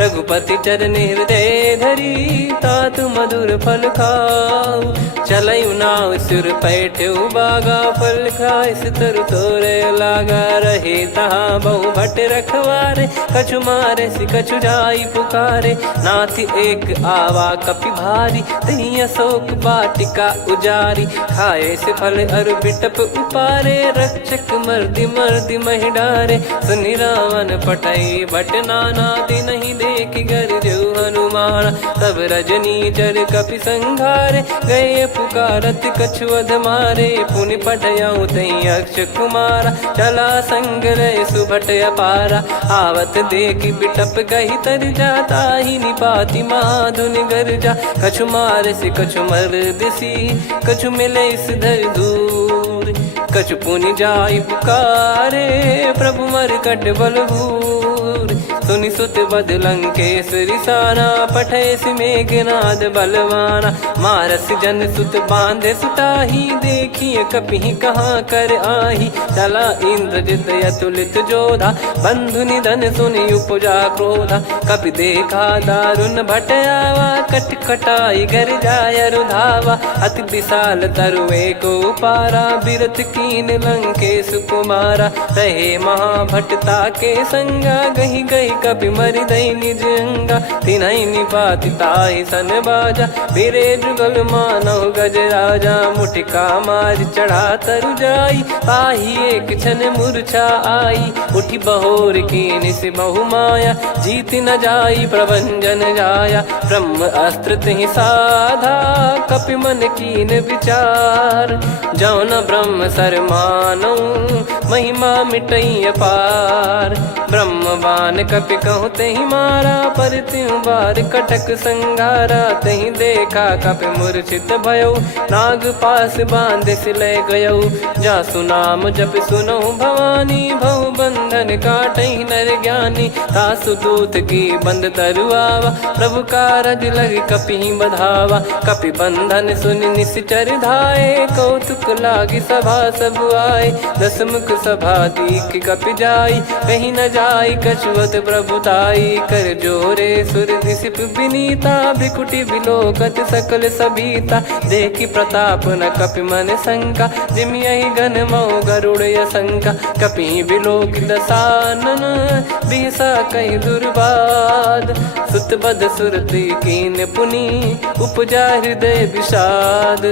रघुपति चरण हृदय धरी तात मधुर फल खाऊ चलऊ नाव सुर पैठ्यू बागा फल खाइस तरु तोरे लागा रहे तहाँ बहु भट रखवारे कछु मारे सि कछु जाई पुकारे नाथी एक आवा कपि भारी तही अशोक बाटिका उजारी खाए से फल अरु बिटप उपारे रक्षक मर्दि मर्दि महि डारे सुनि रावण पटई भट नाना दिन नहीं देख गर जो हनुमान तब रजनी चर कपि संघारे गए पुकारत कछुअध मारे पुनि पटयाऊं तई अक्ष कुमारा चला संग रहे सुभट अपारा आवत देखी बिटप कही तर जाता ही निपाति माधुन गर्जा कछु मारे से कछु मर दिसी कछु मिले इस धर दूर कछु पुनि जाई पुकारे प्रभु मर कट बलभूर सुनि सुत बद लंकेश्वरी साना पठेस मेघनाद बलवाना मारस जन सुत बांधे सुताही देखिए कपि कहाँ कर आही चला इंद्रजित अतुलित जोधा बंधु निधन सुनि उपजा क्रोधा कपि देखा दारुण भट आवा कट कटाई घर जाय रुधावा अति विशाल तरुए को पारा बिरत कीन लंकेश कुमारा रहे महाभटता के संगा गही गही कपि मरि दई निज अंगा तिन्है निपाति ताहि सन बाजा बिरे जुगल मानव गज राजा मुटिका मार चढ़ा तरु जाई ताहि एक क्षण मूर्छा आई उठी बहोर कीन से बहु माया जीत न जाई प्रभंजन जाया ब्रह्म अस्त्र तिहि साधा कपि मन कीन विचार जौन ब्रह्म सर मानौ महिमा मिटई अपार ब्रह्म बान कपि कहूँ तही मारा पर त्यों बार कटक संगारा तही देखा कपि मूर्छित भयो नाग पास बांध सिले गयो जा सुनाम जप सुनो भवानी भव बंधन काटई नर ज्ञानी तासु दूत की बंद तरुआवा प्रभु कारज लग कपि बधावा कपि बंधन सुनि निश्चर धाये कौतुक लागी सभा सब आए दसमुख सभा दीख कपि जाई कहीं न जाई कछुअत प्रभुताई कर जोरे सुर दिसिप विनीता भ्रिकुटी बिलोकत सकल सबीता देखी प्रताप न कपि मन शंका जिमियहि गन मऊ गरुड़ शंका कपि बिलोक दसानन बिहसा कहीं दुर्बाद सुत बद सुरति कीन पुनी उपजा हृदय विषाद।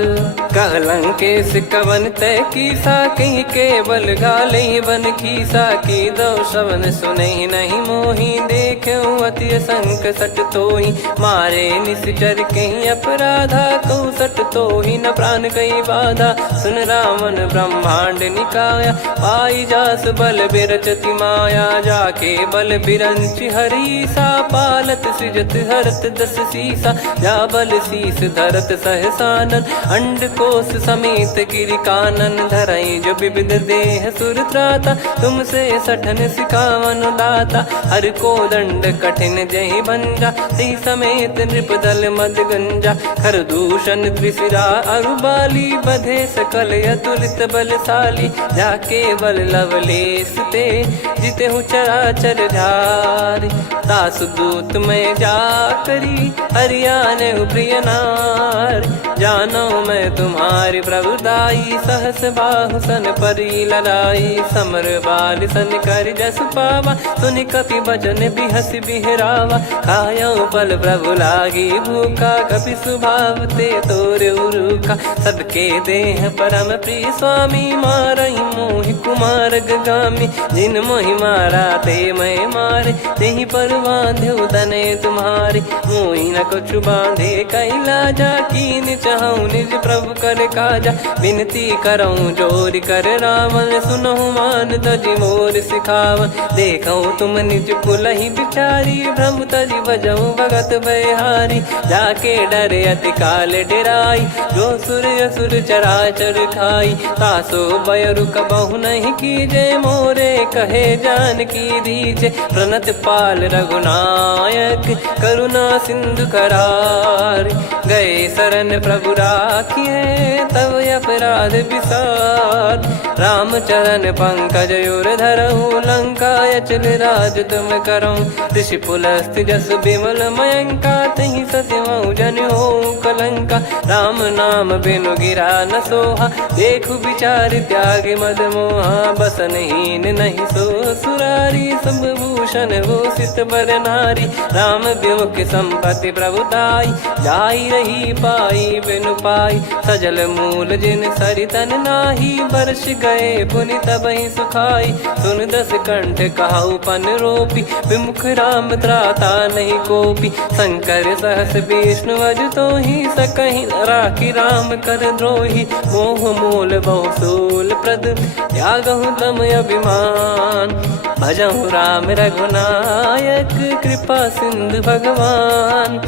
कहलंकेश कवन तय कीसा कहीं केवल गाले बन खीसा की दो श्रवण सुने नहीं मोही देखे अति संक सट तोही मारे निश्चर कहीं अपराधा कहूँ सट तोही न प्राण कहीं बाधा। सुन रावण ब्रह्मांड निकाया पाई जास बल बिरचति माया जाके बल बिरंच हरीसा पालत सृजत हरत दस सीसा जा बल शीस धरत सहसानन अंड कोश समेत गिरि कानन धरई जो विविध देह सुर त्राता तुमसे सठन सिखावन दाता हर को दंड कठिन जहि भंजा सी समेत नृप दल मद गंजा खर दूषण त्रिशिरा अरुबाली बधे सकल अतुलित बलशाली जाके बल लवलेस ते जिते हूँ चराचर झारी दास दूत में जा करी हरियाणे प्रिय नार जानो मैं तुम्हारी प्रभुदाई सहस बाहु सन परी लड़ाई समर बाल सन कर जस पावा सुनि कपि भजन बिहस बिहरावा खायो बल प्रभु लागी भूखा कपि स्वभाव ते तोर उरुखा सबके देह परम प्रिय स्वामी मारई मोहि कुमार गामी जिन मोहि मारा ते मैं मारे तेहि पर बांधे उदने तुम्हारे मोहि न कुछ बांधे कैलाजा कीन चाहूं निज प्रभु कर काजा विनती करऊं जोर कर रावण सुनहु मान तजि मोर सिखावन देखऊं तुम निज कुलहि बिचारी भ्रम तजि बजऊं भगत बहारी जाके डरे अति काल डेराई जो सुर असुर चराचर खाई तासो बयरु कबहु नहीं कीजे मोरे कहे जान की दीजे प्रणत पाल रघुनायक करुणा सिंधु करार गए शरण प्रभु राखिए तब अपराध विसार राम चरण पंकज उर धरहु लंका अचल राज तुम करऊं ऋषि पुलस्त जस विमल मयंका तहि ससिमऊ जन हो कलंका राम नाम बिनु गिरा न सोहा देखु विचार त्याग मद मोहा बसनहीन नहीं सो सुरारी सब भूषण वो सित बर नारी राम विमुख संपत्ति प्रभुताई जाई रही पाई बिनु पाई सजल मूल जिन सरितन नाही वर्ष गए पुनि तबहि सुखाई सुन दस कंठ कहाऊ पन रोपी विमुख राम त्राता नहीं कोपी शंकर सहस विष्णु अज तो ही सकहि राखी राम कर द्रोही मोह मूल बहु सूल प्रद त्यागहु तम अभिमान भजहु राम रघुनायक कृपा सिंधु भगवान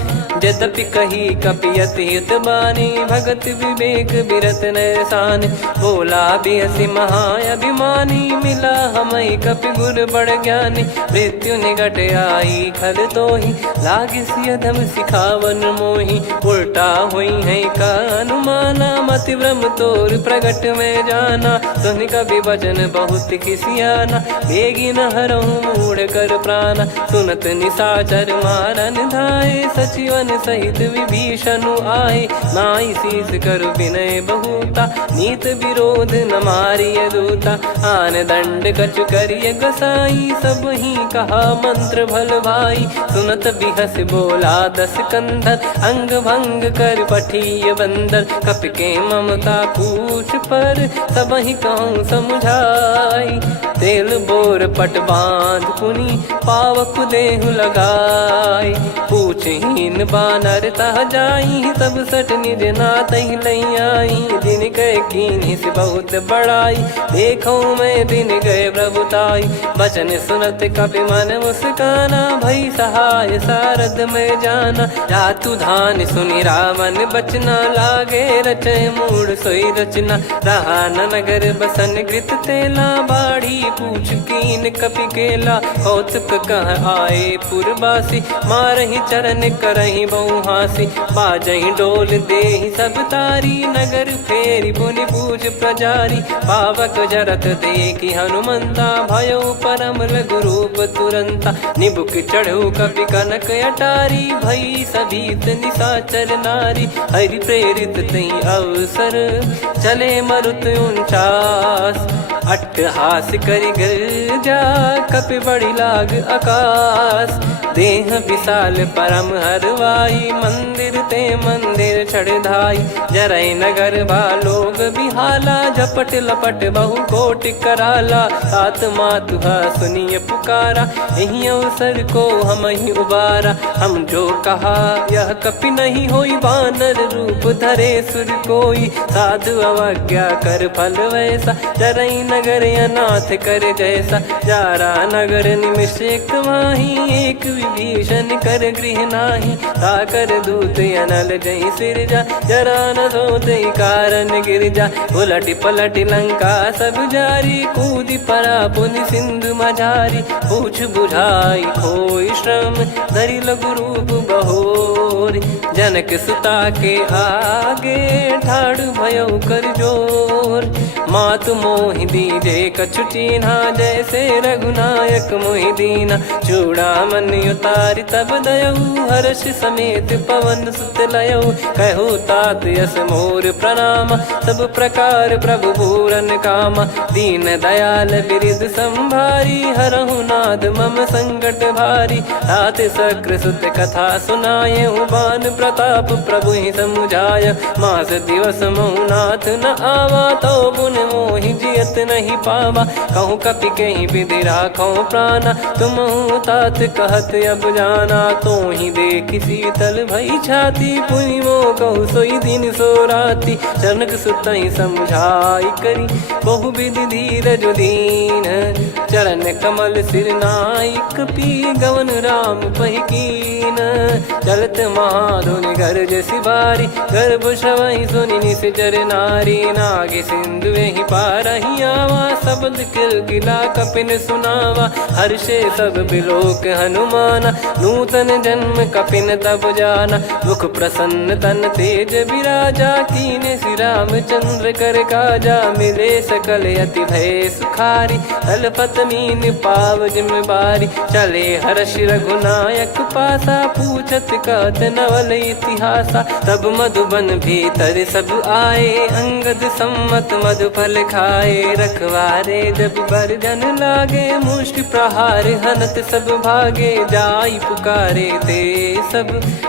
यद्यपि कही कपियति हित बानी भगत विवेक बिरत नैसान बोला बिहसी महाअभिमानी मिला हमई कपि गुर बड़ ज्ञानी मृत्यु निकट आई खल तो ही लागे सियधम सिखावन मोही उल्टा हुई है का अनुमाना मति ब्रह्म तोर प्रगट में जाना सुन कभी वचन बहुत किसियाना बेगी न हरहु मूढ़ कर प्राणा सुनत निशाचर मारन धाये सचिवन सहित विभीषण आए नाई शीस कर विनय बहुता नीत विरोध न मारिय दूता आन दंड कछ करिय गसाई सब ही कहा मंत्र भल भाई सुनत बिहस बोला दस कंधर अंग भंग कर पठिय बंदर कप के ममता पूछ पर सब ही कहूँ समझाई तेल बोर पट बांध पुनी पावक देहु लगाई पूछहीन बानर तह जाई सब सट निज नाथ ही लई आई दिन गए कीन्ही से बहुत बड़ाई देखो मैं दिन गए प्रभुताई बचन सुनत कपि मन मुस्काना भई सहाय सारद में जाना जातु धान सुनि रावण बचना लागे रचे मूड सोई रचना रहा न नगर बसन कृत तेला बाढ़ी पूछ कीन कपि केला कौतुक कह आए पुरबासी मारहि चरण करहि बहु हासी बाजहि डोल देहि सब तारी नगर फेरी पुनि पूज प्रजारी पावक जरत देखि हनुमंता भयो परम लघु रूप तुरंता निबुक चढ़ऊ कपि कनक अटारी भई सभीत निशाचर नारी हरि प्रेरित तई अवसर चले मरुत 49 अट्टहास करि गर्जा कपि बड़ी लाग आकाश देह विशाल परम हरवाई, मंदिर ते मंदिर चढ़धाई। जरई नगर बा लोग बिहाला, झपट लपट बहु कोट कराला। तात मातुहा सुनिए पुकारा, यही अवसर को हम ही उबारा। हम जो कहा यह कपि नहीं होई, बानर रूप धरे सुर कोई। साधु अवज्ञा कर फल वैसा, जरई नगर अनाथ कर जैसा। जारा नगर निमिष एक माही, एक विभीषण कर गृह नाही। ताकर दूत अनल जई सिरजा, जरा न सोते कारण गिरजा। उलट पलट लंका सब जारी, कूदी परा पुनि सिंधु मझारी। पूछ बुझाई खोई श्रम, धरि लघु रूप बहोरी। जनक सुता के आगे, ठाड़ भयो कर जोर। मातु मोहि दीजे कछु चीन्हा, जैसे रघुनायक मोहि दीना। चूड़ामणि उतारि तब दयऊ, हर्ष समेत पवन सुत लयऊ। कहु तात यस मोर प्रणाम, सब प्रकार प्रभु पूरन कामा। दीन दयाल बिरिद संभारी, हरहु नाद मम संकट भारी। तात सक्र सुत कथा सुनाये, बान प्रताप प्रभु ही समुझाय। मास दिवस महु नाथ न आवा, तो पुन मोहि जियत नहीं पावा। कहूँ कपि कहीं विधि राखो प्राणा, तुम तात कहत अब जाना। तो ही देख शीतल भई छाती, पुनि मो कहु सोई दिन सो राती। जनक सुतहि समझाई करी, बहु विधि धीरज दीन। चरण कमल सिर नाई, कपि गवन राम पहिकीन। चलत महाधुनि गरज सिबारी, गर्भ श्रवहि सुनि निश्चर नारी। नागे सिंधु ही पारहि आवा, शब्द किलकिला कपिन सुनावा। हर्षे सब बिलोक हनुमाना, नूतन जन्म कपिन तब जाना। मुख प्रसन्न तन तेज विराजा, कीने श्री रामचंद्र कर काजा। मिले सकल अति भय सुखारी, तलपत मीन पाव जिम्मेवारी। चले हर्ष रघुनायक पासा, पूछत कहत नवल इतिहासा। तब मधुबन भीतर सब आए, अंगद सम्मत मधुफल खाए। रखवारे जब बरजन लागे, मुष्टि प्रहार हनत सब भागे। जाई पुकारे ते सब,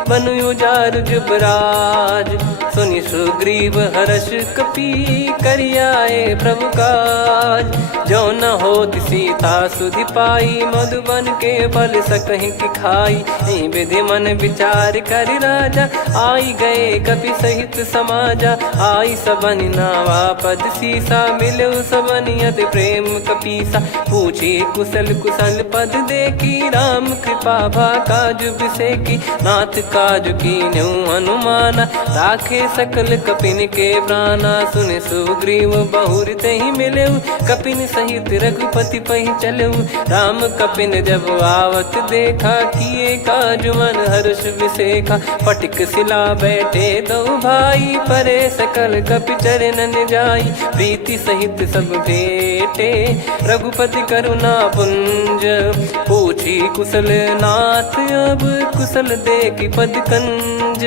बन उजार जुबराज। सुनि सुग्रीव हर्ष कपि, करियाए प्रभु काज। जो न होत सीता सुधि पाई, मधुबन के फल सकहि की खाई। विधि मन विचार करि राजा, आई गए कपि सहित समाजा। आई सबनि नावा पद सीसा, मिलो सबनि अति प्रेम कपीसा। पूछी कुशल कुशल पद देखी, राम कृपा भा काज बिसेकी। नाथ काज कीन्हु हनुमाना, राखे सकल कपिन के प्राणा। सुनि सुग्रीव बहुर तेहि मिलेउ, कपिन सहित रघुपति पहि चलेउ। राम कपिन जब आवत देखा, किए काज मन हर्ष विसेखा। पटिक सिला बैठे दो भाई, परे सकल कपि चरणन जाई। प्रीति सहित सब भेटे, रघुपति करुणा पुंज। पूछी कुशल नाथ अब, कुशल देखि पद कंज।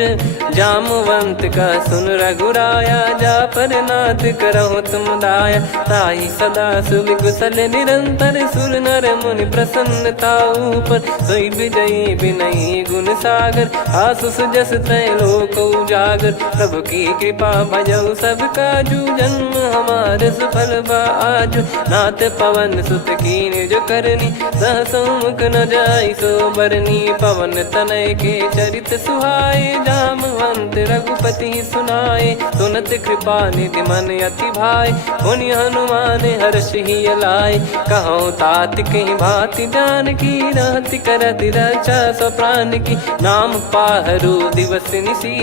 जामवंत का सुन रघुराया, जा पर नाथ करहु तुम दाया। ताहि सदा सुभि कुशल निरंतर, सुर नर मुनि प्रसन्नता ऊपर। सोई विजयी विनयी गुण सागर, आसु सुजस तय लोक उजागर। प्रभु की कृपा भजऊ सब काजू, जन्म हमार सफल बा आजु। नाथ पवन सुत कीन्ह जो करनी, सहसो मुख न जाई सो बरनी। पवन तनय के चरित सुहाए, जामवंत रघुपति सुनाए। सुनत कृपा निधि मन अति भाई, पुनि हनुमान हर्ष ही लाए। कहो तात कहीं भांति जानकी, रहति करति रक्षा सो प्राण की। नाम पाहरु दिवस निसी,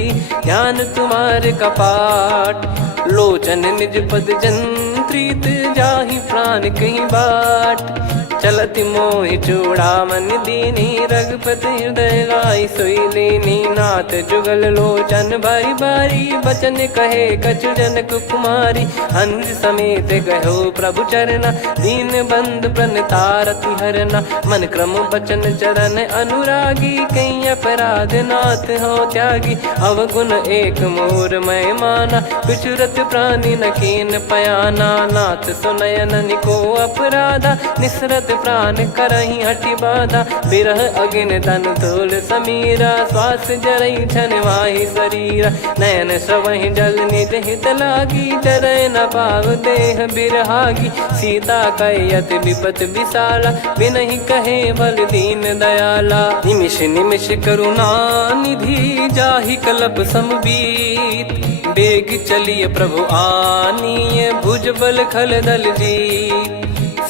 ज्ञान तुम्हारे कपाट। लोचन निज पद जंत्रित, जाहि प्राण कहीं बाट। चलति मोहि चूड़ामणि दीनी, रघुपति हृदय लाई सोई लीनी। नाथ जुगल लोचन बारी बारी, बचन कहे कछु जनक कुमारी। हंस समेत गयो प्रभु चरना, दीन बंधु प्रणतारति हरना। मन क्रम बचन चरण अनुरागी, कहीं अपराध नाथ हो त्यागी। अवगुण एक मोर मैं माना, बिचुरत प्राणी न कीन पयाना। दीनानाथ सुनयन को अपराधा, निसरत प्राण करही हटि बाधा, बिरह अगिन तन तोल समीरा, श्वास जरई छन वाहि शरीरा, नयन श्रवहि जल निज हित लागी, चरय न पाव देह बिरहागी, सीता कैयत विपत विशाला, बिनहि कहे बल दीन दयाला, निमिष निमिष करुणा निधि, जाहि कल्प समबीत, बेग चलिए प्रभु आनीय, भुज बल खल दल जीत,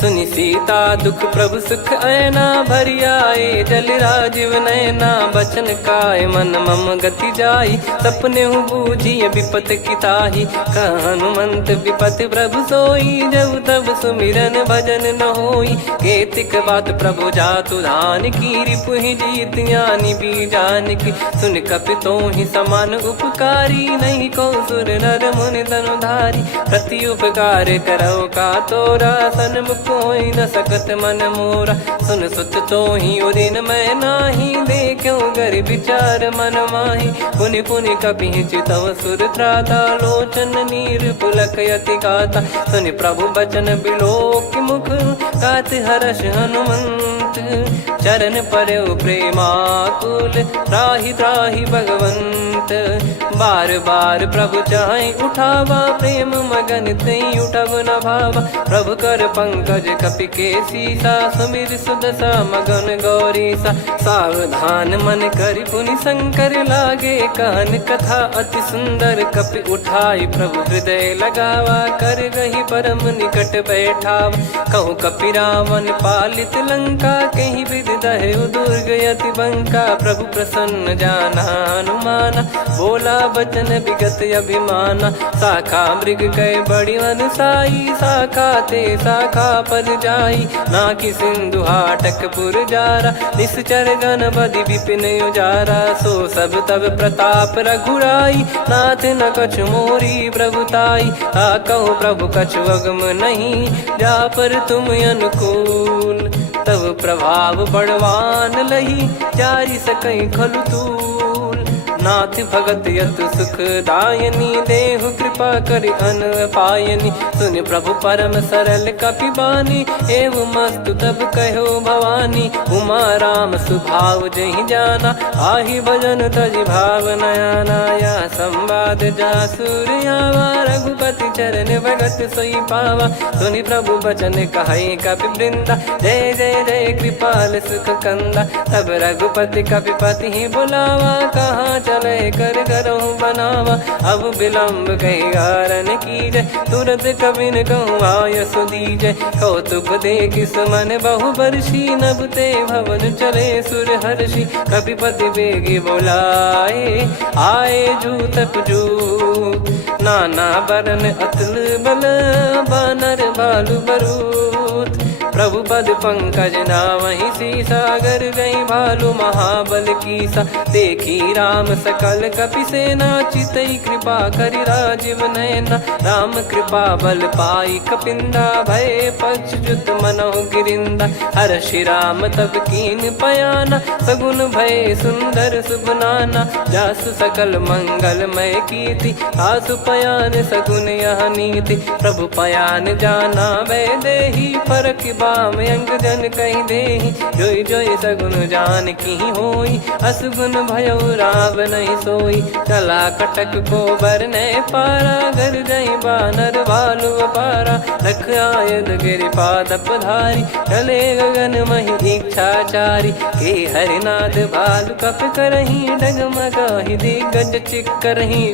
सुनि सीता दुख प्रभु सुख ऐना, भरि आए जल राजीव नैना, बचन काय मन मम गति जाई, सपने बूझी विपत किताही, हनुमंत विपत प्रभु सोई, जब तब सुमिरन भजन न होई, केतिक बात प्रभु जातु धान की, रिपुहि जीत ज्ञानी बीजान की, सुन कपितो ही समान उपकारी, नहीं को सुर नर मुनि तनुधारी, प्रति उपकार करो का तोरा, सन्मुख कोई न सकत मन मोरा, सुन सुत तो ही उदिन मैं नाही, देखो गर विचार मन माही, पुनि पुनि कपि चितव सुर त्राता, लोचन नीर पुलक यति गाता, सुनि प्रभु बचन बिलोक मुख, गात हर्ष हनुमंत, चरण परयो प्रेमाकुल, त्राहि त्राहि भगवंत, बार बार प्रभु चाहि उठावा, प्रेम मगन तई उठब न भावा, प्रभु कर पंकज कपि के सीसा, सुमिर सुदशा मगन गौरीसा, सावधान मन करि पुनि शंकर लागे, कहन कथा अति सुंदर, कपि उठाई प्रभु हृदय लगावा, कर गही परम निकट बैठावा, कहूँ कपि रावण पालित लंका, कहीं विद दहु दुर्ग यति बंका, प्रभु प्रसन्न जाना हनुमाना, बोला बचन विगत अभिमाना, शाखा मृग कह बड़ी मनसाई, शाखा ते शाखा पर जाई, नाकि सिंधु हाटक पुर जारा, निश्चर गण बधि विपिन उजारा, सो सब तब प्रताप रघुराई, नाथ न कछु मोरी प्रभुताई, कहो प्रभु कछु अगम नहीं, जा पर तुम अनुकूल, तब प्रभाव बड़वान लही, जारी सकई खलु तूल, नाथ भगत यत सुख दायनी, देहु कृपा करि अन पायनी, सुन प्रभु परम सरल कपि बानी, एव मस्तु तब कहो भवानी, उमा राम सुभाव जहि जाना, आहि भजन तजि भाव नयाना, या संवाद जासुर आवा, रघुपति चरण भगत सोई पावा, सुनि प्रभु बचन कहै कपि वृंदा, जय जय जय कृपाल सुख कंदा, तब रघुपति कपिपति ही बुलावा, कहाँ चले कर करहु बनावा, अब विलम्ब कही कारण कीजय, तुरत कबिन कहूँ आय सुदीजय, कौतुक देख सुमन बहु बरसी, नभ ते भवन चले सुर हर्षि, कपिपति बेगी बोलाए, आए जूतक जूत, नाना बरन अतुल बल, बानर भालु बरूत, प्रभु पद पंकज नामहि सीसा, गर गई भालु महाबल कीसा, देखी राम सकल कपि सेना, चितई कृपा करि राजीव नयना, राम कृपा बल पाई कपिंदा, भय पक्षजुत मनोह गिरिंदा, हर्षि राम तब कीन पयाना, सगुन भय सुंदर शुभ नाना, जासु सकल मंगलमय कीर्ति, आसु पयान सगुन यह नीति, प्रभु पयान जाना वै देहि, फरक बाम अंग जन कहि देहि, जोई जोई सगुन जान की होई, असगुन भयो राव नहीं सोई, चला कटक को बरने पारा, घर जई बानर भालु अपारा, रख आयद गिरिपाद पधारी, चले गगन महि इच्छाचारी, के हरिनाथ भालु कप करही, डगमगाहि दिग्गज चिक्करही,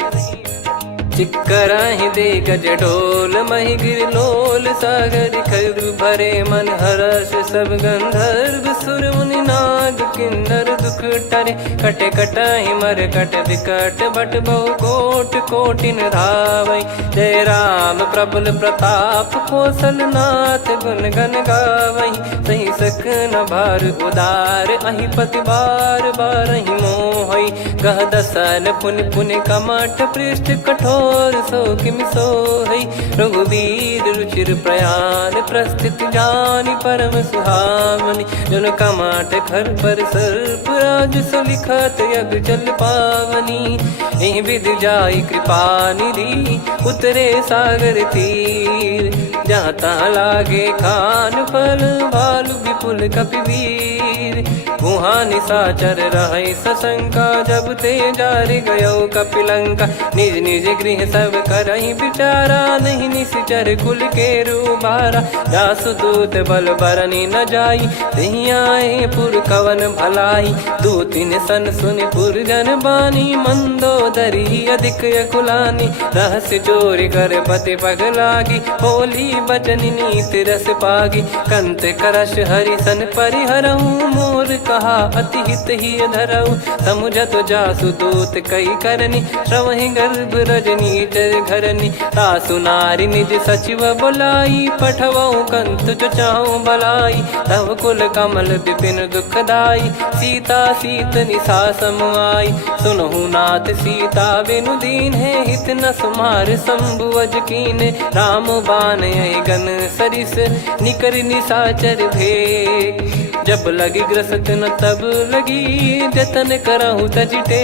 चिक्कराहि दे गज ढोल, महि गिर लोल, सागर खर भरे मन हर्ष, सब गंधर्व सुर मुनि नाग किन्नर दुख टरे, कटे कटाहि मर कट विकट, बट बहु कोट कोटिन धावै, जय राम प्रबल प्रताप कौशल नाथ, गुण गन गावै, सही सख न भार उदार, अहि पति बार बार ही मोहै, गह दसन पुन पुन कमठ पृष्ठ कठोर सो किम सोहई रघुवीर रुचिर प्रयाण प्रस्थित जानि परम सुहावनी जन कमठ खर पर सर्प राज सो लिखत यग चल पावनी एहि विधि जाई कृपा निधि उतरे सागर तीर जहाँ तहाँ लागे खान फल भालु विपुल कपिवीर वहाँ निशाचर रहे सशंका जब ते जारि गयो कपिलंका निज निज गृह सब करहि विचारा नहीं निश्चर कुल के रूबारा जासु दूत बल बरनी न जाई तेहि आए पुर कवन भलाई दू तीन सन सुन पुर जन बानी मंदोदरी अधिक अकुलानी रहस्य चोरी कर पति पग लागी होली बचन नीत रस पागी कंत करश हरि सन परिहरऊ मोर कहा अति हित ही धरऊ समुझत जासु दूत कई करनी श्रवहि गर्भ रजनी चर घरनी तासु नारी निज सचिव बुलाई पठवऊ कंत जो चाहूं बलाई तव कुल कमल विपिन दुखदाई सीता सीत निशा समाई सुनहु नाथ सीता बिनु दीन है हित न सुमार शंभुवज कीने राम बान गन सरिस निकर निशाचर भेग जब लगी ग्रसत न तब लगी जतन करहु तजटे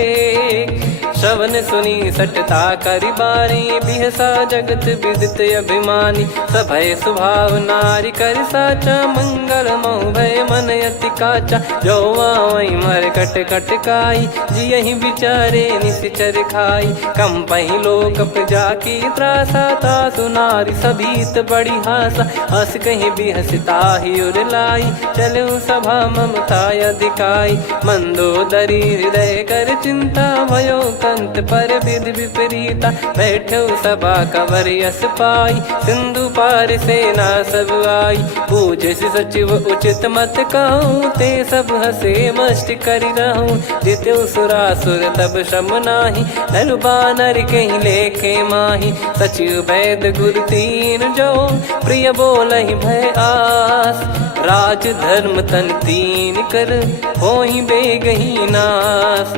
श्रवण सुनी सटता करि बारी बिहसा जगत विदित अभिमानी सभय स्वभाव नारी कर साचा मंगल मऊ भय मन अति काचा जो आवई मर कट कट काई जियहि विचारे निश्चर खाई कम पही लोक प्रजा की त्रासा तासु नारी सभीत बड़ी हासा हस कहीं बिहसता ही उर लाई चलऊ सभा ममता अधिकाई मंदोदरी हृदय कर चिंता भयो कंत पर विधि विपरीता बैठो सभा कवर यस पाई सिंधु पार सेना सब आई पूज सचिव उचित मत कहूँ ते सब हसे मष्ट करि रहूं जित्यु सुरासुर तब श्रम नाही नर बानर कहीं लेखे माही सचिव वैद गुरु तीन जो प्रिय बोलहि भय आस राज धर्म तन तीन कर होहि बेगही नास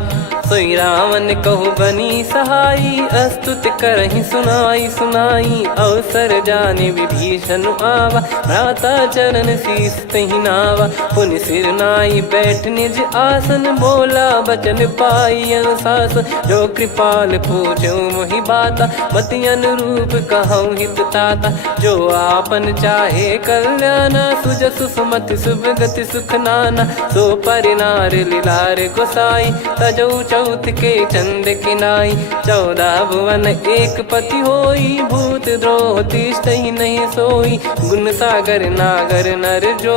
सोई रावण कहु बनी सहाई अस्तुत करहि सुनाई सुनाई अवसर जाने विभीषण आवा भ्राता चरण शीस तहि नावा पुनि सिर नाई बैठ निज आसन बोला बचन पाई अनुशासन जो कृपाल पूछो मोहि बाता मति अनुरूप कहूँ हित ताता जो आपन चाहे कल्याणा सुजसु सुमति शुभ गति सुख नाना सो परिनार लीलार गोसाई तजौ चौथ के चंद किनाई 14 भुवन एक पति होई भूत द्रोह तिष्ठ ही नहीं सोई गुण सागर नागर नर जो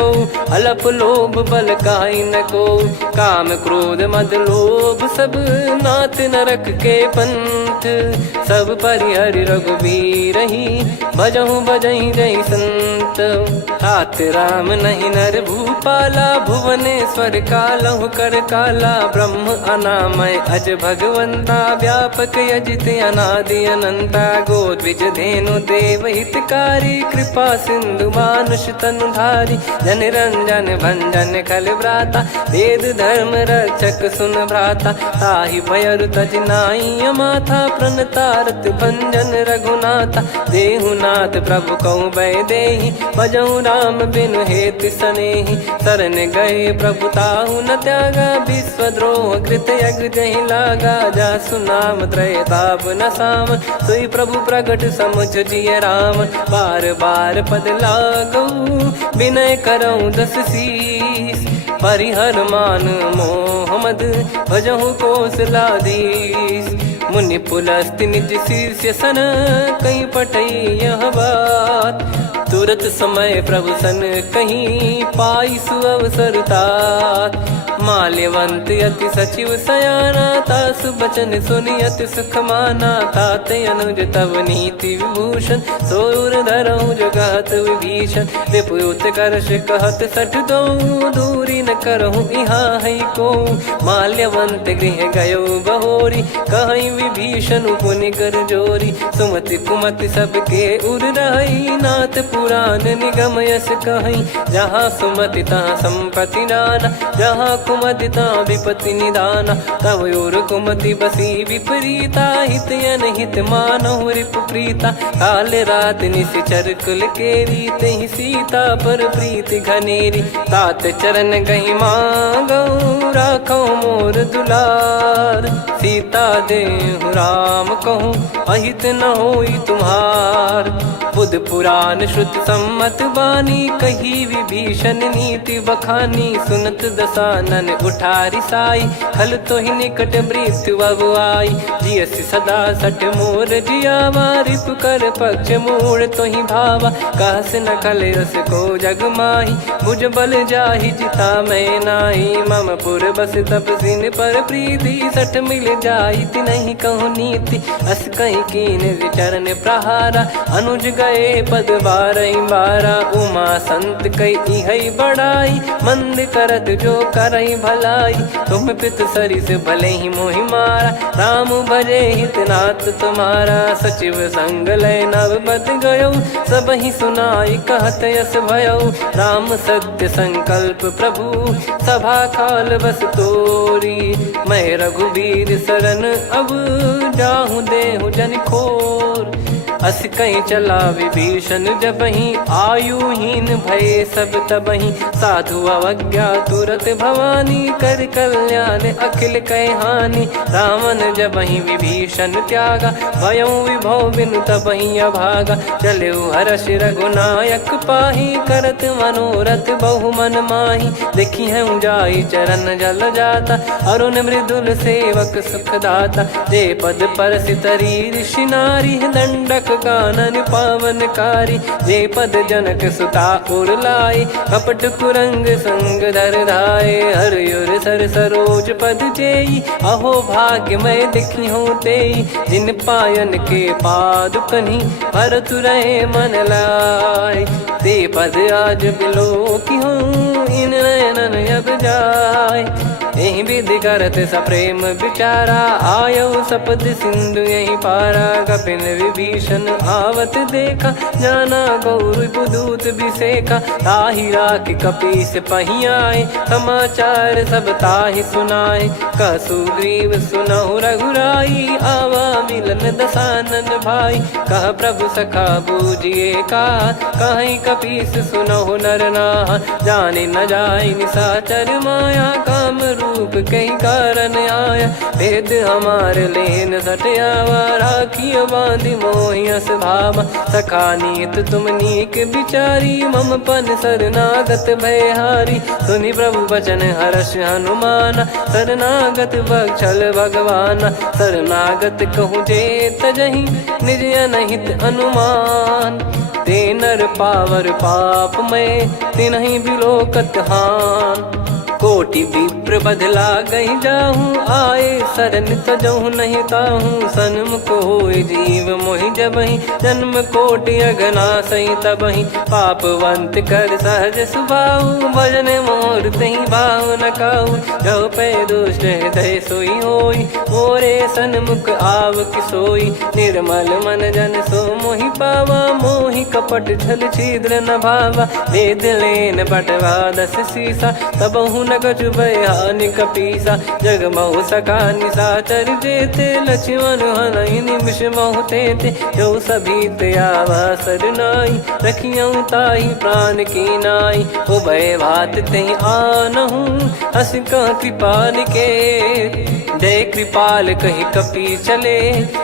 अलप लोभ बल काई न को काम क्रोध मद लोभ सब नाथ नरक के पंथ सब परिहरि रघुबीर ही भजहु भजहि जय संत तात राम नहीं नर भूपाला भुवनेश्वर कालहु कर काला ब्रह्म अनामय अज भगवंता व्यापक यजित अनादि अनंता गोद्विज धेनु देव हितकारी कृपा सिंधु मानुष तनुधारी जन रंजन भंजन खल भ्राता वेद धर्म रक्षक सुन भ्राता ताहि भयरु तज नाई माथा प्रणतारत भंजन रघुनाथा देहुनाथ प्रभु कहु भय देहि भजहु राम बिनु हेत सनेहि शरण गए प्रभु ताहु न त्यागा विश्वद्रोह कृत यज्ञ जहि लागा जासु नाम त्रय ताप न साम सोई प्रभु प्रगट समुझ जिय राम बार बार पद लागऊ विनय करऊँ दस शीस परिहर मान मोह मद भजहु कौशलाधीश मुनि पुलस्ति निज शीर्ष सन कहीं पटई यह बात तुरत समय प्रभु सन कहीं पाई सुअवसर तात माल्यवंत अति सचिव सयाना तासु बचन सुनि अति सुख माना तात अनुज तव नीति विभूषण सोर धरऊ जगत विभीषण विपुत करश कहत सठ दो दूरी न करहु इहा है को माल्यवंत गृह गयो बहोरी कहीं विभीषण पुनि कर जोरी सुमति कुमति सबके उर रही नाथ पुराण निगम यस कहीं जहाँ सुमति तहाँ संपत्ति नाना जहाँ कुमदिता विपत्ति निदाना। तव योर कुमति बसी विपरीता, हित अनहित मानव रिपु प्रीता। काल रात निशिचर कुल केरी, तहि सीता पर प्रीति घनेरी। तात चरण गही मांगऊ, राखो मोर दुलार। सीता देहु राम कहूँ, अहित न होई तुम्हार। बुध पुराण श्रुति सम्मत बानी, कही विभीषण नीति बखानी। सुनत दसानन उठारी साई, खल तो ही निकट मृत्यु अब आई। जियसि सदा सठ मोर जियावा, रिप कर पक्ष मूड़ तो ही भावा। कहस न खल रस को जग माही, भुज बल जाहि जिता मैं नाही। मम पुर बस तप सिन पर प्रीति, सठ मिल जाई तिनहि कहूँ नीति। अस कहीं कीन चरण प्रहारा, अनुज गए पद बारही बारा। उमा संत कई इहै बड़ाई, मंद करत जो करई भलाई। तुम पित सरिस भले ही मोहि मारा, राम भजे हित नाथ तुम्हारा। सचिव संग लय नव बत गयो, सब ही सुनाई कहत यस भयो। राम सत्य संकल्प प्रभु, सभा काल बस तोरी। मैं रघुबीर शरण अब, जाहूँ देहु जन खोर। अस कहीं चला विभीषण जबहि, आयुहीन भये सब तबहि। साधु अवज्ञा तुरत भवानी, कर कल्याण अखिल कह हानि। रावण जबहि विभीषण त्यागा, भयउ विभव बिनु तबहि अभागा। चलऊ हर्ष रघुनायक पाहि, करत मनोरथ बहु मन माहि। देखी है जाई चरण जल जाता, अरुण मृदुल सेवक सुखदाता। जे पद परसि तरी ऋषि नारी, दंडक कानन पावनकारी। जे पद जनक सुता उर लाए, कपट कुरंग संग धर धाये। हरियुर सर सरोज पद जेई, अहो भाग्य मैं दिखी हूँ तेई। जिन पायन के पादुकनि, भरतु रहे मन लाय। ते पद आज बिलो की हूँ, इन नयनन अब जाय। यही विधि करत सप्रेम विचारा, आयो सपद सिंधु यही पारा। कपिन विभीषण आवत देखा, जाना गौर बुदूत बिसेखा। ताहि राख कपीस पही आए, समाचार सब ताहि सुनाए। कह सुग्रीव सुनहु रघुराई, आवा मिलन दसानन भाई। कह प्रभु सखा बूझिए का, कहीं कपीस सुनहु नर नाहा। जाने न जाय निशाचर माया, काम रूप कई कारण आया। भेद हमार लेन सटयावा, राखिय बांधि मोहियस भावा। सखा नीत तुम नीक बिचारी, मम पन शरणागत भयहारी। सुनि प्रभु बचन हर्ष हनुमाना, शरणागत बक्षल भगवाना। शरणागत कहूँ जे तजहि, निज अनहित अनुमान। ते नर पावर पाप में, तिन्हि बिलोकत हान। कोटि विप्र बदला गई जाहूँ, आए शरण तजहु नहीं ताहूँ। सन्मुख होय जीव मोहि जबहि, जन्म कोटि अगना सही तबहि। पापवंत कर सहज सुभाऊ, भजन मोर तहि भाव न काऊ। जो पै दुष्ट हृदय सोई होई, मोरे सन्मुख आव किसोई। निर्मल मन जन सो मोहि पावा, मोहि कपट छल छिद्र न भावा। वेद लेन बटवा दस सीसा, तबहु न कछु भयानि कपीसा। जग महु सका निशाचर जेते, लक्ष्मण हनहि निमिष महु तेते। जो सभी त्यावा सरनाई, रखियऊ ताहि प्राण की नाई। उभय भात तेहि आनहु, हस कह कृपाल के। जय कृपाल कहि कपी चले,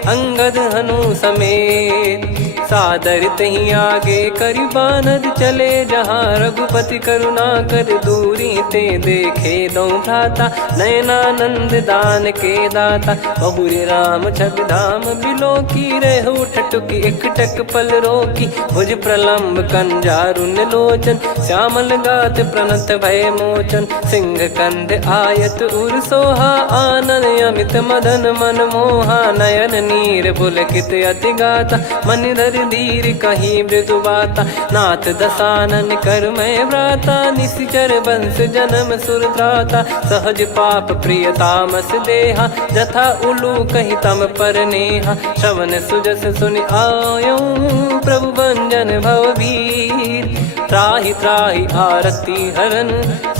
अंगद हनु समेत। सादर तही आगे करि बानर चले, जहाँ रघुपति करुणा कर दूरी ते देखे दो भ्राता। नयनानंद दान के दाता, बहुरे राम छग धाम बिलो की। रहु ठटुकी एकटक पल रोकी, भुज प्रलम्ब कंजारुन लोचन। श्यामल गात प्रणत भय मोचन, सिंह कंध आयत उर सोहा। आनन अमित मदन मन मोहा, नयन नीर पुलकित अति गाता। मन धर धीर कहीं मृदु बाता, नाथ दसानन कर मैं व्राता। निशिचर वंश जन्म सुरत्राता, सहज पाप प्रिय तामस देहा। जथा उलू कही तम पर नेहा, श्रवण सुजस सुनि आयो। प्रभु भंजन भववीर, त्राहि त्राहि आरती हरन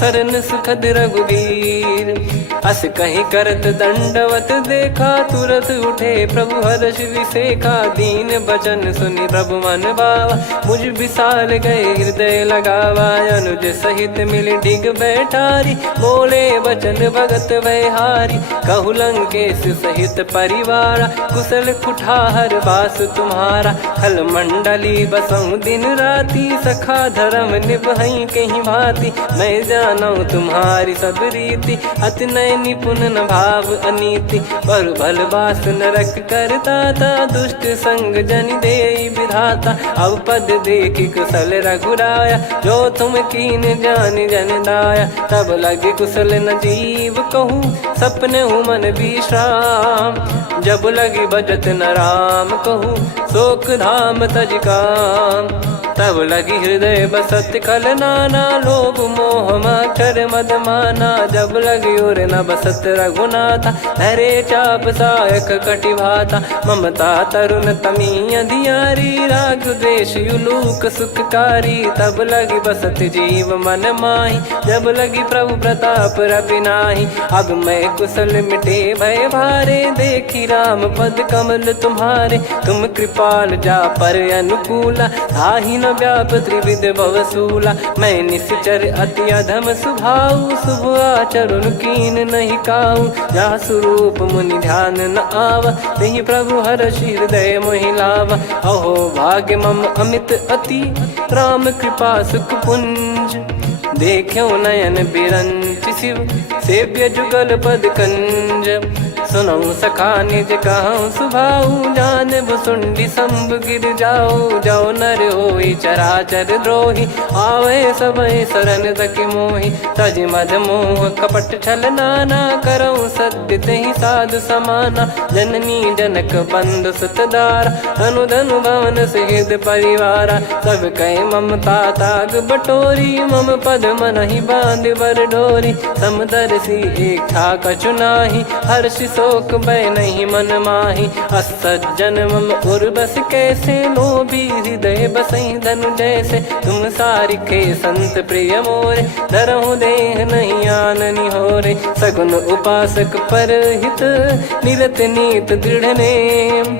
सरन सुखद रघुवीर। अस कहीं करत दंडवत देखा तुरत उठे प्रभु हर्ष विसेखा। दीन बचन सुनि प्रभु मन भावा मुझ विशाल गए हृदय लगावा। अनुज सहित मिल डिग बैठारी बोले वचन भगत वैहारी। कहु लंकेश सहित परिवारा कुशल कुठार बास तुम्हारा। खल मंडली बसऊं दिन राती सखा धर्म निभई कहीं भांति। मैं जानू तुम्हारी सब रीति अति नय निपुण न भाव अनीति। पर भल बास नरक करता था दुष्ट संग जन दे विधाता। अब पद देखी कुशल रघुराया जो तुम कीन जान जन दाया। तब लगे कुशल न जीव कहूँ सपने मन विश्राम। जब लगी बजत न राम कहूँ शोक धाम तज काम। तब लगी हृदय बसत खल नाना लोभ मोह मकर मद माना। जब लगी और न बसत रघुनाथा हरे चाप सायक कटि भाता। ममता तरुण तमी अधियारी राग द्वेष युलूक सुखकारी। तब लगी बसत जीव मन माही जब लगी प्रभु प्रताप रविनाही। अब मैं कुशल मिटे भय भारे देखी राम पद कमल तुम्हारे। तुम कृपाल जा पर अनुकूला ताहि न व्याप त्रिविध भवसूला। मैं निश्चर अति अधम सुभाऊ शुभ आचरण कीन नहीं काऊ। जा स्वरूप मुनि ध्यान न आवा नहीं प्रभु हर्ष हृदय मोहि लावा। अहो भाग्य मम अमित अति राम कृपा सुख पुंज। देखो नयन बिरंच शिव सेव्य जुगल पद कंज। सुनऊ सखा निज कहूँ सुभाऊ जान भुसुंडी संभ गिर जाओ। जाओ नर होई चराचर द्रोही आवे सबय शरण तक मोहि। तज मद मोह कपट छल नाना करऊँ सत्य तेहि साधु समाना। जननी जनक बंधु सुतदारा धनु धनु भवन सहित परिवारा। सब कहे ममता ताग बटोरी मम पद मन ही बांध बर डोरी। समदर्शी इच्छा कछु नाही हर्ष शोक भय नहीं मन माही। असज्जन मम उर्वश कैसे लोभी हृदय बसई धनु जैसे। तुम सारिखे संत प्रिय मोरे धरहु देह नहीं आननि होरे। सगुन उपासक पर हित निरत नीत दृढ़ नेम।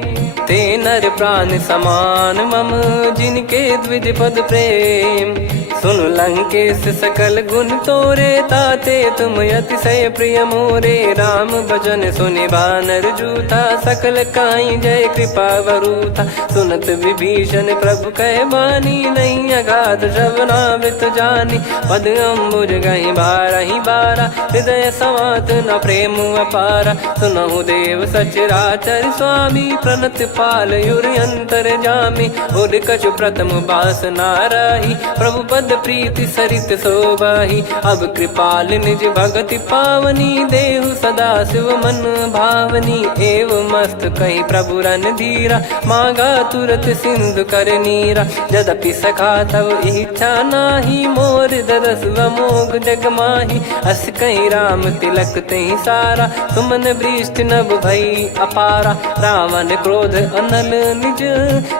ते नर प्राण समान मम जिनके द्विज पद प्रेम। सुन लंकेश सकल गुण तोरे ताते तुम अतिशय प्रिय मोरे। राम भजन सुनि बानर जूथा सकल काई जय कृपा वरूथा। सुनत विभीषण प्रभु कह बानी नहीं अगाध श्रवणामृत जानी। पद अम्बुज गहि बारहि बारा हृदय समात न प्रेम अपारा। सुनहु देव सचराचर स्वामी प्रणत पाल युर अंतर जामी। उर कछु प्रथम बास नाराही प्रभु पद प्रीति सरित शोभाही। अब कृपाल निज भगति पावनी देहु सदा शिव मन भावनी। एव मस्त कही प्रभु रन धीरा मांगा तुरत सिंधु कर नीरा। यद्यपि सखा तब इच्छा नाही मोर दरस मोग जग माही। अस कहीं राम तिलक तही सारा सुमन वृष्टि नभ भई अपारा। रावण क्रोध अनल निज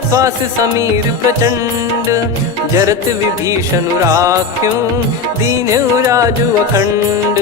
श्वास समीर प्रचंड। जरत विभीषण राख्यों दीन राजु अखंड।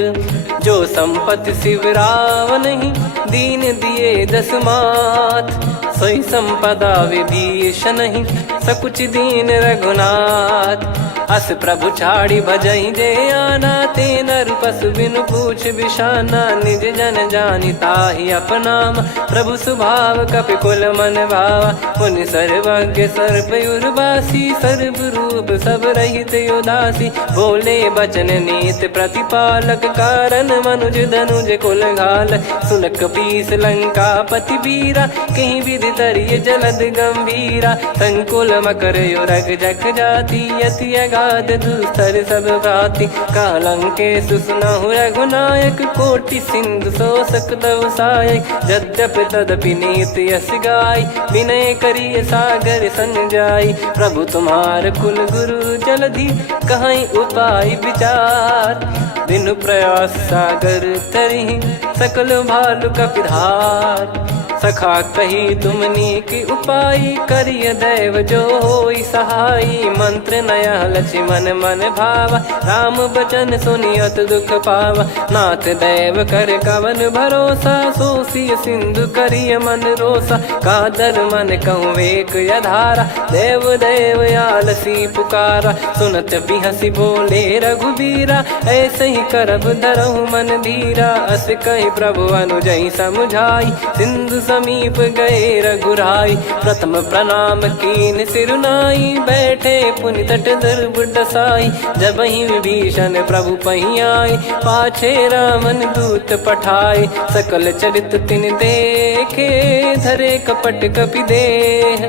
जो संपत्ति शिव रावण ही दीन दिए दस मात। सोई संपदा विभीषण ही सकुच दीन रघुनाथ। अस प्रभु छाड़ी भजई जे आना ते नर पशु बिनु पूछ बिशाना। निज जन जानि ताहि अपनाम प्रभु स्वभाव कपि कुल मन भावा। मुनि सर्वज्ञ सर्वयुर्वासी सर्व रूप सब रहित उदासी। बोले बचन नीत प्रतिपालक कारण मनुज धनुज कुल घाल। सुन कपीस लंका पति वीरा कहीं विधि तरिय जलद गंभीरा। संकुल मकर युरग जग जाति यति अगाध दुस्तर सब भाति। कालंकेश सुनहु रघुनायक कोटि सिंधु शोषक तव सहायक। यद्यपि तदपि नीत यस गाय विनय करिय सागर सन जाई। प्रभु तुम्हार कुल गुरु जलधि कहीं उपाय विचार। बिनु प्रयास सागर तरिहि सकल भालु कपिधार। सखा कही तुमनी की उपाई, करिय दैव जो होई सहाई। मंत्र नया लक्ष्मण मन भावा, राम बचन सुनियत दुख पावा। नाथ दैव कर कवन भरोसा, सोसिय सिंधु करिय मन रोसा। कादर मन कहूँ एक यधारा, देव देव आलसी पुकारा। सुनत बिहसी बोले रघुबीरा, ऐसे ही करब धरहु मन धीरा। अस कही प्रभु अनुजई समुझाई, सिंधु समीप गए रघुराई। प्रथम प्रणाम कीन सिरुनाई, बैठे पुनि तट दर्भ डसाई। जब ही विभीषण प्रभु पही आए, पाछे रामन दूत पठाए। सकल चरित तिन देखे, धरे कपट कपि देह।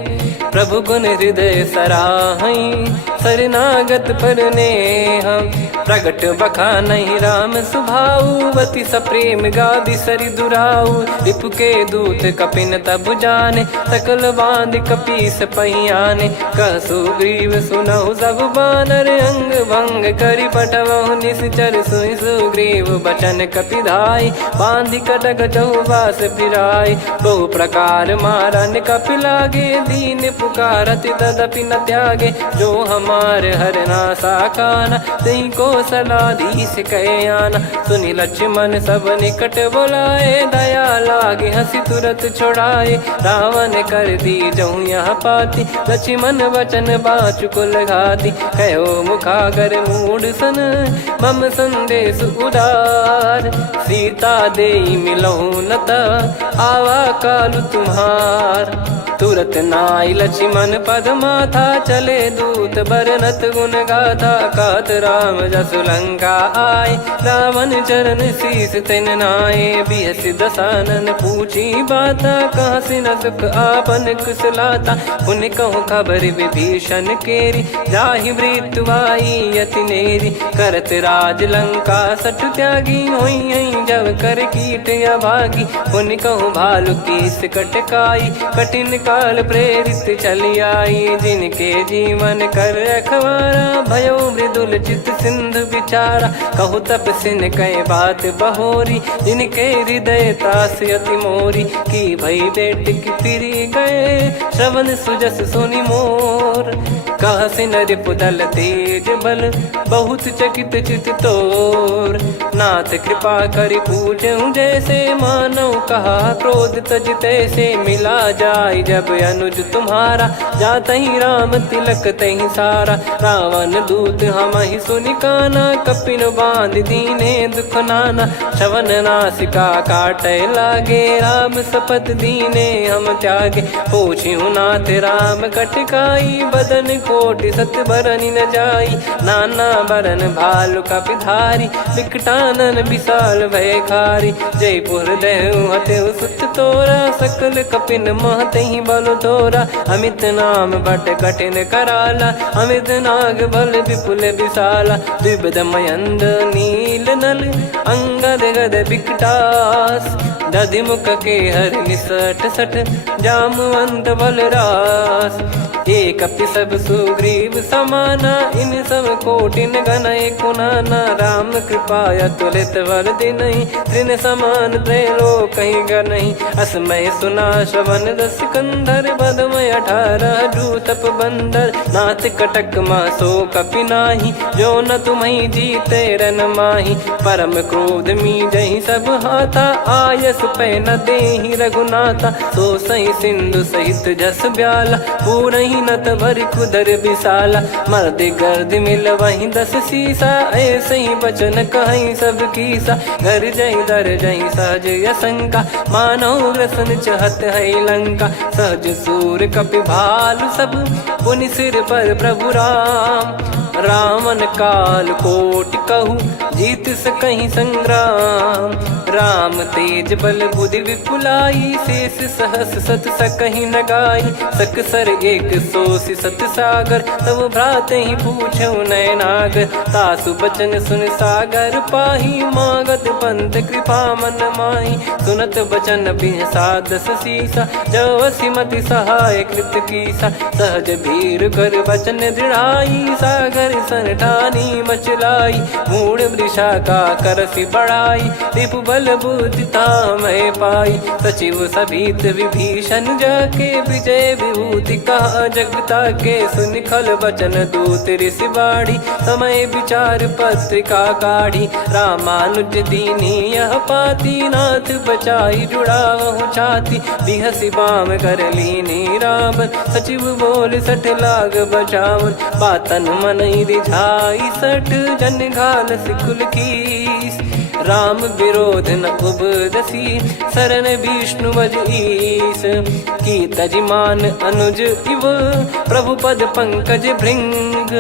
प्रभु गुण हृदय सराहई, शरणागत पर नेह। प्रगट बखानहि राम सुभाऊ, बति सप्रेम गादि सरि दुराऊ। रिपु के दूत कपिन तब जाने, सकल बांध कपीस पहियाने। कह सुग्रीव सुनहु सब बानर, अंग भंग करि पठवहु निश्चर। सुनि सुग्रीव बचन कपिधाई, बांधि कटक चौबास फिराई। बहु प्रकार मारन कपि लागे, दीन पुकारति तदपि न त्यागे। जो हमारे हरना साकाना, तई को सलाधीश कहे आना। सुनि लक्ष्मण सब निकट बोलाए, दया लागे हंसी तुरत छोड़ाए। रावण कर दी जऊँ यहाँ पाती, लक्ष्मण वचन बाचु कुल घाती। कहो मुखागर मूढ़ सन, मम संदेश उदार। सीता देई मिलहु नता, आवा कालु तुम्हार। तुरत नाई लक्ष्मण पद माथा, चले दूत बरनत गुण गाथा। कहत राम जसु लंका आए, रावण चरण शीस तिन नाये। बिहसि दसानन पूछी बाता, कहसि न सुख आपन कुशलाता। पुनि कहूँ खबर विभीषण केरी, जाहि मृत्यु आई अति नेरी। करत राज लंका सठ त्यागी, होई जब कर कीट अभागी। पुनि कहूँ भालु कीस कटकाई, कठिन काल प्रेरित चली आई। जिनके जीवन कर रखवारा, भयो मृदुल चित सिंधु विचारा। कहु तपसिन कई बात बहोरी, जिनके हृदय तास अति मोरी। की भई बेट की फिरी गए, श्रवण सुजस सुनि मोर। कहसिन रिपु दल तेज बल, बहुत चकित चित तोर। नाथ कृपा करि पूछऊँ जैसे, मानव कहा क्रोध तज तैसे। मिला जाय जब अनुज तुम्हारा, जातहि राम तिलक तहि सारा। रावण दूत हमहि सुनि काना, कपिन बांध दीने दुख नाना। श्रवण नासिका काटय लागे, राम शपथ दीने हम त्यागे। पूछिहु नाथ राम कटकाई, बदन कोटि सत बरनि न जाई। नाना बरन भालु कपिधारी, विकटानन विशाल भयखारी। जयपुर देहु हतेउ सुत तोरा, सकल कपिन महतहि बल तोरा। अमित नाम बट कठिन कराला, अमित नाग बल विपुल विशाला। द्विविध मयंद नील नल, अंगद गद विकटास। दधिमुख के हर निसठ सठ, जामवंत बलरास। एक अपि सब सुग्रीव समाना, इन सब कोटिन गनय कुनाना। राम कृपा अतुलित बल दिनहि, त्रिन समान त्रैलोकहि गनहि। असमय सुना श्रवण रस कंधर, बदमय 18 जूतप बंदर। नाथ कटक मासो कपि नाही, जो न तुम्हि जीते रन माही। परम क्रोध मीजहि सब हाथा, आयस पै न देहि रघुनाथा। सो सही सिंधु सहित जस ब्याला, पूरहि नत भरि कुदर विशाला। मर्द गर्द मिल वहीं 10 सीसा, ऐसे ही बचन कहीं सब कीसा। घर जहि दर जहि सहज यसंका, मानव ग्रसन चहत है लंका। सहज सूर कपि भालु सब, पुनि सिर पर प्रभु राम। रामन काल कोटि कहु, जीत सकहि संग्राम। राम तेज बल बुद्धि विपुलाई, शेष सहस सत सकहि न गाई। सकसर 100 सत सागर, तब भ्राते ही पूछऊ नयनागर। तासु बचन सुन सागर पाही, मागत पंत कृपा मन माही। सुनत बचन बिहसा 10 सीसा, जवसि मति सहाय कृत कीसा। सहज भी वीर कर वचन दृढ़ाई, सागर सन ठानी मचलाई, मूड वृषा का करसी बढ़ाई, रिपु बल बुद्धिता मैं पाई, सचिव सभीत विभीषण जाके, विजय विभूति कहा जगता के, सुन खल वचन दूत ऋषि बाड़ी, समय विचार पत्रिका काढ़ी, रामानुज दीनी यह पाती, नाथ बचाई जुड़ावहु छाती, बिहसी बाम कर लीनी रावण, सचिव बोल सठ लाग बचावन, बातन मन रिझाई सठ, जन घाल सिकुल कीस, राम विरोध न उपदसी, शरण विष्णु बज ईस, की तजिमान अनुज इव, प्रभु पद पंकज भृंग,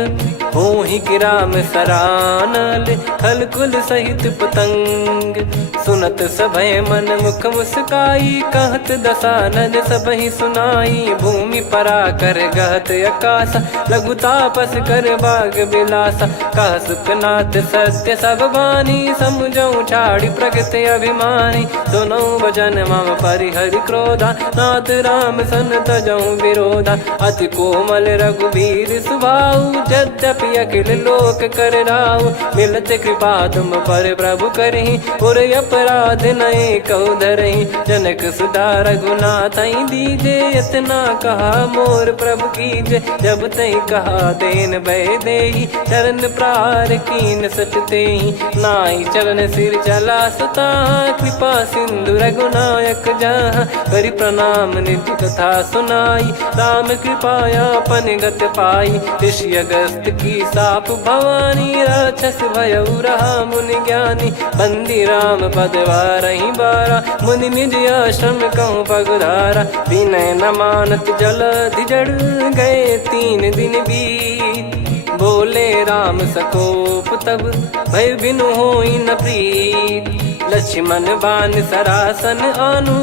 होहि कि राम सरानल, खल कुल सहित पतंग, सुनत सभय मन मुख मुस्काई, कहत दसानन सबहि सुनाई, भूमि परा कर गहत आकाशा, लघु तापस कर बाग बिलासा, कह सुखनाथ सत्य सब बानी, समुझऊ छाड़ी प्रगति अभिमानी, सुनो भजन मम परिहरि क्रोधा, नाथ राम सन तजऊ विरोधा, अति कोमल रघुवीर सुभाऊ, यद्यपि अखिल लोक कर राऊ, मिलत कृपा तुम पर प्रभु करहि, और अपराध नये कौ धरहि, जनक सुधा रघुनाथ दीजे, इतना कहा मोर प्रभु कीजे, जब तई कहा देन भय देहि, चरण प्रार कीन सटतेहि, नाई चरण सिर चला सता, कृपा सिंधु रघुनायक जहाँ, करि प्रणाम निधि कथा सुनाई, राम कृपाया पन गत पाई, ऋषि अगस्त की साप भवानी, राक्षस भयउ रहा मुनि ज्ञानी, बंदी राम पद वारहि बारा, मुनि निज आश्रम कहूँ पगधारा, विनय न मानत जलधि जड़, गए 3 दिन बीत, बोले राम सकोप तब, भय बिनु होई न प्रीत, लक्ष्मण बान सरासन आनु,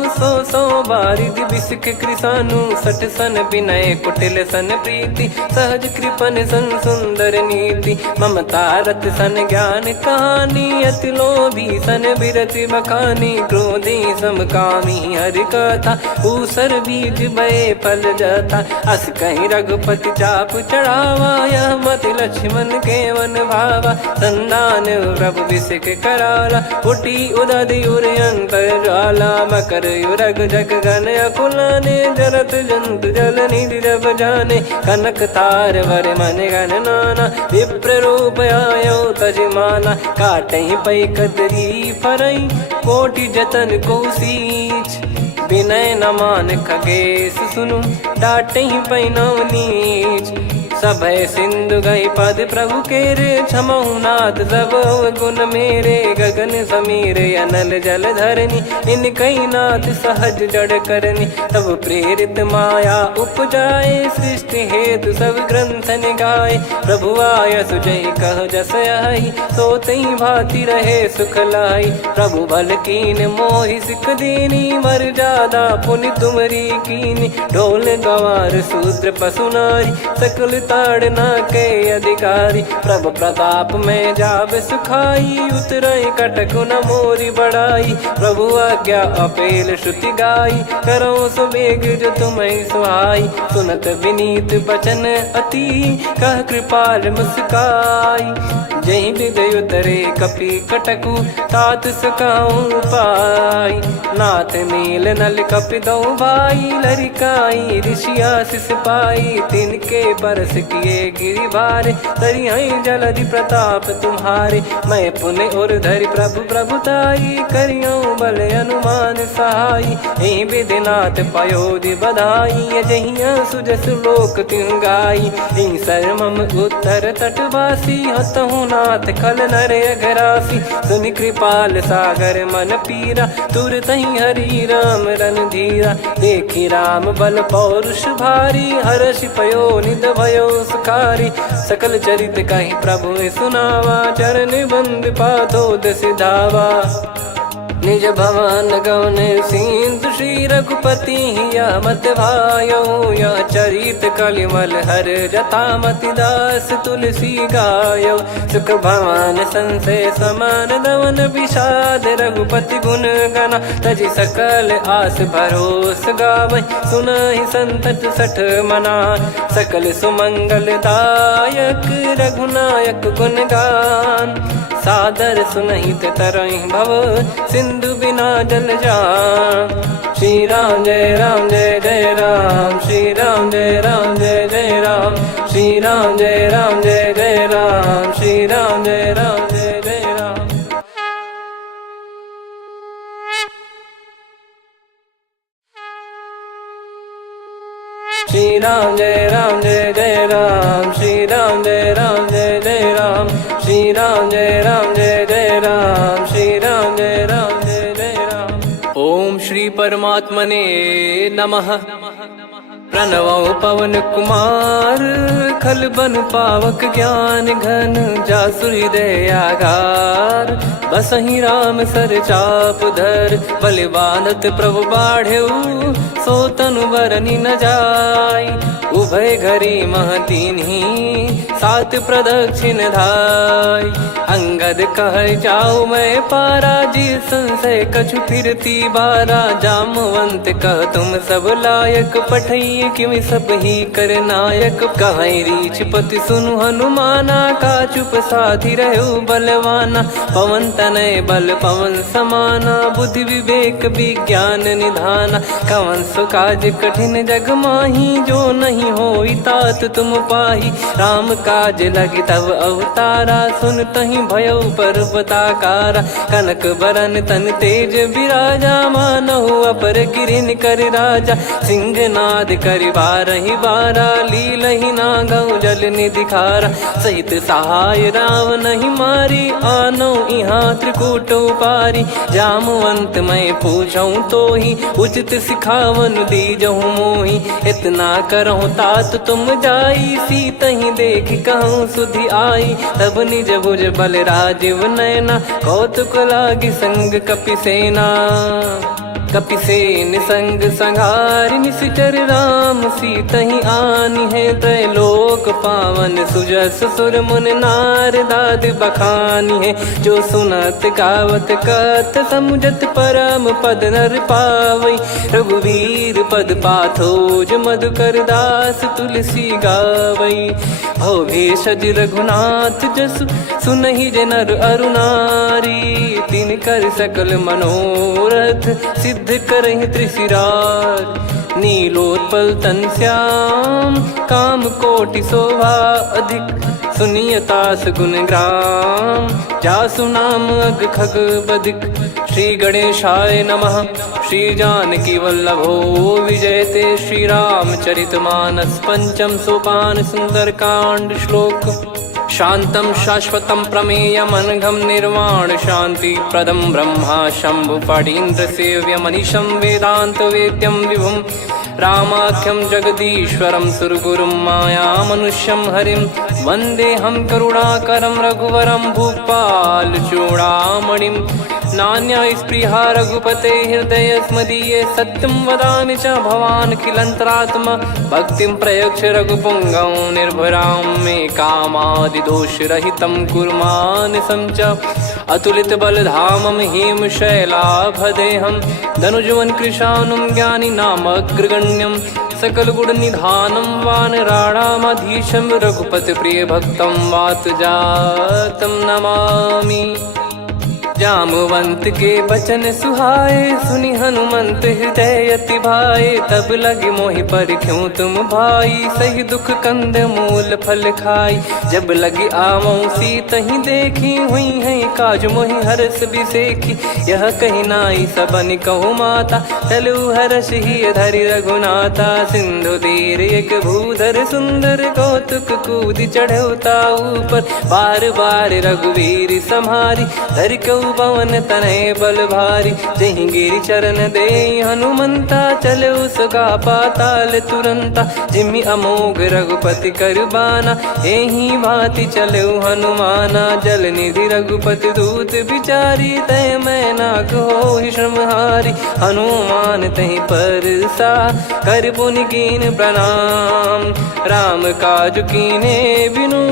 सो बारिद बिसिख कृसानु, सठ सन विनय कुटिल सन प्रीति, सहज कृपन सन सुंदर नीति, ममता रत सन ज्ञान कहानी, अति लोभी सन बिरति बखानी, क्रोधी समकामी हरि कथा, ऊसर बीज भय फल जाता, अस कहीं रघुपति चाप चढ़ावा, यह मत लक्ष्मण के वन भावा, संदान प्रभु बिसिख कराला, उठी उदधि उर अंतर ज्वाला, मकर युरग जग गण अकुलाने, जरत जंतु जल निधि जब जाने, कनक तार वर मन गण नाना, विप्र रूप आयो तजमाना, काटहि पै कतरी फरई, कोटि जतन को सींच, विनय न मान खगेश सुनु, डांटहि पै नव नीच, सभय सिंधु गई पद प्रभु केरे, क्षमहु नाथ सब गुण मेरे, गगन समीरे अनल जल धरनी, इन कई नाथ सहज जड़ करनी, तब प्रेरित माया उपजाए, सृष्टि हेतु सब ग्रंथ निगाए, प्रभु आय सुजय कह जस आई, सोतई भांति रहे सुख लाई, प्रभु बल कीन मोहि सिख दीनी, वर जादा पुनि तुमरी कीनी, ढोल गवार शूद्र पशु नारी, सकल ताड़ना के अधिकारी, प्रभु प्रताप में जाब सुखाई, उतरई कटक न मोरी बढ़ाई, प्रभु आज्ञा अपेल श्रुति गाई, करो सुबेग जो तुम्हें सुहाई, सुनत विनीत बचन अति, कह कृपाल मुस्काई, जहि हृदय उतरे कपि कटकु, तात सकाऊं पाई, नाथ नील नल कपि दो भाई, लरिकाई ऋषि आशीष पाई, तिनके परस किए गिरि भारे, तरिहै जलधि प्रताप तुम्हारे, मैं पुण्य और धरि प्रभु प्रभुताई, करियऊं बल अनुमान सहाई, एहि विधिनाथ पयोधि बधाई, जहिया सुजस लोक तिहुँ गाई, एहि सरमम उत्तर तटवासी, हतहु नाथ खल नर अघरासी, सुनि कृपाल सागर मन पीरा, तुरतहि हरि राम रणधीरा, देखि राम बल पौरुष भारी, हर्षि पयो निध भयो सुखारी, सकल चरित कहि प्रभु सुनावा, चरण बंद पादोद सिधावा, निज भवन गवन सिंधु श्री रघुपति या मत भायो, या चरित कलिमल हर जथा मति दास तुलसी गायो। सुख भवन संशय समान दमन विषाद, रघुपति गुण गना तजि सकल आस भरोस गावै। सुनहि संतत सठ मना सकल सुमंगल दायक, रघुनायक गुण गान सादर सुनहित तरहि भव सिंधु बिना जल जान। श्री राम जय राम जय जय राम, श्री राम जय राम जय जय राम, श्री राम जय राम जय जय राम, श्री राम जय राम जय जय राम। श्री राम जय राम जय जय राम, श्री राम जय राम जय जय राम, श्री राम जय राम जय जय राम, श्री राम जय राम जय जय राम। ओम श्री परमात्मने नमः। प्रणवो पवन कुमार, खल बन पावक ज्ञान घन, जासु हृदय आगार। बसहि राम सर चाप धर, बल बांधत प्रभु बाढ़ेऊ, सो तनु बरनि न जाय। उभय घरी मह दीन्ही, सात प्रदक्षिण धाय। अंगद कह जाऊ मैं पारा, जी संशय कछु फिरती बारा। जामवंत कह तुम सब लायक, पठइये किमि सब ही कर नायक। कहीं रीछ पति सुनु हनुमाना, का चुप साधि रहु बलवाना। पवन तनय बल पवन समाना, बुद्धि विवेक विज्ञान निधाना। कवन सो काज कठिन जग माही, जो नहीं होई तात तुम पाही। राम काज लगी तब अवतारा, सुन तहि भयउ पर्वताकारा। कनक बरन तन तेज बिराजा, मानहु अपर गिरिन कर राजा। सिंहनाद करि बारहि बारा, लीलहि नागौ जल निधि खारा। सहित सहाय रावणहि मारी, आनो इहाँ त्रिकूट उपारी। जामवंत मैं पूछऊँ तोहि, उचित सिखावन दीजहु मोहि। इतना करहु तात तुम जाई, सीतहि देखि कहूँ सुधि आई। तब निज भुज बल राजीव नयना, कौतुक लागी संग कपिसेना। कपिसेन संग संहारि निशिचर राम, सीतहि आनि है त्रैलोक पावन। सुजस सुर मुन नार दाद बखानी है, जो सुनत गावत कथ समुझत परम पद नर पावै। रघुवीर पद पाथोज मधुकर दास तुलसी गावै। भव भेषज रघुनाथ जसु, सुनहि जे नर अरु नारी। तिन कर सकल मनोरथ, सिद्ध करहि त्रिशिरार। नीलोत्पल तन श्याम, काम कोटि शोभा अधिक। सुनियतास गुण ग्राम, जासु नाम अग खग बदिक। श्री गणेशाय नमः। श्री जानकी वल्लभो विजयते, श्री रामचरित मानस पंचम सोपान सुंदरकांड श्लोक। शांतं शाश्वतं प्रमेयमनघं निर्वाण शांति प्रदं ब्रह्मा शंभु फणीन्द्र सेव्य मनीषं वेदांत वेद्यं विभुं। रामाख्यं जगदीश्वरं सुरगुरुं माया मनुष्यं हरिं। वन्देऽहं करुणाकरं रघुवरं भूपाल चूडामणिं। नान्या स्पृहा रघुपते हृदय स्मदीये, सत्यं वदामि च भवान् खिलन्तरात्मा। भक्तिं प्रयच्छ रघुपुङ्गं निर्भरां मे कामादिदोषरहितं कुर्मानसं च। अतुलित बलधामं हेमशैलाभदेहं, धनुजवन कृशानुं ज्ञानी नामग्रगण्यं। सकल गुण निधानं वानराणामधीशं, रघुपति प्रिय भक्तं वात जातं नमामि। जामवंत के बचन सुहाए, सुनि हनुमंत हृदय अति भाए। तब लगे मोहि परख्यूं तुम भाई, सही दुख कंद मूल फल खाई। जब लगे आवऊं सीतहि देखी, हुई है काज मोहि हरस बिसेखी। यह कही नाई सबन कहु माता, चलु हरष ही धरि रघुनाथा। सिंधु तीर एक भूधर सुंदर, कौतुक कूद चढ़ौता ऊपर। बार बार रघुवीर सम्हारी, धरि कौ चलऊ पवन तनय बल भारी, जहि गिरि चरण दे हनुमंता, चलऊ सगा पाताल तुरंता, जिमि अमोघ रघुपति कर बाना, एहि भांति चलऊ हनुमाना। जल निधि रघुपति दूत बिचारी, तय मैं नाक होहि श्रमहारी, हनुमान तहि परसा कर पुनि कीन प्रणाम, राम काज कीने बिनु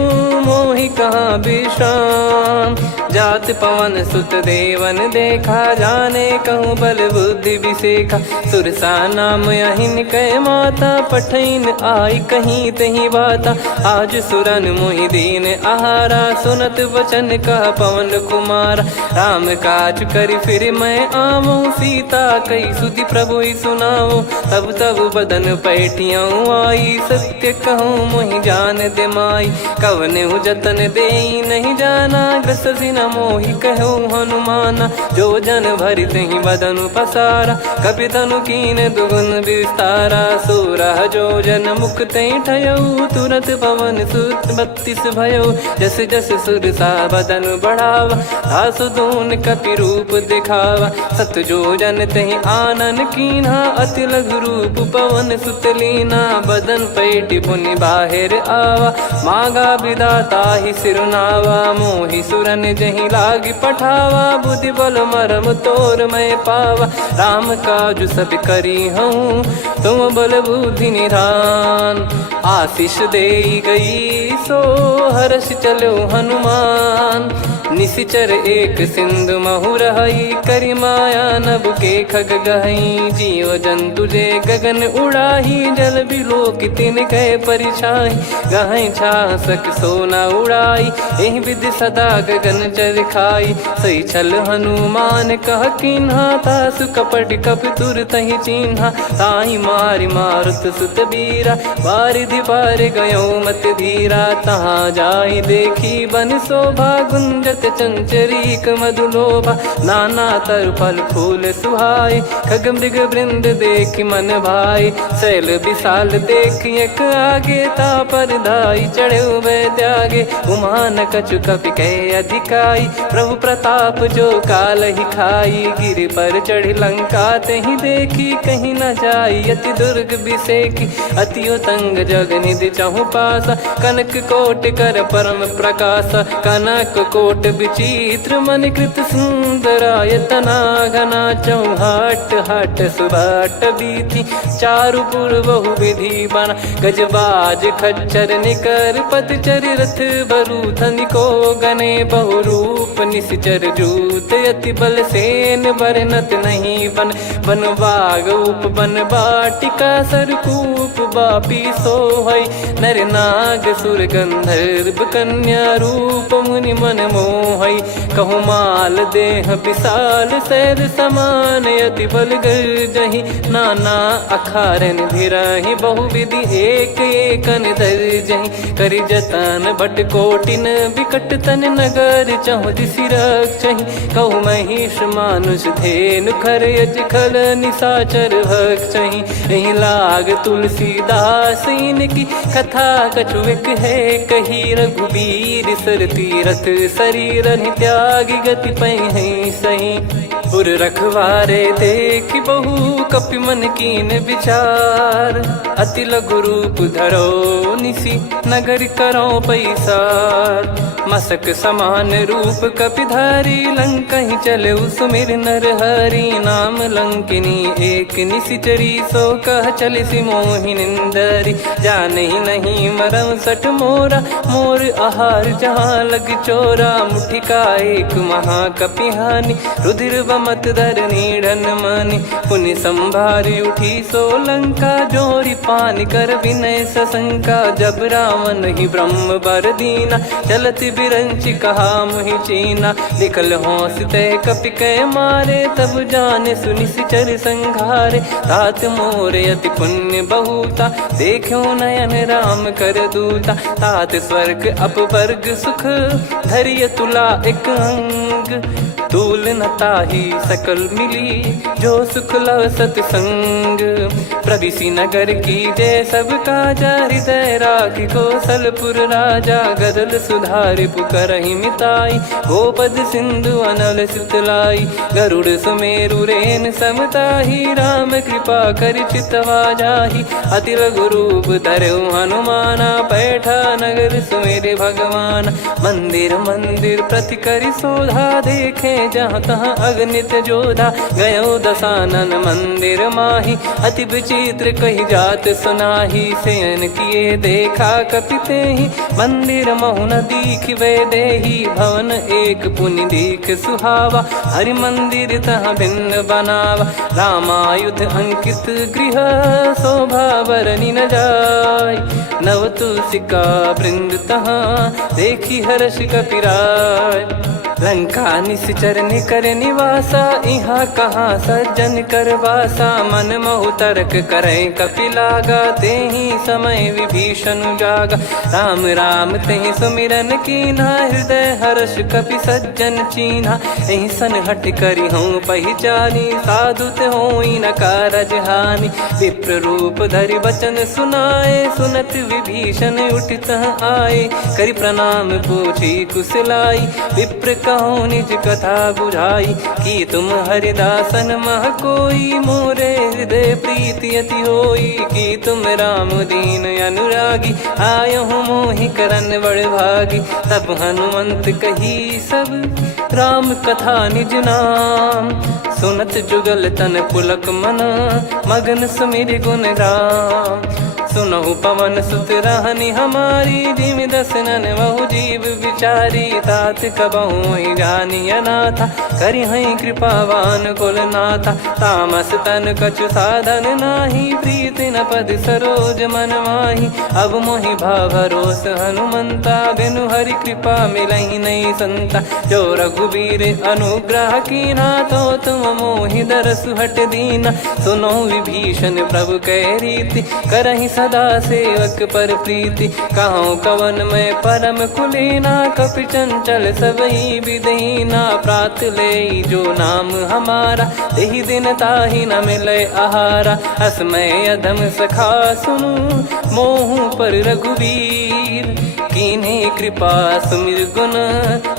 मोहि कहाँ विश्राम। जात पवन सुत देवन देखा, जाने कहूँ बल बुद्धि विसेखा, सुरसा नाम अहिन कै माता, पठैन आई कहीं तहीं बाता। आज सुरन मोहि दीन आहारा, सुनत वचन कह पवन कुमारा, राम काज करि फिर मैं आवूँ, सीता कई सुधि प्रभु ही सुनाओ। तब तब बदन पैठियाँ आई, सत्य कहूँ मोहि जान दे माई, कवने जतन दे नहीं जाना, ग्रसिन मोहि कहूँ हनुमाना। जो जन भरि तहि बदन पसारा, कपि तनु कीन दुगुन विस्तारा, सोरह जो जन मुख तहि ठयऊ, तुरत पवन सुत 32 भयऊ। जस जस सुरसा बदन बढ़ावा, दासु दून कपि रूप दिखावा, सत जो जन तहि आनन कीन्हा, अति लघु रूप पवन सुत लीना। बदन पैटि पुनि बाहिर आवा, मांगा विधाता ही सिरुनावा, मोहि सुरन जहि लागी पठावा, बुद्धि बल मरम तोर मैं पावा। राम काज सब करी हूँ, तुम बल बुद्धि निधान, आशीष देई गई सो हर्ष चलो हनुमान। निशिचर एक सिंधु महु रहई, करि माया नभ के खग गहई, जीव जंतु जे गगन उड़ाही, जल बिलो कि तिन गए परिछाई, गहई छासक सोना उड़ाई, एहि विधि सदा गगन चर खाई। सही छल हनुमान कह कीन्हा, तासु कपट कपि तुर तहि चिन्हा, ताहि मारि मारुत सुत बीरा, बारिधि पार गयो मत धीरा। तहाँ जाई देखी बन शोभा, गुंजत चंचरीक मधुलोभा, नाना तर फल फूल सुहाए, खग मृग वृंद देख मन भाई, शैल विशाल देख एक आगे, तापर धाई चढ़े वै त्यागे, उमा न कछु कपि कहे अधिकाई, प्रभु प्रताप जो काल ही खाई। गिरि पर चढ़ी लंका तहि देखी, कहीं न जाई अति दुर्ग बिसेकी, अति उतंग जग निधि चहु पासा, कनक कोट कर परम प्रकाशा, कनक कोट विचित्र मन कृत सुंदरायतना, घना चौहाट हाट सुबाट बीथी, चारु पुर बहु विधि बना, गजबाज खच्चर निकर पतचर रथ बरु धनिको गने, बहु रूप निश्चर जूत अति बल सेन, बरनत नहीं बन बन बाग उप बन बाटिका, सरकूप बापी सोहई, नर नाग सुर गंधर्व कन्या, रूप मुनि मन मोहई, कहु माल देह विशाल शैल समान, अति बल गर्जहि, नाना अखारन भिराहि, बहु विधि एक एकन दर्जहि, करि जतन भट कोटिन विकट तन नगर, चहु दिसि रक्षहि, कहु महिष मानुष धेनु खर यज खल निशाचर भक्षहि, एहि लाग तुलसीदास इनकी कथा कछु एक है कही, रघुबीर सर तीरथ शरीर त्यागी गति पै सही, पुर रखवारे देख बहु कपि मन कीन विचार, अति लघु रूप धरो निसी नगर करो पैसार, मसक समान रूप कपि धारी, लंकहि चले सुमिर नर हरि, नाम लंकिनी एक निशिचरी, सो कह चल सि मोहि निंदरी, जानहि नहीं मरम सठ मोरा, मोर आहार जहाँ लग चोरा, मुठिका एक महाकपि हानि, रुधिर बमत धरनी ढन मानि, पुनि संभारी उठी सो लंका, जोरी पान कर विनय सशंका, जब रावण ही ब्रह्म बर दीना, चलत बिरंच कहा मुहि चीना, निकल होंस तय कपि कै मारे, तब जाने सुनि सिचर संघारे, तात मोर अति पुण्य बहुता, देखो नयन राम कर दूता, तात स्वर्ग अपवर्ग सुख, धैर्य तुला एक अंग, तूल न ताहि सकल मिली, जो सुख लव सतसंग, प्रविसी नगर की जय सब काजा, हृदय राखी कौशलपुर राजा। गदल सुधारि पुकरहि मिताई, गोपद सिंधु अनल सितलाई। गरुड़ सुमेरु रेन समताही, राम कृपा करि चितवा जाहि। अति लघु रूप धरऊ हनुमाना, पैठा नगर सुमेरे भगवान। मंदिर मंदिर प्रति करि शोधा, देखे जहाँ तहाँ अगणित जोधा। गयो दशानन मंदिर माही, अति विचित्र कही जात सुनाही। शयन किए देखा कपिते ही, मंदिर महु न दीखिबे देही। भवन एक पुनि दीख सुहावा, हरि मंदिर तहाँ भिन्न बनावा। रामायुध अंकित गृह, शोभा बरनि न जाय। नव तुलसी का वृंद तहाँ, देखी हर्ष कपिराय। लंका निश्चर निकर निवासा, यहाँ कहाँ सज्जन कर वासा। मन महु तर्क करे कपिलागा, तेहि समय विभीषण जागा। राम राम तेहि सुमिरन कीन्हा, हृदय हर्ष कपि सज्जन चीन्हा। एहि सन हट करि हूँ पहिचानी, साधु ते होई न कारज हानि। विप्र रूप धरि वचन सुनाए, सुनत विभीषण उठित आए। करि प्रणाम पूछी कुशलाई, विप्र कहो निज कथा बुझाई। कि तुम हरिदासन मह कोई, मोरे हृदय प्रीति अति होई। कि तुम राम दीन अनुरागी, आयहु मोहि करन बड़ भागी। तब हनुमंत कही सब राम कथा निज नाम। सुनत जुगल तन पुलक मना, मगन सुमिर गुण राम। सुनहु पवन सुत रहनि हमारी, जिमि दसनन बहु जीव विचारी। तात कबहु ही जानिय नाथा, करि हई कृपावान कुल नाथा। तामस तन कछु साधन नाही, प्रीति न पद सरोज मन माही। अब मोहि भाव भरोस हनुमंता, बिनु हरि कृपा मिलहि नहीं संता। जो रघुबीर अनुग्रह कीन्हा, तो तुम मोहि दरसु हट दीना। सुनो विभीषण प्रभु कह रीति, करहि सदा सेवक पर प्रीति। कहूँ कवन में परम कुलीना, कपि चंचल सबही विदहीना। प्रात ले जो नाम हमारा, तेहि दिन ताहि न मिले आहारा। असमय अधम सखा सुनु, मोहु पर रघुवीर। कीन्ही कृपा सुमिर गुण,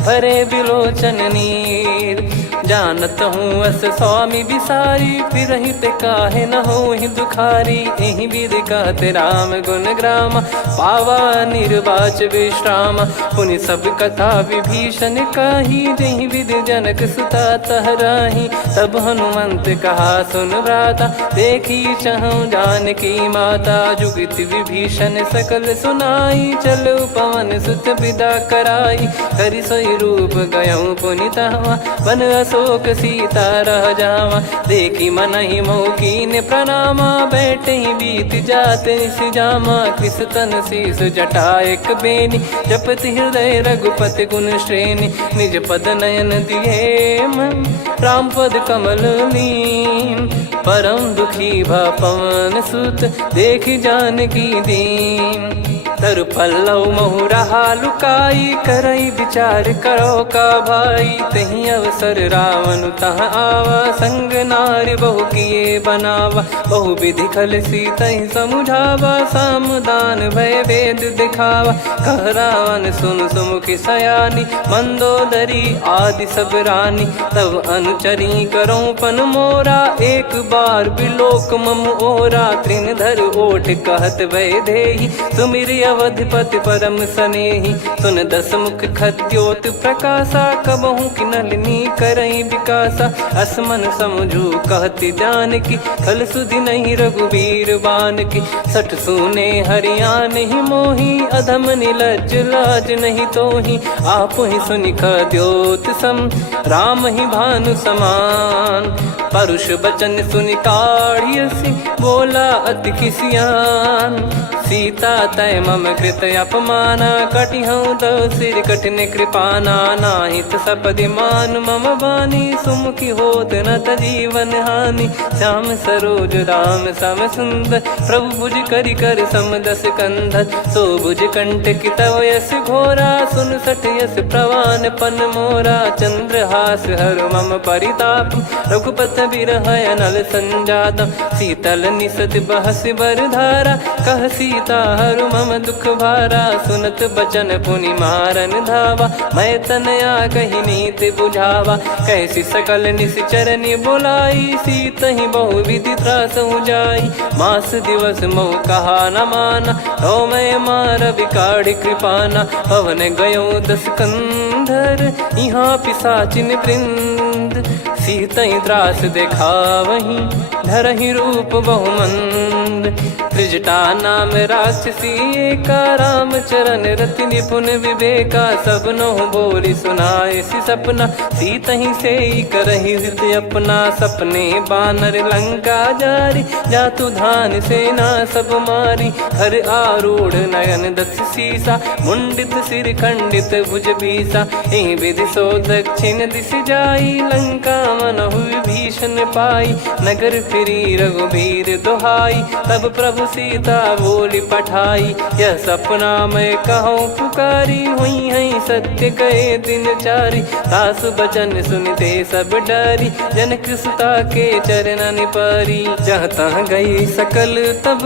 भरे बिलोचन नीर। जानत हूँ अस स्वामी बिसारी, फिरहि ते काहे न होहि दुखारी। एहि विधि कहते राम गुण ग्राम, पावा निर्वाच विश्राम। पुनि सब कथा विभीषण काही, जेहि विधि जनक सुता तहराही। तब हनुमंत कहा सुन भ्राता, देखी चहु जानकी माता। जुगित विभीषण सकल सुनाई, चलो पवन सुत विदा कराई। करि सोई रूप गयऊँ पुनि तहवा, बन अशोक सीता रह जावा। देखी मनहि मोकीन प्रणामा, बैठे ही बीत जात निस जामा। कृस तन शीस जटा एक बेनी, जपति हृदय रघुपति गुण श्रेणी। निज पद नयन दिए मन, राम पद कमल लीन। परम दुखी भा पवन सुत, देखि जानकी दीन। तरु पल्लव महु रहा लुकाई, करई विचार करो का भाई। तही अवसर रावण तहाँ आवा, संग नारी बहु किए बनावा। बहु विधि खल सीतहि समुझावा, सामदान भय वेद दिखावा। कह रावण सुन सुमुखि सयानी, मंदोदरी आदि सब रानी। तब अनुचरी करो पन मोरा, एक बार बिलोक मम ओरा। तृण धर ओठ कहत भय देहि, सुमिर अवधिपति परम सनेहि। सुन दस मुख खद्योत प्रकाशा, कबहु कि नलिनी करई विकासा। असमन समझू कहति जानकी, खल सुधि नहीं रघुवीर बान की। सठ सुने हरियाण ही मोही, अधम निलज लाज नहीं तोही। आपु ही सुनि खद्योत सम, राम ही भानु समान। परुष बचन सुनि काढ़ियसि, बोला अति किसियान। सीता तय मम कृत अपमाना, कटिहऊँ दो सिर कठिन कृपाना। नाहित सपदि मान मम बानी, सुमुखि होत न तजीवन हानि। श्याम सरोज राम सम सुंदर, प्रभु भुज करि कर सम दस कंधर। सो भुज कंठ की तव यस घोरा, सुन सठ यस प्रवान पन मोरा। चंद्रहास हर मम परिताप, रघुपत बिरह अनल संजाता शीतल निसत बहस बरधारा कह सीता हरु मम दुख भारा सुनत बचन पुनि मारन धावा मैं तनया कही नीति बुझावा कैसी सकल निश्चरनि बोलाई सीत ही बहु विधि त्रास जाई मास दिवस मोह कहा न माना तो मैं मार विकाढ़ कृपाना पवन गयो दस कंधर यहाँ पिशाचिन वृंद सीतई त्रास देखा वहीं धरहि रूप बहुमंद त्रिजटा नाम राक्षसी का राम चरण रति निपुण विवेका सब नोह बोली सुनाए सी सपना सीतहि से करहि हित अपना सपने बानर लंका जारी जातु धान सेना सब मारी हर आरूढ़ नयन दस सीसा मुंडित सिर खंडित भुज बीसा एहि विधि सो दक्षिण दिश जाई लंका मनहु भीषण पाई नगर फिरी रघुबीर दोहाई तब प्रभु सीता बोली पठाई यह सपना मैं कहूँ पुकारी हुई है सत्य गए दिन चारी सासु बचन सुनते सब डरी जनक सुता के चरण परी जहाँ तहाँ गई सकल तब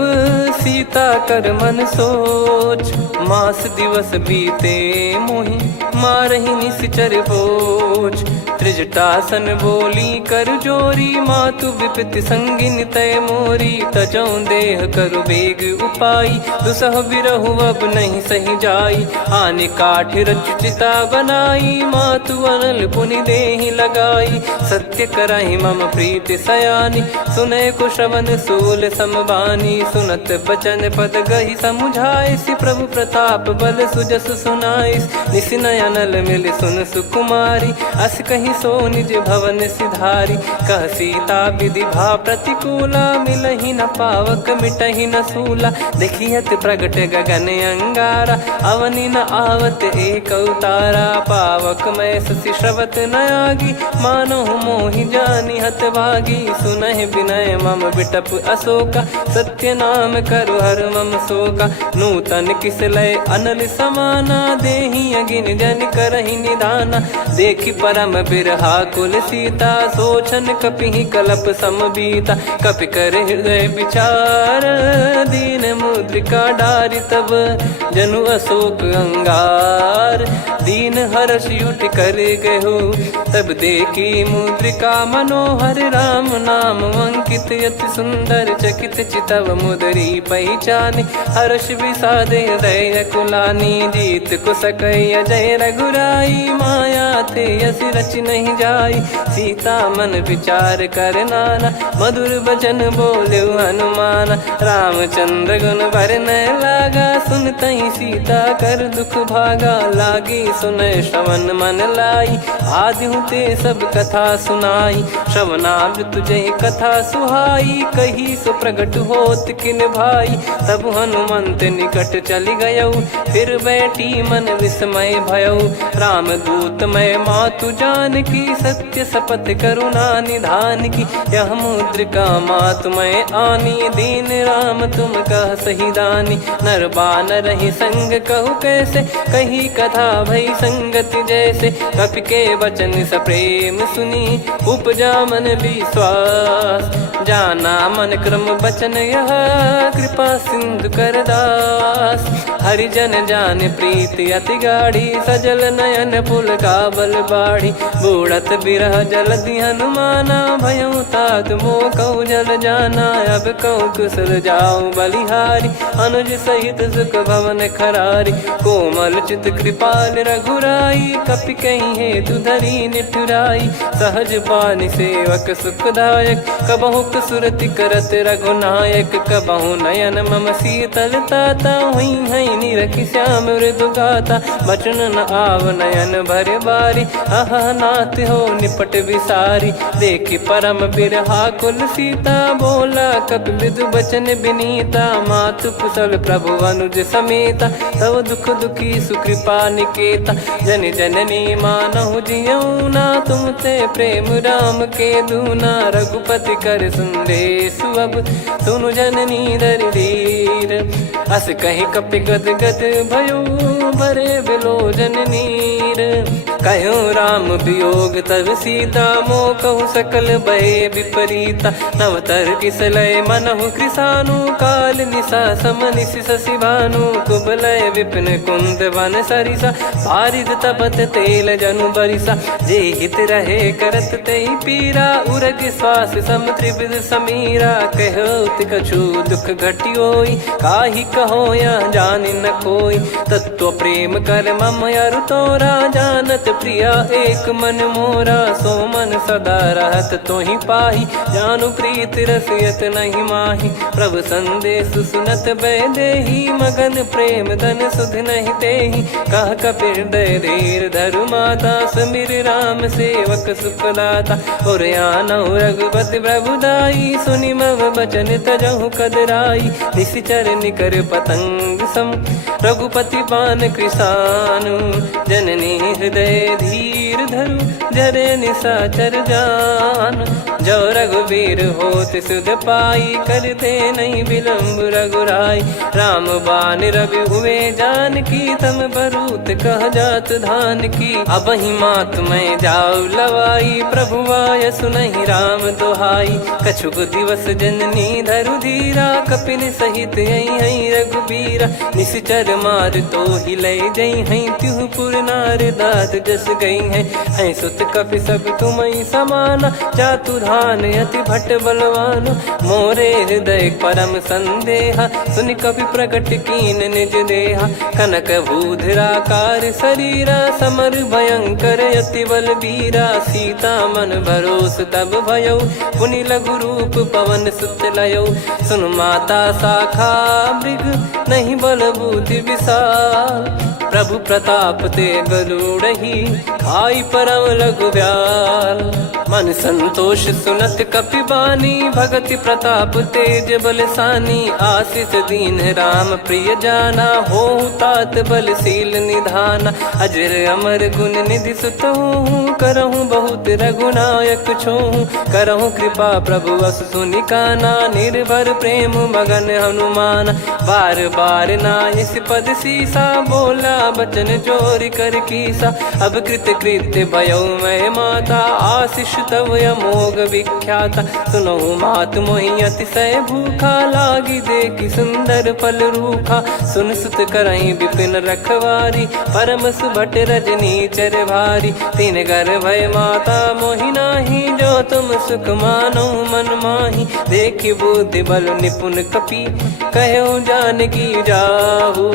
सीता कर मन सोच मास दिवस बीते मोहि मारहि निश्चर बोझ त्रिजटासन बोली कर जोरी मातु विपति संगिन तय मोरी तजौ देह करु बेग उपाई दुसह बिरहु अब नहीं सही जाई आने काठ रचिता बनाई मातु अनल पुनि देहि लगाई सत्य कराई मम प्रीति सयानी सुने को श्रवण सूल समबानी सुनत बचन पद गही समुझाए सि प्रभु प्रताप बल सुजस सुनाइस निसिनय अनल मिल सुन सुकुमारी अस कही सो निज भवन सिधारी कह सीता विधि भा प्रतिकूला मिलहि न पावक मिटहि न सूला देखियत प्रगट गगन अंगारा अवनि न आवत एक उतारा पावक मैं ससी श्रवत न आगी मानो मोहि जानि हत भागी सुनहि विनय मम बिटप अशोका सत्य नाम करु हर मम शोका नूतन किस लय अनल समाना देहि अगिन जन करहि निदाना देखि परम बिरहा कुल सीता सोचन कपि कलप समबीता कपि कर हृदय विचार दीन मुद्रिका डारि तब जनु अशोक अंगार दीन हर्ष उठ कर गहु तब देखी मुद्रिका मनोहर राम नाम अंकित यति सुंदर चकित चितव मुदरी पहचान हर्ष विषाद हृदय कुलानी जीत को सकय जय रघुराई माया थे यस रच नहीं जाई सीता मन विचार कर नाना मधुर बचन बोले हनुमान रामचंद्र गुण वरन लागा सुनतहि सीता कर दुख भागा लागी सुन श्रवण मन लाई आदि ते सब कथा सुनाई श्रवणाब तुझे कथा सुहाई कही सो प्रगट होत किन भाई तब हनुमंत निकट चली गयौ फिर बैठी मन विस्मय भयौ राम दूत मैं मातु जान की सत्य शपथ करुणा निधान की यह मुद्रिका मातु मैं आनी दीन राम तुम कह सही दानी नर बानर ही संग कहु कैसे कही कथा भई संगति जैसे कपि के वचन सप्रेम सुनी उपजा मन विश्वास जाना मन क्रम बचन यह कृपा सिंधु कर दास हरिजन जान प्रीति अति गाढ़ी सजल नयन पुल का बल बाढ़ी बूढ़त बिरह जलधि हनुमाना भयउ तात मोह कहु जल जाना अब कहु कुशल जाऊं बलिहारी अनुज सहित सुख भवन खरारी कोमल चित कृपाल रघुराई कपि कहीं हेतु धरी निठुराई सहज पानि सेवक सुखदायक कबहु सुरति करत रघुनायक कबहु नयन मम शीतल ताता हुई है निरखि श्याम मृदु गाता बचन न आव नयन भर बारी अह नाथ हो निपट विसारी देखि परम बिरहा कुल सीता बोला कपि मृदु बचन विनीता मातु कुशल प्रभु अनुज समेता तव दुख दुखी सुकृपा निकेता जन जननी मानहु जियऊ ना तुम ते प्रेम राम के दूना रघुपति कर संदेश अब सुनु जननी दर धीर अस कहीं कपि गद गद भयो भरे बिलोचन नीर कहो राम वियोग तब सीता मोह कहु सकल भय विपरीता नवतर किसलय मनहु कृसानु काल निशा समनिश शशि भानु कुबलय विपिन कुंद वन सरिसा पारिद तपत तेल जनु बरिसा जे हित रहे करत ते पीरा उरग श्वास सम त्रिविध समीरा कहत कछु दुख घटियोई काहि कहो या जानि न कोई तत्व प्रेम कर मम अरु तोरा जानत प्रिया एक मन मोरा सो मन सदा रहत तोहि पाही जानु प्रीत रसियत नहीं माही प्रभु संदेश सुनत बैदेही मगन प्रेम धन सुध नहीं तेहि कह कपिर दय धीर धरु माता समीर राम सेवक सुखदाता और आनौ रघुपति प्रभुदाई सुनि मव बचन तजहु कदराई निशिचर निकर पतंग सम रघुपति पान कृसानु जननी हृदय धीर धरु जरे निशाचर जान जो रघुवीर होत सुध पाई करते नहीं विलम्ब रघुराई राम बान रवि हुए जान की तम बरूत कह जात धान की अब ही मात में जाऊ लवाई प्रभु आय सुनहि राम दोहाई कछुक दिवस जननी धरु धीरा कपिन सहित यही रघुबीरा निश्चर मार तो ही ले जई हैं त्युह पुर नार दाद जस गई हैं सुत कपि सब तुमई समाना जातु धान अति भट बलवान मोरे हृदय परम संदेहा सुनि कपि प्रकट कीन निज देहा कनक भूधराकार शरीरा समर भयंकर अति बल बीरा सीता मन भरोस तब भयो पुनि लघु रूप पवन सुत लयो सुन माता शाखा मृग नहीं बल बुद्धि विशाल प्रभु प्रताप ते गरुड़हि खाई परम लघु ब्याल मन संतोष सुनत कपि बानी भगति प्रताप तेज बलसानी आशीष दीन राम प्रिय जाना हो तात बलशील निधाना अजर अमर गुण निधि सुतहु करहु बहुत रघुनायक छोहु करहु कृपा प्रभु अस सुनि काना निर्भर प्रेम मगन हनुमान बार बार नायस पद सीसा बोला बचन चोरी कर कीसा अब कृत कृत्य भयो मैं माता आशीष तव अमोघ विख्याता सुनहु मात मोहि अतिशय भूखा लागी देखी सुंदर फल रूखा सुन सुत करई विपिन रखवारी परम सुभट रजनी चर भारी तीन घर भय माता मोहि नाही जो तुम सुख मानो मन माही देखी बुद्धि बल निपुण कपि कहो जानकी जाहू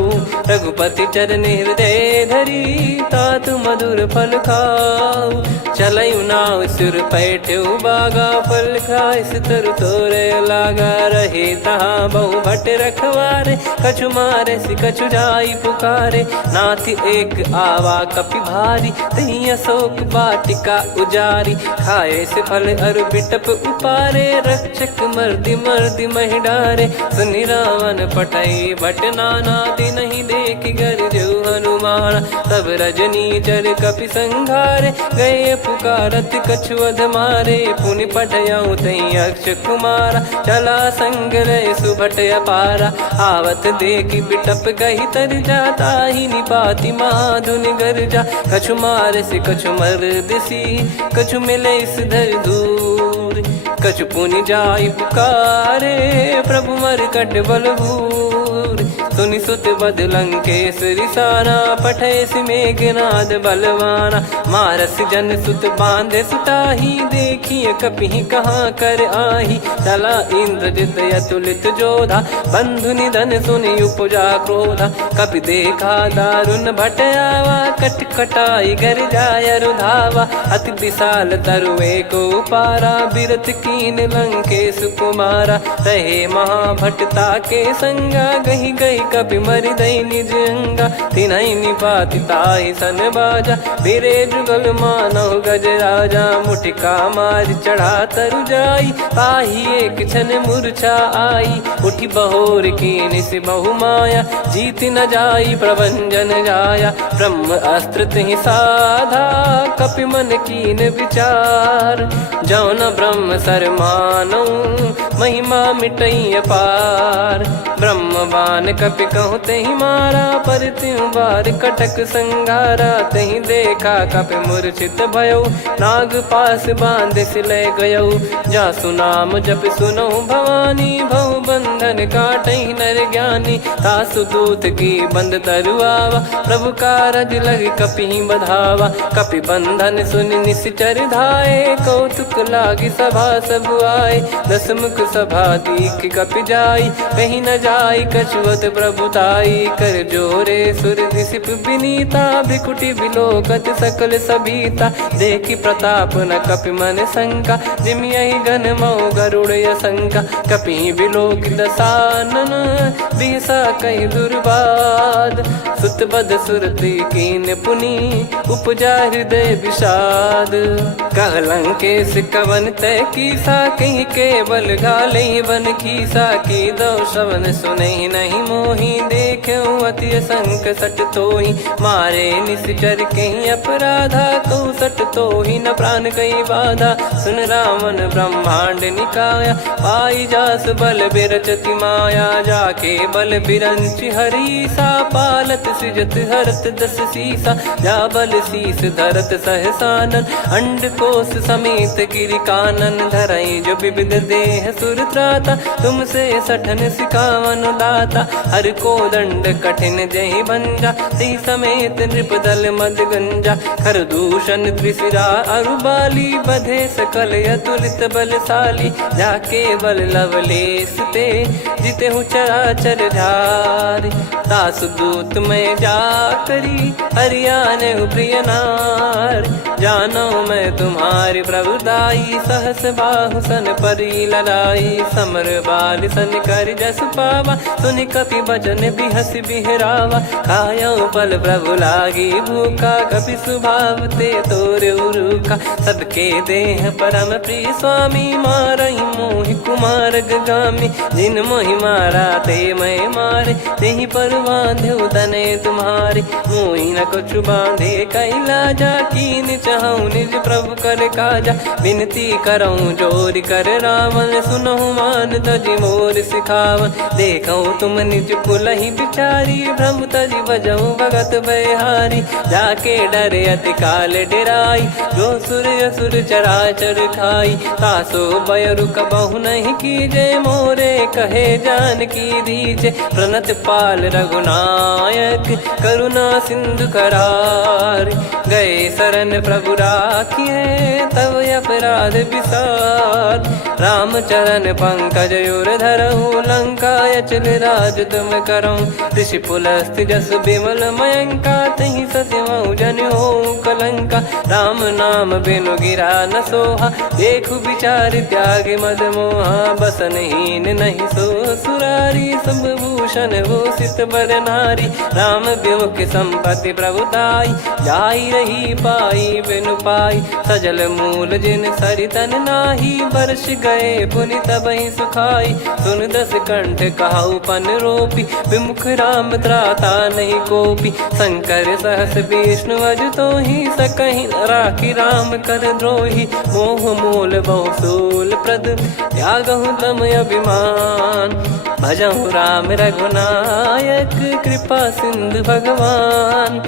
रघुपति चरण हृदय धरी तात मधुर फल खाऊ चलऊ नाव सुर पैठ्यू बागा फल खाइस तरु तोरे लागा रहे तहाँ बहु भट रखवारे कछु मारे सि कछु जाई पुकारे नाथ एक आवा कपि भारी तही अशोक बाटिका उजारी खाए से फल अरु बिटप उपारे रक्षक मर्दि मर्दि महि डारे सुनि रावण पटई भट नाना नहीं देख गर जो हनुमान तब रजनी चर कपि संघारे गए पुकारत कछु अध मारे पुनि पटयऊ तई अक्ष कुमारा चला संग रहे सुभट अपारा आवत देखी बिटप कही तर जाता ही निपाति माधुनि गर्जा कछु मार से कछु मर दिसी कछु मिले इस धर दूर कछु पुनि जाई पुकारे प्रभु मर कट बलभूर सुनि सुत बद लंकेश रिसाना पठेस मेघनाद बलवाना मारस जन सुत बांधे सुताही देखिए कपि कहाँ कर आही चला इंद्रजित अतुलित जोधा बंधु निधन सुनि उपजा क्रोधा कपि देखा दारुण भट आवा कट कटाई घर जाय रुधावा अति विशाल तरुए को पारा बिरत कीन लंकेश कुमारा रहे महाभटता के संगा गही गही कपि मरि दई निज अंगा तिन्है निपाति ताहि सन बाजा बिरे जुगल मानव गज राजा मुटिका मार चढ़ा तरु जाई ताहि एक क्षण मूर्छा आई उठी बहोर कीन से बहु माया जीत न जाई प्रभंजन जाया ब्रह्म अस्त्र तिहि साधा कपि मन कीन विचार जौन ब्रह्म सर मानऊ महिमा मिटई अपार। ब्रह्मवान कपि कहूँ तेहि मारा, पर त्यों बार कटक संघारा। तही देखा कपि मूर्छित भयो, नाग पास बांध सिले गयो। जासु नाम जप सुनो भवानी, भव बंधन काटई नर ज्ञानी। तासु दूत की बंद तरुआवा, प्रभु कारज लग कपि बधावा। कपि बंधन सुन निश्चर धाये, कौतुक लागी सभा सब आए। दस मुख सभा दीख कपि जाई, कहीं न जाई कछुअत प्रभुताई। कर जोरे सुर दिसिप विनीता, भ्रिकुटि बिलोकत सकल सबीता। देखी प्रताप न कपि मन शंका, जिमि यही घन मऊ गरुड़ असंका। कपि बिलोक दसानन, बिहसा कहि दुर्बाद। सुत बद सुरति कीन पुनि, उपजा हृदय विषाद। कहलंकेश कवन तय कीसा, कहीं केवल घाले बन खीसा। की दो श्रवण सुनहि नहीं मोही, देखऊं अति संक सट तोहि। मारे निश्चर कहीं अपराधा, कहूँ सट तोहि न प्राण कहीं बाधा। सुन रावण ब्रह्मांड निकाया, पाई जास बल बिरचति माया। जाके बल बिरंच हरीसा, पालत सृजत हरत दस सीसा। जा बल शीस धरत सहसानन, अंड कोश समेत गिरि कानन। धरई जो विविध देह सुर त्राता, तुमसे सठन सिखावन दाता। हर को दंड कठिन जहि भंजा, ती समेत नृप दल मद गंजा। खर दूषण त्रिशिरा अरुबाली, बधे सकल अतुलित बलशाली। जाके बल लवलेस ते, जिते हूँ चराचर झारी। तासु दूत में जा करी, हरियाने प्रिय नार। जानो मैं तुम्हारी प्रभुदाई, सहस बाहु सन परी लड़ाई। समर बाल सन कर जस पावा, सुनि कपि बचन बिहस बिहरावा। खायो बल प्रभु लागी भूखा, कपि स्वभाव ते तोर उरुखा। सबके देह परम प्रिय स्वामी, मारई मोहि कुमार गामी। जिन मोहि मारा ते मैं मारे, तेहि पर बांधे तने तुम्हारे। मोहि न कुछ बांधे कैलाजा, कीन चाहूं निज प्रभु कर काजा। विनती करऊं जोर कर रावण, सुनहु मान तजि मोर सिखावन। देखऊं तुम निज कुलहि बिचारी, भ्रम तजि बजऊं भगत बहारी। जाके डरे अति काल डेराई, जो सुर असुर चराचर खाई। तासो बयरु कबहु नहीं कीजे, मोरे कहे जान की दीजे। प्रणत पाल रघुनायक, करुणा सिंधु करार। गए शरण प्रभु राखिए, तब अपराध विसार। राम चरण पंकज उर धरहु, लंका अचल राज तुम करऊं। ऋषि पुलस्त जस विमल मयंका, तहि ससिमऊ जन हो कलंका। राम नाम बिनु गिरा न सोहा, देखु विचार त्याग मद मोहा। बसनहीन नहीं सो सुरारी, सब भूषण वो सित बर नारी। राम विमुख संपत्ति प्रभुताई, जाई रही पाई बिनु पाई। सजल मूल जिन सरितन नाही, वर्ष गए पुनि तबहि सुखाई। सुन दस कंठ कहाऊ पन रोपी, विमुख राम त्राता नहीं कोपी। शंकर सहस विष्णु अज तोहि, सकहि राखी राम कर द्रोही। मोह मूल बहु सूल प्रद, त्यागहु तम अभिमान। भजहु राम रघुनायक, कृपा सिंधु भगवान।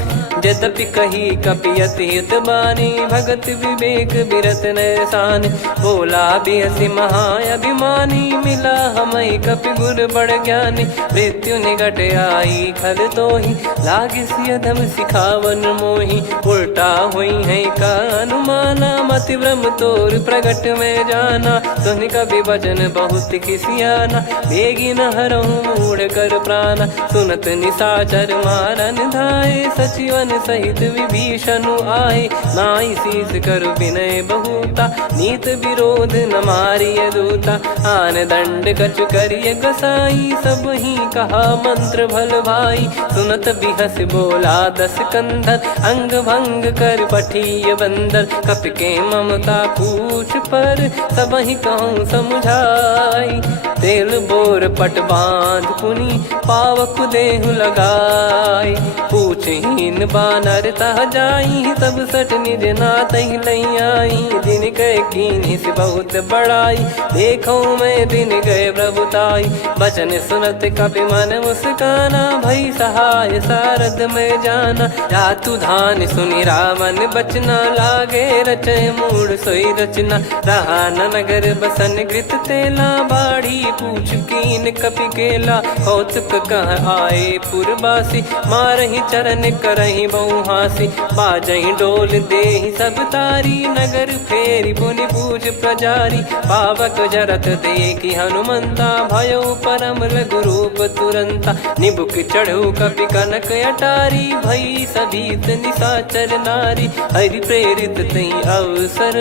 यद्यपि कही कपि अति हित बानी, भगत विवेक बिरत नैसान। बोला बिहसि महाअभिमानी, मिला हमई कपि गुर बड़ ज्ञानी। मृत्यु निकट आई खल तोहि, लागे सियधम सिखावन मोहि। उल्टा हुई है का अनुमाना, मति भ्रम तोर प्रगट में जाना। सुनि कपि वचन बहुत खिसियाना, बेगी न हरहु मूढ़ कर प्राणा। सुनत निशाचर मारन धाये, सचिवन सहित विभीषणु आए। नाई शीस करु विनय बहुता, नीत विरोध न मारिय दूता। आन दंड कछु करिय गसाई, सब ही कहा मंत्र भल भाई। सुनत बिहस बोला दस कंधर, अंग भंग कर पठिय बंदर। कपि के ममता पूछ पर, सब ही कहूँ समुझाई। तेल बोर पट बांध पुनि पावक देहु लगाई। पूछहीन बानर तह जाई तब सट निज नाथ लई आई। दिन गए कीन्ही से बहुत बड़ाई देखो मैं दिन गए प्रभुताई। बचन सुनत कपि मन मुस्काना भई सहाय सारद में जाना। जातु धान सुनि रावण बचना लागे रचे मूड सोई रचना। रहा न नगर बसन कृत तेला बाढ़ी पूछ कीन कपि केला। कौतुक कह आए पुरबासी मारहि चरण करहि बहु हासी। बाजहि डोल देहि सब तारी नगर फेरी पुनि पूछ प्रजारी। पावक जरत देखि हनुमंता भयो परम लघु रूप तुरंता। निबुक चढ़ऊ कपि कनक अटारी भई सभीत निशाचर नारी। हरि प्रेरित तई अवसर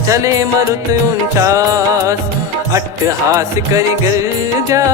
चले मरुत 49। अट्टहास करि गिरजा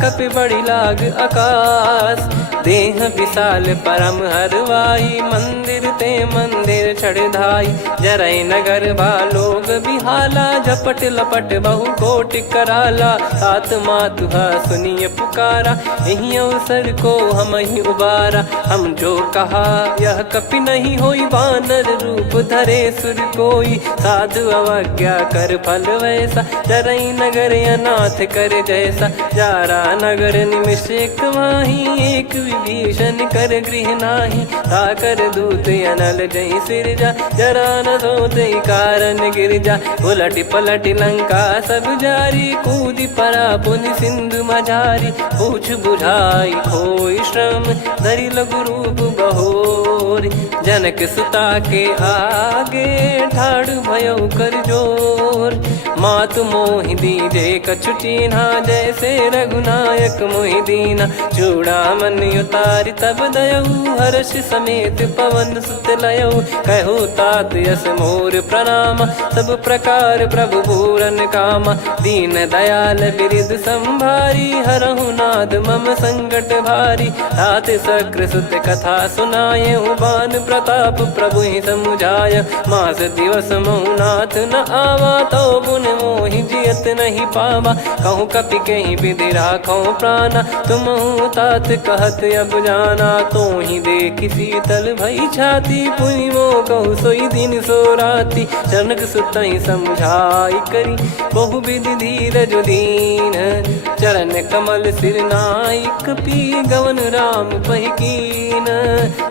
कपि बड़ी लाग आकाश। देह विशाल परम हरवाई मंदिर ते मंदिर चढ़धाई। जरई नगर बालोग बिहाला झपट लपट बहु कोटि कराला। सात मातुहा सुनिय पुकारा यही अवसर को हम ही उबारा। हम जो कहा यह कपि नहीं होई वानर रूप धरे सुर कोई। साधु अवज्ञा कर फल वैसा जरई नगर अनाथ कर जैसा। जारा नगर निमिष एक माही एक विभीषण कर गृह नाही। ताकर दूत अनल जय सिरजा जरा न सोते कारण गिरजा। उलट पलट लंका सब जारी कूदी परा पुनि सिंधु मझारी। पूछ बुझाई खोई श्रम धरि लघु रूप बहोर। जनक सुता के आगे ठाड़ भयो कर जोर। मातु मोहि दीजे कछु चिन्हा जैसे रघुनायक मोहि दीना। चूड़ामन उतारि तब दयऊ हर्ष समेत पवन सुत लयऊ। कहु तात यस मोर प्रणाम सब प्रकार प्रभु पूरन कामा। दीन दयाल बिरिद संभारी हरहु नाद मम संकट भारी। तात सक्र सुत कथा सुनाये बान प्रताप प्रभु ही समुझाय। मास दिवस महु नाथ न आवा तो पुन मोहि जियत नहीं पावा। कहूँ कपि कहीं विधि राखो प्राणा तुम तात कहत अब जाना। तो ही देखी शीतल भई छाती पुनि मो कहु सोई दिन सो राती। जनक सुतहि समझाई करी बहु विधि धीरज दीन। चरण कमल सिर नाई कपि गवन राम पहिकीन।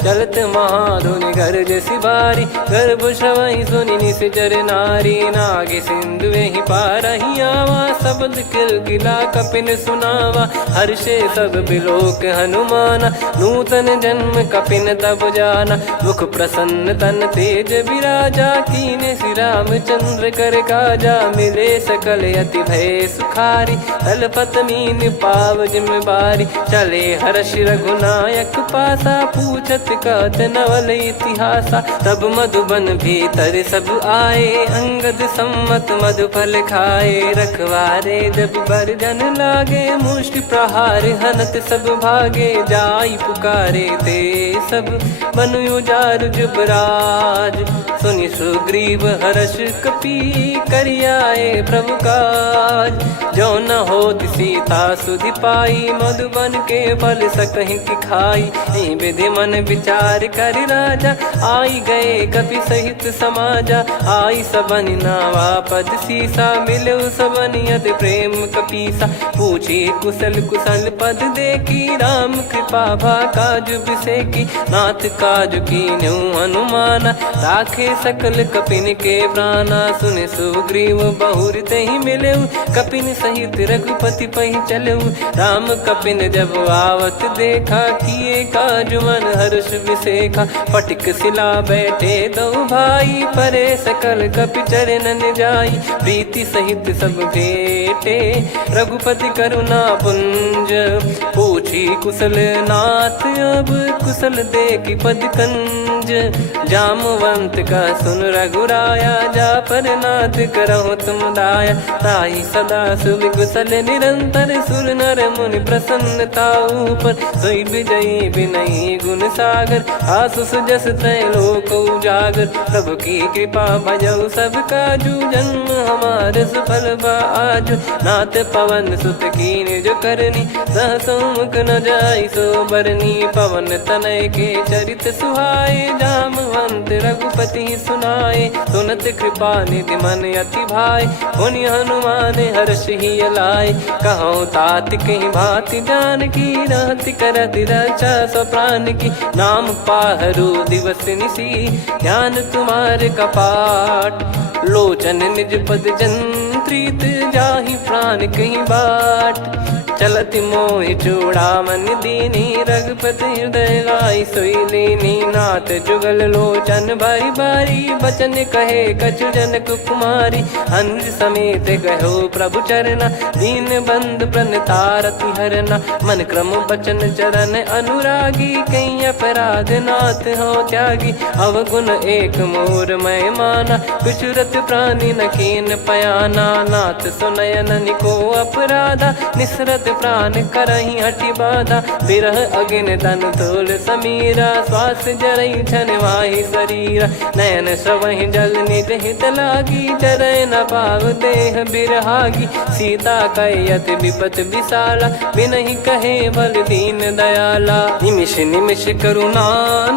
चलत महाधुनि गर्ज सिबारी गर्भ श्रवहि सुनि निश्चर नारी। नागे सिंधु ही पारहि आवा शब्द किलकिला कपिन सुनावा। हर्षे सब बिलोक हनुमाना नूतन जन्म कपिन तब जाना। मुख प्रसन्न तन तेज विराजा कीने श्री रामचंद्र कर काजा। मिले सकल अति भय सुखारी तलपत मीन पाव जिम बारी। चले हर्ष रघुनायक पासा पूछत कहत नवल इतिहासा। तब मधुबन भीतर सब आए अंगद सम्मत मधुफल खाए। रखवारे जब बरजन लागे मुष्टि प्रहार हनत सब भागे। जाई पुकारे ते सब बन उजार जुबराज। सुनि सुग्रीव हर्ष कपि करियाए प्रभु काज। जो न होत सीता सुधि पाई मधुबन के फल सकहि की खाई। विधि मन विचार कर राजा आई गए कपि सहित समाजा। आई सबन नावा पद सीसा मिलो सबन यद प्रेम कपीसा। पूछी कुशल कुशल पद देखी राम कृपा भा काज बिसेकी। नाथ काज कीन्हु हनुमाना राखे सकल कपिन के प्राणा। सुने सुग्रीव बहुर तहि मिलेऊ कपिन सहित रघुपति पहि चलेऊ। राम कपिन जब आवत देखा किए काज मन हर्ष विसेखा। फटिक सिला बैठे दो भाई परे सकल कपि चरणन जाई। प्रीति सहित सब भेटे रघुपति करुणा पुंज। पूछ पूछी कुशल नाथ अब कुशल देखी पद कंज। जामवंत का सुन रघुराया जा पर नाथ करहु तुम दाया। ताहि सदा सुभि कुशल निरंतर सुर नर मुनि प्रसन्नता ऊपर। सोई विजयी विनयी गुण सागर आसु सुजस त्रैलोक उजागर। प्रभु की कृपा भजऊ सब काजू जन्म हमारे सफल बा आजु। नाथ पवन सुत की निज करनी सहसो मुख न जाई सो बरनी। पवन तनय के चरित सुहाए जामवंत रघुपति सुनाए। सुनत कृपा निधि मन अति भाई पुनि हनुमान हर्ष ही लाए। कहो तात कहीं भांति जान की रहति करति रक्षा सो प्राण की। नाम पाहरु दिवस निसी ध्यान तुम्हारे कपाट। लोचन निज पद जंत्रित जाहि प्राण कहीं बाट। चलति मोहि चूड़ामन दीनी रघुपति हृदय लाई सोई लीनी। नाथ जुगल लोचन बारी बारी बचन कहे कछु जनक कुमारी। अनुज समेत गयो प्रभु चरना दीन बंद प्रणतारति हरना। मन क्रम बचन चरण अनुरागी कहीं अपराध नाथ हो त्यागी। अवगुण एक मोर मैं माना कुछुरत प्राणी न कीन पयाना। नाथ सुनयन को अपराधा निसरत प्राण करही हटि बाधा। बिरह अगिन तन तोल समीरा श्वास जरई छन वाहि शरीरा। नयन श्रवहि जल निज हित लागी चरय न पाव देह बिरहागी। सीता कयत विपत विशाला बिनहि कहे बल दीन दयाला। निमिष निमिष करुणा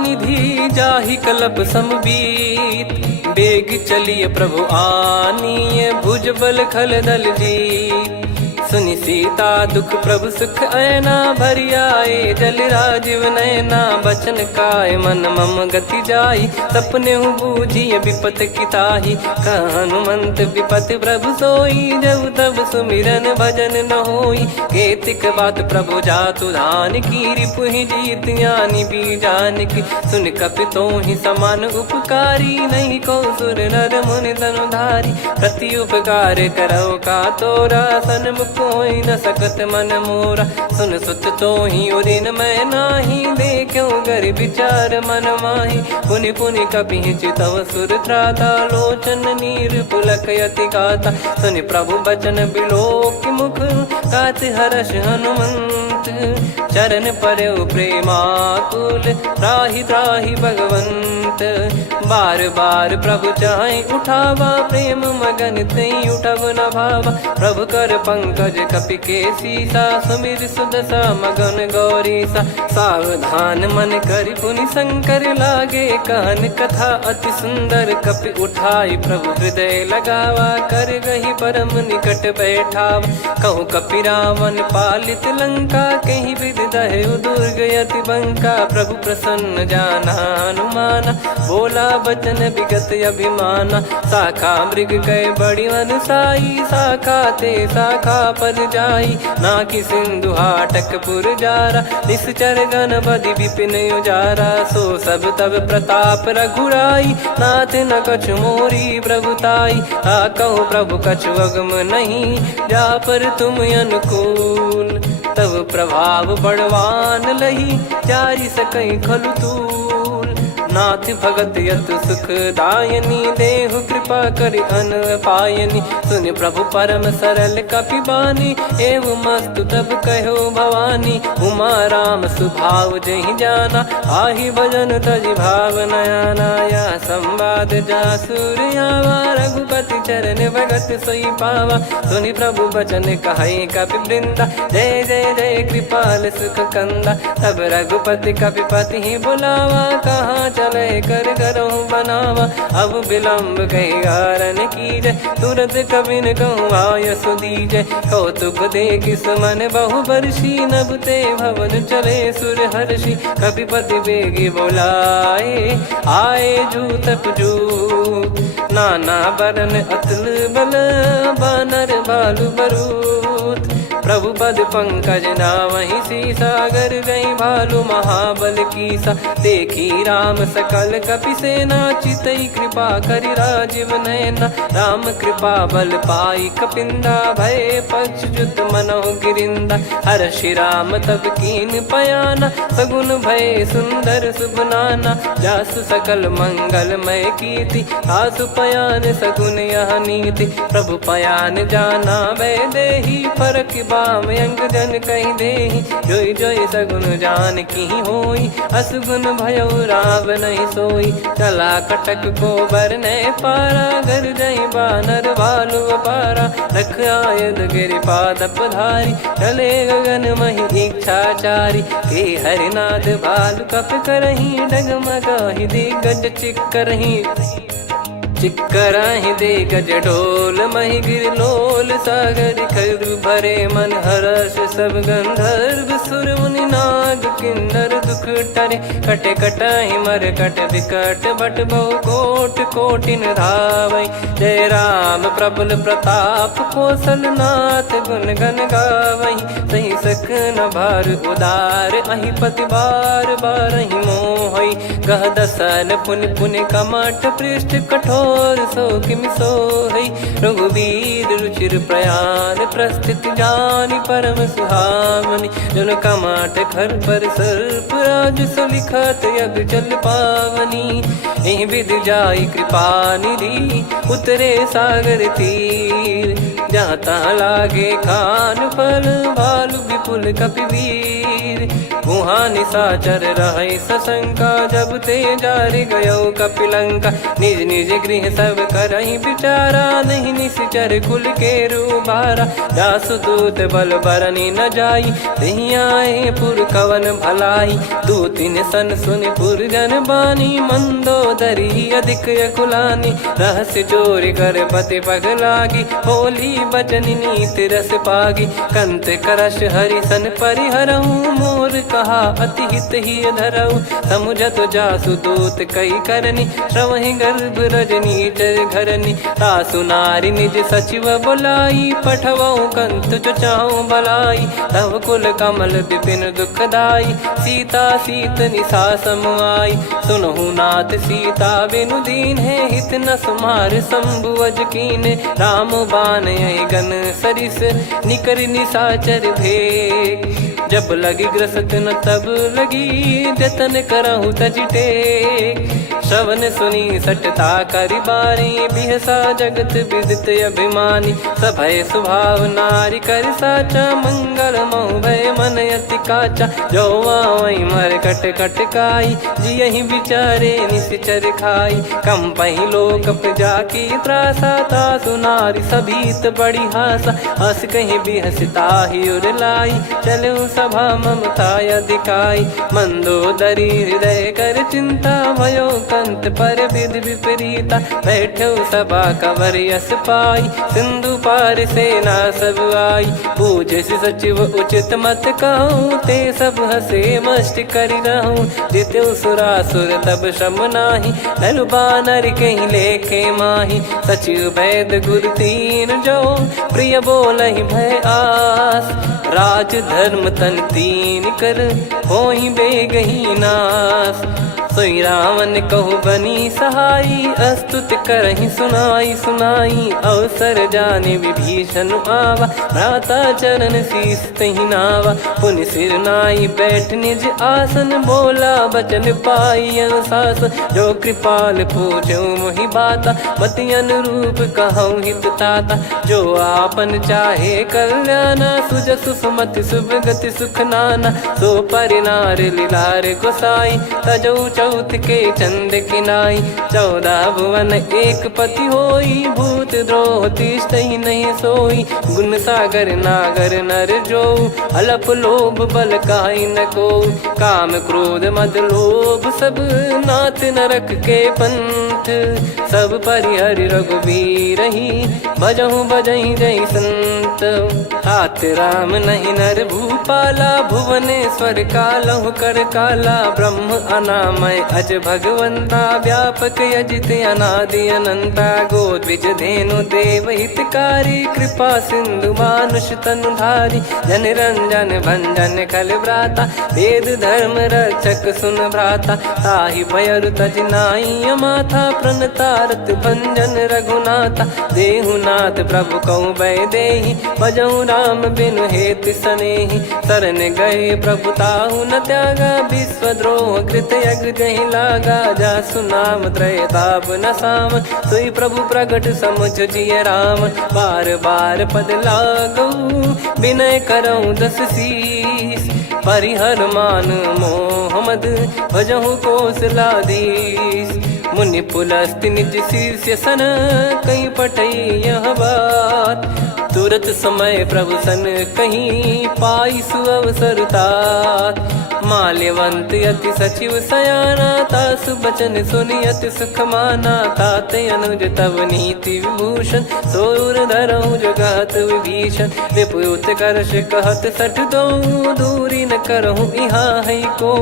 निधि जाहि कल्प समबीत। बेग चलिए प्रभु आनीय भुज बल खल दल जीत। सुनि सीता दुख प्रभु सुख ऐना भरि आए। जल राजीव नैना बचन काय मन मम गति जाई। सपने हूँ बूझी विपत किताही हनुमंत विपत प्रभु सोई। जब तब सुमिरन भजन न होई। केतिक बात प्रभु जातु धान की रिपु ही जीत यानी बीजान की। सुन कपितो ही समान उपकारी नहीं को सुर नर मुनि धनुधारी। प्रति उपकार करो का तोरा सन्मुख कोई न सकत मन मोरा। सुन सुत तो ही उदिन मैं नाही देखो गर विचार मन माही। पुनि पुनि कपि चितव सुर त्राता लोचन नीर पुलक यति गाता। सुनि प्रभु बचन बिलोक मुख कात हर्ष हनुमंत। चरण परयो प्रेमाकुल त्राहि त्राहि भगवंत। बार बार प्रभु चाहि उठावा प्रेम मगन तई उठब न भावा। प्रभु कर पंकज कपि के सीसा सुमिर सुदशा मगन गौरीसा। सावधान मन करि पुनि शंकर लागे कहन कथा अति सुंदर। कपि उठाई प्रभु हृदय लगावा कर गही परम निकट बैठावा। कहु कपि रावण पालित लंका कहीं विद दहु दुर्ग यति बंका। प्रभु प्रसन्न जाना हनुमाना बोला बचन विगत अभिमाना। शाखा मृग गए बड़ी अनुसाई शाखा ते शाखा पर जाई। ना कि सिंधु हाटक पुर जारा निश्चर गण बदि विपिन उजारा। सो सब तब प्रताप रघुराई नाथ न कछु मोरी प्रभुताई। कहु प्रभु कछु अगम नहीं जा पर तुम अनुकूल। तब प्रभाव बड़वान लही जारी सकई खलु तूल। नाथ भगत यत सुख दायनी देहु कृपा करि अन पायनी। सुन प्रभु परम सरल कपि बानी एवं मस्तु तब कहो भवानी। उमा राम सुभाव जहि जाना आहि भजन तजि भाव नयाना। या संवाद जासुर आवा रघुपति चरण भगत सोई पावा। सुनि प्रभु बचन कहै कपि वृंदा जय जय जय कृपाल सुख कंदा। तब रघुपति कपिपति ही बुलावा कहाँ चले कर करो बनावा। अब विलम्ब कही कारण कीजय तुरंत कबिन कहूँ आय सुदीजय। कौतुक देख सुमन बहु बरसी नभते भवन चले सुर हर्षि। कपिपति बेगी बोलाए आए जूतप जूत। नाना बरन अतुल बल बानर बालु बरूत। प्रभु पद पंकज नावहि सीसा, गर गई भालु महाबल कीसा। देखी राम सकल कपि सेना, चितई कृपा करि राजीव नयना। राम कृपा बल पाई कपिंदा, भय पक्षजुत मनहु गिरिंदा। हर्षि राम तब कीन पयाना, सगुन भय सुंदर शुभ नाना। जासु सकल मंगलमय कीर्ति, आसु पयान सगुन यह नीति। प्रभु पयान जाना वै देहि, फरक बाम अंग जन कहि देहि। जोई जोई सगुन जान की होई, असुगुन भयो राव नहीं सोई। चला कटक को बरने पारा, घर जई बानर भालु अपारा। रख आयद गिरिपाद पधारी, चले गगन महि इच्छाचारी। के हरिनाथ भालु कप करही, डगमगाहि दिग्गज चिक्करही। चिक्कराहि दिग्गज ढोल, महि गिर लोल। सागर खर भरे मन हर्ष, सब गंधर्व सुर मुनि नाग किन्नर दुख टरे। कट कटाहि मर कट विकट, बट बहु कोट कोटिन धावै। जय राम प्रबल प्रताप, कौशल नाथ गुण गन गावै। सही सखन भार उदार, अहि पति बार बारहि मोहै। गह दसन पुन पुन कमठ, पृष्ठ कठोर सो किमि सोहै। रघुवीर रुचिर प्रयाण, प्रस्थित जानि परम सुहावनी। जन कमाट खर पर सर्प, राज सलिखत यग जल पावनी। एहि विधि जाई कृपा निधि, उतरे सागर तीर। जाता लागे खान फल, भालु विपुल कपिवीर। वहाँ निशाचर रहै सशंका, जब ते जारि गयो कपिलंका। निज निज गृह सब करहि विचारा, नहीं निश्चर कुल के रूबारा। जासु दूत बल बरनी न जाई, तेहि आए पुर कवन भलाई। दूतिन सन सुनि पुर जन बानी, मंदोदरी अधिक अकुलानी। रहस्य चोरी कर पति पग लागी, होली बचन नीत रस पागी। कंत करश हरि सन परिहरऊ, मोर कहा अति हित ही धरऊ। समुझत जासु दूत कई करनी, श्रवहि गर्भ रजनी चर घरनी। तासु नारी निज सचिव बुलाई, पठवऊ कंत जो चाहू बलाई। तव कुल कमल विपिन दुखदाई, सीता सीत निशा समुआई। सुनहु नाथ सीता बिनु दीन है, हित न सुमार शंभुअज कीने। राम बान यही गन सरिस, निकर निशाचर भेग। जब लगी ग्रसत न तब लगी, जतन करहु तज टेक। श्रवण सुनी सटता करि बारी, बिहसा जगत विदित अभिमानी। सभय स्वभाव नारी कर साचा, मंगल महु भय मन अति काचा। जो आवै मर कट कट काई, जियहि विचारे निश्चर खाई। कंपहि लोक प्रजा की त्रासा, तासु नारी सभीत बड़ी हासा। हस कहीं बिहसता ही उर लाई, चलऊ सभा ममता अधिकाई। मंदोदरी हृदय कर चिंता, भयो कंत पर विधि विपरीता। बैठो सभा कवर यस पाई, सिंधु पार सेना सब आई। पूजे सचिव उचित मत कहूँ, ते सब हसे मस्त करि रहूँ। जित्यु सुरासुर तब श्रम नाही, नल बानर कहीं लेखे माही। सचिव वैद गुरु तीन जो, प्रिय बोलहि भय आस। राज धर्म तन तीन कर, होहि बेगहि नास। सोई रावण कहु बनी सहाई, अस्तुत करहि सुनाई सुनाई। अवसर जाने विभीषण आवा, भ्राता चरण शीस तहि नावा। पुनि सिर नाई बैठ निज आसन, बोला बचन पाई अनुशासन। जो कृपाल पूछो मोहि बाता, मति अनुरूप कहूँ हित ताता। जो आपन चाहे कल्याणा, सुजसु सुमति शुभ गति सुख नाना। सो परिनार लीलार गोसाई, तजौ चौथ के चंद किनाई। 14 भुवन एक पति होई, भूत द्रोह तिष्ठहि नहीं सोई। गुण सागर नागर नर जो, अलप लोभ बल काई न को। काम क्रोध मद लोभ सब, नाथ नरक के पंथ। दुख सब परिहरि रघुबीर ही, भजहु भजहि जय संत। तात राम नहीं नर भूपाला, भुवनेश्वर कालहु कर काला। ब्रह्म अनामय अज भगवंता, व्यापक यजित अनादि अनंता। गोद्विज धेनु देव हितकारी, कृपा सिंधु मानुष तनुधारी। जन रंजन भंजन खल भ्राता, वेद धर्म रक्षक सुन भ्राता। ताहि भयरु तज नाई माथा, प्रणतारत भंजन रघुनाथा। देहुनाथ प्रभु कहु बै देहि, भजहु राम बिनु हेत सनेहि। शरण गए प्रभु ताहु न त्यागा, विश्वद्रोह कृत यज्ञ जहि लागा। जासु नाम त्रय ताप न साम, सोई प्रभु प्रगट समुझ जिय राम। बार बार पद लागऊ, विनय करऊँ दस शीस। परिहर मान मोह मद, भजहु कौशलाधीश। मुनि पुलस्त्य निज शिष्य सन, कहीं पठई यह बात। तुरत समय प्रभु सन कहीं, पाई सुअवसर तात। माल्यवंत अति सचिव सयाना, तासु बचन सुनि अति सुख माना। तात अनुज तव नीति विभूषण, सोर धरऊ जगत विभीषण। विपुत करश कहत सठ दो, दूरी न करहु इहाँ है को।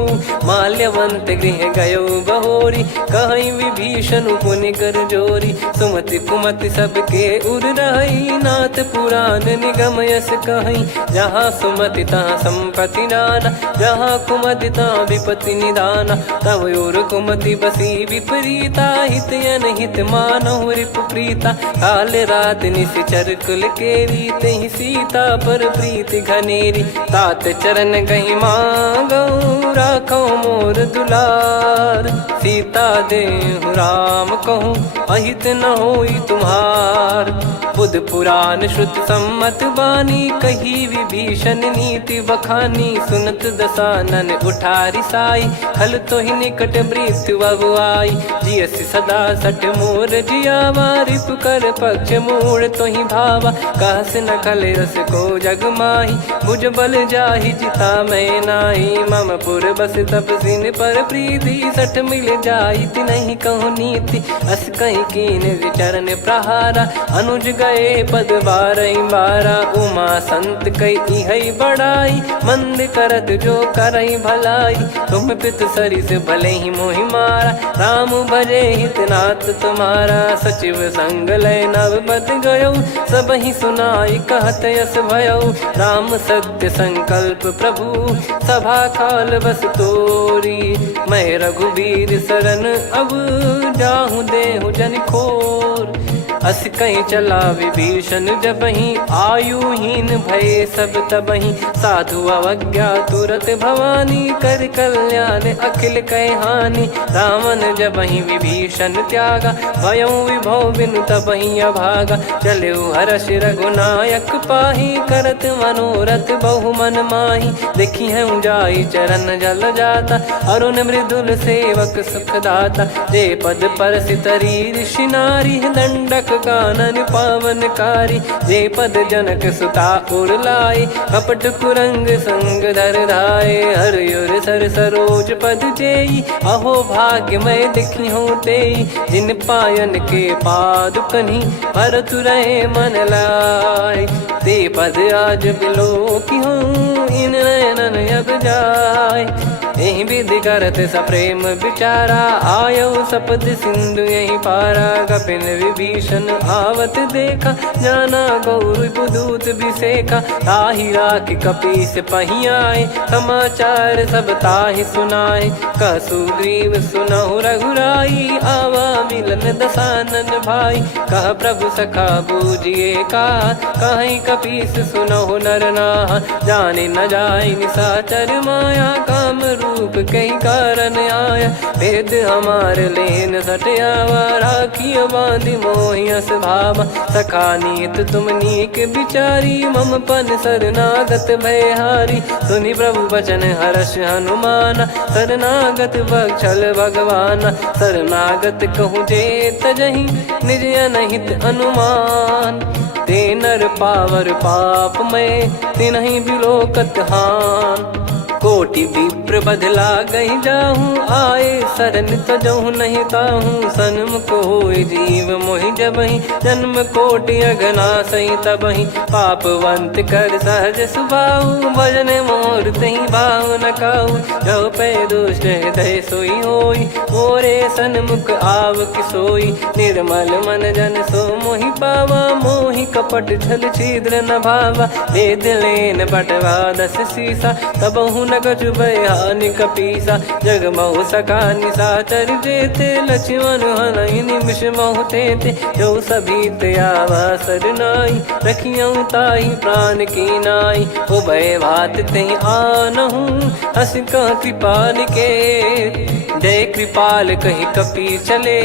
माल्यवंत गृह गयो बहोरी, कहीं विभीषण पुनि कर जोरी। सुमति कुमति सबके उर रही, नाथ पुराण निगम यस कहीं। जहाँ सुमति तहाँ संपत्ति नाना, जहाँ कुमति तहाँ विपत्ति निदाना। तव और कुमति बसी विपरीता, हित अनहित मानहु रिपु प्रीता। काल रात निश्चर कुल केरी, तहि सीता पर प्रीति घनेरी। तात चरण गहि मांगऊ, राखो मोर दुलार। सीता देहु राम कहूँ, अहित न होई तुम्हार। बुध पुराण श्रुत सम्मत बानी, कही विभीषण नीति बखानी। सुनत दसानन उठारी साई, खल तो ही निकट मृत्यु अब आई। जियसि सदा सठ मोर जियावा, रिप कर पक्ष मूड़ तो ही भावा। कहस न खल रस को जग माही, भुज बल जाहि जिता मैं नाही। मम पुर बस तपसिन पर प्रीति, सठ मिल जाई तिनहि कहु नीति। अस कहीं कीन विचरण प्रहारा, अनुज गए पद बारहि बारा। उमा संत कई इहै बड़ाई, मंद करत जो करई भलाई। तुम पित सरिस भले ही मोहि मारा, राम भजे हितनाथ तुम्हारा। सचिव संग लय नव बद गयो, सब ही सुनाई कहत यस भयो। राम सत्य संकल्प प्रभु, सभा काल बस तोरी। मैं रघुबीर शरण अब, जाहूँ देहु जन खोर। अस कहीं चला विभीषण जबहि, आयुहीन भये सब तबहि। साधु अवज्ञा तुरत भवानी, कर कल्याण अखिल कह हानि। रावण जबहि विभीषण त्यागा, भयउ विभव बिनु तबहि अभागा। चलऊ हर्ष रघुनायक पाहि, करत मनोरथ बहु मन माहि। देखी है जाई चरण जल जाता, अरुण मृदुल सेवक सुखदाता। जे पद परसि तरी ऋषि नारी, दंडक कानन पावनकारी। जे पद जनक सुता उर लाए, कपट कुरंग संग धर धाये। हरियर सर सरोज पद जेई, अहो भाग्य मैं देखी हूँ तेई। जिन पायन के पाद कन्ही, भरतु रहे मन लाय। ते पद आज बिलो की हूँ, इन नयनन अब जाय। यही विधि करत सप्रेम विचारा, आयो सपद सिंधु यही पारा। कपिन विभीषण आवत देखा, जाना गौर बुदूत बिसेखा। ताहि राख कपीस पही आए, समाचार सब ताहि सुनाए। कह सुग्रीव सुनहु रघुराई, आवा मिलन दसानन भाई। कह प्रभु सखा बूझिए का, कहीं कपीस सुनहु नर नाहा। जाने न जाय निशाचर माया, काम रूप कई कारण आया। वेद हमार लेन सटयावा, राखिय बांधि मोहियस भावा। सखा नीत तुम नीक विचारी, मम पन शरणागत भयहारी। सुनि प्रभु वचन हर्ष हनुमाना, शरणागत बक्षल भगवाना। शरणागत कहूँ जे तजहि, निज अनहित अनुमान। ते नर पावर पाप में, तिनहि बिलोकत हान। कोटि विप्र विप्र बदला गई जाहूँ, आए शरण तजहु नहीं ताहूँ। सन्मुख होय जीव मोहि जबहि, जन्म कोटि अगना सही तबहि। पापवंत कर सहज सुभाऊ, भजन मोर तहि भाव न काऊ। जो पै दुष्ट हृदय सोई होई, मोरे सन्मुख आव किसोई। निर्मल मन जन सो मोहि पावा, मोहि कपट छल छिद्र न भावा। वेद लेन बटवा 10 सीसा, तबहु न कछु भय हानि कपीसा। जग महु सका निशाचर जेते, लक्ष्मण हनहि निमिष महु तेते। जो सभीत आवा सरनाई, रखियऊ ताहि प्राण की नाई। उभय भात तेहि आनहु, हस कह कृपाल के। जय कृपाल कहि कपि चले,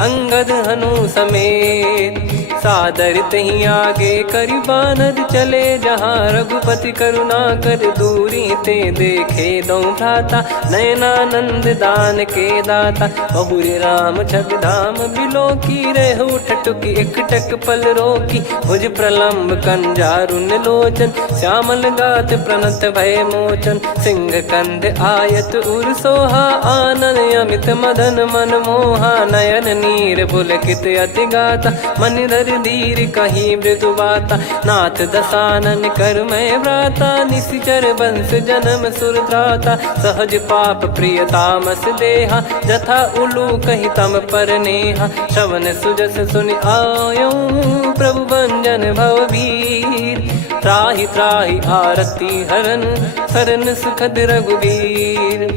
अंगद हनु समेत। सादर तही आगे करि बानर चले, जहाँ रघुपति करुणा कर दूरी ते देखे दो भ्राता। नयनानंद दान के दाता, बहुरे राम छग धाम बिलो की। रहु ठटुकी एकटक पल रोकी, भुज प्रलम्ब कंजारुन लोचन। श्यामल गात प्रणत भय मोचन, सिंह कंद आयत उर सोहा। आनन अमित मदन मन मोहा, नयन नीर पुलकित अति गाता। मन धर धीर कहीं मृदु बाता, नाथ दसानन कर मैं व्राता। निशिचर बंस जन्म सुरत्राता, सहज पाप प्रिय तामस देहा। जथा उलू कही तम पर नेहा, श्रवण सुजस सुनि आयो। प्रभु भंजन भवभीर, त्राहि त्राहि आरती हरन। शरण सुखद रघुवीर,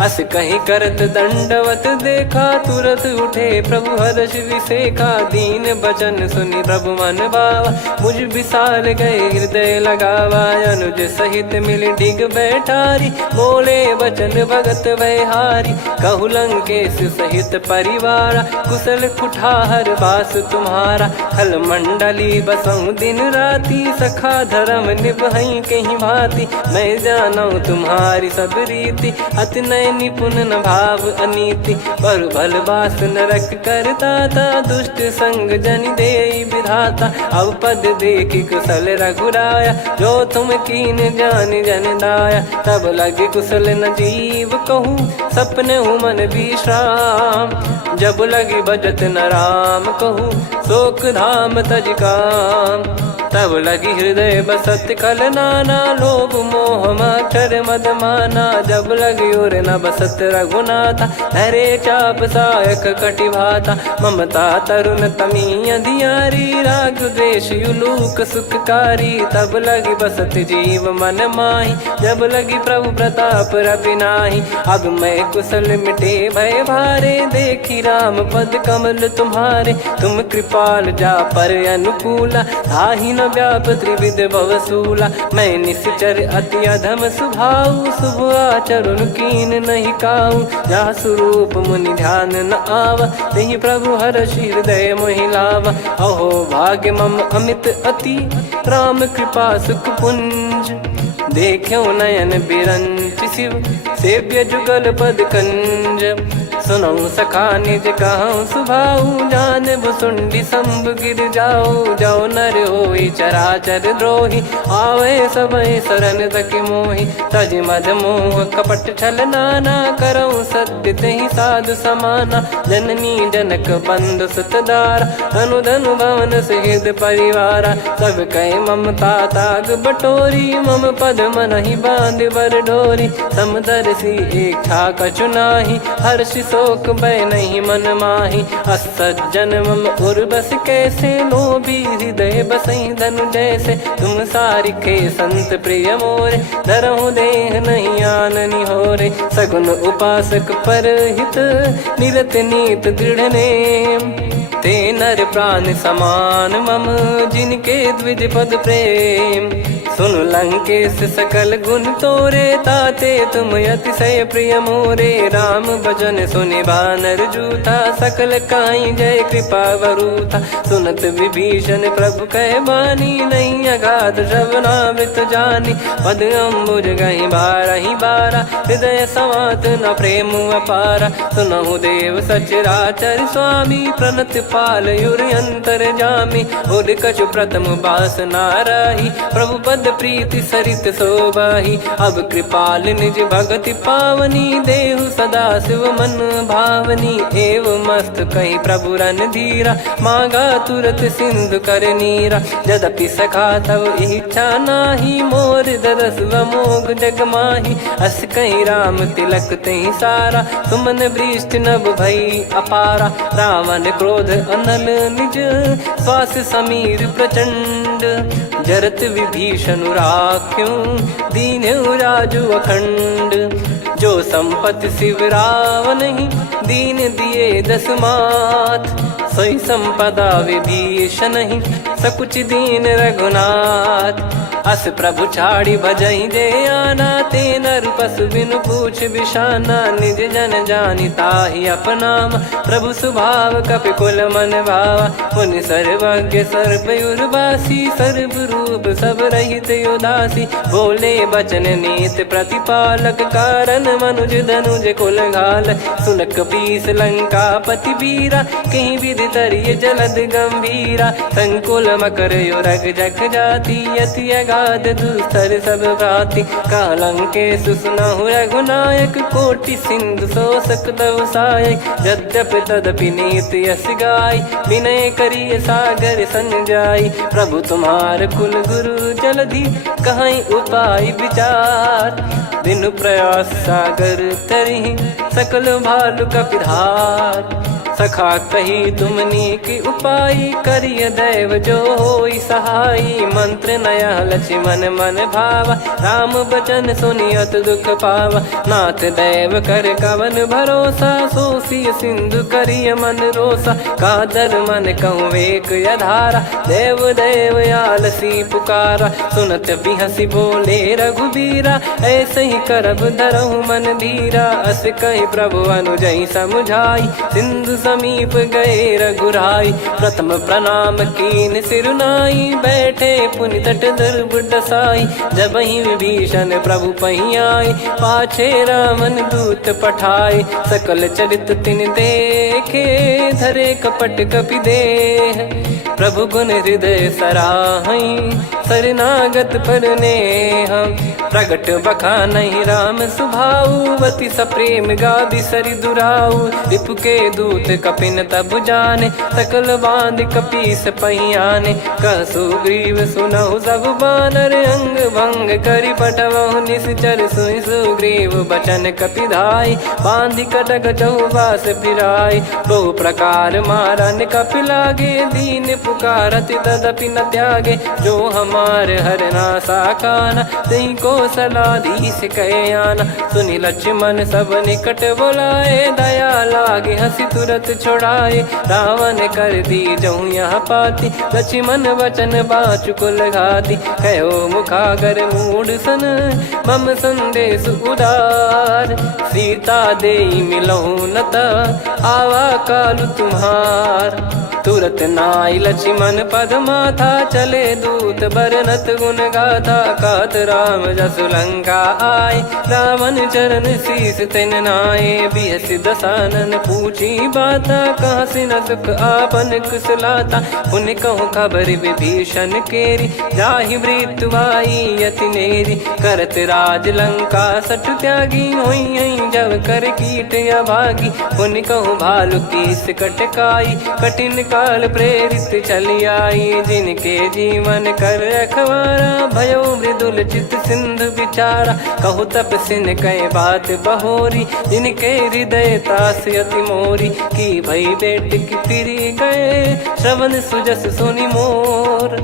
अस कहीं करत दंडवत देखा। तुरत उठे प्रभु हर्ष विसेखा, दीन बचन सुनि प्रभु मन भावा। मुझ विसाल गए हृदय लगावा, अनुज सहित मिल डिग बैठारी। बोले बचन भगत वैहारी, कहु लंकेश सहित परिवारा। कुशल कुठार बास तुम्हारा, खल मंडली बसऊं दिन राती। सखा धर्म निभई कहीं भांति, मैं जानू तुम्हारी सब रीति। अति नय निपुण न भाव अनीति, पर भल बास नरक करता था। दुष्ट संग जनि देई विधाता, अब पद देखि कुशल रघुराया। जो तुम कीन जान जन दाया, तब लगे कुशल न जीव कहूँ। सपने हूँ मन विश्राम, जब लगी भजत न राम कहूँ। शोक धाम तज काम, तब लगी हृदय बसत खल नाना। लोभ मोह मच्छर मद माना, जब लगी उर न बसत रघुनाथा। हरे चाप सायक कटि भाता, ममता तरुण तमी अधियारी। राग द्वेष युलूक सुखकारी, तब लगी बसत जीव मन माही। जब लगी प्रभु प्रताप रवि नाही, अब मैं कुशल मिटे भय भारे। देखी राम पद कमल तुम्हारे, तुम कृपाल जा पर अनुकूला। ताहि न व्याप त्रिविध भवसूला, मैं निश्चर अति अधम सुभाऊ। शुभ आचरण कीन नहीं काऊ, जा स्वरूप मुनि ध्यान न आवा। तेहि प्रभु हर्ष हृदय मोहि लावा। अहो भाग्य मम अमित अति, राम कृपा सुख पुंज। देखो नयन बिरंच शिव, सेव्य जुगल पद कंज। सुनऊ सखा निज कहूँ सुभाऊ, जान भुसुंडी शंभ गिर जाऊ। जो नर होई चराचर द्रोही, आवे सबय शरण तक मोहि। तज मद मोह कपट छल नाना, करऊँ सत्य तेहि साधु समाना। जननी जनक बंधु सुतदारा, धनु धनु भवन सहित परिवारा। सब कहे ममता ताग बटोरी, मम पद मनहि बांध बर डोरी। समदर्शी इच्छा कछु नाही, हर्ष शोक भय नहीं मन माही। असज्जन मम उर बस कैसे, लोभी हृदय बसई धनु जैसे। तुम सारिखे संत प्रिय मोरे, धरहु देह नहीं आननि होरे। सगुन उपासक पर हित, निरत नीत दृढ़ नेम। ते नर प्राण समान मम, जिनके द्विज पद प्रेम। सुन लंकेश सकल गुण तोरे, ताते तुम अतिशय प्रिय मोरे। राम भजन सुनि बानर जूथा, सकल काई जय कृपा वरूथा। सुनत विभीषण प्रभु कह बानी, नहीं अगाध श्रवणामृत जानी। पद अम्बुज गहि बारहि बारा, हृदय समात न प्रेम अपारा। सुनहु देव सचराचर स्वामी, प्रणत पाल युर अंतर जामी। उर कछु प्रथम बास नाराही, प्रभु पद प्रीति सरित शोभाही। अब कृपाल निज भगति पावनी, देहु सदा शिव मन भावनी। एव मस्त कहीं प्रभु रन धीरा, मांगा तुरत सिंधु कर नीरा। यद्यपि सखा तब इच्छा नाही, मोर दरस मोग जग माही। अस कहीं राम तिलक तहीं सारा, सुमन वृष्टि नभ भई अपारा। रावण क्रोध अनल निज, श्वास समीर प्रचंड। जरत विभीषण राख्यों, दीन्हु राजु अखंड। जो संपत्ति शिव रावण ही, दीन दिए दस मात। सोई संपदा विभीषण ही, सकुच दीन रघुनाथ। अस प्रभु छाड़ी भजई जे आना, ते नर पशु बिनु पूछ बिशाना। निज जन जानि ताहि अपनाम, प्रभु स्वभाव कपि कुल मन भावा। मुनि सर्वज्ञ सर्वयुर्वासी, सर्व रूप सब रहित उदासी। बोले बचन नीत प्रतिपालक, कारण मनुज धनुज कुल घाल। सुन कपीस लंका पति वीरा, कहीं विधि तरिय जलद गंभीरा। संकुल मकर युरग जग जाति, यति अगाध दुस्तर सब भांति। कालंकेश सुनहु रघुनायक, कोटि सिंधु शोषक तव सहायक। यद्यपि तदपि नीति यस गाय, विनय करिय सागर सन जाई। प्रभु तुम्हार कुल गुरु जलधि, कहीं उपाय विचार। बिनु प्रयास सागर तरहि, सकल भालु कपिधार। सखा कही तुमनी की उपाय, करिय दैव जो होई सहाई। मंत्र नया लक्ष्मण मन भावा, राम बचन सुनियत दुख पावा। नाथ दैव कर कवन भरोसा, सोसिय सिंधु करिय मन रोसा। कादर मन कहूँ एक यधारा, देव देव आलसी पुकारा। सुनत बिहसी बोले रघुबीरा, ऐसे ही करब धरहु मन धीरा। अस कहीं प्रभु अनुजई समुझाई, सिंधु समीप गए रघुराई। प्रथम प्रणाम कीन सिरुनाई, बैठे पुनि तट दुर्ब डसाई। जब ही विभीषण प्रभु पही आए, पाछे रामन दूत पठाए। सकल चरित तिन देखे, धरे कपट कपि देह। प्रभु गुण हृदय सराहई, शरणागत पर नेह। प्रगट बखानहि राम सुभाऊ, बति सप्रेम गादि सरि दुराऊ। रिपु के दूत कपिन तब जाने, सकल बांध कपीस पहियाने। कह सुग्रीव सुनहु सब बानर, अंग भंग करि पठवहु निश्चर। सुनि सुग्रीव बचन कपिधाई, बांधि कटक चौबास फिराई। बहु प्रकार मारन कपि लागे, दीन पुकारति तदपि न त्यागे। जो हमार हरना साकाना, तई को सलाधीश कहे आना। सुनि लक्ष्मण सब निकट बुलाए, दया लागे हंसी तुरत छोड़ाए। रावण कर दी जहूँ यहाँ पाती, लक्ष्मण वचन बाचु कुल घाती। कहो मुखागर मूढ़ सन, मम संदेश उदार। सीता देई मिलहु नता, आवा कालु तुम्हार। तुरत नाई लक्ष्मण पद माथा, चले दूत बरनत गुण गाथा। कहत राम जसु लंका आए, रावण चरण शीस तिन नाये। बिहस दसानन पूछी बाता, कहाँ से न सुख आपन कुशलाता। पुन कहूँ खबर विभीषण केरी, जाहि मृत्यु आई यति नेरी। करत राज लंका सठ त्यागी, होई जब कर कीट अभागी। पुन कहूँ भालु कीस कटकाई, कठिन काल प्रेरित चली आई। जिनके जीवन कर रखवारा, भयो मृदुल चित सिंधु विचारा। कहु तपसिन कई बात बहोरी, जिनके हृदय तास अति मोरी। की भई बेट की फिरी गए, श्रवण सुजस सुनि मोर।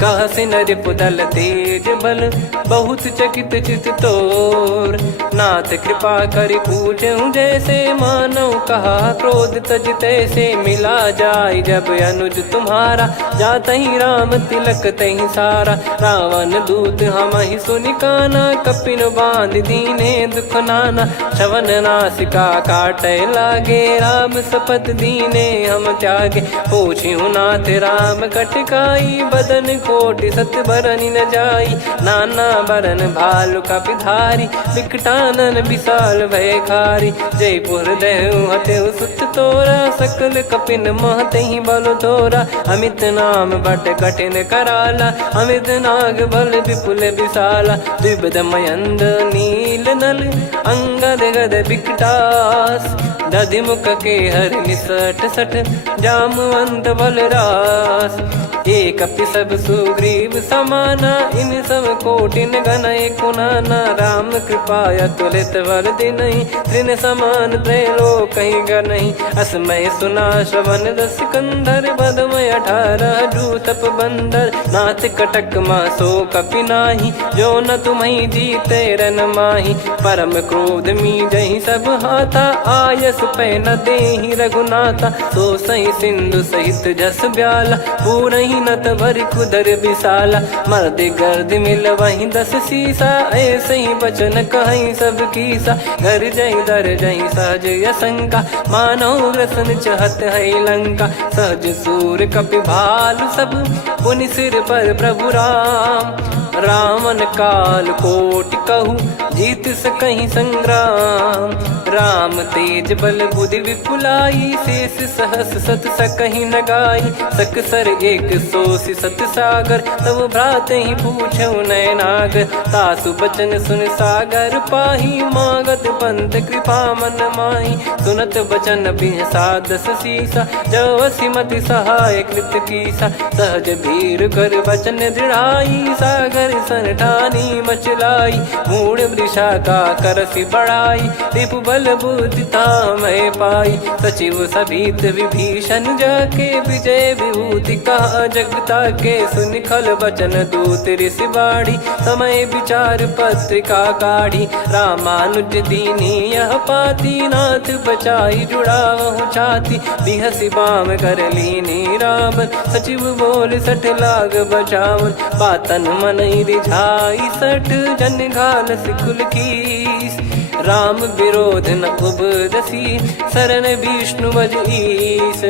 कह सिन रिपुदल तेज बल, बहुत चकित चित तोर। नाथ कृपा करि पूछऊं जैसे, मानव कहा क्रोध तज तैसे। मिला जाय जब अनुज तुम्हारा, जातहि राम तिलक तहि सारा। रावण दूत हमहि सुनि काना, कपिन बांध दीने दुख नाना। श्रवण नासिका काटय लागे, राम शपथ दीने हम त्यागे। पूछिहु नाथ राम कटकाई, बदन कोटि सत बरनि न जाई। नाना बरन भालु कपिधारी, विकटा कानन विशाल भय खारी। जयपुर देहु हतेउ सुत तोरा, सकल कपिन महते ही बल तोरा। अमित नाम बट कठिन कराला, अमित नाग बल विपुल विशाला। द्विविध मयंद नील नल, अंगद गद विकटास। दधिमुख के हर निसठ सठ, जामवंत बलरास। एक अपि सब सुग्रीव समाना, इन सब कोटिन गणय कुनाना। राम कृपाया तुलित बल दिनहि, त्रिन समान त्रैलोक कहीं गनहि। असमय सुना श्रवण दस कंधर, बदमय 18 जूतप बंदर। नाथ कटक मासो कपि नाही, जो न तुम्हि जीते रन माही। परम क्रोध मी जहि सब हाथा, आयस पै न देहि रघुनाथा। सो सही सिंधु सहित जस ब्याला, पूरहि नत भर कुदर विशाला। मर्द गर्द मिल वहीं 10 सीसा, ऐसे ही बचन कहीं सब कीसा। घर जय दर जय सहज यसंका, मानव ग्रसन चहत है लंका। सहज सूर कपि भालु सब, पुनि सिर पर प्रभु राम। रामन काल कोटि कहु, जीत सकहि संग्राम। राम तेज बल बुद्धि विपुलाई, शेष सहस सत सकहि न गाई। सकसर 180 सत सागर, तब भ्राते ही पूछौ नयनागर। तासु बचन सुन सागर पाही, मागत पंथ कृपा मन माही। सुनत बचन बिहसा 10 सीसा, जवसि मति सहाय कृत कीसा। सहज भीर कर बचन दृढ़ाई, सागर सन ठानी मचलाई। मूढ़ वृषा का करसि बढ़ाई, रिपु बल बुद्धि तामय पाई। सचिव सभीत विभीषण जाके, विजय विभूति कहा जगता के। सुनि खल बचन दूत ऋषि बाढ़ी, समय विचार पत्रिका काढ़ी। रामानुज दीनी यह पाती, नाथ बचाई जुड़ावहु छाती। बिहसि बाम कर लीनी रावण, सचिव बोल 60 लाग बचावन। बातन मन रिझाई 60, जन घाल सिकुल कीस। राम विरोध न उपदसी, शरण विष्णु बज ईस।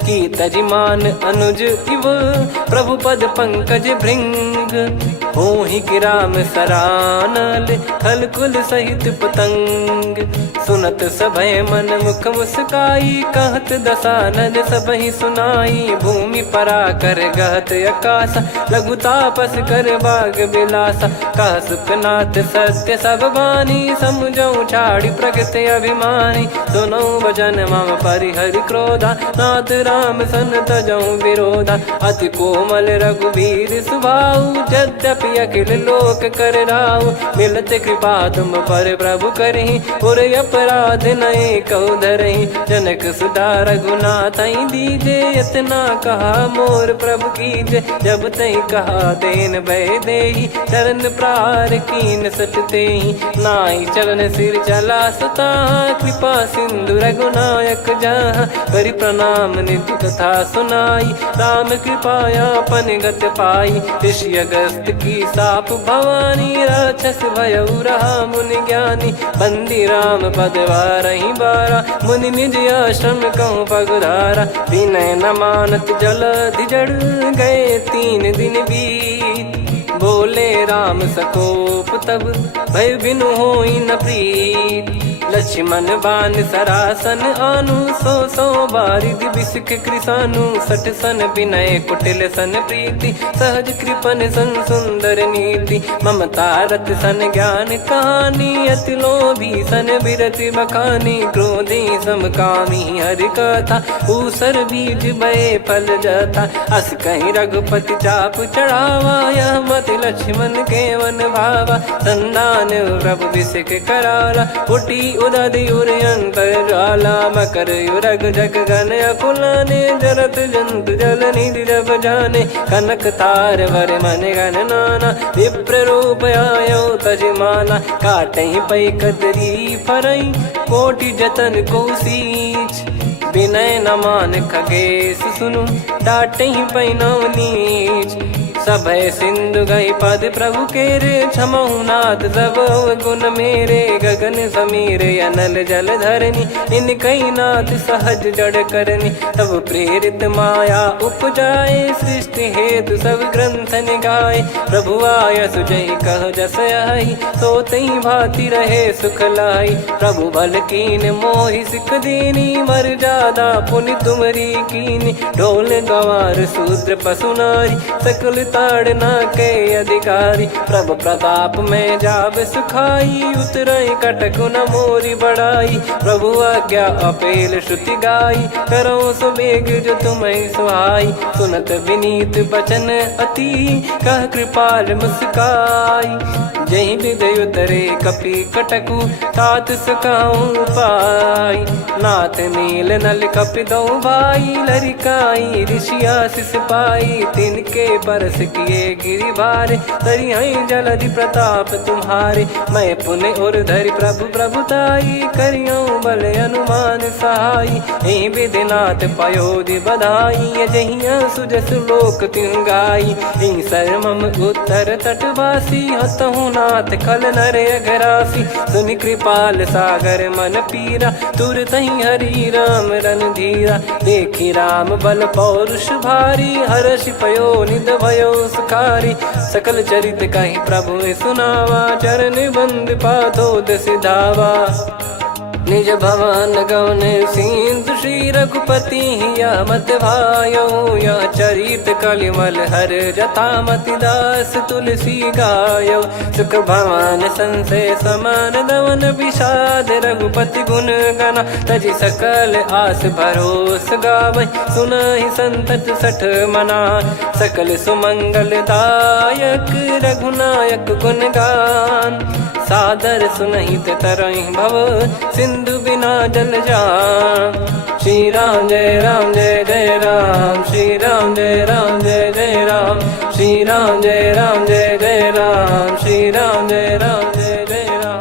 की तजिमान अनुज इव, प्रभु पद पंकज भृंग। होहि कि राम सरानल, खल कुल सहित पतंग। सुनत सभय मन मुख मुस्काई, कहत दसानन सबहि सुनाई। भूमि परा कर गहत आकाशा, लघु तापस कर बाग बिलासा। कह सुखनाथ सत्य सब बानी, समुझौ छाड़ी प्रकृति अभिमानी। सुनो वचन मम परिहरि क्रोधा, नाथ राम सन तजौ विरोधा। अति कोमल रघुवीर सुभाऊ, यद्यपि अखिल लोक कर राऊ। मिलत कृपा तुम पर प्रभु करहि, और अपराध नये कौ धरहि। जनक सुता रघुनाथ दीजे, इतना कहा मोर प्रभु कीजे। जब तहि कहा देन भय देहि, चरण प्रहार कीन सटतेहि। नाई चरण सिर चला सता, कृपा सिंधु रघुनायक जहाँ। करि प्रणाम निज कथा सुनाई, राम कृपायापन गत पाई। ऋषि अगस्त की साप भवानी, राक्षस भयउ रहा मुनि ज्ञानी। बंदी राम पद वारहि बारा, मुनि निज आश्रम कहूँ पगधारा। विनय न मानत जलधि जड़, गए 3 दिन बीत। बोले राम सकोप तब, भय बिनु होई न प्रीत। लक्ष्मण बान सरासन आनु, 100 बारिद बिसिक कृसानु। 60 सन विनय कुटिल सन प्रीति, सहज कृपन सन सुंदर नीति। ममता रत सन ज्ञान कहानी, अति लोभी सन बिरति बखानी। क्रोधी समकामी हरि कथा, ऊसर बीज भय फल जथा। अस कहीं रघुपति चाप चढ़ावा, यह मति लक्ष्मण के वन भावा। संदान प्रभु बिसिक कराला, उटी उदधि उर अंतर ज्वाला। मकर युरग जग गन अकुलाने, जरत जंतु जल निधि जब जाने। कनक तार वर मन गण नाना, विप्र रूप आयो तजमाना। काटहि पै कतरी फरई, कोटि जतन को सींच। विनय न मान खगेश सुनु, डांटहि पै नव नीच। सभय सिंधु गई पद प्रभु केरे, क्षमहु नाथ सब गुण मेरे। गगन समीरे अनल जल धरनी, इन कई नाथ सहज जड़ करनी। तब प्रेरित माया उपजाए, सृष्टि हेतु सब ग्रंथन गाए। प्रभु आय सुजई कह जस आई, सो तई भांति रहे सुख लाई। प्रभु बल कीन मोहि सिख दीनी, मर्यादा पुनि तुमरी कीनी। ढोल गवार शूद्र पशु नारी, सकल ताड़ना के अधिकारी। प्रभु प्रताप में जाब सुखाई, उतरई कटक न मोरी बढ़ाई। प्रभु आज्ञा अपेल श्रुति गाई, करो सो बेग जो तुम्हें सुहाई। सुनत विनीत बचन अति, कह कृपाल मुस्काई। जय विदय उतरे कपि कटकु, तात सकाऊं पाई। नाथ नील नल कपि दो भाई, लरिकाई ऋषि आशीष पाई। तिनके परस किए गिरि भारे, तरि हई जलधि प्रताप तुम्हारे। मैं पुण्य और धरि प्रभु प्रभुताई, करियों बल अनुमान सहाई। एहि विधिनाथ पयोधि बधाई, जहिया सुजस लोक तिहुँ गाई। एहि सरमम उत्तर तटवासी, हतहु नाथ खल नर अघरासी। सुनि कृपाल सागर मन पीरा, तुरत ही हरि राम रन धीरा। देखी राम बल पौरुष भारी, हर्षि पयो निध भयो सुखारी। सकल चरित कहि प्रभु सुनावा, चरण बंद पादोद सिधावा। निज भवन गौन सिंधु, श्री रघुपति या मत भायो। या चरित कलिमल हर जथामति, दास तुलसी गायो। सुख भवन संशय समान दवन, विषाद रघुपति गुण गना। तजि सकल आस भरोस गावै, सुनहि संतत सठ मना। सकल सुमंगल दायक, रघुनायक गुण गान। सादर सुनहित तरहि भव, सिंधु बिना जल जान। श्री राम जय राम जय जय राम, श्री राम जय राम जय जय राम। श्री राम जय राम जय जय राम, श्री राम जय राम जय जय राम।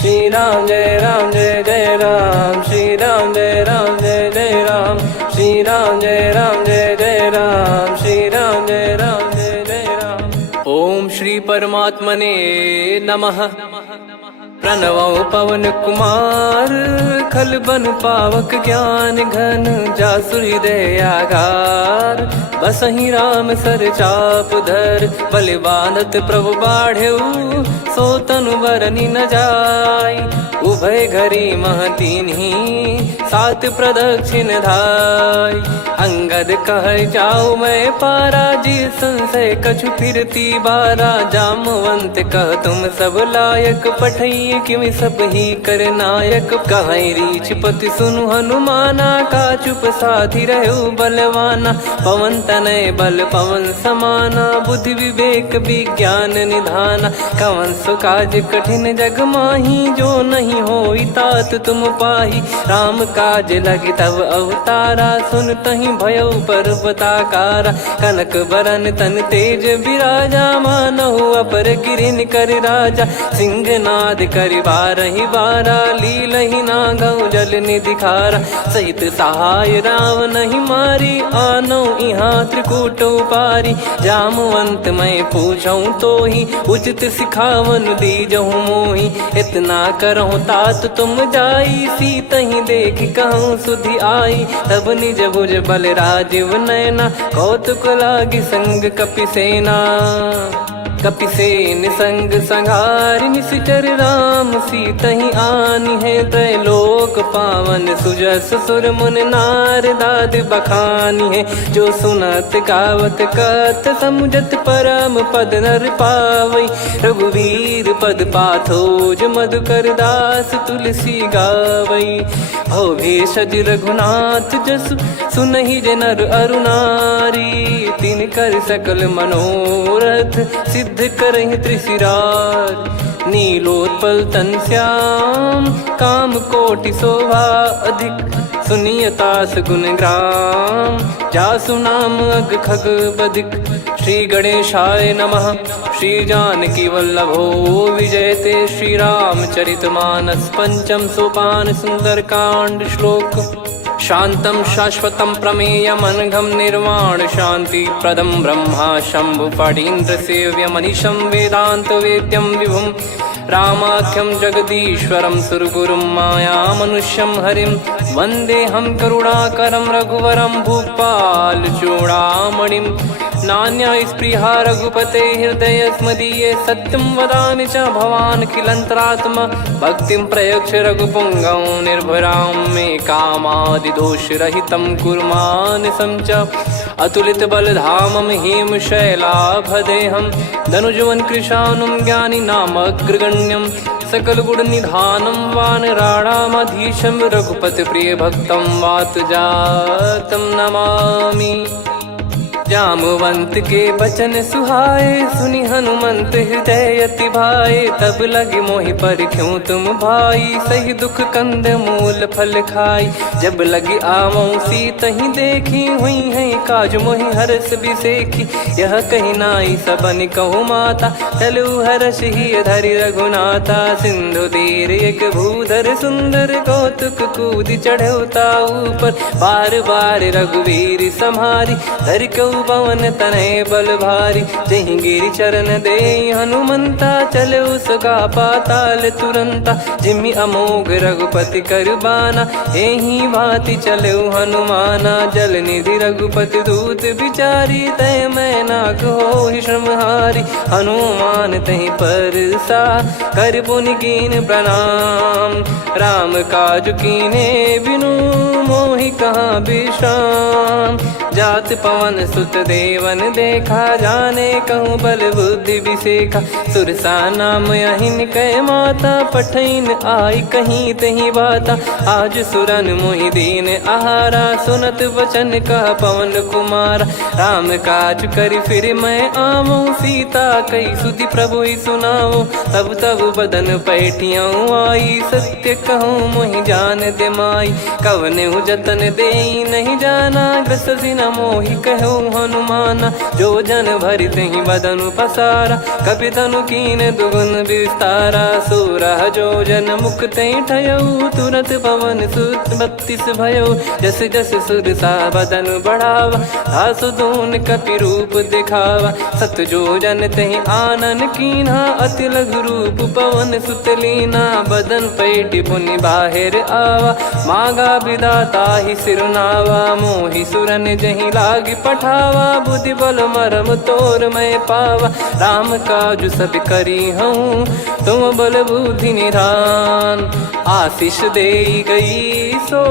श्री राम जय राम जय जय राम, श्री राम जय राम जय जय राम। श्री राम जय राम जय जय राम, श्री राम जय राम जय जय राम। ओम श्री परमात्मने नमः। प्रणवौ पवन कुमार, खल बन पावक ज्ञान घन। जासु हृदय आगार, बसहि राम सर चाप धर। बलि बांधत प्रभु बाढ़ेउ, सो तनु बरनि न जाय। उभय घरी मह तीन्ही, सात प्रदक्षिण धाय। अंगद कह जाऊ मैं पारा, जी संशय कछु फिरती बारा। जामवंत कह तुम सब लायक, पठई किमि सब ही कर नायक। कहीं रीछ पति सुनु हनुमाना, का चुप साधि रहु बलवाना। पवन तनय बल पवन समाना, बुद्धि विवेक विज्ञान निधाना। कवन सु काज कठिन जग माही, जो नहीं होई तात तुम पाही। राम काज लगी तब अवतारा, सुन तहि भयो पर्वताकारा। कनक बरन तन तेज बिराजा, मानहु अपर गिरिन कर राजा। सिंहनाद करि बारहि बारा, लीलहि नागौ जल निधि खारा। सहित सहाय रावण ही मारी, आनो इहाँ त्रिकूट उपारी। जामवंत मैं पूछऊँ तो ही, उचित सिखावन दीजहु मोहि। इतना करहु तात तुम जाई, सीतहि देख कहूँ सुधि आई। तब निज भुज बल राजीव नयना, कौतुक लागी संग कपिसेना। कपिसेन संग संहारि निशिचर राम, सीतहि आनि है त्रैलोक पावन। सुजस सुर मुन नार दाद बखानी है, जो सुनत गावत कथ समुझत परम पद नर पावई। रघुवीर पद पाथोज मधुकर दास तुलसी गावई। भव भेषज रघुनाथ जसु, सुनहि जे नर अरु नारी। तिन कर सकल मनोरथ, सिद्ध करहि त्रिशिरार। नीलोत्पल तन श्याम, काम कोटि शोभा अधिक। सुनियतास गुण ग्राम, जासु नाम अग खग बदिक। श्री गणेशाय नमः। श्री जानकी वल्लभो विजयते। श्री रामचरितमानस पंचम सोपान सुंदरकांड श्लोक। शांतं शाश्वतं प्रमेयमनघं निर्वाण शांति प्रदं ब्रह्मा शंभु फणीन्द्र सेव्य मनीषं वेदांत वेद्यं विभुं रामाख्यं जगदीश्वरं सुरगुरुं माया मनुष्यं हरिं वन्देऽहं करुणाकरं रघुवरं भूपाल चूडामणिं। नान्या स्पृहा रघुपते हृदय स्मदीये सत्यं वदामि च भवान् किलन्तरात्मा भक्तिं प्रयच्छ रघुपुङ्गं निर्भरां मे कामादिदोषरहितं कुर्मानसं च अतुलितबलधामं हेमशैलाभदेहं धनुजवन् कृशानुं ज्ञानिनामग्रगण्यं सकलगुणनिधानं वानराणामधीशं रघुपतिप्रियभक्तं वातजातं नमामि। जामवंत के बचन सुहाए सुनि हनुमंत हृदय अति भाए। तब लगे मोहि पर क्यों तुम भाई सही दुख कंद मूल फल खाई। जब लगी आवों सीतहि देखी हुई है काज मोहि हरस बिसेखी। यह कही नाई सबन कहु माता चलु हरष ही धरि रघुनाथा। सिंधु तीर एक भूधर सुंदर कौतुक कूद चढ़ौता ऊपर। बार बार रघुवीर सम्हारी धरि कौ पवन तनय बल भारी। जहि गिरि चरण दे हनुमंता चले उसका पाताल तुरंता। जिमि अमोघ रघुपति कर बाना एहि भांति चले हनुमाना। जल निधि रघुपति दूत बिचारी तय मैं नाक होहि श्रमहारी। हनुमान तहि परसा कर पुनि कीन प्रणाम। राम काज कीने बिनु मोहि कहाँ विश्राम। जात पवन सुत देवन देखा जाने कहूँ बल बुद्धि विसेखा। सुरसा नाम अहिन कै माता पठैन आई कहीं तही बाता। आज सुरन मोहि दीन आहारा सुनत वचन कह पवन कुमारा। राम काज करि फिर मैं आवूं सीता कई सुधि प्रभु ही सुनाओ। तब तब बदन पैठियाँ आई सत्य कहूँ मोहि जान दे माई। कवने जतन दे नहीं जाना ग्रसि न मोहि कहूँ हनुमाना। जो जन भरि तहि बदनु पसारा कपि तनु कीन दुगुन विस्तारा। सोरह जो जन मुख तहि ठयऊ तुरत पवन सुत 32 भयऊ। जस जस सुरसा बदन बढ़ावा आसु दून कपि रूप दिखावा। सत जो जन तहि आनन कीन्हा अति लघु रूप पवन सुत लीना। बदन पैटि पुनि बाहिर आवा मांगा विधाता ही सिरुनावा। मोहि सुरन जहि लागी पठावा बुद्धि बल मरम तोर मैं पावा। राम काज सब करी हूँ तुम बल बुद्धि निधान। आशीष दे गई सो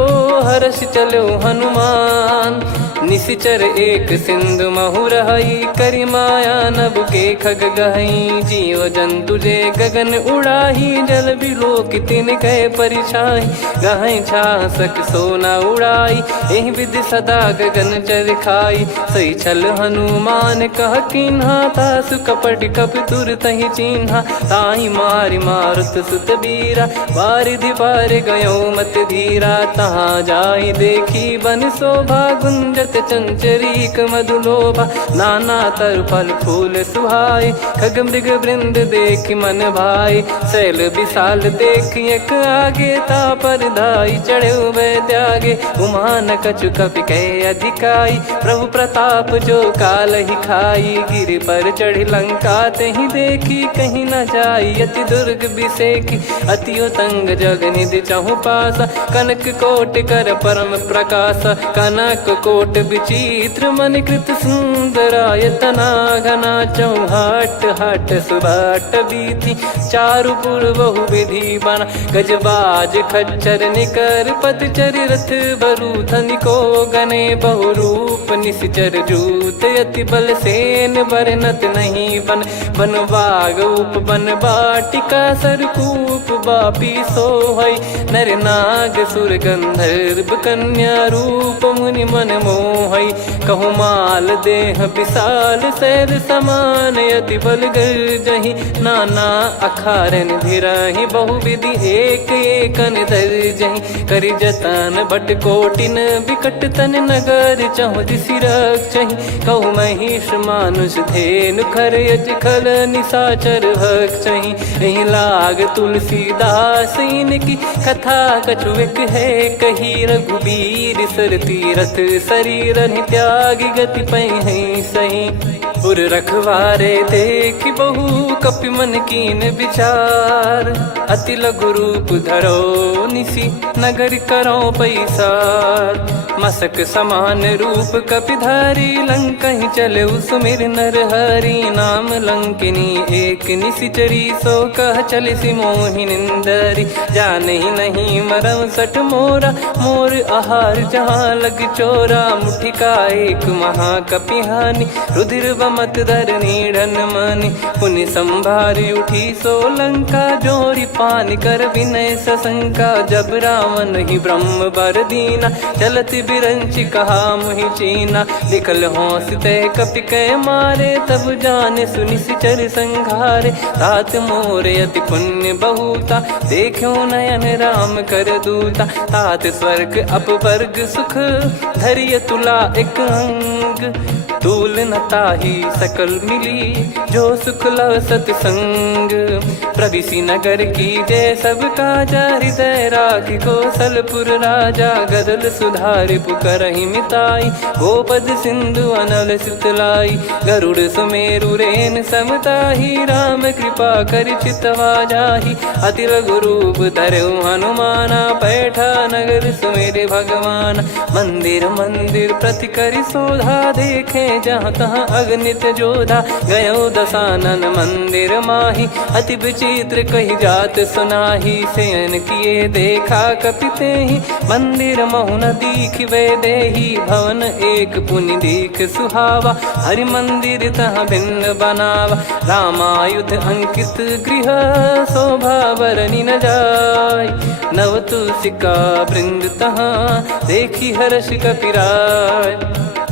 हर्ष चलो हनुमान। निशिचर एक सिंधु महु रहई करि माया नभ के खग गहई। जीव जंतु जे गगन उड़ाही जल बिलोक तिन कह परिछाई। गहई छासक सोना उड़ाई एहि विधि सदा गगन चर खाई। सही छल हनुमान कह किन्हा तासु कपट कप तुर तहि चिन्हा। ताहि मारि मारुत सुत बीरा बारिधि पार गयो मत धीरा। तहाँ जाई देखी बन शोभा गुंजत चंचरीक मधुलोभा। नाना तर फल फूल सुहाए खग मृग वृंद देख मन भाई। शैल विशाल देख एक आगे तापर धाई चढ़े वै त्यागे। उमा न कछु कपि कह अधिकाई प्रभु प्रताप जो काल ही खाई। गिर पर चढ़ी लंका तहि देखी कहीं न जाई अति दुर्ग बिसेकी। अति उतंग जग निधि चहु पासा कनक कोट कर परम प्रकाशा। कनक कोट विचित्र मन कृत सुंदरायतना घना। चौहाट हाट सुबाट बीती चारु पुर बहु विधि बना। गजबाज खच्चर निकर पतचर रथ बरु धनिको गने। बहु रूप निश्चर जूत अति बल सेन बरनत नहीं बन। बन बाग उप बन बाटिका सरकूप बापी सोहई। नर नाग सुर गंधर्व कन्या रूप मुनि मन मोहई। कहु माल देह विशाल शैल समान यति बल गर्जहि। नाना अखारन भिराहि बहु विधि एक एकन दर्जहि। करि जतन भट कोटिन विकट तन नगर चहु दिसि रक्षहि। कहु महिष मानुष धेनु खर यज खल निशाचर भक्षहि। एहि लाग तुलसीदास इनकी कथा कछु एक है कही। रघुबीर सर तीरथ शरीर त्यागी गति पै सही। उर रखवारे देख बहु कपि मन कीन विचार। अति लघु रूप धरो निसी नगर करो पैसार। मसक समान रूप कपिधारी लंकहि चले सुमिर नर हरि। नाम लंकिनी एक निशिचरी सो कह चल सि मोहि निंदरी। जानहि नहीं मरम सठ मोरा मोर आहार जहाँ लग चोरा। मुठिका एक महाकपिहानि रुधिर बमत धरनी ढन मनि। पुनि संभारी उठी सो लंका जोरी पान कर विनय सशंका। जब रावण ही ब्रह्म बर दीना चलत बिरंच कहा मुहि चीना। निकल होंस ते कपि कै मारे तब जाने सुनि सिचर संघारे। तात मोर अति पुण्य बहुता देखो नयन राम कर दूता। तात स्वर्ग अपवर्ग सुख धरिय तुला एक अंग। तूल न ताहि सकल मिली जो सुख लव सतसंग। प्रविशि नगर की जय सब काजा हृदय राखि कौशलपुर राजा। गदल सुधारि पुकरहि मिताई गोपद सिंधु अनल सितलाई। गरुड़ सुमेरु रेन समताहि राम कृपा करि चितवा जाहि। अति लघु रूप धरऊ हनुमाना पैठा नगर सुमेरे भगवान। मंदिर मंदिर प्रति करि शोधा देखे जहाँ तहाँ अगणित जोधा। गयो दशानन मंदिर माही अति विचित्र कही जात सुनाही। शयन किए देखा कपिते ही मंदिर महु न दीखिबे देही। भवन एक पुनि दीख सुहावा हरि मंदिर तहाँ भिन्न बनावा। रामायुध अंकित गृह शोभा बरनि न जाय। नव तुलसिका वृंद तहाँ देखी हर्ष कपिराय।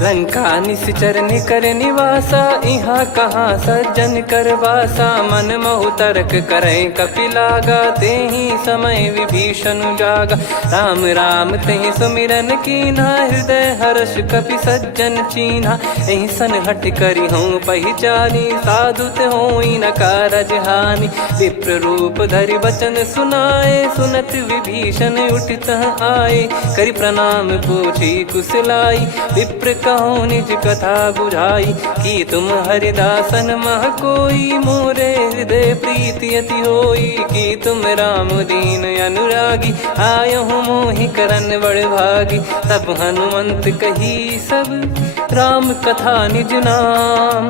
लंका निश्चर निकर निवासा यहाँ कहाँ सज्जन कर वासा। मन महु तर्क करें कपिलागा तेहि समय विभीषण जागा। राम राम तेहि सुमिरन कीन्हा हृदय हर्ष कपि सज्जन चीन्हा। एहि सन हट करी हूँ पहिचानी साधु ते होई न कारज हानि। विप्र रूप धरि वचन सुनाए सुनत विभीषण उठित आए। करि प्रणाम पूछी कुशलाई विप्र कहो निज कथा बुझाई। कि तुम हरिदासन मह कोई मोरे हृदय प्रीति अति होई। कि तुम राम दीन अनुरागी आयहु मोहि करन बड़ भागी। तब हनुमंत कही सब राम कथा निज नाम।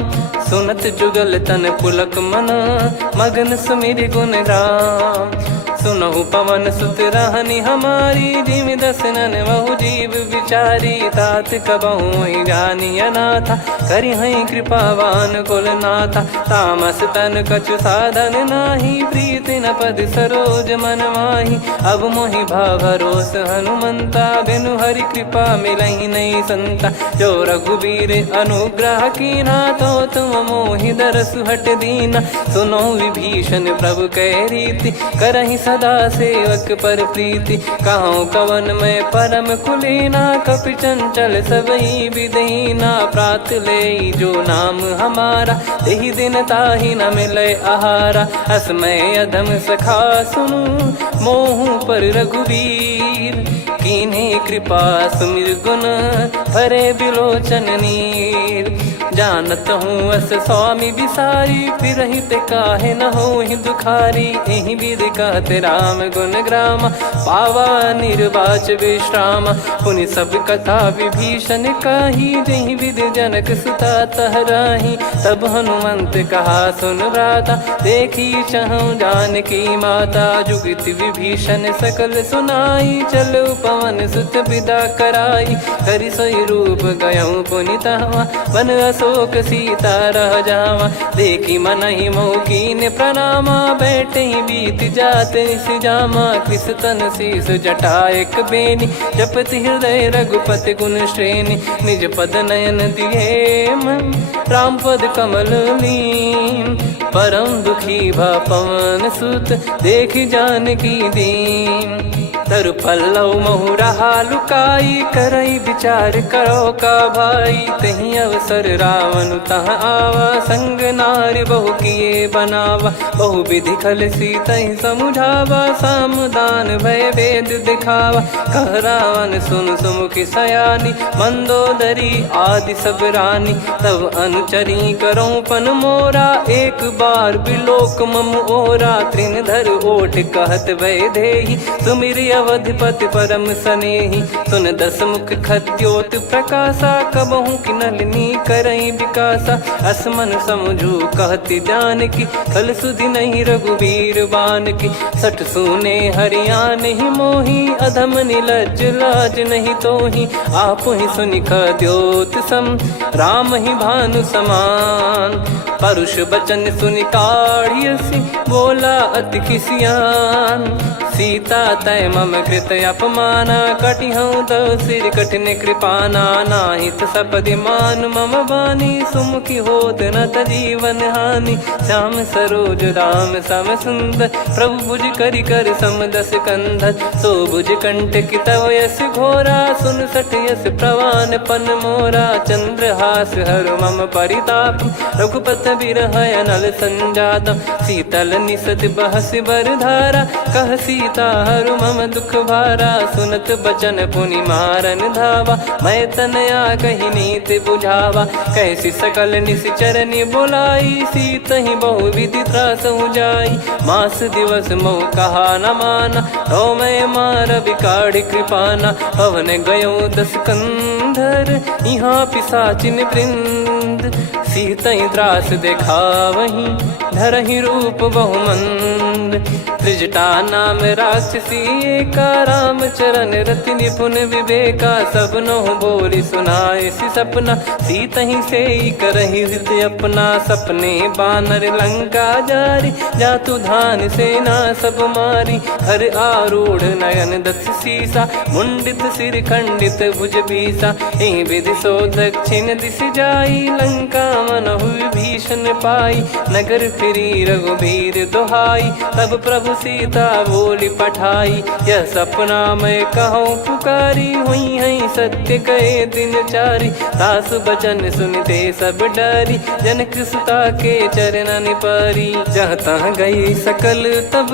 सुनत जुगल तन पुलक मना मगन सुमिर गुण राम। सुनहु पवन सुत रहनी हमारी जिमि दसनन बहु जीव विचारी। तात कबहु ही जानी अनाथा करि हई कृपावान कुल नाथा। तामस तन कछु साधन नाही प्रीति न पद सरोज मन माही। अब मोहि भावरोस हनुमंता बिनु हरि कृपा मिलहि नहीं संता। जो रघुबीर अनुग्रह कीना तो तुम मोहि दरसु हट दीना। सुनो विभीषण प्रभु कह रीति करहि सदा सेवक पर प्रीति। कहूँ कवन में परम कुलीना कपि चंचल सबई विदहीना। प्रात ले जो नाम हमारा तेहि दिन ताहि न मिले आहारा। असमय अधम सखा सुनु मोहु पर रघुवीर। कीन्हे कृपा सुमिर गुण भरे बिलोचन नीर। जानत हूँ अस स्वामी बिसारी फिर ते काहे न हो दुखारी। एहि विधि कहते राम गुण ग्राम पावा निर्वाच विश्राम। पुनि सब कथा विभीषण काही जहि विधि जनक सुता तहराही। तब हनुमंत कहा सुन भ्राता देखी चहु जानकी माता। जुगित विभीषण सकल सुनाई चलो पवन सुत विदा कराई। हरि सोई रूप गयऊँ पुनि तहवा वन अस शोक सीता रह जावा। देखी मन ही मौकीन प्रणामा, बैठे ही बीत जाते निस जामा। कृष तन शीस जटा एक बेनी, जपति हृदय रघुपति गुण श्रेणी। निज पद नयन दिए मन, राम पद कमल लीन। परम दुखी भा पवन सुत, देखी जानकी दीन। तरु पल्लव महु रहा लुकाई, करई विचार करो का भाई। तही अवसर रावण तहाँ आवा, संग नारी बहु किए बनावा। बहु विधि खल सीतहि समुझावा, सामदान भय वेद दिखावा। कह रावण सुन सुमुखी सयानी, मंदोदरी आदि सब रानी। तब अनुचरी करो पन मोरा, एक बार बिलोक मम ओरा। तृण धर ओठ कहत भय देहि, सुमिरि अवधिपति परम सनेहि। सुन दस मुख खद्योत प्रकाशा, कबहु की नलिनी करई विकासा। असमन समझू कहती जानकी, कल सुधि नहीं रघुबीर बान की। सठ सुने हरियाण ही मोही, अधम निलज लाज नहीं तोही। आप ही सुनि खद्योत सम, राम ही भानु समान। परुष बचन सुनि काढ़ियसि, बोला अति किसियान। सीता तय मम कृत अपमाना, कटिहऊँ तव सिर कठिन कृपाना। नाहित सपदि मान मम बानी, सुमुखी होत न जीवन हानि। श्याम सरोज राम सम सुंदर, प्रभु भुज करि कर सम दस कंधर। सो भुज कंठ की तव यस घोरा, सुन सठ यस प्रवान पन मोरा। चंद्रहास हर मम परिताप, रघुपत बिरह अनल संजातम। शीतल निसत बहस बर धारा, कह सीता हरु मम दुख भारा। सुनत बचन पुनि मारन धावा, मैं तनया कही नीति बुझावा। कैसी सकल निश्चरनि बोलाई, सीतहि बहु विधि त्रासहु जाई। मास दिवस मोह कहा न माना, तो मैं मार बिकाढ़ कृपाना। पवन गयो दस कंधर, यहाँ पिशाचिन वृंद। सीतहि त्रास देखावहीं, धरहि रूप बहुमंद। त्रिजटा नाम राक्षसी एका, राम चरण रति निपुण विवेका। सब नोह बोली सुनाए सि सपना, सीतहि से करहि हृत अपना। सपने बानर लंका जारी, जातु धान सेना सब मारी। हर आरूढ़ नयन दस सीसा, मुंडित सिर खंडित भुज बीसा। एहि विधि सो दक्षिण दिश जाई, लंका मनहु विभीषण पाई। नगर फिरी रघुबीर दुहाई, तब प्रभु सीता बोली पठाई। यह सपना मैं कहूँ पुकारी, हुई है सत्य कहे दिन चारी। सासु बचन सुनते सब डरी, जनक सुता के चरण पारी। जहाँ तहाँ गई सकल तब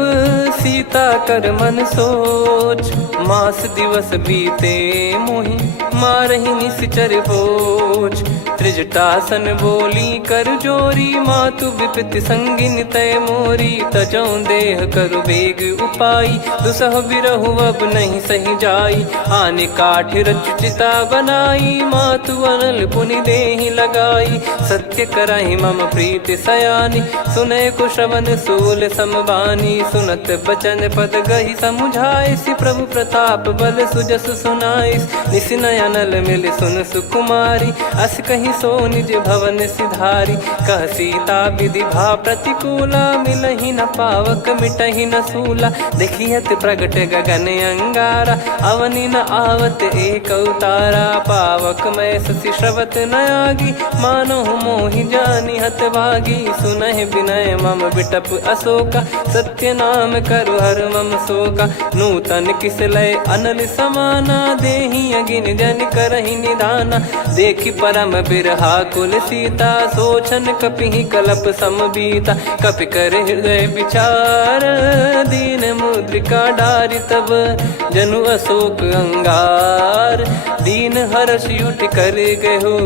सीता कर मन सोच। मास दिवस बीते मोहि, मारहि निश्चर बोझ। त्रिजटासन बोली कर जोरी, मातु विपति संगिन तय मोरी। तजौ देह करु बेग उपाई, दुसह बिरहु अब नहीं सही जाई। आने काठ रचिता बनाई, मातु अनल पुनि देहि लगाई। सत्य कराई मम प्रीति सयानी, सुनय को श्रवण सूल समबानी। सुनत बचन पद गही समुझाइसि, प्रभु प्रताप बल सुजस सुनाइस। निस नयनल मिल सुन सुकुमारी, अस कहीं सो निज भवन सिधारी। कह सीता विधि भा प्रतिकूला, मिलहि न पावक मिटहि न सूला। देखियत प्रगट गगन अंगारा, अवनि न आवत एक उतारा। पावक मैं ससि श्रवत न आगी, मानो मोहि जानि हत भागी। सुनहि विनय मम बिटप अशोका, सत्य नाम करु हर मम शोका। नूतन किस लय अनल समाना, देहि अगिन जन करहि निधाना। देखि परम बिरहा कुल सीता, सोचन कपिहि कलप समबीता। कपि कर हृदय विचार, दीन मुद्रिका डारि तब जनु अशोक अंगार। दीन हर्ष उठ कर गयो,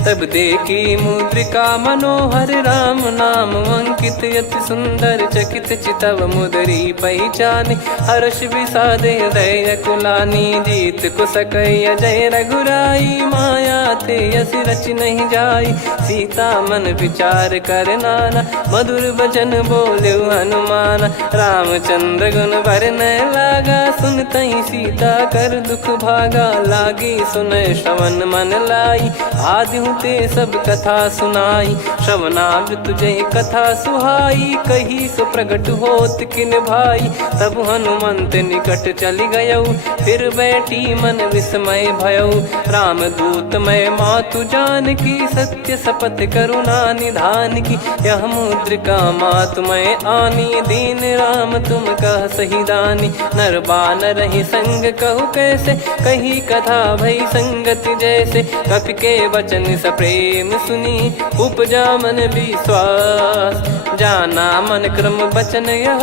तब देखी मुद्रिका मनोहर। राम नाम अंकित अति सुंदर, चकित चितव मुदरी पहचान। हर्ष विषाद हृदय कुलानी, जीत को सकय अजय रघुराई। माया थे यस रच नहीं जाई, सीता मन विचार कर नाना। मधुर बचन बोले हनुमान, रामचंद्र गुण बरनय लागा। सुनतहि सीता कर दुख भागा, लागी सुनय श्रवण मन लाई। आदिहु ते सब कथा सुनाई, श्रवणाव तुझे कथा सुहाई, कही सो प्रगट होत किन भाई। तब हनुमंत निकट चली गयऊ, फिर बैठी मन विस्मय भयऊ। राम दूत मैं मातु जान की, सत्य शपथ करुणा निधान की। यह मुद्रिका मातु मैं आनी, दीन राम तुम कह सही दानी। नर बानर ही संग कहु कैसे, कही कथा भई संगति जैसे। कपि के वचन सप्रेम सुनी, उपजा मन विश्वास। जाना मन क्रम बचन यह,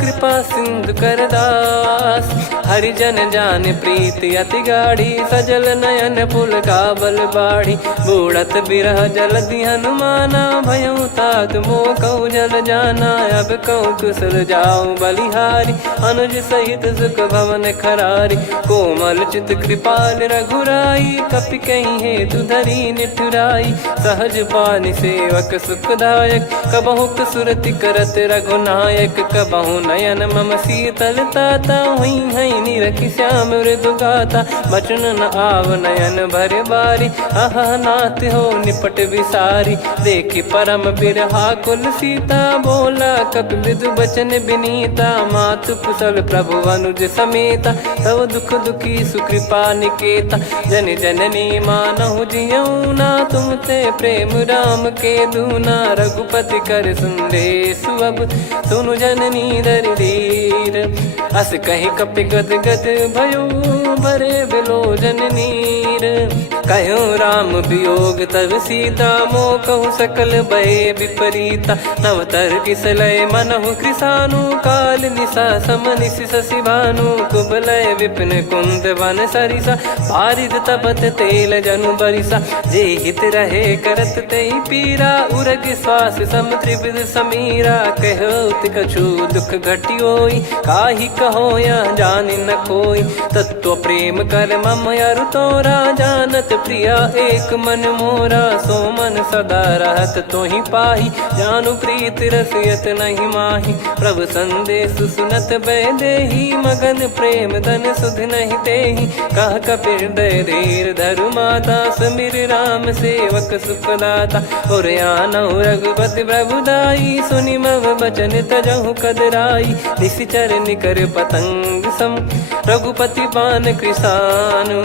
कृपा सिंधु कर दास। हरिजन जान प्रीति अति गाढ़ी, सजल नयन पुल काबल बाढ़ी। बूढ़त बिरह जलधि हनुमाना, भयउ तात मोह कहु जल जाना। अब कहूँ कुशल जाऊँ बलिहारी, अनुज सहित सुख भवन खरारी। कोमल चित कृपाल रघुराई, कपि कहीं हेतु धरी निठुराई। सहज पानि सेवक सुखदायक, कबहु सुरति करत रघुनायक। कबहु नयन मम शीतल ताता, हुई हई निरखि श्याम मृदु गाता। बचन न आव नयन भर बारी, अह नाथ हो निपट विसारी। देखि परम बिरहा कुल सीता, बोला कपि मृदु बचन विनीता। मातु कुशल प्रभु अनुज समेता, तव दुख दुखी सुकृपा निकेता। जन जननी मानहु जियऊ ना, तुम ते प्रेम राम के दूना। रघुपति कर संदेश अब, सुनु जननी दर धीर। अस कहि कपि गद गद भयो, भरे बिलोचन नीर। कहूँ राम वियोग तब सीता, मोह कहूँ सकल भय विपरीता। नवतर किसलय मनहु कृसानु, काल निशा समनिश शशि भानु। कुबलय विपिन कुंद वन सरिसा, पारिद तपत तेल जनु बरिसा। जे हित रहे करत ते पीरा, उरग श्वास सम त्रिविध समीरा। कहो कछु दुख घटियोई, काहि कहो या जानि न कोई। तत्व प्रेम कर मम अरु तोरा, जानत प्रिया एक मन मोरा। सो मन सदा रहत तोहि पाही, जानु प्रीत रसियत नहीं माही। प्रभु संदेश सुनत बैदेही, मगन प्रेम धन सुध नहीं तेहि। कह कपि हृदय धीर धरु माता, सुमिर राम सेवक सुखदाता। और आनहु रघुपति प्रभुदाई, सुनि मम बचन तजहु कदराई। निशिचर निकर पतंग सम, रघुपति पान कृसानु।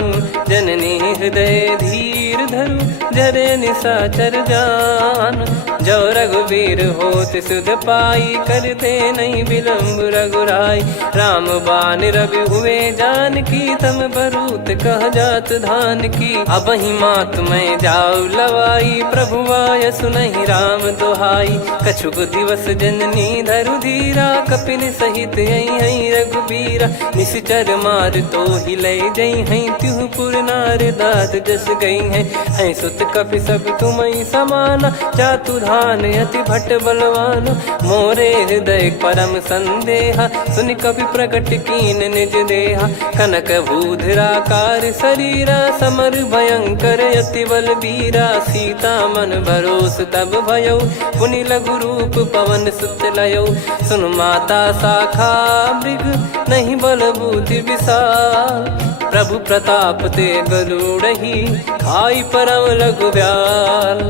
जननी हृदय धीर धरु, जरे निशाचर जान। जो रघुवीर होत सुध पाई, करते नहीं विलम्ब रघुराई। राम बान रवि हुए जान की, तम बरूत कह जात धान की। अब ही मात मैं जाऊ लवाई, प्रभु आय सुनहि राम दुहाई। कछुक दिवस जननी धरु धीरा, कपिन सहित यही रघुबीरा। निशिचर मार तो ही लय जई हैं, त्युह पुर नार दाद जस गई हैं। सुत कपि सब तुमहि समाना, जातु धान अति भट बलवान। मोरे हृदय परम संदेहा, सुनि कपि प्रकट कीन निज देहा। कनक भूधराकार शरीरा, समर भयंकर अति बल बीरा। सीता मन भरोस तब भयऊ, पुनि लघु रूप पवन सुत लयऊ। सुन माता शाखा मृग, नहीं बल बुद्धि विशाल। प्रभु प्रताप ते गरुड़हि, खाई परम लघु ब्याल।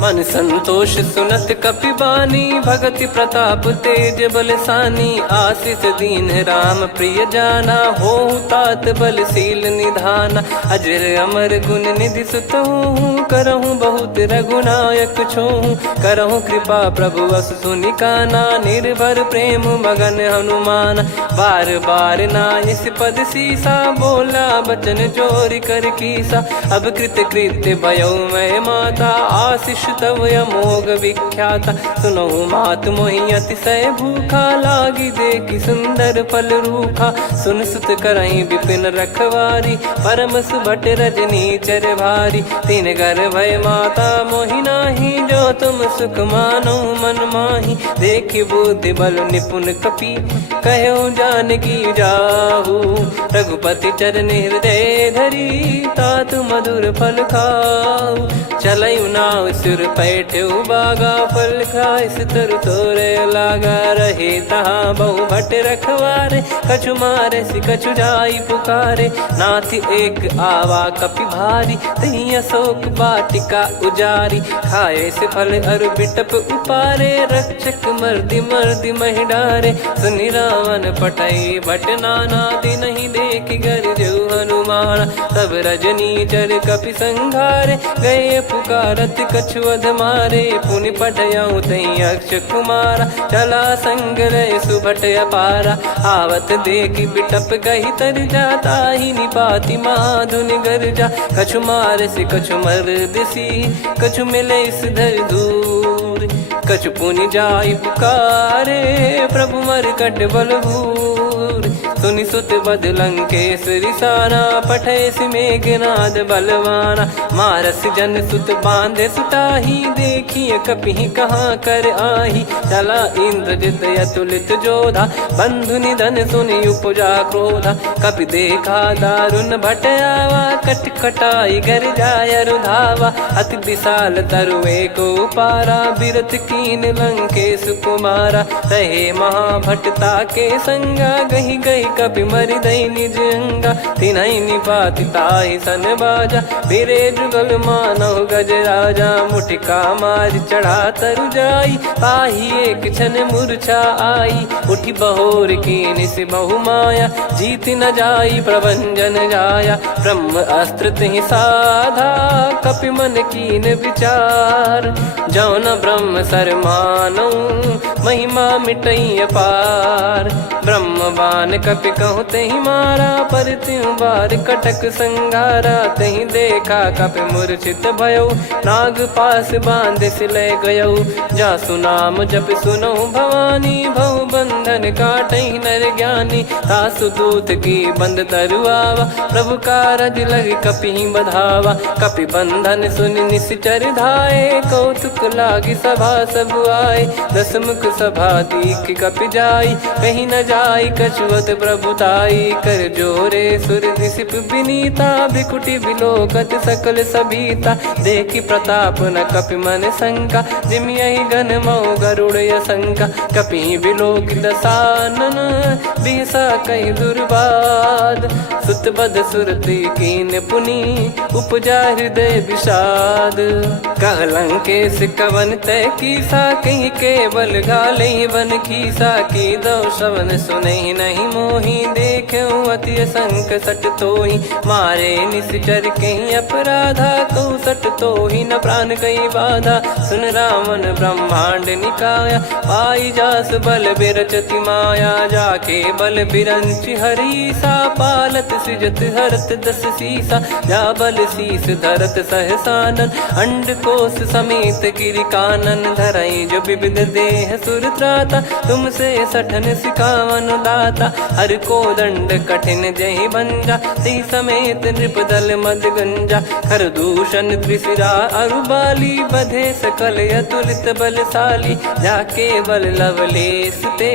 मन संतोष सुनत कपि बानी, भगति प्रताप तेज बलसानी। आशीष दीन राम प्रिय जाना, होहु तात बलशील निधाना। अजर अमर गुण निधि सुतहु, करहु बहुत रघुनायक छोहु। करहु कृपा प्रभु अस सुनि काना, निर्भर प्रेम मगन हनुमान। बार बार नायस पद सीसा, बोला बचन चोरी कर कीसा। अब कृत कृत्य भयउ मैं माता, आशीष तव अमोघ विख्याता। सुनहु मात मोहि अतिशय भूखा, लागी देखि सुंदर फल रूखा। सुन सुत करहि विपिन रखवारी, परम सुभट रजनी चर भारी। तीन घर भय माता मोहि नाही, जो तुम सुख मानो मन माही। देखि बुद्धि बल निपुण कपि, कहो जानकी जाहू। रघुपति चरण हृदय धरी तात मधुर फल खाऊ। चलयु नाव सिर पैठ्यु बागा फल खाय सितर तोरे लागा। रहे तहाँ बहु भट रखवारे कछु मारे सि कछु जाई पुकारे। नाथ एक आवा कपि भारी तही अशोक वाटिका उजारी। खाए से फल अरु बिटप उपारे रक्षक मर्दि मर्दि महि डारे। सुनि रावण पटई भट नाना नहीं देख गर जो हनुमान। तब रजनी चर कपि संघारे गए पुकारत कछु अध मारे। पुनि पटयऊ तई अक्ष कुमारा चला संग रहे सुभट अपारा। आवत देखी बिटप गही तर जाता ही निपाति माधुनि गर्जा। कछु मार से कछु मर्दिसी कछु मिले इस धर दूर। कछु पुनि जाई पुकारे प्रभु मरकट बलभूर। सुनि सुत बद लंकेश रिसाना पठय सि मेघनाद बलवाना। मारस जन सुत बांधे सुताही देखिए कपि कहाँ कर आही। चला इंद्रजित अतुलित जोधा बंधु निधन सुनि उपजा क्रोधा। कपि देखा दारुण भट आवा कटकटाई गर जाय रुधावा। अति विशाल तरुए को पारा बिरत कीन लंकेश कुमारा। रहे महाभटता के संगा गही गही कपि मरि दई निज अंगा। तिन्है निपाति ताहि सन बाजा बिरे जुगल मानव गज राजा। मुटिका मार चढ़ा तरु जाई ताहि एक क्षण मूर्छा आई। उठी बहोर कीन से बहु माया जीत न जाई प्रभंजन जाया। ब्रह्म अस्त्र तिहि साधा कपि मन कीन विचार। जौन ब्रह्म सर मानौ महिमा मिटई अपार। ब्रह्म बान कपि कहूँ तहि मारा पर त्यों बार कटक संगारा। तहि देखा कपि मूर्छित भयउ नाग पास बांध सिलय गयउ। जासु नाम जप सुनौ भवानी भव बंधन काटहि नर ज्ञानी। तासु दूत की बंद तरुआवा प्रभु कारज लग कपि बधावा। कपि बंधन सुनि निश्चर धाये कौतुक लागी सभा सब आए। दस मुख सभा दीख कपि जाई कहीं न जाई कछुअत प्रभुताई। कर जोरे सुर निसिप विनीता भ्रिकुटि बिलोकत सकल सबीता। देखी प्रताप न कपि मन शंका जिमियहि गन मऊ गरुड़ असंका। कपि बिलोक दसानन बिहसा कहि दुर्बाद। सुत बद सुरति कीन पुनि उपजा हृदय विषाद। कह लंकेश कवन तय कीसा कहीं केवल गाले बन खीसा। की दो श्रवण सुनहि नहीं मोहि देखऊँ अति संक सट तोहि। मारे निश्चर कहीं अपराधा कहूँ सट तोहि न प्राण कहीं बाधा। सुन रावण ब्रह्मांड निकाया पाई जास बल बिरचति माया। जाके बल बिरंचि हरीसा पालत सृजत हरत दस सीसा। जा बल शीस धरत सहसानन अंड कोश समेत गिरि कानन। धरई जो विविध देह सुर त्राता तुमसे सठन सिखावन दाता। हर को दंड कठिन जहि बंजा ती समेत नृपदल मद गंजा। खर दूषण त्रिशिरा अरुबाली बधे सकल अतुलित बलशाली। जाके बल लवलेस ते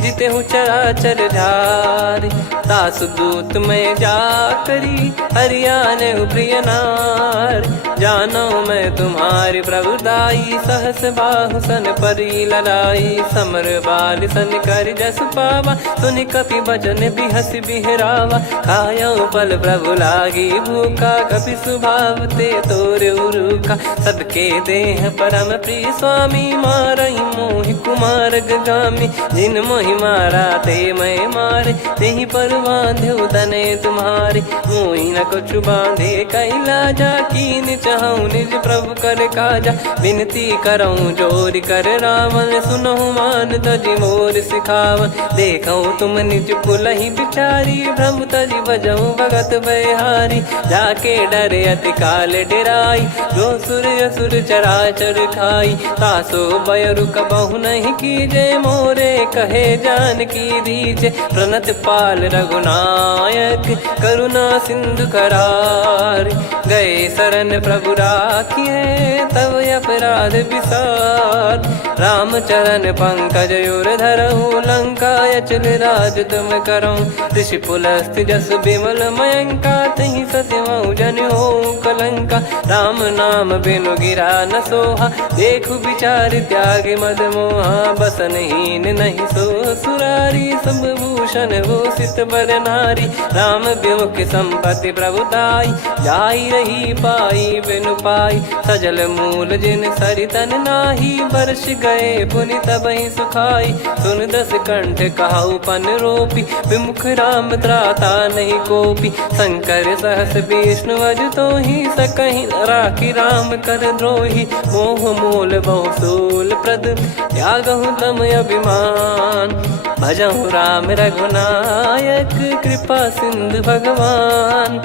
जिते हूँ चराचर झार। तासु दूत में जा करी हरियाने प्रिय नार। जानो मैं तुम्हारी प्रभुदाई सहस बाहु सन परी लड़ाई। समर बाल सन कर जस पावा सुनि कपि भजन बिहस बिहरावा। खायऊ पल प्रभु लागी भूखा कपि स्वभाव ते तोर उरुखा। सबके देह परम प्रिय स्वामी मारई मोहि कुमार गामी। जिन मोहि मारा ते मैं मारे तेहि पर बांधे तने तुम्हारे। मोहि न कछु बांधे कैला जा कीन चाहूँ निज प्रभु कर काजा। विनती करऊँ जोर कर रावण सुनहु मान तजि मोर सिखावन। देखऊँ तुम निज पुलहि बिचारी प्रभु तजि बजऊँ भगत बहारी। जाके डरे अति काल डेराई जो सुर असुर चराचर खाई। तासो बयरु कबहु नहीं कीजे मोरे कहे जान की दीजे। प्रणत पाल रघुनायक करुणा सिंधु करार गए शरण प्रभु राखिए तब अपराध विसार। राम चरण पंकज उर धरऊ लंका अचल राज तुम करऊं। ऋषि पुलस्त जस विमल मयंका तहि सत्यमऊ जन हो कलंका। राम नाम बिनु गिरा न सोहा देखु विचार त्याग मद मोहा। बसनहीन नहीं सो सुरारी सब भूषण भूषित बर नारी। राम विमुख संपत्ति प्रभुताई जाई रही पाई बिनु पाई। सजल मूल जिन सरितन नाही वर्ष गए पुनि तबहि सुखाई। सुन दस कंठ कहाऊ पन रोपी विमुख राम त्राता नहीं कोपी। शंकर सहस विष्णु अज तो ही सकहि राखी राम कर द्रोही। मोह मूल बहु सूल प्रद त्यागहु तम अभिमान। भजहु राम रघुनायक कृपा सिंधु भगवान।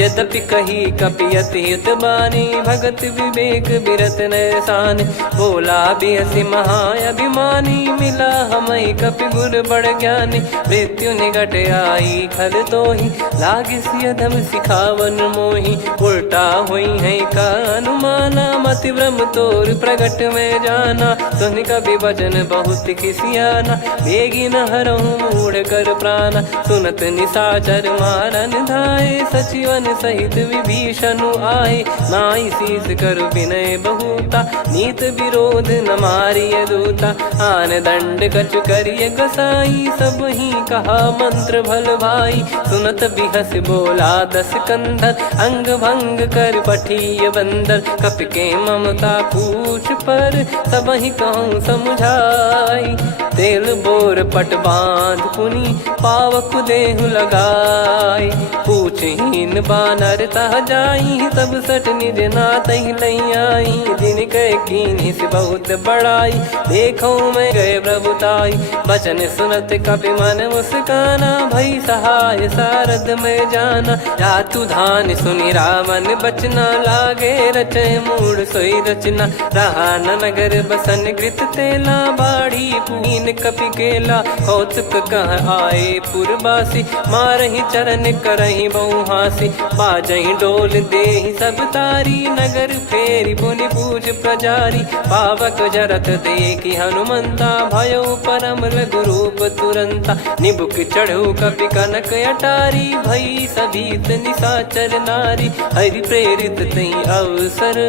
यद्यपि कही कपियति हित बानी भगत विवेक बिरत नैसान। बोला बिहसी महाअभिमानी मिला हमई कपि गुर बड़ ज्ञानी। मृत्यु निकट आई खल तोहि लागे सिय धम सिखावन मोहि। उल्टा हुई है का अनुमाना मति ब्रह्म तोर प्रगट में जाना। सुन कवि वचन बहुत खिसियाना बेगी न हरहु मूढ़ कर प्राण। सुनत निशाचर मारन धाये सचिवन सहित विभीषण आए। नाई शीस कर विनय बहुता नीत विरोध न मारिय दूता। आन दंड कछु करिय गसाई सब ही कहा मंत्र भल भाई। सुनत बिहस बोला दस कंधर अंग भंग कर पठिय बंदर। कपि के ममता पूछ पर सब ही कहूँ समझाई। तेल बोर पट बांध पुनि पावक देहु लगाई। पूछहीन बानर तह जाई तब सट निज नातहि लई आई। दिन कह कीन्हि से बहुत बड़ाई देखो मैं गए प्रभुताई। बचन सुनत कपि मन मुस्काना भई सहाय सारद में जाना। जातु धान सुनि रामन बचना लागे रचय मूढ़ सोई रचना। रहा न नगर बसन कृत तेला बाड़ी पुनीन कपि केला। कौतुक कह आए पुरबासी मारहि चरण करहि बहु हासी। बाजहि डोल देहि सब तारी नगर फेरी पुनि पूज प्रजारी। पावक जरत देखि हनुमंता भयो परम रघुरूप तुरंता। निबुक चढ़ऊ कपि कनक अटारी भई सभीत निशाचर नारी। हरि प्रेरित तई अवसर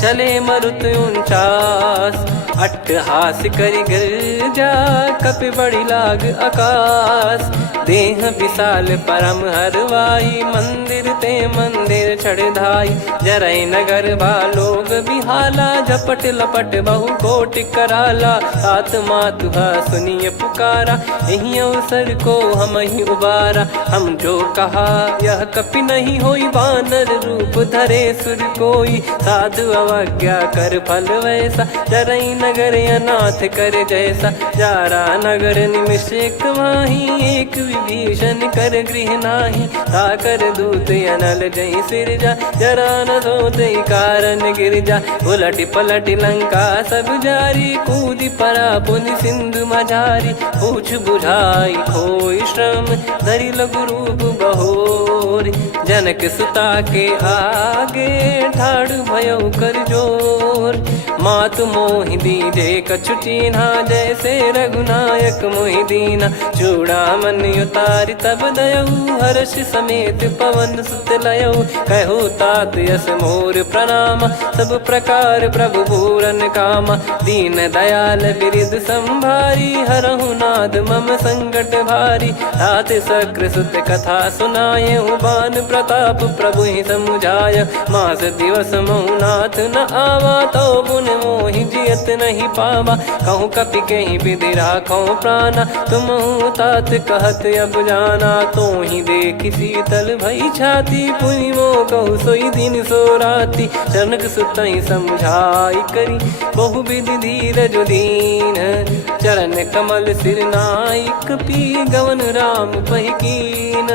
चले मरुत 49। अट्टहास करि गिरजा कपि बड़ी लाग आकाश। देह विशाल परम हरवाई मंदिर ते मंदिर चढ़ धाई। जरई नगर बालोग बिहाला झपट लपट बहु कोटि कराला। सात मातुहा सुनिय पुकारा यही अवसर को हम ही उबारा। हम जो कहा यह कपि नहीं होई वानर रूप धरे सुर कोई। साधु अवज्ञा कर फल वैसा जरई नगर अनाथ कर जैसा। जारा नगर निमिष एक माही एक विभीषण कर गृह नाही। ताकर दूत अनल जय सिरजा जरा न सोते कारण गिरजा। उलट पलट लंका सब जारी कूदी परा पुनि सिंधु मझारी। पूछ बुझाई खोई श्रम धरि लघु रूप बहोरी। जनक सुता के आगे ठाड़ भयउ कर जोर। मातु मोहि दीजे कछु चिन्हा जैसे रघुनायक मोहि दीना। चूड़ामन उतारि तब दयऊ हर्ष समेत पवन सुत लयऊ। कहु तात यस मोर प्रणाम सब प्रकार प्रभु पूरन कामा। दीन दयाल बिरिद संभारी हरहु नाद मम संकट भारी। तात सक्र सुत कथा सुनाये बान प्रताप प्रभु ही समुझाय। मास दिवस महु नाथ न आवा तो पुन मोहि जियत नहीं पावा। कहूँ कपि कहीं विधि राखो प्राणा तुम तात कहत अब जाना। तो ही देखी शीतल भई छाती पुनि मो कहु सोई दिन सो राती। जनक सुतहि समझाई करी बहु विधि धीरज दीन। चरण कमल सिर नाइक पी गवन राम पहिकीन।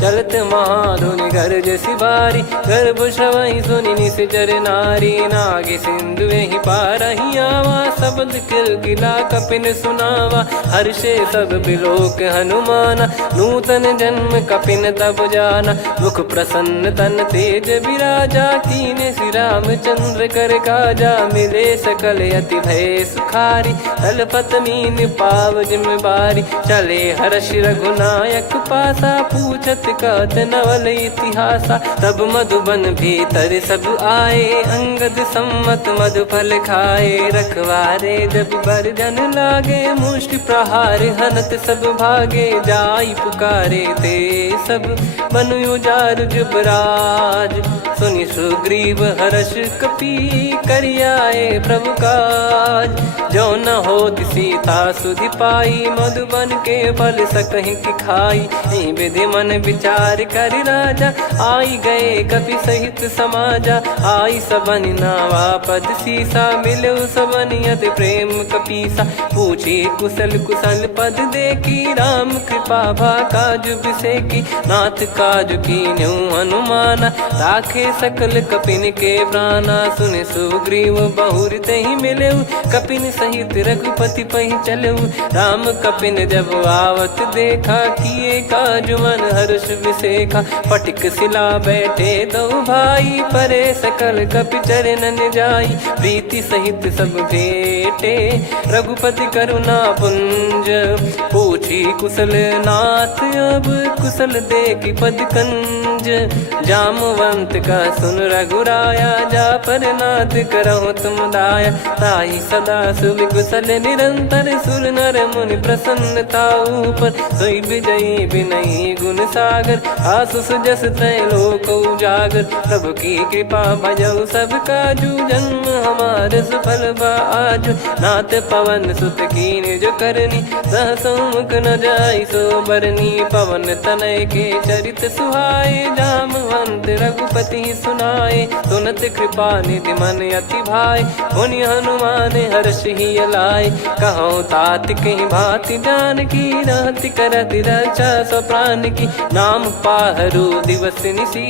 चलत महाधुनि गरज सिबारी गर्भ श्रवहि सुनि निशिचर नारी। नाग सिंधु ही पारहि आवा सब पद किलकिला कपिन सुनावा। हर्षे सब बिलोक हनुमाना, नूतन जन्म कपिन तब जाना। मुख प्रसन्न तन तेज विराजा, कीने श्री रामचंद्र कर काजा। मिले सकल अति भय सुखारी, तलपत मीन पाव जिम बारी। चले हर्ष रघुनायक पासा, पूछत कहत नवल इतिहासा। तब मधुबन भीतर सब आए, अंगद सम्मत मधुफल खाए। रखवारे जब बरजन लागे, मुष्टि प्रहार हनत सब भागे। जाई पुकारे ते सब बन उजारु जुबराज। सुनि सुग्रीव हर्ष कपि, करियाए प्रभु काज। जो न होत सीता सुधि पाई, मधुबन के फल सकहि की खाई। विधि मन विचार कर राजा, आई गए कपि सहित समाजा। आई सबन नावा पद सीसा, मिलो सबन यत प्रेम कपीसा। पूछी कुशल कुशल पद देखी, राम कृपा भा काज बिसेकी। नाथ काज कीन्हु हनुमाना, राखे सकल कपिन के प्राणा। सुने सुग्रीव बहुर तहि मिलेउ, कपिन सहित रघुपति पहि चलेउ। राम कपिन जब आवत देखा, किए काज मन हर्ष विसेखा। फटिक सिला बैठे दो भाई, परे सकल कपि चरणन जाई। प्रीति सहित सब भेटे, रघुपति करुणा पुंज। पूछी कुशल नाथ अब, कुशल देखि पद कंज। जामवंत का सुन रघुराया, जा पर नाथ करहु तुम दाया। ताई सदा सुभि कुशल निरंतर, सुर नर मुनि प्रसन्नता ऊपर। सोई विजयी विनयी गुण सागर, आसु सुजस त्रैलोक उजागर। प्रभु की कृपा भजऊ सब काजू, जन्म हमार सफल बा आजु। नाथ पवन सुत कीन जो करनी, सहसो मुख न जाई सो बरनी। पवन तनय के चरित सुहाए, जामवंत रघुपति सुनाए। सुनत कृपा निधि मन अति भाई, मुनि हनुमान हर्ष ही लाए। कहो तात कहीं भांति जान की, रहति करति रक्षा सो प्राण की। नाम पाहरु दिवस निसी,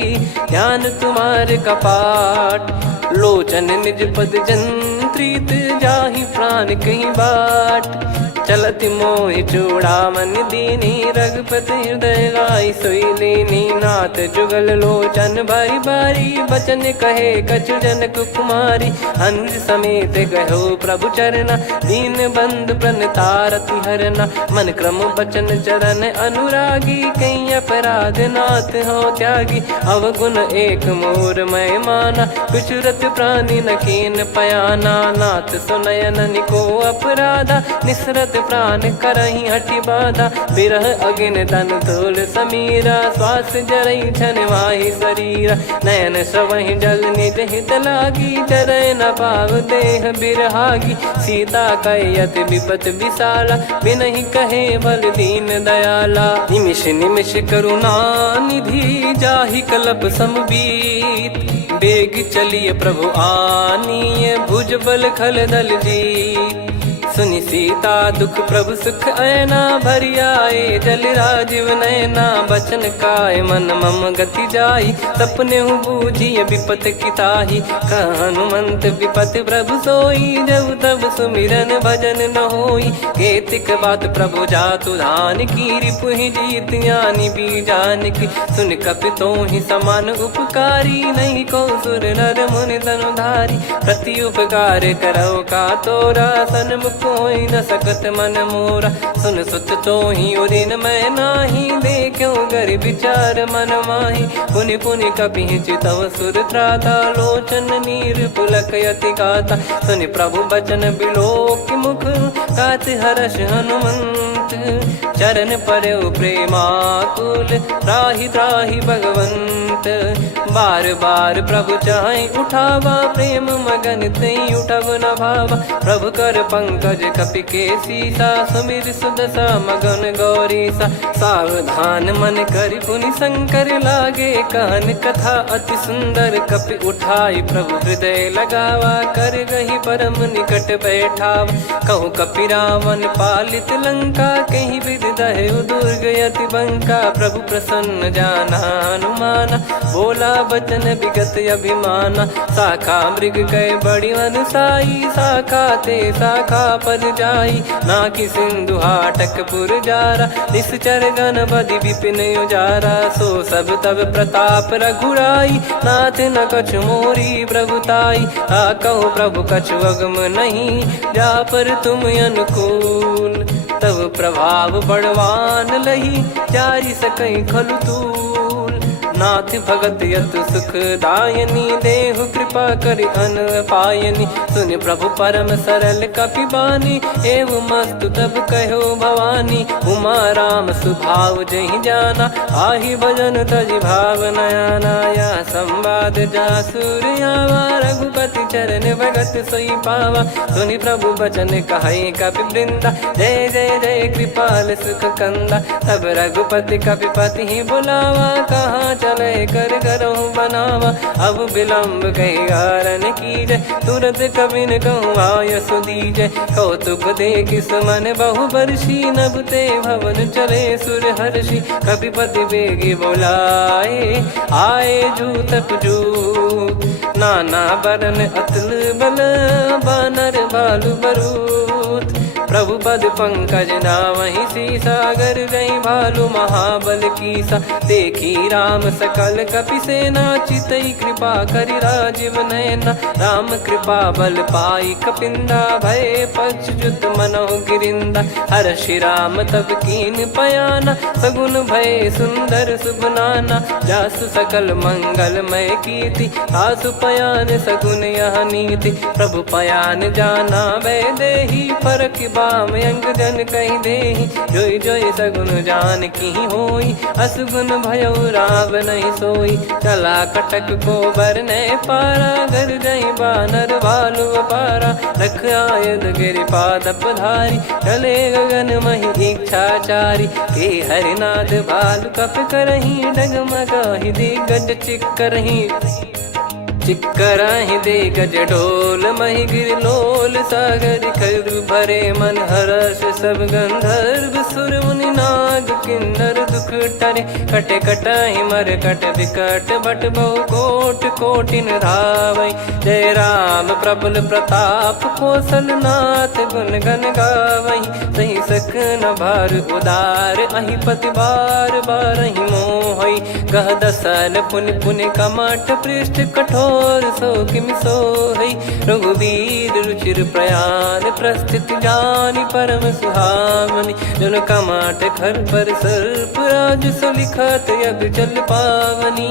ध्यान तुम्हारे कपाट। लोचन निज पद जंत्रित, जाहि प्राण कहीं बाट। चलति मोहि चूड़ामन दीनी, रघुपति हृदय लाई सोई लीनी। नाथ जुगल लोचन बारी बारी, बचन कहे कछु जनक कुमारी। अनुज समेत गयो प्रभु चरना, दीन बंधु प्रणतारति हरना। मन क्रम बचन चरण अनुरागी, कहीं अपराध नाथ हो त्यागी। अवगुण एक मोर मैं माना, कुछुरत प्राणी न कीन पयाना। नाथ सुनयन निको अपराधा, निसरत प्राण करही हटि बाधा। बिरह अगिन तन तोल समीरा, श्वास जरई छन वाहि शरीरा। नयन श्रवहि जल निज हित लागी, जरय न पाव देह बिरहागी। सीता कयत विपत विशाला, बिनहि कहे बल दीन दयाला। निमिष निमिष करुणा निधि, जाहि कलप समबीत। बेग चलिए प्रभु आनीय, भुज बल खल दल जीत। सुनि सीता दुख प्रभु सुख ऐना, भरि आए जल राजीव नैना। बचन काय मन मम गति जाई, सपने हूँ बूझिए विपत किताही। हनुमंत विपत प्रभु सोई, जब तब सुमिरन भजन न होई। केतिक बात प्रभु जातु धान की, रिपुहि जीत यानी बीजान की। सुन कपि तोहि समान उपकारी, नहीं को सुर नर मुनि तनुधारी। प्रति उपकार करो का तोरा, सन्मुख कोई न सकत मन मोरा। सुन सुत तोहि उरिन मैं नाही, देखो गर विचार मन माही। पुनि पुनि कपि चितव सुर त्राता, लोचन नीर पुलक यति गाता। सुनि प्रभु बचन बिलोक मुख, गात हर्ष हनुमंत। चरण परउ प्रेमाकुल, त्राहि त्राहि भगवंत। बार बार प्रभु चाहि उठावा, प्रेम मगन तई उठब न भावा। प्रभु कर पंकज कपि के सीसा, सुमिर सुदशा मगन गौरीसा। सावधान मन करि पुनि शंकर लागे, कहन कथा अति सुंदर। कपि उठाई प्रभु हृदय लगावा, कर गही परम निकट बैठावा। कहूँ कपि रावण पालित लंका, कहीं विद दहु दुर्ग यति बंका प्रभु प्रसन्न जाना हनुमाना बोला बचन विगत अभिमाना शाखा मृग गए बड़ी अनुसाई शाखा ते शाखा पर जाई ना कि सिंधु हाटकपुर जारा निश्चर गण बदि विपिन उजारा सो सब तब प्रताप रघुराई नाथ न कछ मोरी प्रभुताई आ कहो प्रभु कछु अगम नहीं जा पर तुम अनुकूल तब प्रभाव बड़वान लही जारी सकई खलु तूल नाथ भगत यत सुख दायनी देहु कृपा करि अन पायनी सुन प्रभु परम सरल कपिबानी एव मस्तु तब कहो भवानी उमा राम सुभाव जहि जाना आहि भजन तजि भाव नया नाया संवाद जासुर आवा रघुपति चरण भगत सोई पावा सुनि प्रभु बचन कहै कपि वृंदा जय जय जय कृपाल सुख कंदा तब रघुपति कपिपति ही बुलावा कहाँ चले कर करहु बनावा अब विलम्ब कही कारण की जय तुरंत कबिन कहूँ आय सुदीजय कौतुक देख सुमन बहु बरसी नभते भवन चले सुर हर्षि कपिपति बेगी बोलाए आए जूतप जू नाना बरन अतुल बल बानर बालु बरूत प्रभु पद पंकज नामहि सीसागर गई भालु महाबल कीसा देखी राम सकल कपि सेना चितई कृपा करि राजीव नयना राम कृपा बल पाई कपिंदा भय पक्षजुत मनोह गिरिंदा हर्षि राम तब कीन पयाना सगुन भय सुंदर सुबनाना जासु सकल मंगलमय कीर्ति आसु पयान सगुन यह नीति प्रभु पयान जाना वै देही फरक बाम अंग जन कही देहि जोई जोई सगुन जान की होई असगुन भयो राव नहीं सोई चला कटक को बरने पारा घर जई बानर भालु पारा रख आयद गिरि पाद पधारी चले गगन मही इच्छाचारी के हरिनाथ भालु कप करही डगमगाहि दिग्गज चिक्करही चिक्कराहि दे गज ढोल मही गिर लोल सागर खर भरे मन हर्ष सब गंधर्व सुर मुनि नाग किन्नर दुख टरे कटे कटाहि मर कट विकट बट बहु कोट कोटिन धावई जय राम प्रबल प्रताप कौशल नाथ गुण गण गावई सही सख न भार उदार अहि पति बार बारहि मोहई गह दसन पुन पुन कमठ पृष्ठ कठोर सो किम सोहई रघुवीर रुचिर प्रयाण प्रस्थित जानि परम सुहामनि जन कमाट खर पर सर्प राज सलिखत अब चल पावनी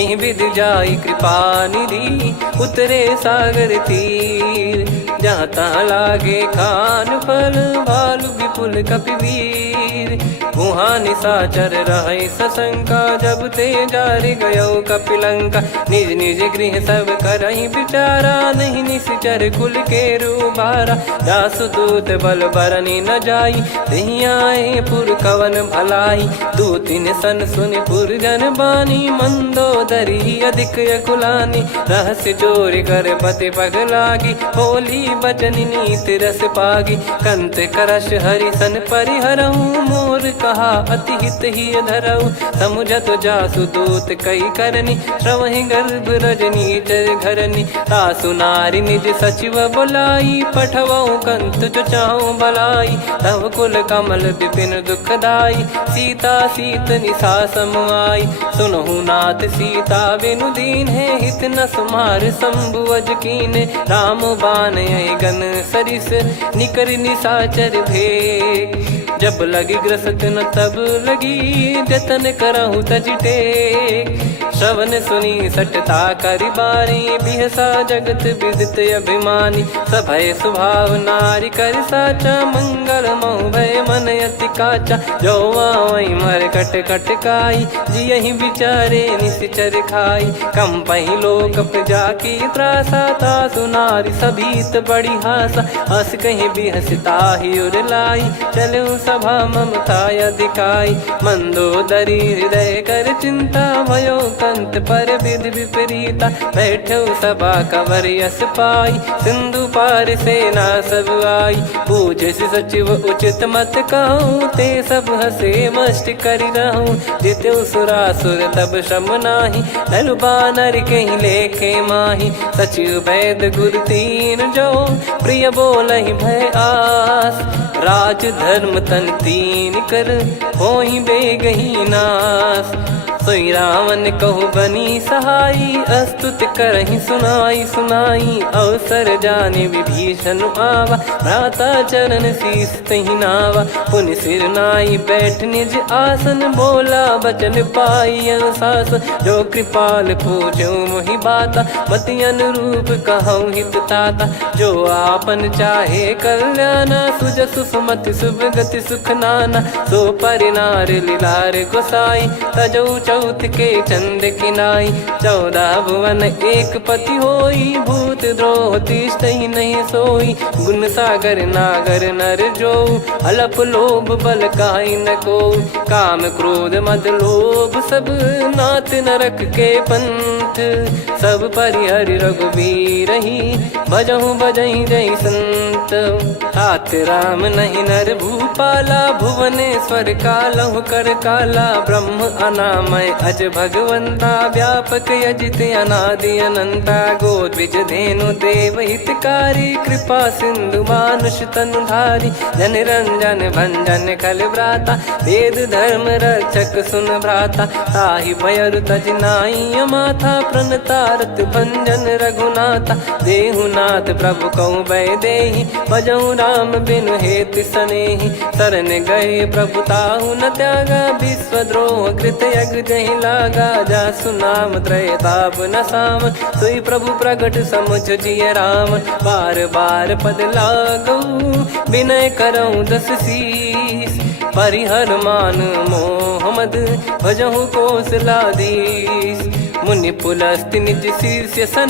एहि विध जाई कृपा निधि उतरे सागर तीर जहाँ तहाँ लागे खान फल भालु विपुल कपिवीर वहाँ निशाचर रहे सशंका जब ते जारि गयो कपिलंका निज निज गृह सब करहि विचारा नहीं निश्चर कुल के रूबारा जासुदूत बल बरनी न जाई तहि आए पुर कवन भलाई दूतिन सन सुनि पुर जन बानी मंदोदरी अधिक अकुलानी रहस्य चोरी कर पति पग लागी होली बचन नीत रस पागी कंत करश हरि सन परिहरहु मोर कहा अति हित ही धरऊ समुझत जासु दूत कई करनी श्रवहि गर्भ रजनी चर घरनी तासु नारी निज सचिव बुलाई पठवऊ कंत जो चाहू बलाई तव कुल कमल विपिन दुखदाई सीता सीत निशा समुआई सुनहु नाथ सीता बिनु दीन है हित न सुमार शंभुअज कीने राम बान गन सरिस निकर निशाचर भेग जब लगी ग्रसत न तब लगी जतन करहु तजिटे श्रवण सुनी सटता करि बारी बिहसा जगत विदित अभिमानी सभय स्वभाव नारी कर साचा मंगल मोह भय मन अति काचा जो आवई मर कट कट काई जियहि विचारे निश्चर खाई कम पही लोक प्रजा की त्रासा तासु नारी सभीत बड़ी हासा हस कहीं बिहसता ही उर लाई चलऊ सभा ममता अधिकाई मंदोदरी हृदय कर चिंता भयो संत पर विधि विपरीता, बैठो सभा कवर यस पाई, सिंधु पार सेना सब आई। पूजे से सचिव उचित मत कहूँ, ते सब हसे मस्त करि रहूँ। जित्यो सुरासुर तब श्रम नाही, नर बानर कहीं लेखे माही। सचिव वैद गुरु तीन जो, प्रिय बोलहि भय आस। राज धर्म तन तीन कर, होहि बेगहि नास। सोई रावण कहु बनी सहाई, अस्तुत करहि सुनाई सुनाई। अवसर जाने विभीषण आवा, भ्राता चरण शीस तहि नावा। पुनि सिर नाई बैठ निज आसन, बोला बचन पाई अनुशासन। जो कृपाल पूछो मोहि बाता, मति अनुरूप कहूँ हित ताता। जो आपन चाहे कल्याणा, सुजसु सुमति सुभगति सुख नाना। सो परिनार लीलार गोसाई, तजौ चौथ के चंद किनाई। 14 भुवन एक पति होई, भूत द्रोह तिष्ठहि नहीं सोई। गुण सागर नागर नर जो, अलप लोभ बल काई न को। काम क्रोध मद लोभ सब, नाथ नरक के पंथ। सब परिहरि रघुबीर ही, भजहु भजहि जय संत। तात राम नहीं नर भूपाला, भुवनेश्वर कालहु कर काला। ब्रह्म अनामय अज भगवंता, व्यापक यजित अनादि अनंता। गोद्विज धेनु देव हितकारी, कृपा सिंधु मानुष तनुधारी। जन रंजन भंजन खल व्राता, वेद धर्म रक्षक सुन भ्राता। ताहि भयरु तज नाई माथा, प्रणतारत भंजन रघुनाथा। देहुनाथ प्रभु कहु भय देहि, भजहु राम बिनु हेतु सनेहि। शरण गए प्रभु ताहु न त्यागा, विश्वद्रोह कृत यज्ञ जहि लागा। जासु नाम त्रयताप न सामन, सोई प्रभु प्रगट समुझ जिय राम। बार बार पद लागऊ, विनय करऊँ दस शीस। परिहर मान मोह मद, भजहु कौशलाधीश। मुनि पुलस्त्य निज शीर्ष सन,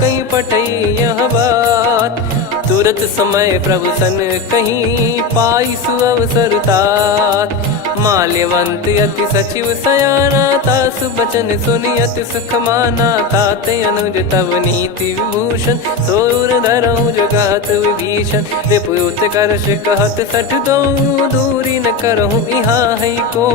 कहीं पठई यह बात। तुरत समय प्रभु सन कहीं, पाई सुअवसर तात। माल्यवंत अति सचिव सयाना, तासु बचन सुनि अति सुख माना। ताते अनुज तव नीति विभूषण, सोर धरहु जगत विभीषण। विपुत करश कहत सठ दो, दूरी न करहु यहाँ है को।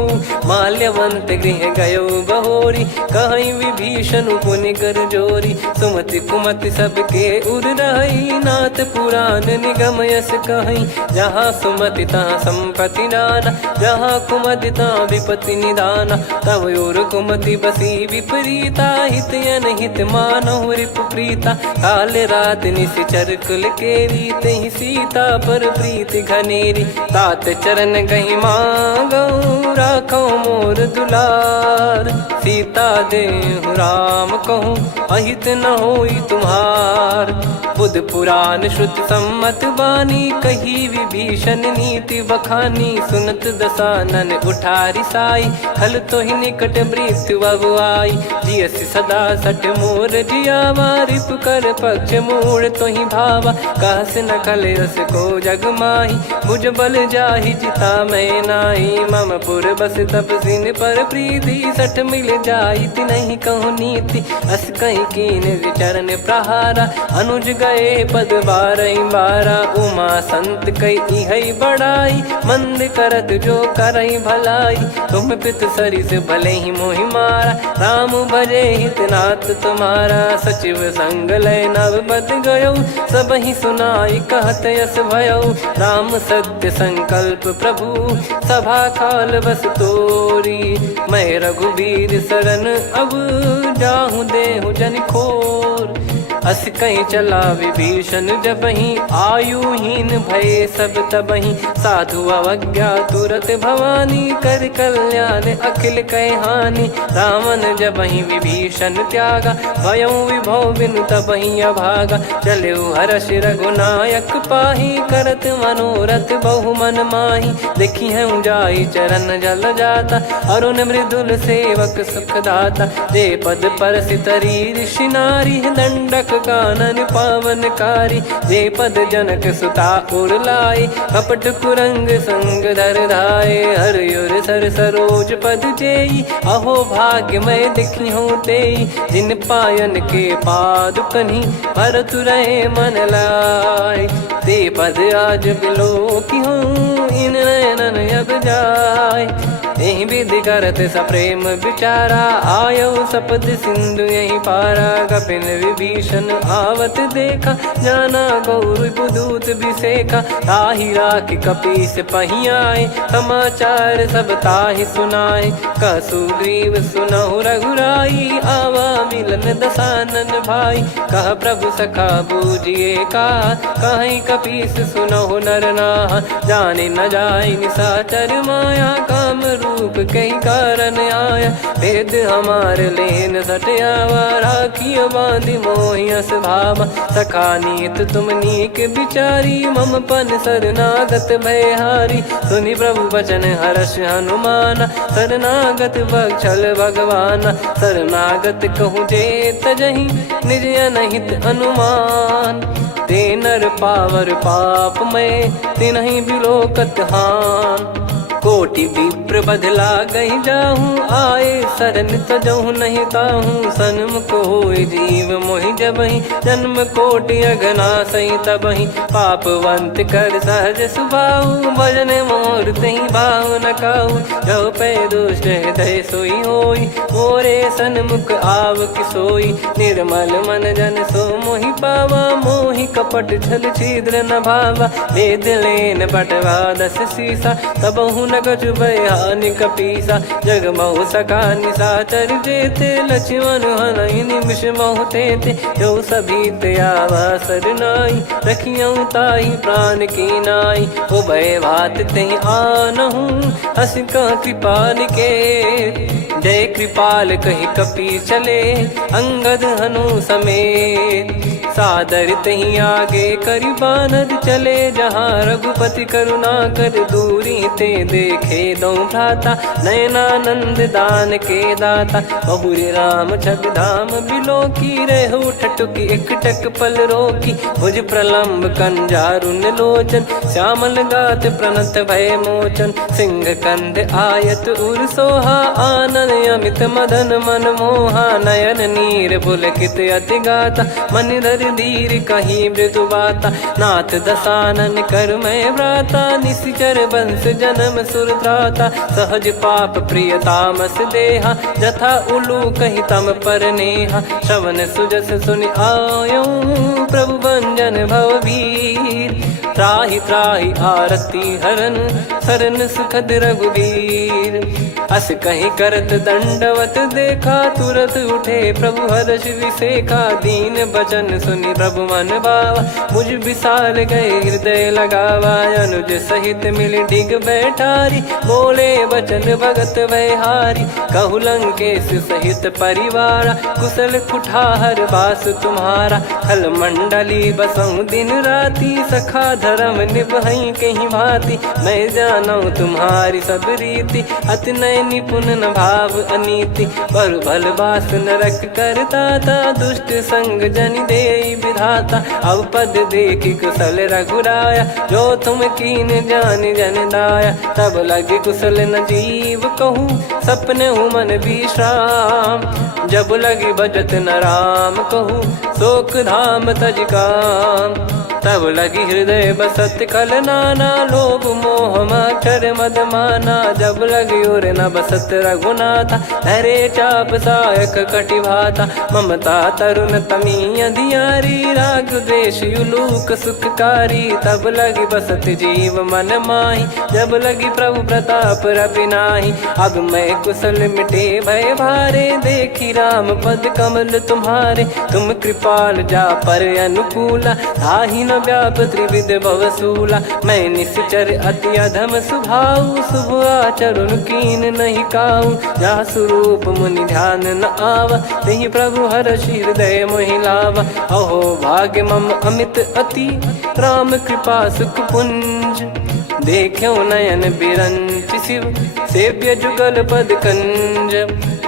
माल्यवंत गृह गयो बहोरी, कहीं विभीषण पुनि कर जोरी। सुमति कुमति सबके उर रही, नाथ पुराण निगम यस कहीं। जहाँ सुमति तहाँ संपत्ति नाना, जहाँ कुमति तहाँ विपत्ति निदाना। तव और कुमति बसी विपरीता, हित अनहित मानहु रिपु प्रीता। काल रात निश्चर कुल केरी, तहि सीता पर प्रीति घनेरी। तात चरण गहि मांगऊ, राखो मोर दुलार। सीता देहु राम कहूँ, अहित न होई तुम्हार। बुध पुराण श्रुत सम्मत बानी, कही विभीषण नीति बखानी। सुनत दसानन उठारी साई, खल तो ही निकट मृत्यु अब आई। जियसि सदा सठ मोर जियावा, रिपु कर पक्ष मूड़ तो ही भावा। कहस न खल रस को जग माही, भुज बल जाहि जिता मैं नाई। मम पुर बस तप सिन पर प्रीति, सठ मिल जाई नहीं कहूँ नीति। अस कहीं कीन विचरण प्रहारा, अनुज गए पद 12 उमा संत कई है बड़ाई। मंद करत जो करई भलाई, तुम पित सरिस भले ही मोहि मारा। राम भजे हितनाथ तुम्हारा, सचिव संग लय नव बद गयो। सब ही सुनाई कहत यस भयो, राम सत्य संकल्प प्रभु। सभा काल बस तोरी, मैं रघुबीर शरण अब जाहूँ देहु जन खोर। अस कहीं चला विभीषण जबहि, आयुहीन भय सब तबहि। साधु अवज्ञा तुरत भवानी, कर कल्याण अखिल कह हानि। रावण जबहि विभीषण त्यागा, भयउ विभव बिनु तबहि अभागा। चलऊ हर्ष रघुनायक पाहि, करत मनोरथ बहु मन माहि। देखी हूँ जाई चरण जल जाता, अरुण मृदुल सेवक सुख दाता। जे पद पर सितरी ऋषि नारी, दंडक कानन पावनकारी। जे पद जनक सुत जटा उर लाए, कपट कुरंग संग धर धाये, हरियुर सर सरोज पद जेई, अहो भाग्य मैं दिखी हूँ तेई, जिन पायन के पाद कन्ही भरत रहे मन लाय, ते पद आज बिलो की हूँ इन नयनन अब जाय, यही विधि करत सप्रेम विचारा, आयो सपद सिंधु यही पारा, कपिल विभीषण आवत देखा, जाना गौर बुदूत बिसेखा, ताहि राखी कपीस पही आए, समाचार सब ताहि सुनाए, कह सुग्रीव सुनहु रघुराई, आवा मिलन दसानन भाई, कह प्रभु सखा बूझिए का, कहीं कपीस सुनहु नर नाहा, जाने न जाय निशाचर माया, काम रूप कई कारण आया, भेद हमार लेन सटयावा, राखिय बांधि मोहियस भावा, सखा नीत तुम नीक बिचारी, मम पन शरणागत भयहारी, सुनि प्रभु वचन हर्ष हनुमाना, शरणागत बक्षल भगवाना, शरणागत कहूँ जेत जहीं निज अनहित अनुमान, ते नर पावर पाप में तिन्हि बिलोकत हान, कोटि विप्र बदला गई जाहूँ, आए शरण तजहु नहीं ताहूँ, सन्मुख होय जीव मोहि जबहि, जन्म कोटि अघना सही तबहि, पापवंत कर सहज सुभाऊ, भजन मोर तहि भाव न काहू, जो पै दुष्ट हृदय सोई होई, मोरे सन्मुख आव किसोई, निर्मल मन जन सो मोहि पावा, मोहि कपट छल छिद्र न भावा, वेद लेन बटवा दस सीसा, तबहु कछु बयानि कपीसा, जग महु सका निशाचर जेते, लक्ष्मण हनहि निमिष महु तेते, जो सभी त्यावा सरनाई, रखियऊँ ताहि प्राण की नाई, उभय भात तेहि आनहूँ, हस कह कृपाल के, जय कृपाल कहि कपी चले, अंगद हनु समेत, सादर तही आगे करि बानर चले, जहाँ रघुपति करुणा कर दूरी ते देखे दो भ्राता, नयनानंद दान के दाता, बहुरी राम छग धाम बिलो की, रेहु ठटुकी एकटक पल रोकी, भुज प्रलम्ब कंजारुन लोचन, श्यामल गात प्रणत भय मोचन, सिंह कंद आयत उर सोहा, आनन अमित मदन मन मोहा, नयन नीर पुलकित अति गाता, मन धर धीर कहीं मृदु बाता, नाथ दसानन कर मैं व्राता, निशिचर वंश जन्म सुरत्राता, सहज पाप प्रिय तामस देहा, जथा उलू कही तम पर नेहा, श्रवण सुजस सुनि आयो, प्रभु भंजन भवभीर, त्राहि त्राहि आरती हरन, शरण सुखद रघुवीर, अस कहीं करत दंडवत देखा, तुरत उठे प्रभु हर्ष विसेखा, दीन बचन सुनि प्रभु मन भावा, मुझ विशाल गए हृदय लगावा, अनुज सहित मिल डिग बैठारी, बोले वचन भगत वैहारी, कहु लंकेश सहित परिवारा, कुशल कुठार बास तुम्हारा, खल मंडली बसऊं दिन राती, सखा धर्म निभई कहीं भांति, मैं जानू तुम्हारी सब रीति, अति नय निपुण न भाव अनीति, पर भल बास नरक करताता, दुष्ट संग जन दे विधाता, अब पद देखि कुशल रघुराया, जो तुम कीन जान जन दाया, तब लगे कुशल न जीव कहूँ, सपने हूँ मन विश्राम, जब लगे भजत न राम कहूँ, शोक धाम तज काम, तब लगी हृदय बसत कल नाना, लोभ मोह मच्छर मद माना, जब लगी उर न बसत रघुनाथा, हरे चाप सायक कटि भाता, ममता तरुण तमी अधियारी, राग द्वेष युलूक सुखकारी, तब लगी बसत जीव मन माही, जब लगी प्रभु प्रताप रवि नाही, अब मैं कुशल मिटे भय भारे, देखी राम पद कमल तुम्हारे, तुम कृपाल जा पर अनुकूला, ताहि न व्याप त्रिविध भवसूला, मैं निश्चर अति अधम सुभाऊ, शुभ आचरण कीन नहीं काऊ, जा स्वरूप मुनि ध्यान न आवा, नहीं प्रभु हर्ष हृदय मोहि लावा, अहो भाग्य मम अमित अति, राम कृपा सुख पुंज, देख्यो नयन बिरंच शिव, सेव्य जुगल पद कंज,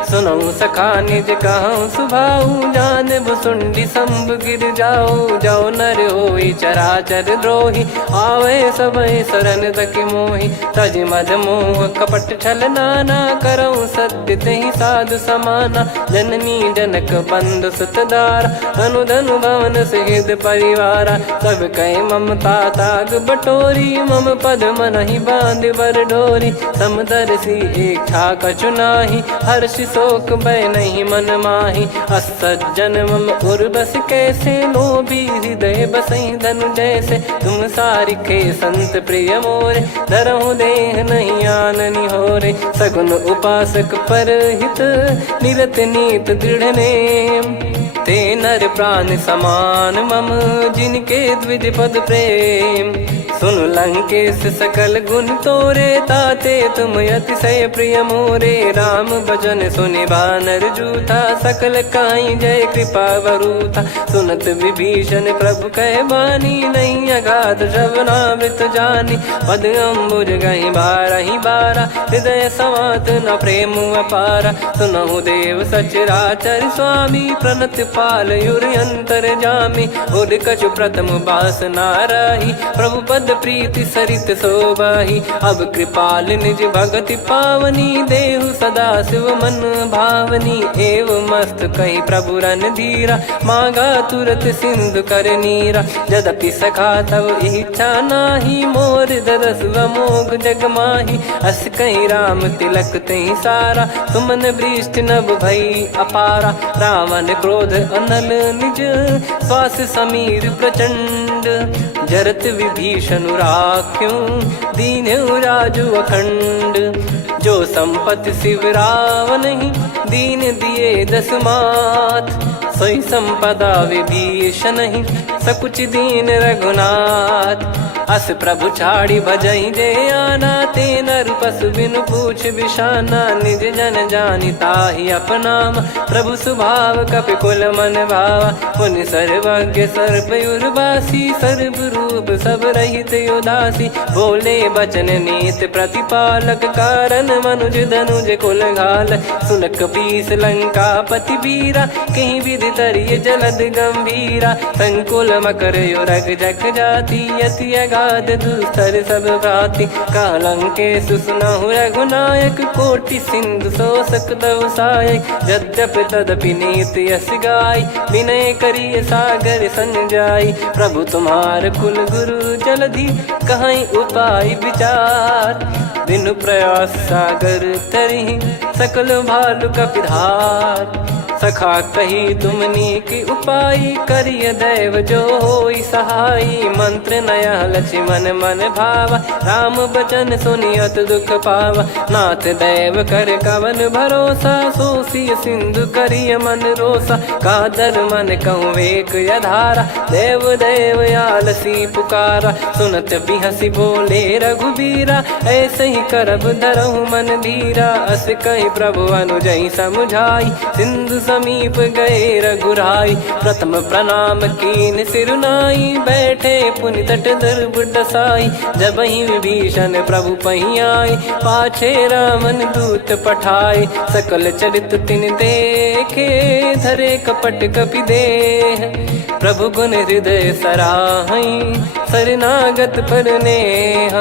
सुनऊ सखा निज कहूँ सुभाऊ जान भुसुंडी संभ गिर जाओ जाओ नर होई चराचर द्रोही आवे सबय शरण तक मोहि तज मद मोह कपट छल नाना करऊँ सत्य तहि साधु समाना जननी जनक बंधु सुतदारा धनु धनु भवन सहित परिवारा सब कहे ममता ताग बटोरी मम पद मनहि बांध बर डोरी समदर्शी इच्छा कछु नाही हर्ष शोक भय नहीं मन माही असज्जन मम उर्वस कैसे लोभी हृदय बसई धनु जैसे तुम सारिखे संत प्रिय मोरे धरहु देह नहीं आननि होरे सगुन उपासक पर हित निरत नीत दृढ़ नेम ते नर प्राण समान मम जिनके द्विज पद प्रेम सुन लंकेश सकल गुण तोरे ताते तुम अतिशय प्रिय मोरे राम भजन सुनि बानर जूथा सकल काई जय कृपा वरूथा सुनत विभीषण प्रभु कह बानी नहीं अगाध श्रवणामृत जानी पद अम्बुज गहि बारहि बारा हृदय समात न प्रेम अपारा सुनहु देव सचराचर स्वामी प्रणत पाल युर अंतर जामी उद कछु प्रथम बास नाराही प्रभु पद प्रीति सरित शोभाही अब कृपाल निज भगति पावनी देहु सदा शिव मन भावनी एव मस्त कही प्रभु रन धीरा मांगा तुरत सिंधु कर नीरा यद्यपि सखा तब इच्छा नाही मोर दरस मोग जग माही अस कही राम तिलक तही सारा सुमन वृष्टि नभ भई अपारा रावण क्रोध अनल निज श्वास समीर प्रचंड जरत विभीषण राख्यों दीन्हु राजु अखंड जो संपत्ति शिव रावण ही दीन दिए दस मात सोई संपदा विभीषण ही सकुच दीन रघुनाथ अस प्रभु छाड़ी भजई जे आना ते नर पशु बिनु पूछ बिशाना निज जन जानी ताहि अपनाम प्रभु स्वभाव कपि कुल मन भावा मुनि सर्वज्ञ सर्वयुर्वासी सर्व रूप सब रहित उदासी बोले बचन नीत प्रतिपालक कारण मनुज धनुज कुल घाल सुन कपीस लंका पति बीरा कहीं विधि तरिय जलद गंभीरा संकुल मकर युरग जग जाति यति अगाध दुस्तर सब भाति कालंकेश सुनहु रघुनायक कोटि सिंधु शोषक तव सहायक यद्यपि तदपि नीति यस गाय विनय करिय सागर संजाई प्रभु तुम्हार कुल गुरु जलधि कहीं उपाय विचार बिनु प्रयास सागर तरहि सकल भालु कपिधार सखा कही तुमनी की उपाय करिय दैव जो होई सहाई मंत्र नया लक्ष्मण मन भावा राम बचन सुनियत दुख पावा नाथ दैव कर कवन भरोसा सोसिय सिंधु करिय मन रोसा कादर मन कहूँ एक यधारा देव देव आलसी पुकारा सुनत बिहसी बोले रघुबीरा ऐसे ही करब धरहु मन धीरा अस कही प्रभु अनुजई समुझाई सिंधु समीप गए रघुराई प्रथम प्रणाम कीन सिरुनाई बैठे पुनि तट दर्भ डसाई जब ही विभीषण प्रभु पही आए पाछे रामन दूत पठाए सकल चरित तिन देखे धरे कपट कपि देह प्रभु गुण हृदय सराहई शरणागत पर नेह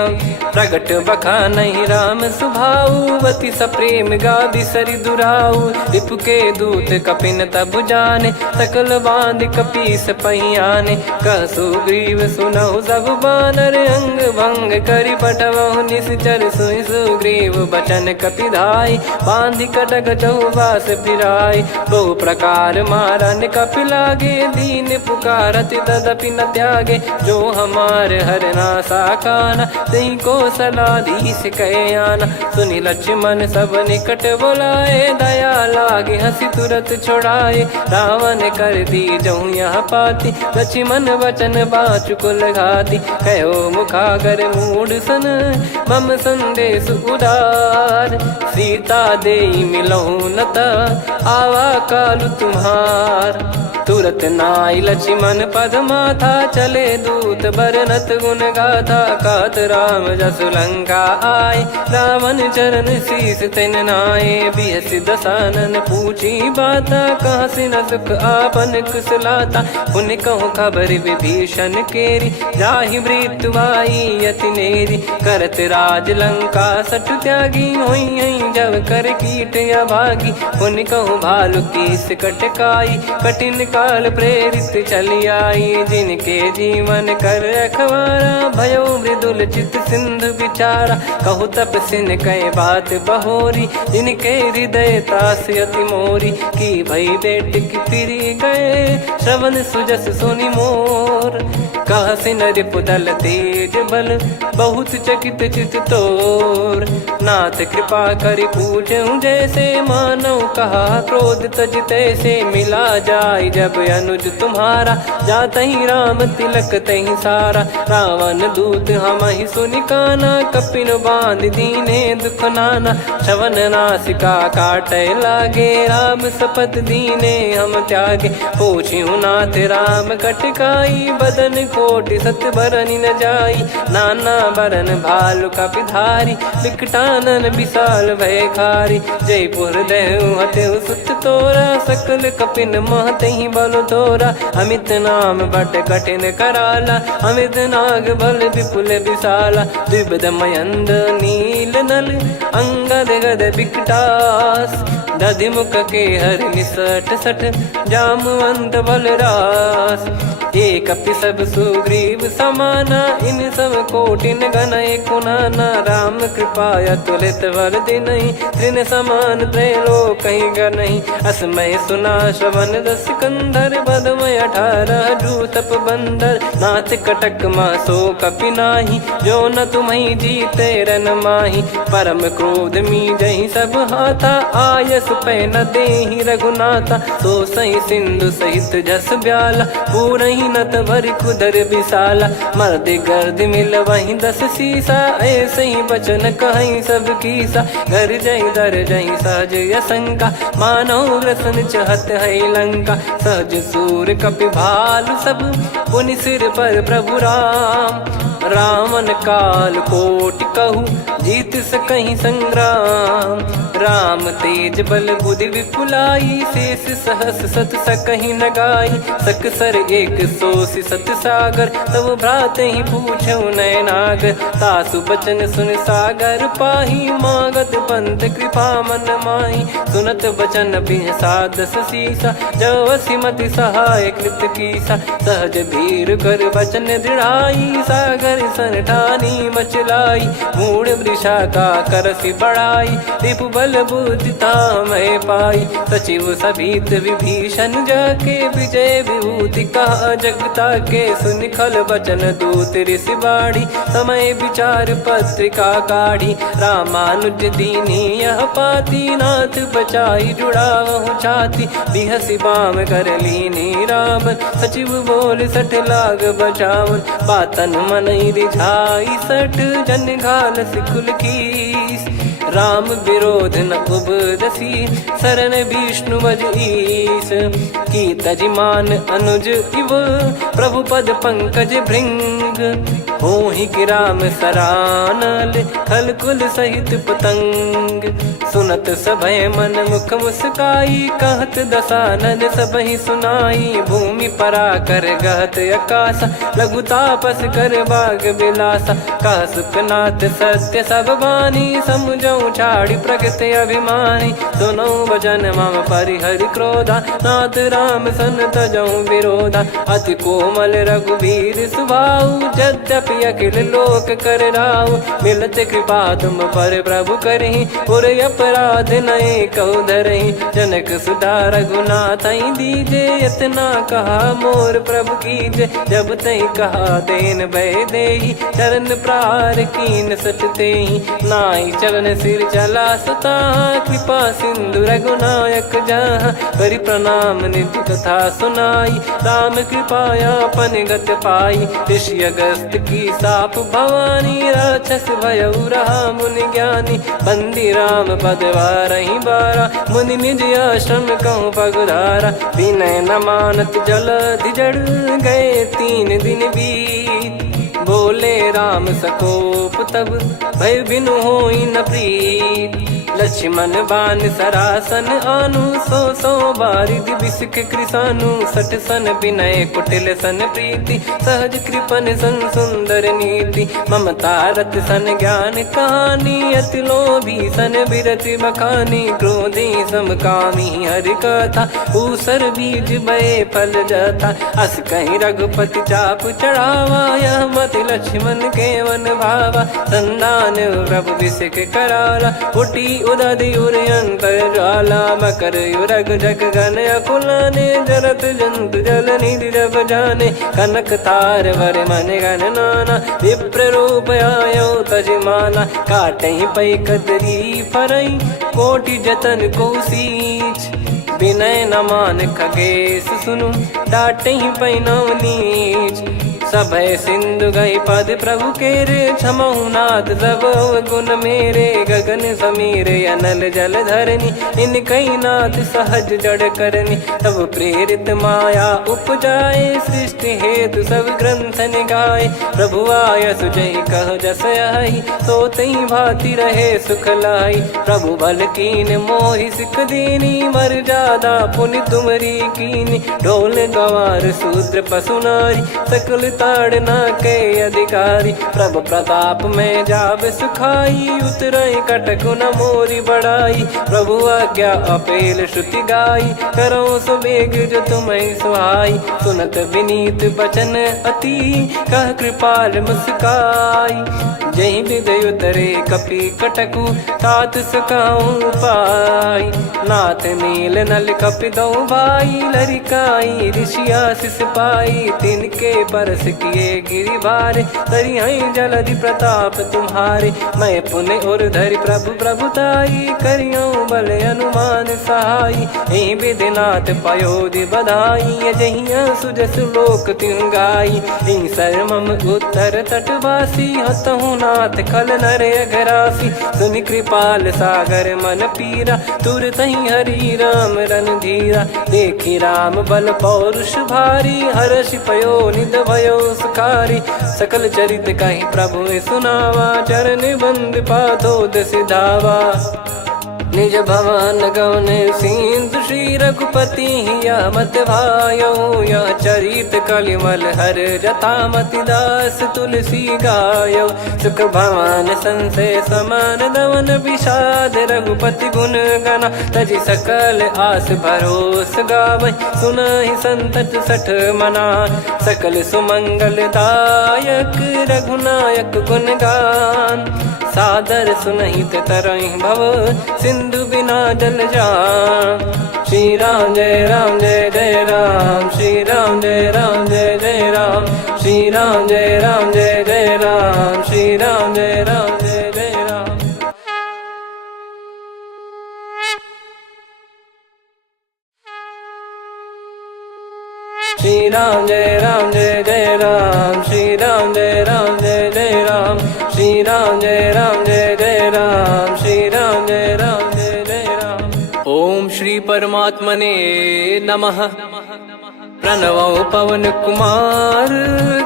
प्रगट बखा नहीं राम सुभाऊ वति सप्रेम गादि सरि दुराऊ रिपु के दूत कपिन तब जाने सकल बांध कपीस पहियाने कह सुग्रीव सुनहु सब बानर अंग भंग करि पटवहु निश्चर सुई सुग्रीव बचन कपिधाई बांधि कटक चौबास फिराई बहु प्रकार मारन कपि लागे दीन पुकारत तदपि न त्यागे जो हमार हरना साकाना तही को सलाधीश कहे आना सुनि लक्ष्मण सब निकट बुलाए दया लागे हंसी तुरत छोड़ाए रावण कर दी जहूँ यह पाती लक्ष्मण वचन बाचु कुल घाती कहो मुखागर मूड सन मम संदेश उदार सीता देई मिलहु नता आवा कालु तुम्हार। तुरत नाई लक्ष्मण पद माथा, चले दूत बरनत गुण गाथा। कहत राम जसु लंका आए, रावण चरण शीस तिन नाए। बिहस दसानन पूछी बाता, कहाँ से न सुख आपन कुशलाता। पुन कहूँ खबर विभीषण केरी, जाहि मृत्यु आई अति नेरी। करत राज लंका सठ त्यागी, होई जब कर कीट अभागी। पुन कहूँ भालु कीस कटकाई, कठिन काल प्रेरित चली आई। जिनके जीवन कर रखवारा, भयो मृदुल चित सिंधु विचारा। कहु तपसिन कह बात बहोरी, जिनके हृदय तास अति मोरी। की भई बेट की फिरी गए, श्रवण सुजस सुनि मोर। कहसि नरिप दल तेज बल, बहुत चकित चित तोर। नाथ कृपा करि पूछऊं जैसे, मानव कहा क्रोध तज तैसे। मिला जाय जब अनुज तुम्हारा, जातहि राम तिलक तहि सारा। रावण दूत हमहि सुनि काना, कपिन बांध दीने दुख नाना। श्रवण नासिका काटै लागे, राम सपत दीने हम त्यागे। पूछिहु नाथ राम कटकाई, बदन कोटि सत बरनि न जाई। नाना बरन भालु कपिधारी, विकटानन विशाल भयखारी। जयपुर देहु हतेहु सुत तोरा, सकल कपिन महतहि बल तोरा। अमित नाम बट कठिन कराला, अमित नाग बल विपुल विशाला। द्विविध मयंद नील नल, अंगद गद विकटास। दधिमुख के हर निसठ सठ, जामवंत बलरास। एक कपि सब सुग्रीव समाना, इन सब कोटिन गणय कुनाना। राम कृपा अतुलित वर दिनहि, तृण समान त्रैलोक कहीं गनहि। असमय सुना श्रवण दस कंधर, बदमय 18 जूतप बंदर। नाथ कटक मासो कपि नाही, जो न तुम्हि जीते रन माही। परम क्रोध मीजहि सब हाथा, आयस पै न देहि रघुनाथा। सो सही सिंधु सहित जस ब्याला, पूरहि नत भरि कुदर विशाला। मर्द गर्द मिल वही 10 सीसा, ऐसे ही बचन कहीं सब कीसा। घर जय दर जय सहज यसंका, मानव ग्रसन चहत है लंका। सहज सूर कपि भालु सब, पुनि सिर पर प्रभु राम। रावण काल कोटि कहु, जीत सकहि संग्राम। राम तेज बल बुद्धि विपुलाई, शेष सहस सत सकहि न गाई। सकसर 180 सत सागर, तब भ्रात ही पूछऊ नयनागर। तासु बचन सुन सागर पाही, मागत पंथ कृपा मन माही। सुनत बचन बिहसा 10 सीसा, जवसि मति सहाय कृत कीसा। सहज धीर कर बचन दृढ़ाई, सागर सन ठानी मचलाई। मूढ़ वृषा का करसि बढ़ाई, रिपु बल बुद्धि तामय पाई। सचिव सभीत विभीषण जाके, विजय विभूति कहा जगता के। सुनि खल बचन दूत ऋषि बाड़ी, समय विचार पत्रिका काढ़ी। रामानुज दीनी यह पाती, नाथ बचाई जुड़ावहु छाती। बिहसि बाम कर लीनी रावण, सचिव बोल सठ लाग बचावन। बातन मनहि रिझाई सठ, जन घाल सिकुल कीस। राम विरोध न उपदसी, शरण विष्णु बज ईस। की तजिमान अनुज इव, प्रभु पद पंकज भृंग। होहि कि राम सरानल, खल कुल सहित पतंग। सुनत सभय मन मुख मुस्काई, कहत दसानन सबहि सुनाई। भूमि परा कर गहत आकाशा, लघु तापस कर बाग बिलासा। कह सुखनाथ सत्य सब बानी, समझऊ छाड़ी प्रकृति अभिमानी। सुनऊ वचन मम परिहरि क्रोधा, नाथ राम सन तजऊ विरोधा। अति कोमल रघुवीर सुभाऊ, यद्यपि अखिल लोक कर राऊ। मिलत कृपा तुम पर प्रभु करहि, पुर अपराध नये कहु धरहि। जनक सुता रघुनाथ दीजे, इतना कहा मोर प्रभु कीजे। जब तई कहा देन भय देहि, चरण प्रार कीन सटतेहि। नाई चरण सिर चला सता, कृपा सिंधु रघुनायक जहाँ। करि प्रणाम निधि कथा सुनाई, राम कृपाया पन गत पाई। ऋषि अगस्त की साप भवानी, राक्षस भयउ रहा मुनि ज्ञानी, बंदी राम पद वारहि बारा, मुनि निज आश्रम कहूँ पगुधारा, विनय न मानत जलधि जड़ गए 3 दिन बीत, बोले राम सकोप तब भय बिनु होई न प्रीत, लक्ष्मण बान सरासन आनु, 100 बारिद बिसक कृसानु, 60 सन विनय कुटिल सन प्रीति, सहज कृपन सन सुंदर नीति, ममता रत सन ज्ञान कहानी, अति लोभी सन बिरति बखानी, क्रोधी समकामी हरि कथा, ऊसर बीज बये फल जथा, अस कहीं रघुपति चाप चढ़ावा, यह मति लक्ष्मण के वन भावा, संदान प्रभु बिसक कराला, उटी उदधि उर अंतर ज्वाला, मकर युरग जग गन अकुलाने, जरत जंतु जल निधि जब जाने, कनक तार वर मन गण नाना, विप्र रूप आयो तजमाना, काटहि पै कतरी फरई, कोटि जतन को सींच, विनय न मान खगेश सुनु, डांटहि पै नव नीच, सभय सिंधु गई पद प्रभु केरे, क्षमहु नाथ सब गुण मेरे, गगन समीर अनल जल धरनी, इनकई नाथ सहज जड़ करनी, तब प्रेरित माया उपजाए, सृष्टि हेतु सब ग्रंथ निगाए, प्रभु आय सुजय कह जस आई, सोतहि भांति रहे सुख लाई, प्रभु बल कीन मोहि सिख दीनी, मर्यादा पुनि तुमरी कीनी, ढोल गवार शूद्र पशु नारी, सकल ताड़ना के अधिकारी, प्रभु प्रताप में जाब सुखाई, उतरई कटक न मोरी बढ़ाई, प्रभु आज्ञा अपेल श्रुति गाई, करो सो बेग जो तुम्हें सुहाई, सुनत विनीत बचन अति, कह कृपाल मुस्काई, जही विद उतरे कपि कटकु, तात सकाऊं पाई, नाथ नील नल कपि दो भाई, लरिकाई ऋषि आशीष पाई, तिनके परस किए गिरि भारे, तरिहै जलधि प्रताप तुम्हारे, मैं पुण्य और धरि प्रभु प्रभुताई, करियऊँ बल अनुमान सहाई, एहि विधिनाथ पयोधि बधाई, जहिया सुजस लोक तिहुँ गाई, एहि सरमम उत्तर तटवासी, हतहु नाथ खल नर अघरासी, सुनि कृपाल सागर मन पीरा, तुरतहि हरि राम रन धीरा, देखि राम बल पौरुष भारी, हर्षि पयो निध भयो सुखारी, सकल चरित कहीं प्रभु सुनावा, चरण बंद पादोद सिधावा, निज भवन गौन सिंधु श्री रघुपति या मत भायो, या चरित कलिमल हर जथा मति दास तुलसी गायो, सुख भवन संशय समान दवन विषाद, रघुपति गुण गना तजि सकल आस भरोस गावै, सुनहि संतत सठ मना, सकल सुमंगल दायक रघुनायक गुण गान, सादर सुनहित तरहि भव सिंधु बिना जल जान, श्री राम जय राम जय जय राम, श्री राम जय राम जय जय राम, श्री राम जय राम जय जय राम, श्री राम जय राम जय जय राम। श्री राम जय राम जय जय राम, श्री राम जय राम जय जय राम, श्री राम जय राम जय जय राम, श्री राम जय राम जय जय राम। ओम श्री परमात्मने नमः। प्रणवो पवन कुमार,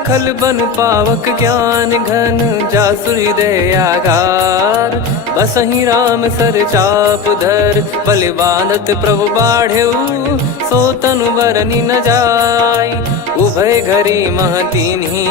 खल बन पावक ज्ञान घन, जासु हृदय आगार, बसहि राम सर चाप धर, बलि बांधत प्रभु बाढ़ेऊ, सो तनु बरनि न जाय, उभय घरी मह तीन्ही,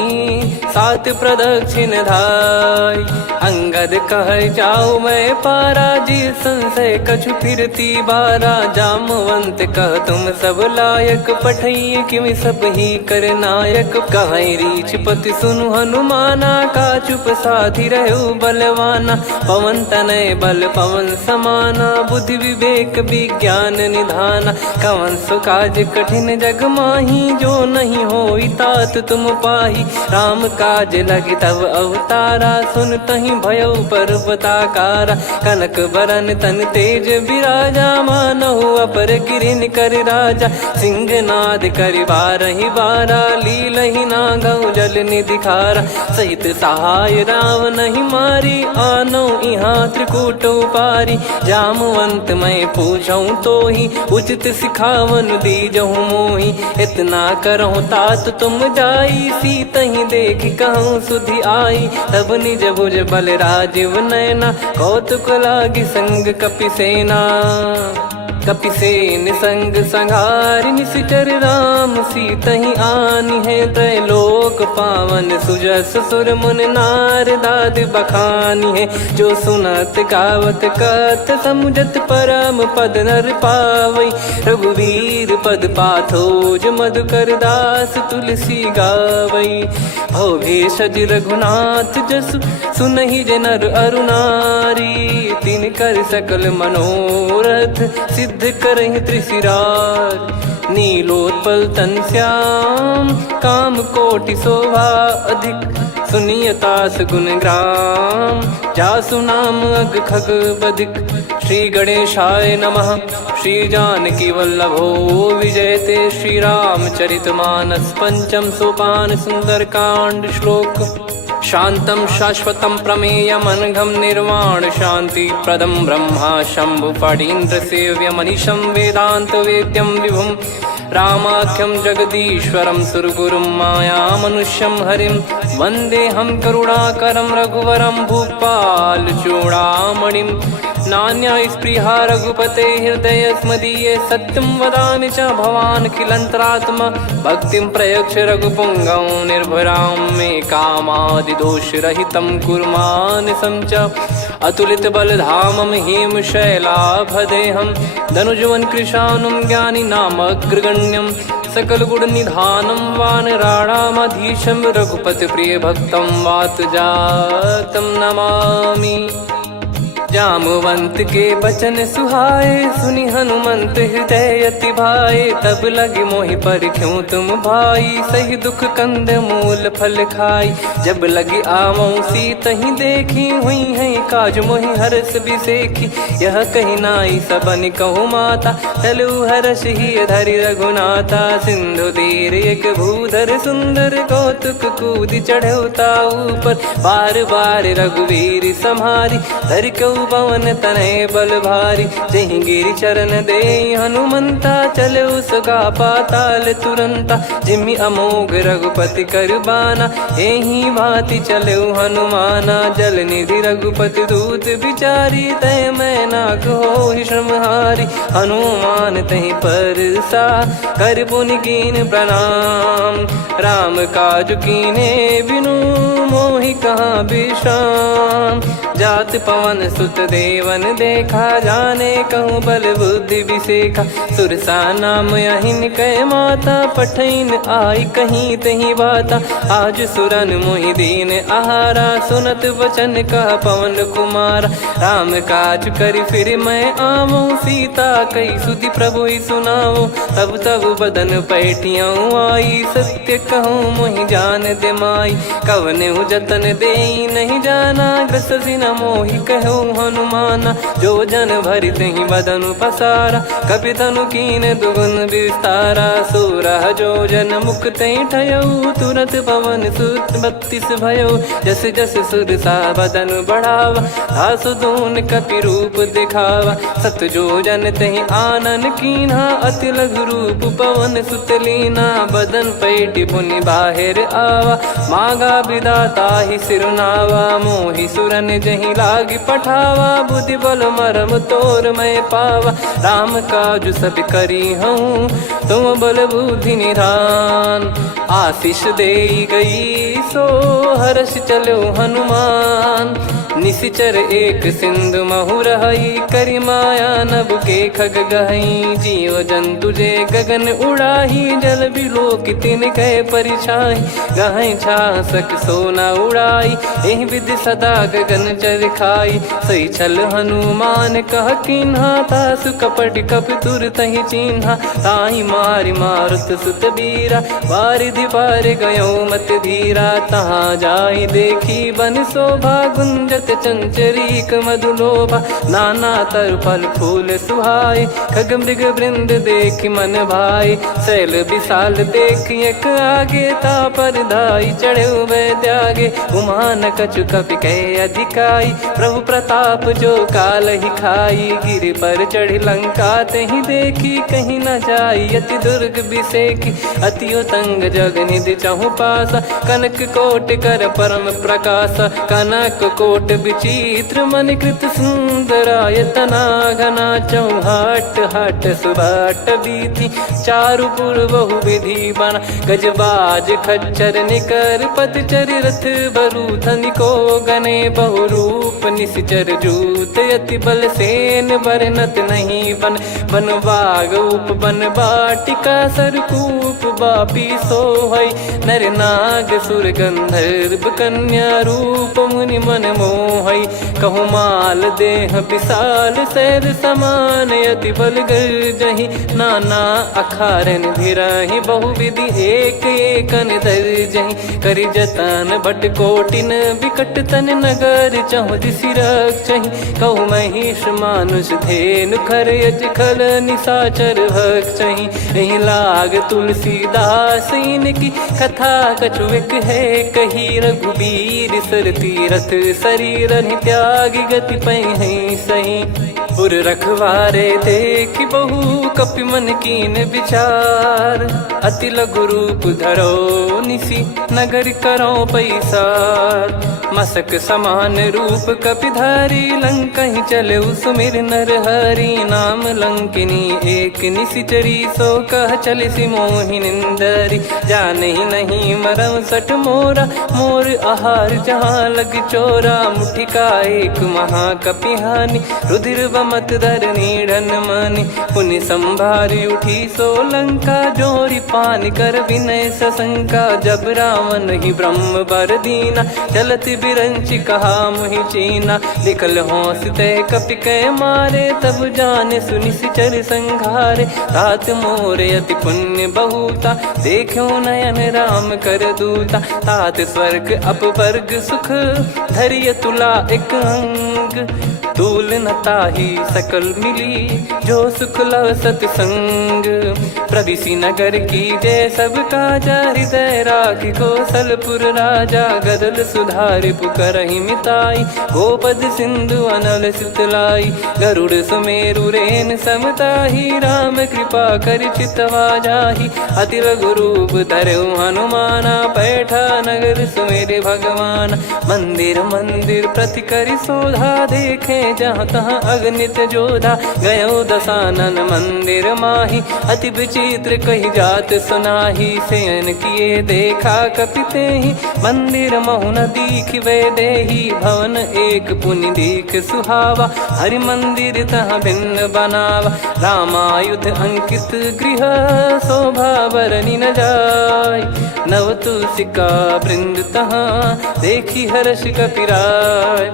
सात प्रदक्षिण धाय, अंगद कह जाऊ मैं पारा, जी संशय कछु फिरती बारा, जामवंत कह तुम सब लायक, पठई किमि सब ही कर नायक, कहीं रीछ पति सुनु हनुमाना, का चुप साधि रहु बलवाना, पवन तनय बल पवन समाना, बुद्धि विवेक विज्ञान निधाना, कवन सो काज कठिन जग माही, जो नहीं नहीं होई तात तुम पाही। राम काज लगी तब अवतारा, सुन तही भयो पर्वताकारा। कनक बरन तन तेज बिराजा, मानहु अपर गिरिन कर राजा। सिंहनाद करि बारहि बारा, लीलहि नागौ जल निधि खारा। सहित सहाय राम नहीं मारी, आनो इहाँ त्रिकूट उपारी। जामवंत मैं पूछऊँ तो ही, उचित सिखावन दीजहु मोहि। इतना करहु तात तुम जाई, सीतहि देख कहूँ सुधि आई। तब निज भुज बल राजीव नैना, कौतुक लागी संग कपिसेना। कपिसेन संग संहारि निशिचर राम, सीतहि आनि है त्रैलोक पावन। सुजस सुर मुन नार दाद बखानी है, जो सुनत गावत कथ समुझत परम पद नर पावई। रघुवीर पद पाथोज मधुकर दास तुलसी गावई। भव भेषज रघुनाथ जसु, सुनहि जे नर अरु नारी। तिन कर सकल मनोरथ, सिद्ध करहि त्रिशिरार। नीलोत्पल तन श्याम, काम कोटि शोभा अधिक। सुनियतास गुण ग्राम, जासु नाम अग खग बदिक। श्री गणेशाय नमः। श्री जानकी वल्लभो विजयते। श्री रामचरित मानस पंचम सोपान सुंदरकांड श्लोक। शांतं शाश्वतं प्रमेयमनघं निर्वाण शांति प्रदं ब्रह्मा शंभु फणीन्द्र सेव्य मनीषं वेदांत वेद्यं विभुं। रामाख्यं जगदीश्वरं सुरगुरुं माया मनुष्यं हरिं। वन्देऽहं करुणाकरं रघुवरं भूपाल चूडामणिं। नान्या स्पृहा रघुपते हृदय स्मदीये, सत्यं वदामि च भवान् खिलन्तरात्मा। भक्तिं प्रयच्छ रघुपुङ्गं निर्भरां मे कामादिदोषरहितं कुर्मानिसं च। अतुलित बलधामं हेमशैलाभदेहं, धनुजवन कृशानुं ज्ञानी नामग्रगण्यं। सकल गुण निधानं वानराणामधीशं, रघुपति प्रिय भक्तं वात जातं नमामि। जामवंत के बचन सुहाए, सुनि हनुमंत हृदय अति भाए। तब लगे मोहि पर क्यों तुम भाई, सही दुख कंद मूल फल खाई। जब लगे आवऊँ सीतहि देखी, हुई है काज मोहि हरस बिसेखी। यह कही नाई सबन कहु माता, चलु हरष ही धरि रघुनाथा। सिंधु तीर एक भूधर सुंदर, कौतुक कूद चढ़ौता ऊपर। बार बार रघुवीर सम्हारी, धरि कऊ पवन तनय बल भारी। जहि गिरि चरण दे हनुमंता, चले उसका पाताल तुरंता। जिमि अमोघ रघुपति कर बाना, एहि भांति चले हनुमाना। जल निधि रघुपति दूत बिचारी, तय मैं नाग होहि श्रमहारी। हनुमान तहि परसा, कर पुनि कीन प्रणाम। राम काज कीने बिनु, मोहि कहाँ विश्राम। जात पवन सुत देवन देखा, जाने कहूँ बल बुद्धि विसेखा। सुरसा नाम अहिन कै माता, पठैन आई कहीं तहीं बाता। आज सुरन मोहि दीन आहारा, सुनत वचन कह पवन कुमारा। राम काज करि फिर मैं आवऊँ, सीता कई सुधि प्रभु ही सुनाऊँ। तब तब बदन पैठियाँ आई, सत्य कहूँ मोहि जान दे माई। कवने जतन देई नहीं जाना, ग्रसि न मोहि कहूँ हनुमाना। जो जन भरि तहि बदनु पसारा, कपि तनु कीन दुगुन विस्तारा। सोरह जो जन मुख तहि ठयऊ, तुरत पवन सुत 32 भयऊ। जस जस सुरसा बदन बढ़ावा, धासु दून कपि रूप दिखावा। सत जो जन तहि आनन कीन्हा, अति लघु रूप पवन सुत लीना। बदन पैटि पुनि बाहिर आवा, मागा विधाता ही सिरुनावा। मोहि सुरन जहि लागी पठावा, बुद्धि बल मरम तोर मैं पावा। राम काज सब करी हूँ, तुम बल बुद्धि निधान। आशीष दे गई सो हर्ष चलो हनुमान, निसिचर एक सिंधु महु रहई, करि माया नभ के खग गहई। जीव जंतु जे गगन उड़ाही, जल बिलो की तिन कह परिछाई। गहई छासक सोना उड़ाई, एहि विधि सदा गगन चर खाई। सही छल हनुमान कह किन्हा, तासु कपट कप तुर तहि चिन्हा। ताहि मारि मारुत सुत बीरा, वारिधि पार गयो मत धीरा। तहाँ जाई देखी बन शोभा, गुंजत चंचरीक मधुलोभा। नाना तर फल फूल सुहाए, खग मृग वृंद देख मन भाई। शैल विशाल देख एक आगे, तापर धाई चढ़े वै त्यागे। उमा न कछु कपि कह अधिकाई, प्रभु प्रताप जो काल ही खाई। गिर पर चढ़ी लंका तहि देखी, कहीं न जाई अति दुर्ग बिसेकी। अति उतंग जग निधि चहु पासा, कनक कोट कर परम प्रकाश। कनक कोट विचित्र मन कृत सुंदरायतना घना। चौहाट हाट सुबाट बीथी, चारुपुर बहु विधि बना। गजबाज खच्चर निकर पतचर, रथ बरु धनिको गने। बहु रूप निसिचर जूत, अति बल सेन बरनत नहीं बन। बन बाग उप बन बाटिका, सरकूप बापी सोहई। नर नाग सुर गंधर्व कन्या, रूप मुनि मन मोहई। कहु माल देह विशाल, सैर समान अति बल गर्जहि। नाना अखारन भिरहि, बहु विधि एक एकन दर्जहि। करि जतन भट कोटिन, विकट तन नगर चहु दिसि रक्षहि। कहु महिष मानुष धेनु, खर यज खल निशाचर भक्षहि। एहि लाग तुलसीदास इनकी, कथा कछु एक है कही। रघुबीर सर तीरथ शरीर त्यागी, गति पै सही। पुर रखवारे देखि बहु, कपि मन कीन विचार। अति लघु रूप धरो निसि, नगर करो पैसार। मसक समान रूप कपिधारी, लंकहि चले सुमिर नर हरि। नाम लंकिनी एक निसिचरी, सो कह चलिसि मोहि निंदरी। जानहि नहीं मरम सठ मोरा, मोर आहार जहाँ लग चोरा। मुठिका एक महाकपिहानि, रुधिर बमत धरनी ढन मानि। पुनि संभारी उठी सो लंका, जोरी पान कर विनय सशंका। जब रावण ही ब्रह्म बर दीना, चलति बिरंचि कहा मुहि चीना। निकल होंस ते कपि कै मारे, तब जाने सुनिसिचर संघारे। तात मोर अति पुण्य बहुता, देखो नयन राम कर दूता। तात स्वर्ग अपवर्ग सुख, धैर्य तुला एक अंग। तूल न ताहि सकल मिली, जो सुख लव सतसंग। प्रविशि नगर की जय सब काजा, हृदय राखि कौशलपुर राजा। गदल सुधारि पुकारहि मिताई, गोपद सिंधु अनल सितलाई। गरुड़ सुमेरु रेन समताहि, राम कृपा करि चितवा जाहि। अति लघु रूप धरऊ हनुमाना, पैठा नगर सुमेरे भगवान। मंदिर मंदिर प्रति करि शोधा, देखे जहाँ तहाँ अगणित जोधा। गयो दशानन मंदिर माही, अति विचित्र कही जात सुनाही। शयन किए देखा कपि तेहि, मंदिर महु न दीख वे देही। भवन एक पुनि दीख सुहावा, हरि मंदिर तहाँ भिन्न बनावा। रामायुध अंकित गृह, शोभा बरनि न जाय। नव तुलसिका वृंद तहाँ, देखी हर्ष कपिराय।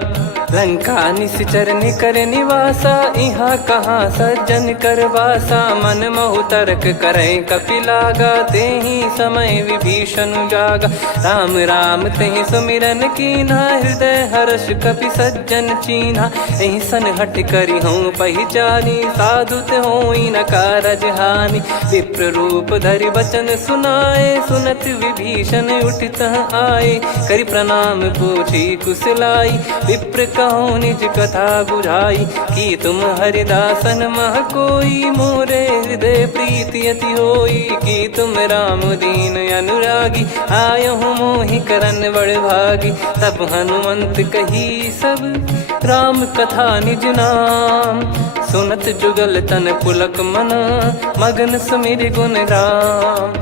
लंका निश्चर निकर निवासा, इहाँ कहाँ सज्जन कर वासा। मन महु तर्क करें कपिलागा, तेहि समय विभीषण जागा। राम राम तेहि सुमिरन कीन्हा, हृदय हर्ष कपि सज्जन चीन्हा। एहि सन हट करि हूँ पहिचानी, साधु ते होई न कारज हानि। विप्र रूप धरि बचन सुनाए, सुनत विभीषण उठित आए। करि प्रणाम पूछी कुशलाई, विप्र कहो निज कथा बुझाई। कि तुम हरिदासन मह कोई, मोरे हृदय प्रीति अति होई। कि तुम राम दीन अनुरागी, आयहु मोहि करन बड़ भागी। तब हनुमंत कही सब, राम कथा निज नाम। सुनत जुगल तन पुलक मना, मगन सुमिर गुण राम।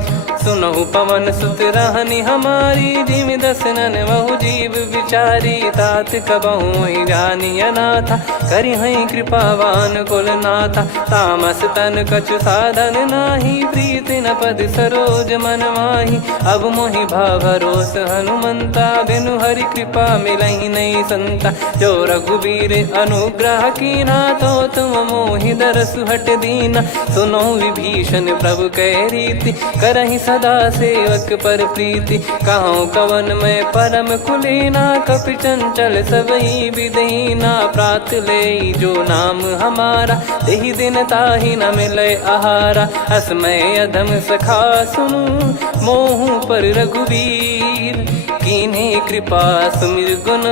सुनहु पवन सुत रहनी हमारी, जिमि दसनन बहु जीव विचारी। तात कबहु ही जानी अनाथा, करि हई कृपावान कुल नाथा। तामस तन कछु साधन नाही, प्रीति न पद सरोज मन माही। अब मोहि भाव भरोस हनुमंता, बिनु हरि कृपा मिलहि नहीं संता। जो रघुबीर अनुग्रह कीना, तो तुम मोहि दरसु हट दीना। सुनो विभीषण प्रभु कह रीति, करहि सदा सेवक पर प्रीति। कहूँ कवन में परम कुलीना, कपि चंचल सबई विदहीना। प्रात ले जो नाम हमारा, तेहि दिन ताहि न मिले आहारा। असमय अधम सखा सुनु, मोहु पर रघुवीर। कीन्हे कृपा सुमिर गुण,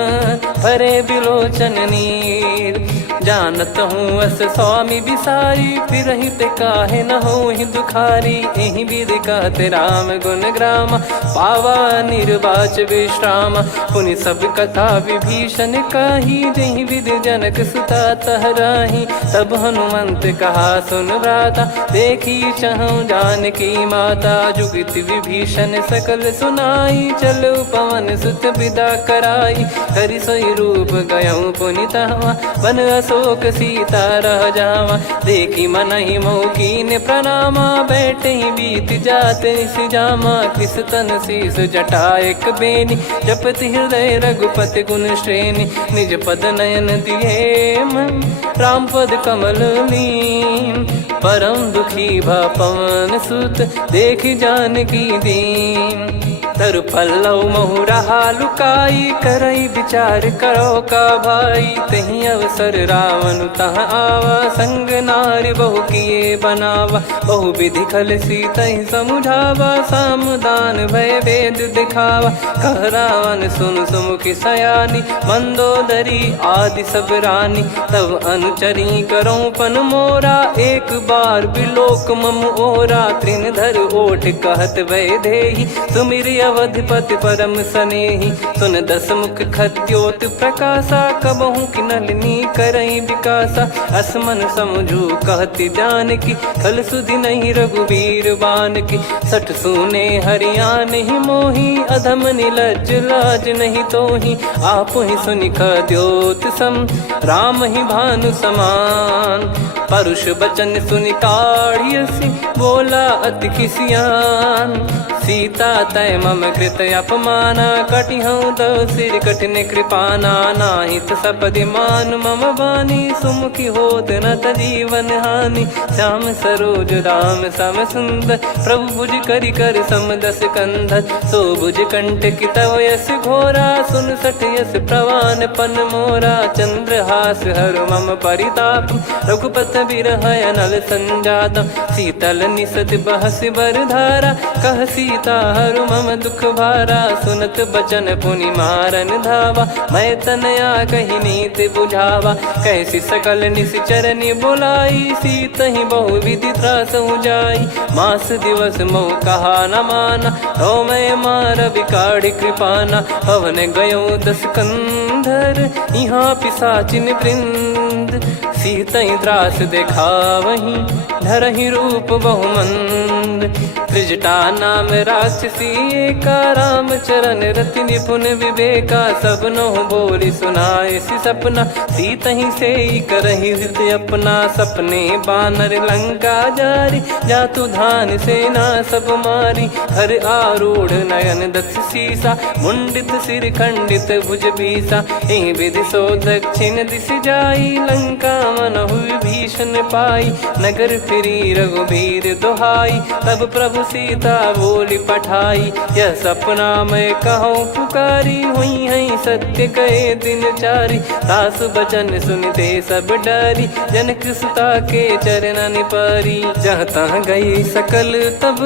भरे बिलोचन नीर। जानत हूँ अस स्वामी बिसारी, फिरहित काहे न होहि दुखारी। एहि विधि कहते राम गुण ग्राम, पावा निर्वाच विश्राम। पुनि सब कथा विभीषण काही, जेहि विधि जनक सुता तहराही। तब हनुमंत कहा सुन भ्राता, देखी चहु जानकी माता। जुगित विभीषण सकल सुनाई, चलो पवन सुत विदा कराई। हरि सोई रूप गयऊँ पुनि तहवा, बन अशोक सीता रह जावा। देखी मनहि मोह कीन्ह प्रणामा, बैठे ही बीत जात निस जामा। किस तन शीस जटा एक बेनी, जपति हृदय रघुपति गुण श्रेणी। निज पद नयन दिए मन, राम पद कमल लीन। परम दुखी भा पवन सुत, देखि जानकी दीन। तरु पल्लव महु रहा लुकाई, करई विचार करो का भाई। तही अवसर रावण तहाँ आवा, संग नारी बहु किए बनावा। बहु विधि खल सीतहि समुझावा, सामदान भय वेद दिखावा। कह रावण सुन सुमुखी सयानी, मंदोदरी आदि सब रानी। तब अनुचरी करो पन मोरा, एक बार बिलोक मम ओरा। तृण धर ओठ कहत भय देहि, सुमिर अवधिपति परम सनेहि। सुन दस मुख खद्योत प्रकाशा, कबहु की नलिनी करई विकासा। असमन समझू कहती जानकी, खल सुधि नहीं रघुबीर बान की। सठ सुने हरियाण ही मोही, अधम निलज लाज नहीं तोही। आप ही सुनि खद्योत सम, राम ही भानु समान। परुष बचन सुनि ताड़ियसि, बोला अति किसियान। सीता तय मम कृत अपमाना, कटिहऊँ तो सिर कठिन कृपाना। नाहित सपदि मान मम बानी, सुमुखी होत न जीवन हानि। श्याम सरोज राम सम सुंदर, प्रभु भुज करि कर सम दस कंधर। सो भुज कंठ की तव यस घोरा, सुन सठ यस प्रवान पन मोरा। चंद्रहास हर मम परिताप, रघुपत बिरह अनल संजातम। शीतल निसत बहस बर धारा, कह सीता हरु मम दुख भारा। सुनत बचन पुनि मारन धावा, मैं तनया कही नीत बुझावा। कैसी सकल निश्चरनि बुलाई, सीतहि बहु विधि त्रास जाई। मास दिवस मोह कहा न माना, तो मैं मार बिकाढ़ कृपाना। पवन गयो दस कंधर, यहाँ पिशाचिन वृंद। सीतहि त्रास देखावहीं, धरहि रूप बहुमंद। त्रिजटा नाम राक्षसी एका, राम चरण रति निपुण विवेका। सब नोह बोली सुनाए सि सपना, सीतहि सेई करहि हित अपना। सपने बानर लंका जारी, जातु धान सेना सब मारी। हर आरूढ़ नयन दस सीसा, मुंडित सिर खंडित भुज बीसा। एहि विधि सो दक्षिण दिश जाई, लंका मनहु विभीषण पाई। नगर फिरी रघुबीर दुहाई, तब प्रभु सीता बोली पठाई। यह सपना मैं कहूँ पुकारी, हुई है सत्य कहे दिन चारी। सास बचन सुनते सब डरी, जनक सुता के चरणन परी। जहाँ तहाँ गई सकल तब,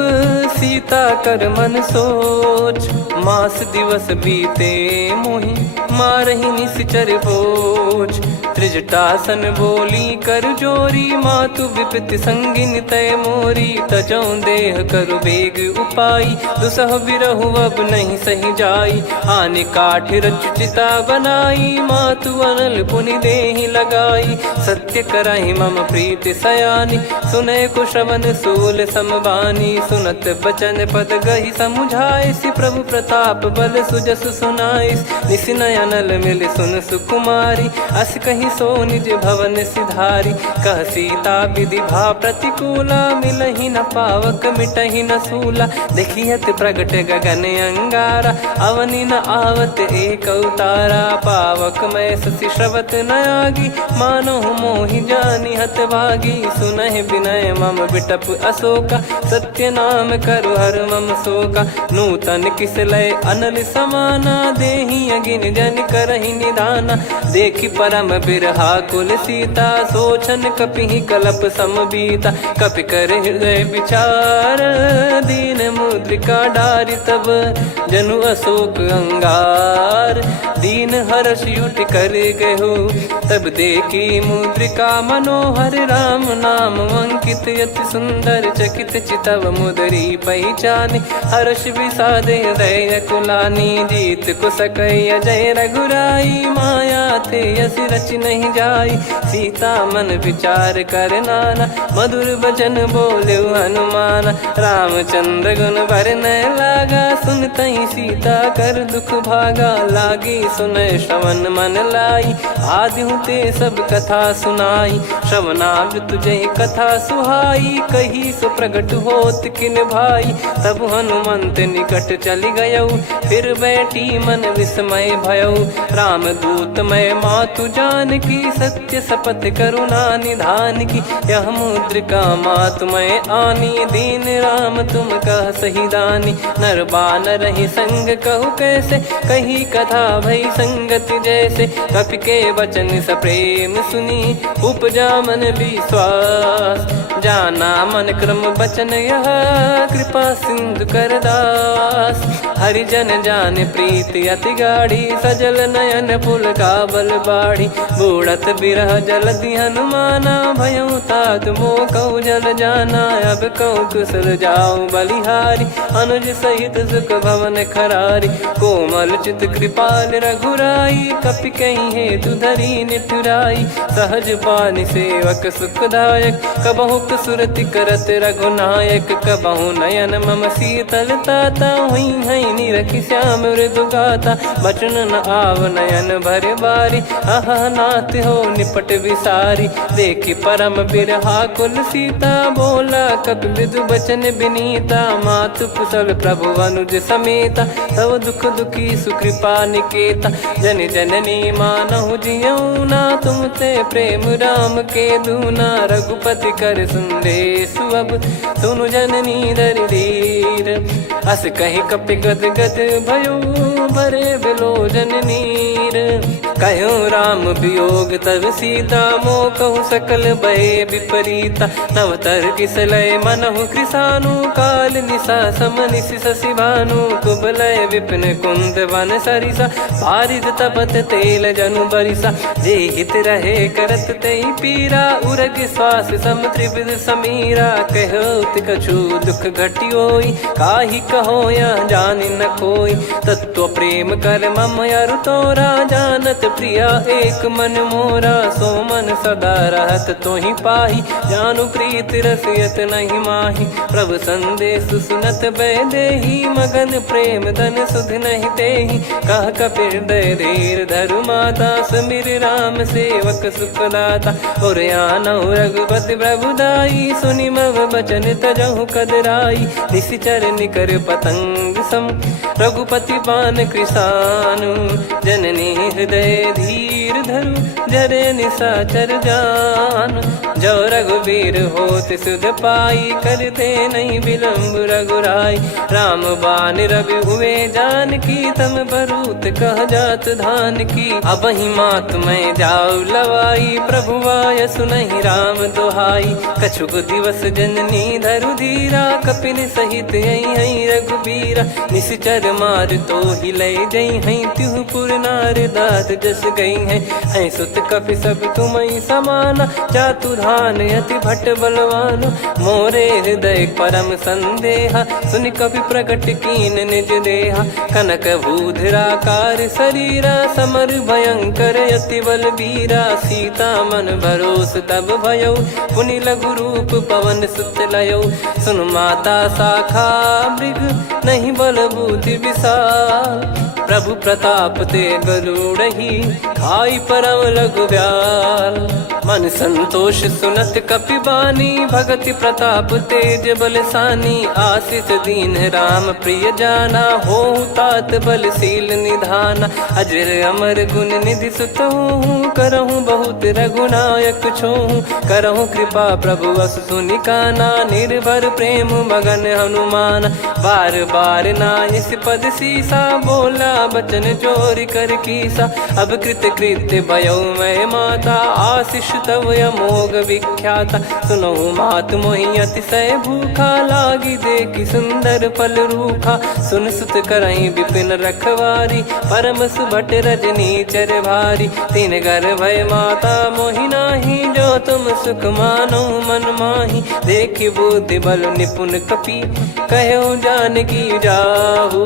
सीता कर मन सोच। मास दिवस बीते मोहि, मारहि नाही निश्चर बोझ। त्रिजटासन बोली कर जोरी, मातु विपत्ति संगिन तय मोरी। तजौ देह करु बेग उपाई, दुसह बिरहु अब नहीं सही जाई। आने काठ रचिता बनाई, मातु अनल पुनि देहि लगाई। सत्य कराई मम प्रीति सयानी, सुनय को श्रवण सूल समबानी। सुनत बचन पद गही समुझाए, सि प्रभु प्रताप बल सुजस सुनाइस। निस नयनल मिल सुन सुकुमारी, अस कहीं सो निज भवन सिधारी। कह सीता विधि भा प्रतिकूला, मिलहि न पावक मिटहि न सूला। देखियत प्रगट गगन अंगारा, अवनि न आवत एक अवतारा। पावक मैं ससि श्रवत न आगी, मानो मोहि जानि हत भागी। सुनहि विनय मम बिटप अशोका, सत्य नाम करु हर मम शोका। नूतन किस लय अनल समाना, देहि अगिन जन करहि निदाना। देखि परम बिरहा कुल सीता, सोचन कपिहि कलप समबीता। कपि कर हृदय विचार, दीन मुद्रिका डारि तब जनु अशोक अंगार। दीन हर्ष युट कर गहु, तब देखी मुद्रिका मनोहर। राम नाम अंकित अति सुंदर, चकित चितव मुदरी पहचान। हर्ष विषाद हृदय कुलानी, जीत को सकय अजय रघुराई। माया थे यस रच नहीं जाई, सीता मन विचार कर नाना। मधुर बचन बोले हनुमान, रामचंद्र गुण बरनय लागा। सुनतहि सीता कर दुख भागा, लागी सुनय श्रवण मन लाई। आदिहु ते सब कथा सुनाई, श्रवणाव तुझे कथा सुहाई। कही सो प्रगट होत किन भाई, तब हनुमंत निकट चली गयौ। फिर बैठी मन विस्मय भयौ, राम दूत मैं मातु जान की। सत्य शपथ करुणा निधान की, यह मुद्रिका मातु मैं आनी। दीन राम तुम कह सही दानी, नर बानर ही संग कहु कैसे। कही कथा भई संगति जैसे, कपि के वचन सप्रेम सुनी। उपजा मन विश्वास, जाना मन क्रम बचन यह। कृपा सिंधु कर दास, हरिजन जान प्रीति अति गाढ़ी। सजल नयन पुल काबल बाढ़ी, बूढ़त बिरह जलधि हनुमाना। भयउ तात मोह कहु जल जाना, अब कहु कुशल जाऊं बलिहारी। अनुज सहित सुख भवन खरारी, कोमल चित कृपाल रघुराई। कपि कहीं हेतु धरी निठुराई, सहज पानि सेवक सुखदायक। कबहु सुरति करत रघुनायक, कबहु नयन मम शीतल ताता। हुई है निरखि श्याम मृदु गाता, बचन न आव नयन भर बारी। अह नाथ हो निपट विसारी, देखि परम बिरहा कुल सीता। बोला कपि मृदु बचन बिनीता, मातु कुशल प्रभु अनुज समेता। तव दुख दुखी सुकृपा निकेता, जन जननी मानहु जियऊ ना। तुम ते प्रेम राम के दूना, रघुपति कर संदेश अब सुनु जननी दर धीर। अस कहि कपि गद गद भयो, भरे बिलोचन नीर। कहूँ राम वियोग तब सीता, मोह कहूँ सकल भय विपरीता। नवतर किसलय मनहु कृसानु, काल निशा समनिश शशि भानु। कुबलय विपिन कुंद वन सरिसा, पारिद तपत तेल जनु बरिसा। जे हित रहे करत तेहि पीरा, उरग श्वास सम त्रिविध समीरा। कहत कछु दुख घटियोई, काहि कहो या जानि न कोई। तत्व प्रेम कर मम अरु तोरा, जानत प्रिया एक मन मोरा। सो मन सदा रहत तोहि पाही, जानु प्रीत रसियत नहीं माही। प्रभु संदेश सुनत बैदेही, मगन प्रेम धन सुध नहीं तेहि। कह कपि हृदय धीर धरु माता, सुमिर राम सेवक सुखदाता। और आनहु रघुपति प्रभुदाई, सुनि मम बचन तजहु कदराई। निशिचर निकर पतंग सम, रघुपति पान कृसानु। जननी हृदय धीर धरु, जरे निशाचर जान। जो रघुवीर होत सुध पाई, करते नहीं विलम्ब रघुराई। राम बान रवि हुए जानकी, तम बरूत कह जात धान की। अब ही मात मैं जाऊ लवाई, प्रभु आय सुनहि राम दोहाई। कछुक दिवस जननी धरु धीरा, कपिन सहित यही रघुबीरा। निश्चर मार तो ही ले जई हैं त्यों पुर नार दाद जस गई हैं सुत कपि सब तुमई समाना जातु धान अति भट बलवान मोरे हृदय परम संदेहा सुनि कपि प्रकट कीन निज देहा कनक भूधराकार शरीरा समर भयंकर अति बल बीरा सीता मन भरोस तब भयो पुनि लघु रूप पवन सुत लयो सुन माता शाखा मृग नहीं बल बुद्धि विशाल प्रभु प्रताप ते गरुड़ही खाई परम लघु व्याल मन संतोष सुनत कपि बानी भगति प्रताप तेज बलसानी आशीष दीन राम प्रिय जाना हो तात बलशील निधाना अजर अमर गुण निधि सुतहूँ करहूँ बहुत रघुनायक छोहूँ करहूँ कृपा प्रभु अस सुनि काना निर्भर प्रेम मगन हनुमान बार बार नायस पद सीसा बोला बचन चोरी कर कीसा अब कृत कृत्य भयो मैं माता आशीष तव अमोघ विख्याता सुनो मात मोहि अतिशय भूखा लागी देखी सुंदर फल रूखा सुन सुत करई विपिन रखवारी परम सुभट रजनी चर भारी तीन घर भय माता मोहि नाही जो तुम सुख मानो मन माही देखी बुद्धि बल निपुण कपि कहो जानकी जाहू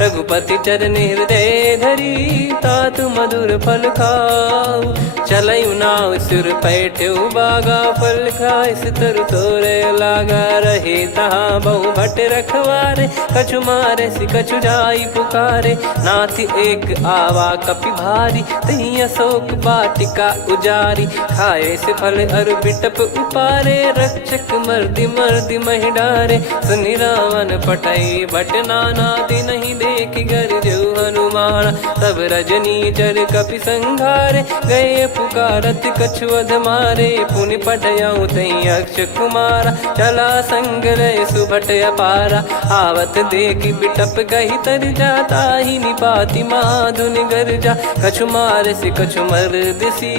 रघुपति चरण हृदय धरी तात मधुर फल खाऊ चलयु नाव सिर पैठ्यु बागा फल खाय सितर तोरे लागा रहे तहाँ बहु भट रखवारे कछु मारे सि कछु जाई पुकारे नाथ एक आवा कपि भारी तही अशोक बाटिका उजारी खाए से फल अर बिटप उपारे रक्षक मर्दि मर्दि महि डारे सुनि रावण पटई भट नाना दिन ही देख गर जो हनुमान तब रजनी चर कपि संघारे गए पुकारत कछुअध मारे पुनि पटयऊ तई अक्ष कुमारा चला संग रहे सुभट अपारा आवत देखी बिटप गही तर जाता ही निपाति माधुनि गर्जा कछु मार से कछु मर दिसी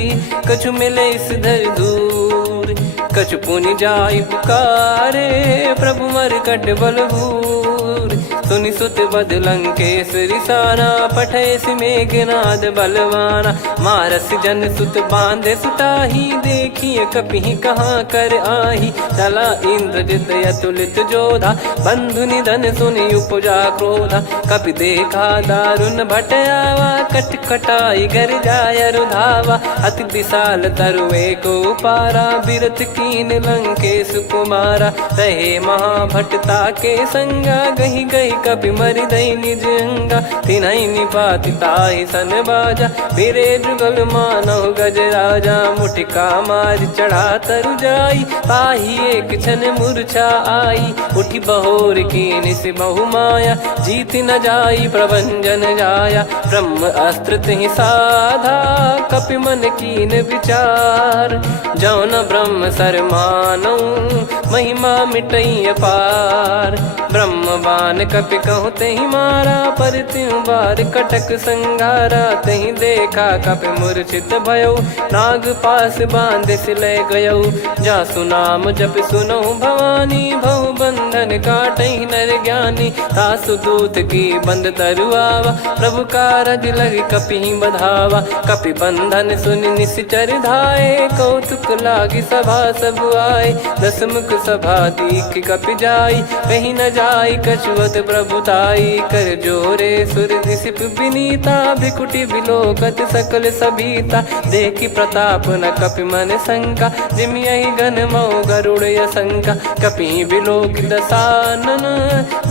कछु मिले इस धर दूर कछु पुनि जाई पुकारे प्रभु मर कट बलभूर सुनि सुत बद लंकेश्वरी साना पठय सि मेघनाद बलवाना मारस जन सुत बांधे सुताही देखिए कपि कहाँ कर आही चला इंद्रजित अतुलित जोधा बंधु निधन सुनि उपजा क्रोधा कपि देखा दारुण भट आवा कट कटाई घर जाय रुधावा अति विशाल तरुए को पारा बिरथ कीन लंकेश कुमारा रहे महाभटता के संगा गही गई कपि मरि दई निज अंगा तिनहि निपाति ताहि सन बाजा बिरे जुगल मानव गज राजा मुटिका मार चढ़ा तरु जाई पाही एक क्षण मूर्छा आई उठी बहोर कीन से बहु माया जीत न जाई प्रभंजन जाया ब्रह्म अस्त्र तिहि साधा कपि मन कीन विचार जौन ब्रह्म सर मानौ महिमा मिटई अपार ब्रह्म बान कपि कहूँ तही मारा पर त्यों बार कटक संगारा तही देखा कपि मूर्छित भयो नाग पास बांध सिले गयो जा सुनाम जप सुनो भवानी भव बंधन काटई नर ज्ञानी तासु दूत की बंद तरुआवा प्रभु कारज लग कपि बधावा कपि बंधन सुनि निश्चर धाये कौतुक लागी सभा सब आए दसमुख सभा दीख कपि जाई कहीं न जाई कछुअत प्रभुताई कर जोरे सुर दिसिप विनीता भिकुटी बिलोकत सकल सबीता देखी प्रताप न कपि मन शंका जिमियहि गन मऊ गरुड़ असंका कपि बिलोक दसानन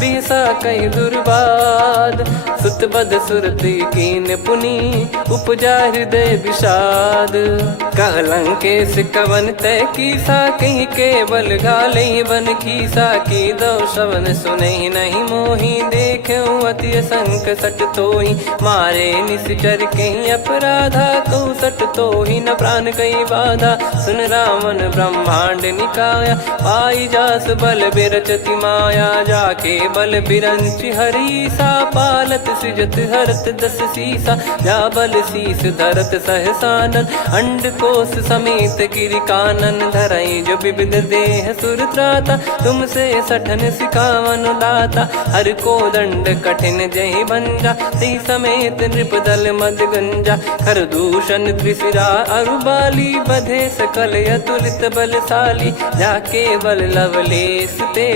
बिहसा कहि दुर्बाद सुत बद सुरति कीन पुनि उपजा हृदय विषाद कहलंकेश कवन तय कीसा कहीं केवल घाले बन खीसा की दो श्रवण सुने नहीं मोही देखे अति संक सट तोही मारे निश्चर कहीं अपराधा कहु सट तो ही न प्राण कई बाधा। सुन रावण ब्रह्मांड निकाया, पाई जास बल बिरचति माया। जाके बल बिरंचि हरी सा, पालत सृजत हरत दस सीसा। जा बल शीस धरत सहसानन, अंड कोश समेत गिरि कानन। धरई जो विविध देह सुर त्राता, तुमसे सठन सिखावन दाता। हर को दंड कठिन जहि भंजा, ती समेत नृपदल मद गंजा। खर दूषण त्रिशिरा अरुबाली, बधे सकल अतुलित बलशाली। जाके बल लवलेस ते,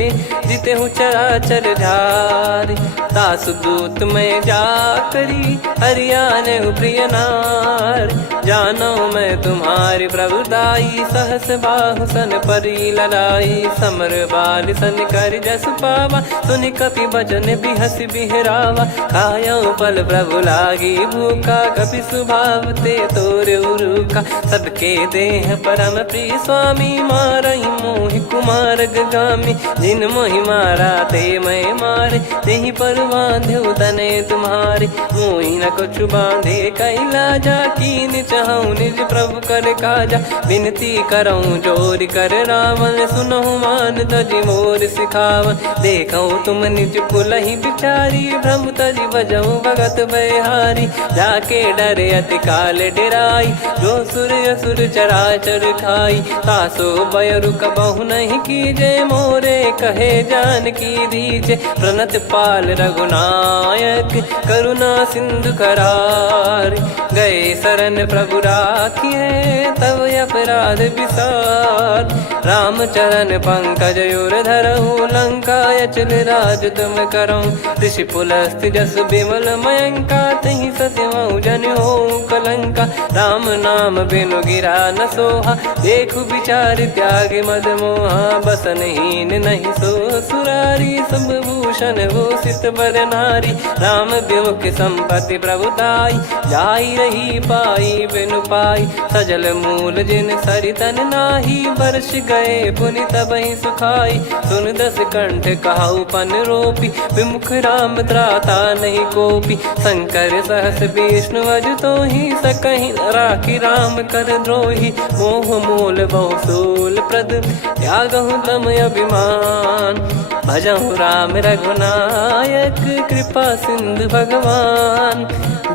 जिते हूँ चराचर झारी। तासु दूत मैं जा करी, हरियाने प्रिय नार। जानो मैं तुम्हारी प्रभुताई, सहस बाहु सन परी ललाई। समर बाल सन कर जस पावा, सुनि कपि बचन बिहस बिहरावा। खायो पल प्रभु लागी भूखा, कपि स्वभाव ते तोरे उरुका। सबके देह परम प्रिय स्वामी, मारई मोहि कुमार गामी। जिन मोहि मारा ते मैं मारे, तेहि पर बांधे तने तुम्हारे। मोहि न कुछ बांधे कैला जा, कीन चाहूं निज प्रभु कर काजा। विनती करऊं जोर कर रावण, सुनहु मान तजि मोर सिखावन। देखऊं तुम निज कुलहि बिचारी, भ्रम तजि बजऊं भगत बहारी। जाके डरे अति काल डेराई, जो सुर असुर चराचर खाई। तासो बयरु कबहु नहीं कीजे, मोरे कहे जान की दीजे। प्रणत पाल रघुनायक, करुणा सिंधु करार। गए शरण प्रभु राखिए, तब अपराध विसार। राम चरण पंकज उर धरऊं, लंका अचल राज तुम करऊं। ऋषि पुलस्त जस विमल मयंका, तहि सत्यमऊ जन हो कलंका। राम नाम बिनु गिरा न सोहा, देखु विचार त्याग मद मोहा। बसनहीन नहीं सो सुरारी, सब भूषण भूषित बर नारी। राम विमुख संपत्ति प्रभुताई, जाई रही पाई बिनु पाई। सजल मूल जिन सरितन नाही, वर्ष गए पुनि तबहि सुखाई। सुन दस कंठ कहाऊ पन रोपी, विमुख राम त्राता नहीं कोपी। शंकर सहस विष्णु अजतो ही, सकहि राखी राम कर द्रोही। मोह मूल बहु सूल प्रद, त्यागहु तम अभिमान। भजहु राम रघुनायक, कृपा सिंधु भगवान।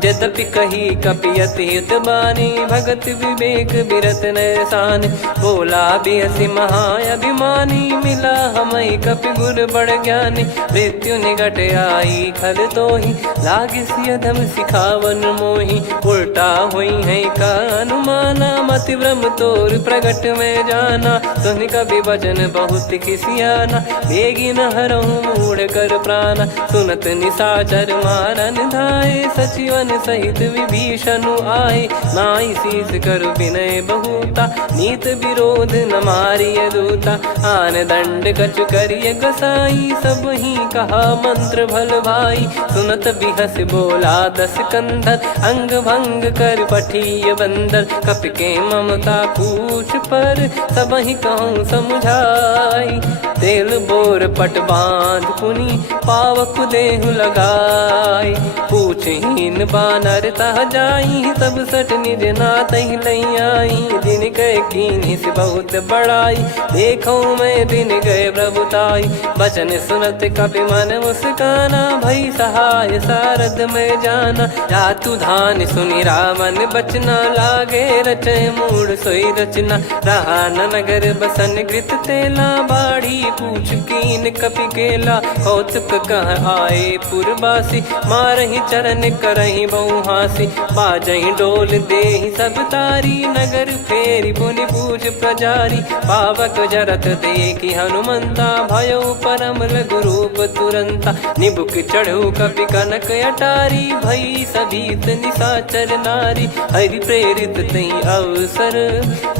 यद्यपि कही कपियत हित बानी, भगत विवेक बिरत नैसान। बोला बिहसी महाअभिमानी, मिला हमई कपि गुर बड़ ज्ञानी। मृत्यु निकट आई खल तोहि, लागिसी अधम सिखावन मोहि। उल्टा हुई है का अनुमाना, मति भ्रम तोर प्रगट में जाना। सुन कवि वचन बहुत खिसियाना, बेगी न हरहु मूढ़ कर प्राण। सुनत निशाचर मारन धाये, सचिवन सहित विभीषणु आए। नाई शीस कर विनय बहुता, नीत विरोध न मारिय दूता। आन दंड कछु करिय गसाई, सब ही कहा मंत्र भल भाई। सुनत बिहस बोला दस कंधर, अंग भंग कर पठिय बंदर। कपि के ममता पूछ पर, सब ही कहूँ समझाई। तेल बोर पट बांध पुनि, पावक देहु लगाई। पूछहीन बानर तह जाई, तब सट निज नातहि लई आई। दिन गए कीन्ही से बहुत बड़ाई, देखो मैं दिन गए प्रभुताई। बचन सुनत कपि मन मुस्काना, भई सहाय सारद में जाना। जातु धान सुनि रावण बचना, लागे रचय मूढ़ सोई रचना। रहा न नगर बसन कृत तेला, बाढ़ी पूछ कीन कपि केला। कौतुक कह आए पुरबासी, मारहि चरण करहि बहु हासी। बाजहि डोल देहि सब तारी, नगर फेरी पुनि पूज प्रजारी। पावक जरत देखि हनुमंता, भयो परम लघु रूप तुरंता। निबुक चढ़ऊ कपि कनक अटारी, भई सभीत निशाचर नारी। हरि प्रेरित तहि अवसर,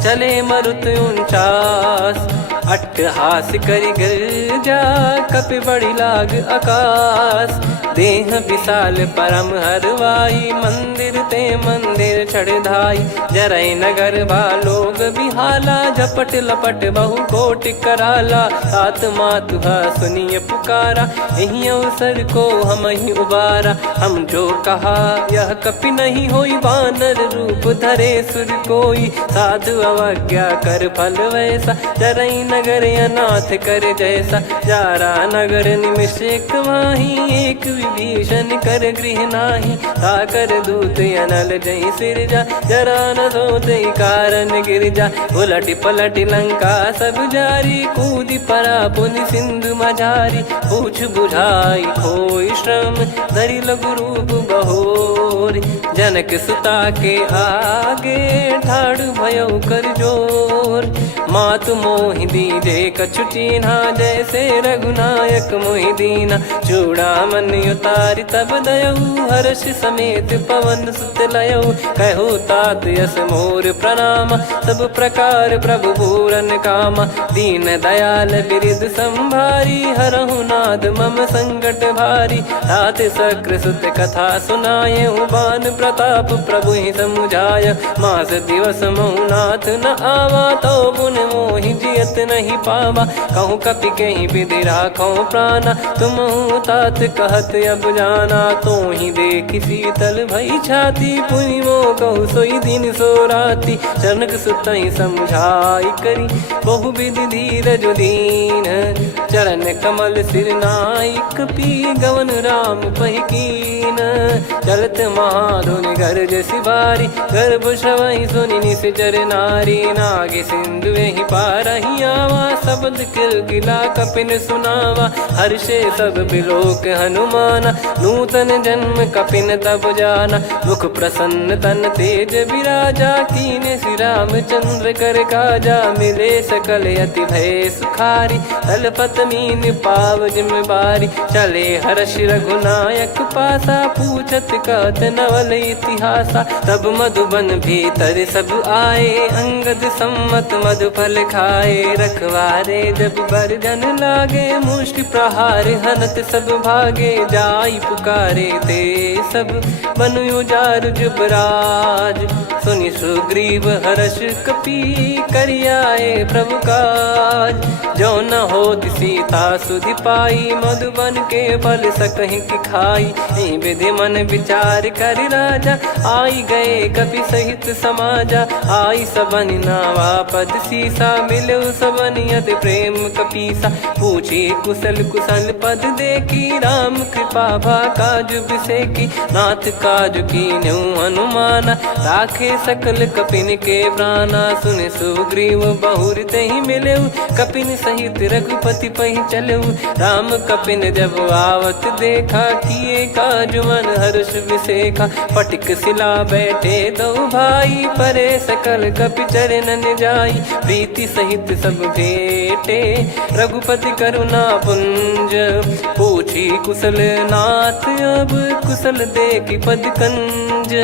चले मरुत 49। अट्टहास करि गिरजा कपि बड़ी लाग आकाश। देह विशाल परम हरवाई मंदिर ते मंदिर चढ़धाई। जरई नगर लोग बिहाला झपट लपट बहु कोटि कराला। आत्मा तुहा सुनिय पुकारा यही अवसर को हम ही उबारा। हम जो कहा यह कपि नहीं होई वानर रूप धरे सुर कोई। साधु अवज्ञा कर फल वैसा जरई नगर अनाथ कर जैसा। जारा नगर निमिष एक माही एक विभीषण कर गृह नाही। ताकर दूत अनल जय सिरजा जरा न सोते कारण गिरजा। उलट पलट लंका सब जारी कूदी परा पुनि सिंधु मझारी। पूछ बुझाई खोई श्रम धरि लघु रूप बहोरी। जनक सुता के आगे ठाड़ भयो कर जोर। मातु मोहि दीजे कछु चीन्हा जैसे रघुनायक मोहि दीना। चूड़ामन उतारि तब दयऊ हर्ष समेत पवन सुत लयऊ। कहो तात यस मोर प्रणाम सब प्रकार प्रभु पूरन कामा। दीन दयाल बिरिद संभारी हरहु नाद मम संकट भारी। तात सक्र सुत कथा सुनाये बान प्रताप प्रभु ही समुझाय। मास दिवस मौनाथ न आवा तो पुन मोहि जियत नहीं पावा। कहूँ कपि कहीं विधि राखो प्राणा तुम तात कहत अब जाना। तो ही देखी शीतल भई छाती पुनि मो कहु सोई दिन सो राती। जनक सुत ही समझाई करी बहु विधि धीरज दीन। चरण कमल सिर नाई कपि गवन राम पहिकीन। चलत महाधुनि गर्ज सिबारी गर्भ श्रवहि सुनि निश्चर नारी। नागे सिंधु ही पारहि आवा शब्द किलकिला कपिन सुनावा। हर्षे सब बिलोक हनुमाना नूतन जन्म कपिन तब जाना। मुख प्रसन्न तन तेज विराजा कीने श्री रामचंद्र कर काजा। मिले सकल यति भय सुखारी तलपत मीन पाव जिम बारी। चले हर्ष रघुनायक पासा पूछत कहत नवल इतिहासा। तब मधुबन भीतर सब आए अंगद सम्मत मधुफल खाए। रखवारे जब बरजन लागे मुष्टि प्रहार हनत सब भागे। जाई पुकारे ते सब बन उजार जुबराज। सुनि सुग्रीव हर्ष कपि करियाए प्रभु काज। जो न हो सीता सुधि पाई मधुबन के फल सकहि की खाई। विधि मन विचार कर राजा आई गए कपि सहित समाजा। आई सबन नावा पद सीसा मिलो सबन यत प्रेम कपीसा। पूछी कुशल कुशल पद देखी राम कृपा भा काज बिसेकी। नाथ काज कीन्हु हनुमाना राखे सकल कपिन के प्राणा। सुन सुग्रीव बहुर तहि मिलेऊ कपिन सहित रघुपति पहि चलेऊ। राम कपिन जब आवत देखा किए काज मन हर्ष विसेखा। फटिक सिला बैठे दो भाई परे सकल कपि चरणन जाई। प्रीति सहित सब भेटे रघुपति करुणा पुंज। पूछी कुशल नाथ अब कुशल देखि पद कंज।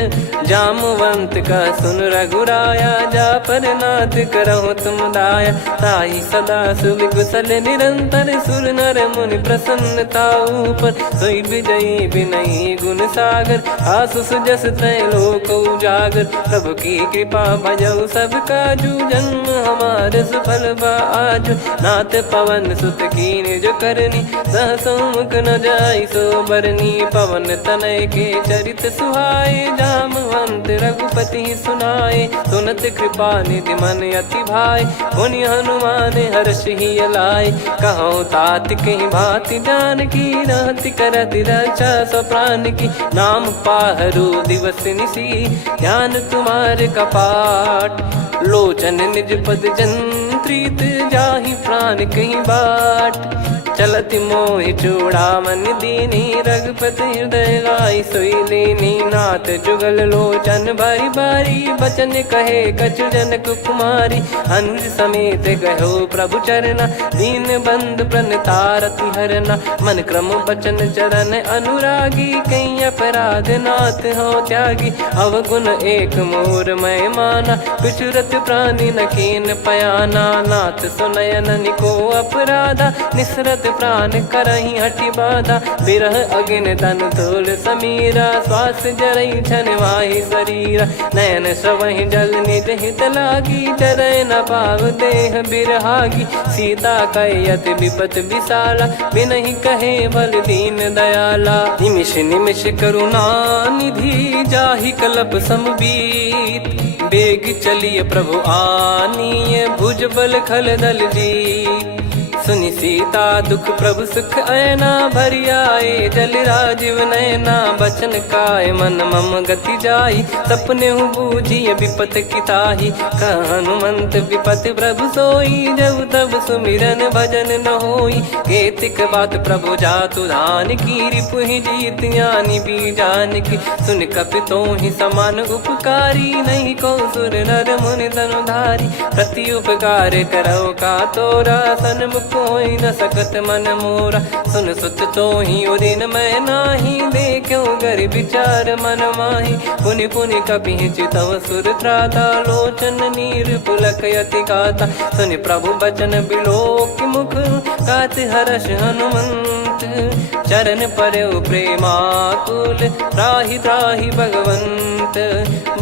जामवंत का सुन रघुराया जा पर नाथ करहु तुम दाया। ताई सदा सुभि कुशल निरंतर सुर नर मुनि प्रसन्नता ऊपर। सोई विजयी विनयी गुण सागर आसु सुजस तय लोक उजागर। प्रभु की कृपा भजऊ सब काजू जन्म हमार सफल बा आजु। नाथ पवन सुत कीन जो करनी सहसो मुख न जाई सो बरनी। पवन तनय के चरित सुहाए जामवंत रघुपति सुनाए। सुनत कृपा निधि मन अति भाई पुनि हनुमान हर्ष ही लाए। कहो तात कहीं भांति जान की रहति करति रक्षा सो प्राण की। नाम पाहरू दिवस निसी ध्यान तुम्हारे कपाट। लोचन निज पद जंत्रित जाहि प्राण कहीं बाट। चलत मोहि चूड़ामन दीनी, रघुपति हृदय लाई सोई लीनी। नाथ जुगल लोचन बारी बारी, बचन कहे कछु जनक कुमारी। अनुज समेत गयो प्रभु चरना, दीन बंधु प्रणतारति हरना। मन क्रम बचन चरण अनुरागी, कई अपराध नाथ हो त्यागी। अवगुण एक मोर मैं माना, बिचुरत प्राणी न कीन पयाना। नाथ सुनयन निको अपराधा, निसरत प्राण करही हटि बाधा। बिरह अगिन तन तोल समीरा, श्वास जरई छन माही शरीरा। नयन सवहि जल निज हित लागी, चरय न पाव देह बिरहागी। सीता कयत विपत विशाला, बिनहि कहे बल दीन दयाला। निमिष निमिष करुणा निधि, जाहि कलप समबीत। बेग चलिय प्रभु आनीय, भुज बल खल दल जी। सुनि सीता दुख प्रभु सुख ऐना, भरि आए जल राजीव नैना। बचन काय मन मम गति जाई, सपने हूँ बूझिय विपत किताही। हनुमंत विपत प्रभु सोई, जब तब सुमिरन भजन न होई। केतिक बात प्रभु जातु धान की, रिपुहि जीत ज्ञानी बीजान की। सुन कपि तोहि समान उपकारी, नहीं को सुर नर मुनि तनुधारी। प्रति उपकार करौ का तोरा, सन्मुख कोई न सकत मन मोरा। सुन सुत तो ही उदिन मैं नाही, देखो गर विचार मन माही। पुनि पुनि कपि चितव सुर त्राता, लोचन नीर पुलक यति गाता। सुनि प्रभु बचन बिलोक मुख, गात हर्ष हनुमंत। चरण परौ प्रेमाकुल, त्राहि त्राहि भगवंत।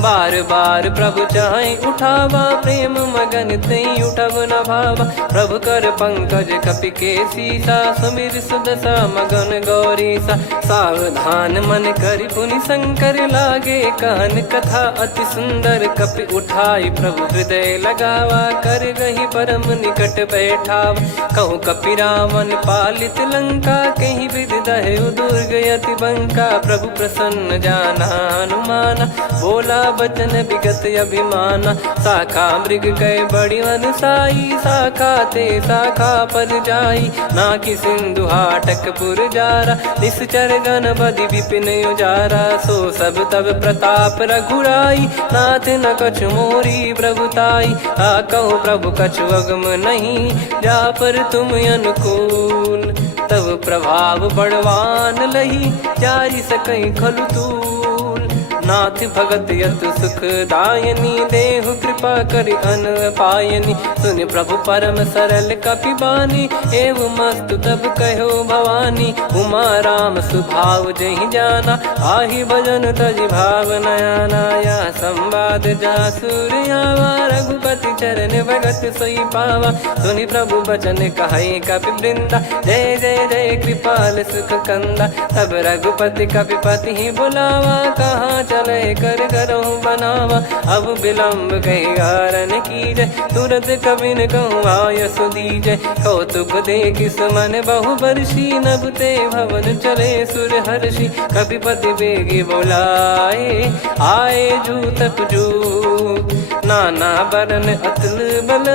बार बार प्रभु चाहि उठावा, प्रेम मगन तई उठब न भावा। प्रभु कर पंकज कपि के सीसा, सुमिर सुदशा मगन गौरीसा। सावधान मन करि पुनि शंकर लागे, कहन कथा अति सुंदर। कपि उठाई प्रभु हृदय लगावा, कर गही परम निकट बैठावा। कहु कपि रावण पालित लंका, कहीं विधि दहु दुर्ग यति बंका। प्रभु प्रसन्न जाना हनुमाना, बोला बचन विगत अभिमाना। शाखा मृग गए बड़ी अनुसाई, शाखा ते शाखा पर जाई। नाकि सिंधु हाटक पुर जारा, निश्चर गण बदि विपिन उजारा। सो सब तब प्रताप रघुराई, नाथ न कछु मोरी प्रभुताई। कहो प्रभु कछु अगम नहीं, जा पर तुम अनुकूल। तब प्रभाव बड़वान लही, जारी सकई खलु तूल। नाथ भगत यत सुख दायनी, देहु कृपा करि अन पायनी। सुनि प्रभु परम सरल कपि बानी, एव मस्तु तब कहो भवानी। उमा राम सुभाव जहि जाना, आहि भजन तजि भाव नयाना। या संवाद जासुर आवा, रघुपति चरण भगत सोई पावा। सुनि प्रभु बचन कहै कपि वृंदा, जय जय जय कृपाल सुख कंदा। तब रघुपति कपि पति ही बुलावा, कहाँ चले कर करहु बनावा। अब विलम्ब कही कारण कीजय, तुरत कबि न कहूँ आयस दीजय। कौतुक देखि सुमन बहु बरसी, नभ ते भवन चले सुर हर्षि। कपिपति बेगी बोलाए, आए जूतप जू। नाना बरन अतुल बल,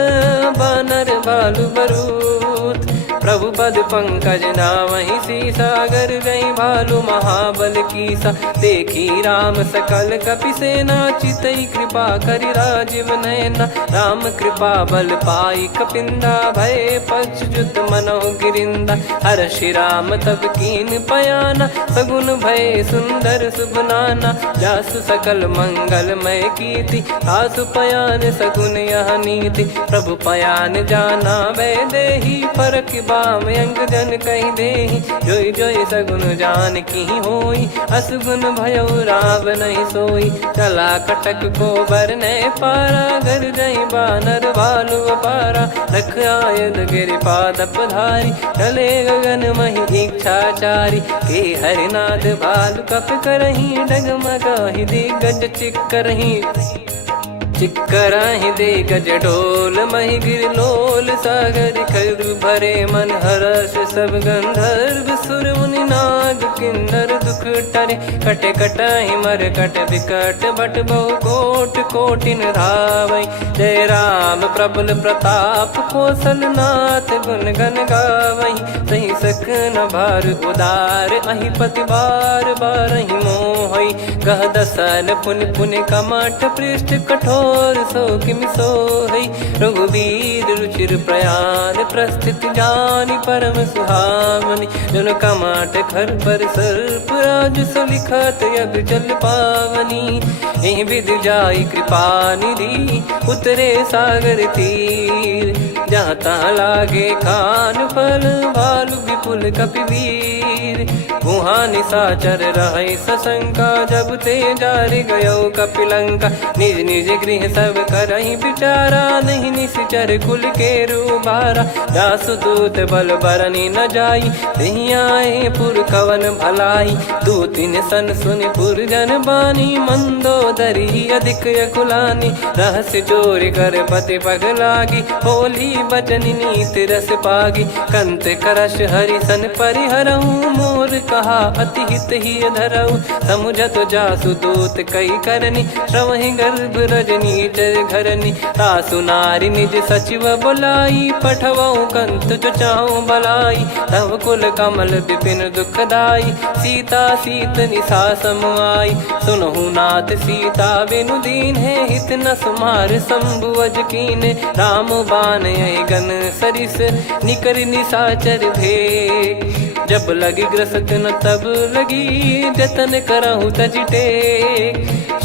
बानर बालु बरूत। प्रभु पद पंकज नामहि सीसा, गर गई भालु महाबल कीसा। देखी राम सकल कपि सेना, चितई कृपा करि राजीव नयना। राम कृपा बल पाई कपिंदा, भय पक्ष जुत मनोह गिरिंदा। हर्षि राम तब कीन पयाना, सगुन भय सुंदर शुभ नाना। जासु सकल मंगलमय कीर्ति, आसु पयान सगुन यह नीति। प्रभु पयान जाना वै देहि, परख बाम अंग जन कहि देहि। जोई जोई सगुन जान की होई, असगुन भयो राव नहीं सोई। चला कटक को बरने पारा, घर जई बानर भालु अपारा। रख आयद गिरि पाद पधारी, चले गगन महि इच्छाचारी। के हरिनाथ भालु कप करही, डगमगाहि दिग्गज चिक्करही। चिक्कराहि दे गज डोल मही गिर लोल सागर कर भरे मन हर्ष सब गंधर्व सुर मुनि नाग किन्नर दुख टरे कटे कटाहि मर कट विकट बट बहु कोट कोटिन धावै जय राम प्रबल प्रताप कौशल नाथ गुण गण गावै सही सकन भार उदार अहि पति बार बारहि मोहै गह दसन पुन पुन कमठ पृष्ठ कठोर सो किमि सोहै रघुबीर रुचिर प्रयाण प्रस्थित जानि परम सुहावनि जन कमठ खर पर सर्प राज सलिखत यग जल पावनी एहि विध जाई कृपा निधि उतरे सागर तीर जहाँ तहाँ लागे खान फल भालु विपुल कपिवीर गुहा निशाचर रहै सशंका जब ते जारि गयो कपिलंका निज निज गृह सब करहि विचारा नहीं निश्चर कुल के रूबारा जासु दूत बल बरनी न जाई नहीं आए पुर कवन भलाई दूतिन सन सुनि पुर जन बानी मंदोदरी अधिक अकुलानी रहस्य चोरी कर पति पग लागी होली बचन नीत रस पागी कंत करश हरि सन परिहरऊ मोर कहा अति हित ही धरऊ समुझत जासु दूत कई करनी श्रवहि गर्भ रजनी चर घरनी तासु नारी निज सचिव बुलाई पठवऊ कंत जो चाहूं बलाई तव कुल कमल विपिन दुखदाई सीता सीत निशा समुआई सुनहु नाथ सीता बिनु दीन है हित न सुमार शंभु अज कीन राम बान यही गन सरिस निकर निशाचर भेग जब लगी ग्रसत न तब लगी जतन करहु तजिटे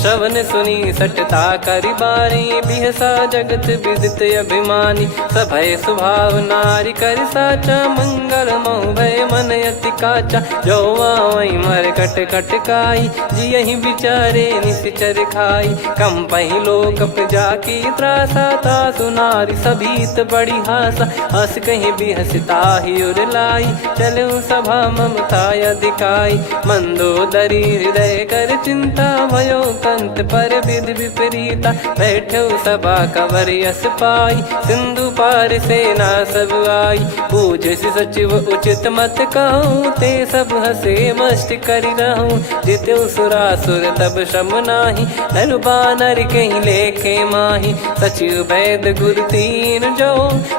श्रवण सुनी सटता करि बारी बिहसा जगत विदित अभिमानी सभय स्वभाव नारी कर साचा मंगल मोह भय मन अति काचा जो आवई मर कट कट काई जियहि विचारे निश्चर खाई कम पही लोक जाकी त्रासा तासु नारी सभीत बड़ी हासा हस कहीं बिहसता ही उर लाई चलऊ सभा ममता दिखाई मंदोदरी हृदय कर चिंता भयो कंत पर विध विपरीता बैठो सभा कवर यस पाई सिंधु पार सेना सब आई पूज सचिव उचित मत कहूँ ते सब हसे मस्त करि रहूं जित्यो सुरासुर तब श्रम नाही नर बानर कहीं लेखे माही सचिव वैद गुरु तीन जो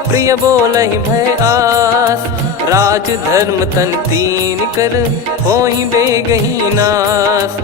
प्रिय बोलहि भय आस राज धर्म तन तीन कर होई बेगही नास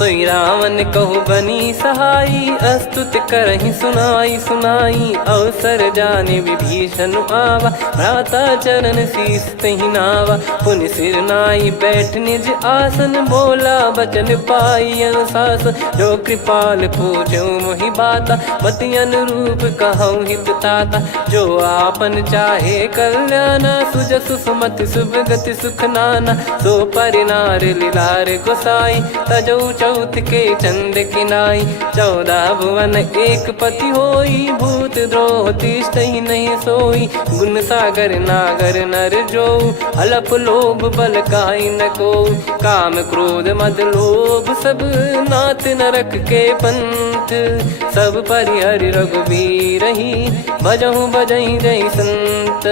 सोई रावण कहु बनी सहाई अस्तुत करहि सुनाई सुनाई अवसर जाने विभीषण आवा भ्राता चरण शीस तहि नावा पुनि सिर नाई बैठ निज आसन बोला बचन पाई अनुशासन जो कृपाल पूजो मोहि बाता मति अनुरूप कहूँ हित ताता जो आपन चाहे कल्याणा सुजसु सुमति शुभ गति सुख नाना सो परिनार लीलार गोसाई तजौ चौथ के चंद किनाई 14 भुवन एक पति होई भूत द्रोह तिष्ठहि नहीं सोई गुण सागर नागर नर जो अलप लोभ बल काई न को काम क्रोध मद लोभ सब नाथ नरक के पंथ सब परिहरि रघुबीर ही भजहु भजहि जय संत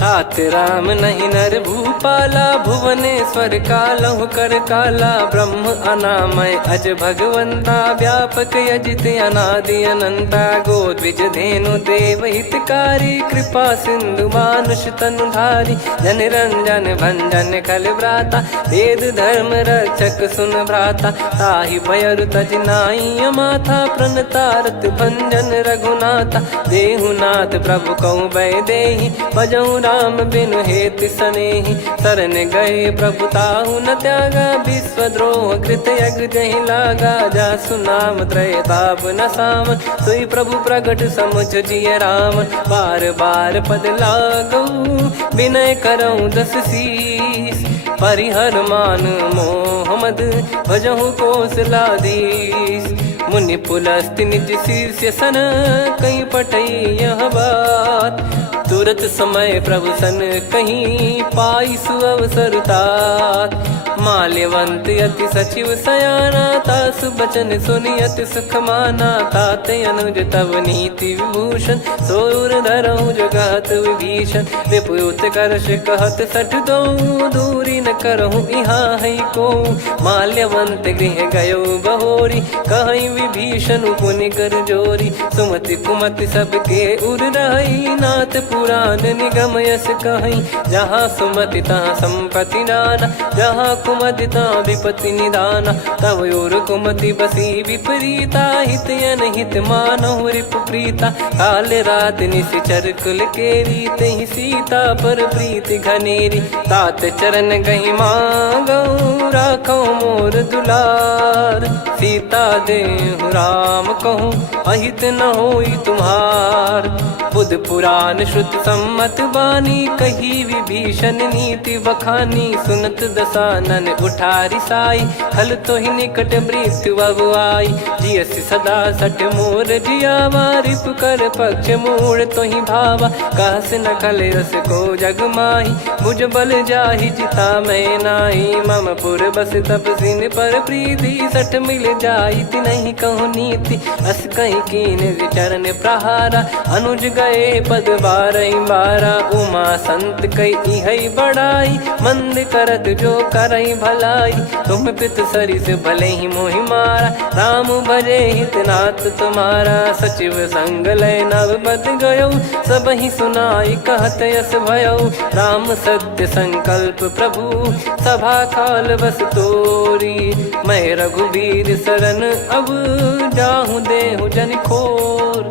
हाथ राम नहीं नर भूपाला भुवनेश्वर कालहु कर काला ब्रह्म अनामय अज भगवंता व्यापक यजित अनादि अनंता गोद्विज धेनु देव हितकारी कृपा सिंधु मानुष तनुधारी जन रंजन भंजन खल भ्राता वेद धर्म रक्षक सुन भ्राता ताहि भयरु तज नाई माथा प्रणतारत भंजन रघुनाथा देहुनाथ प्रभु कहु बै देहि भजहु राम बिनु हेत सनेहि शरण गए प्रभु ताहु न त्यागा विश्वद्रोह कृत यज्ञ जहि लागा जासु नाम त्रयताप न सामन सोई प्रभु प्रगट समुझ जिय रामन बार बार पद लागऊ विनय करऊँ 10 शीस परिहर मान मोहम्मद भजहु कौशलाधीश मुनि पुलस्त्य निज शीर्ष सन कहीं पटई यह बात तुरत समय प्रभु सन कहीं पाई सुअवसर तात। माल्यवंत अति सचिव सयाना तासु बचन सुनियत सुख माना। ताते अनुज तव नीति विभूषण सोर धरहु जगत विभीषण। विपुत करश कहत सठ दो दूरी न करहु यहाँ है को। माल्यवंत गृह गयो बहोरी कहीं विभीषण पुनि कर जोरी। सुमति कुमति सबके उर रही नाथ पुराण निगम यस कहीं। जहाँ सुमति तहाँ संपत्ति नाना जहाँ कुमति तहाँ विपत्ति निदाना। तव और कुमति बसी विपरीता हित अनहित मानहु रिपु प्रीता। काल रात निशिचर कुल केरी तहि सीता पर प्रीति घनेरी। तात चरण गही मांगऊ राखो मोर दुलार। सीता देहु राम कहूँ अहित न होई तुम्हार। बुध पुराण श्रुत सम्मत बानी कही विभीषण नीति बखानी। सुनत दसानन उठारी साई खल तो ही निकट मृत्यु अब आई। जियसि सदा सठ मोर जियावा रिप कर पक्ष मूड़ तो ही भावा। कहस न खल रस को जग माही भुज बल जाहि जिता मैं नाई। मम पुर बस तप सिन पर प्रीति सठ मिल जाई नहीं कहूँ नीति। अस कहीं कीन चरण प्रहारा अनुज गए पद बारई बारा। उमा संत कई है बड़ाई मंद करत जो करई भलाई। तुम पित सरिस भले ही मोहि मारा राम भजे हितनाथ तुम्हारा। सचिव संग लय नव बद गयो सब ही सुनाई कहत यस भयो। राम सत्य संकल्प प्रभु सभा काल बस तोरी। मैं रघुबीर शरण अब जाहूँ देहु जन खोर।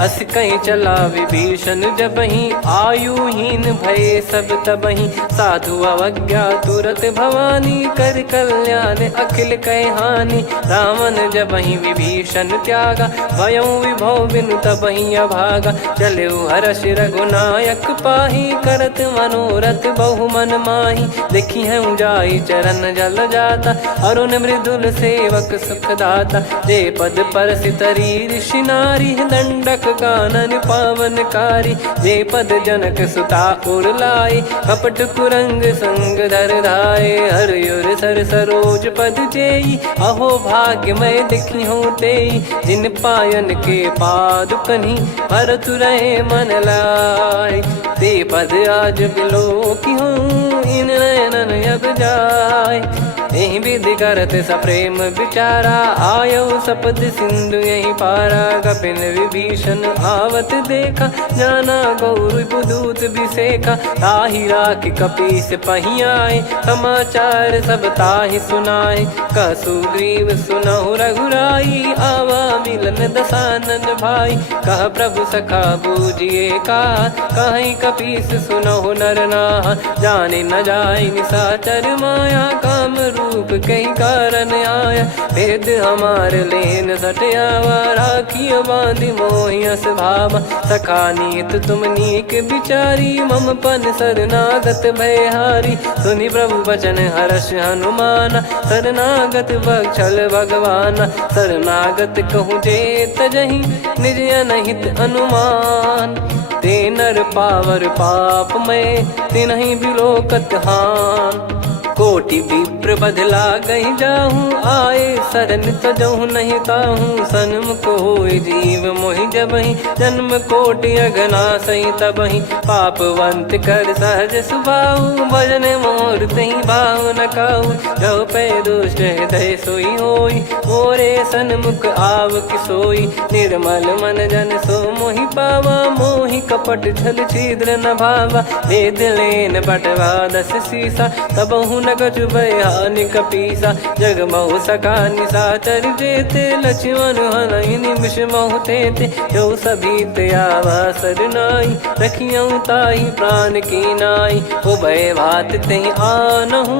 अस कहीं चला विभीषण जबहि आयुहीन भय सब तबहि। साधु अवज्ञा तुरत भवानी कर कल्याण अखिल कह हानि। रावण जबहि विभीषण त्यागा भयउ विभव बिनु तबहि अभागा। चलऊ हर्ष रघुनायक पाही करत मनोरथ बहु मन माही। देखी हूँ जाई चरण जल जाता अरुण मृदुल सेवक सुखदाता। जे पद पर सितरी ऋषि नारी दंडक कानन पावनकारी। जे पद जनक सुता उर लाए कपट कुरंग संग धर धाये। हरियुर सर सरोज पद जेई अहो भाग्य मैं दिखी हूँ तेई। जिन पायन के पादुकनी भरत रहे मन लाए। ते पद आज बिलो की हूँ इन नयनन अब जाय। यही विधि करत सप्रेम विचारा आयो सपद सिंधु यही पारा। कपिन विभीषण आवत देखा जाना गौर बुदूत बिसेखा। ताहि राख कपीस पहियाए समाचार सब ताहि सुनाए। कह सुग्रीव सुनहु रघुराई आवा मिलन दसानन भाई। कह प्रभु सखा बूझिए का कहीं कपीस सुनहु नर नाहा। जाने न जाय निशाचर माया काम रूप कई कारण आया। भेद हमार लेन सटयावा राखियो बांधि मोहियस भावा। सखा नीत तुम नीक बिचारी मम पन शरणागत भयहारी। सुनि प्रभु वचन हर्ष हनुमाना शरणागत बक्षल भगवाना। शरणागत कहूँ जे तजहि निज अनहित अनुमान। ते नर पावर पाप में तिन्हि बिलोकत हान। कोटि विप्र बदला गई जाहूँ आए शरण तजहु नहीं ताहूँ। सन्मुख होय जीव मोहि जबहि जन्म कोटि अघना सही तबहि। पापवंत कर सहज सुभाऊ भजन मोर तहि भाव न काहू। जो पै दुष्ट हृदय सोई होई मोरे सन्मुख आव किसोई। निर्मल मन जन सो मोहि पावा मोहि कपट छल छिद्र न भावा। वेद लेन बटवा दस सीसा तबहु न कछु भयानि कपीसा। जग महु सका निशाचर जेते लक्ष्मण हनहि निमिष महु तेते। जो सभी त्यावा सरनाई रखियऊ ताहि प्राण की नाई। उभय भात तहि आनहु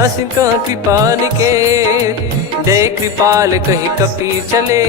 हस कह कृपाल के। जय कृपाल कहि कपी चले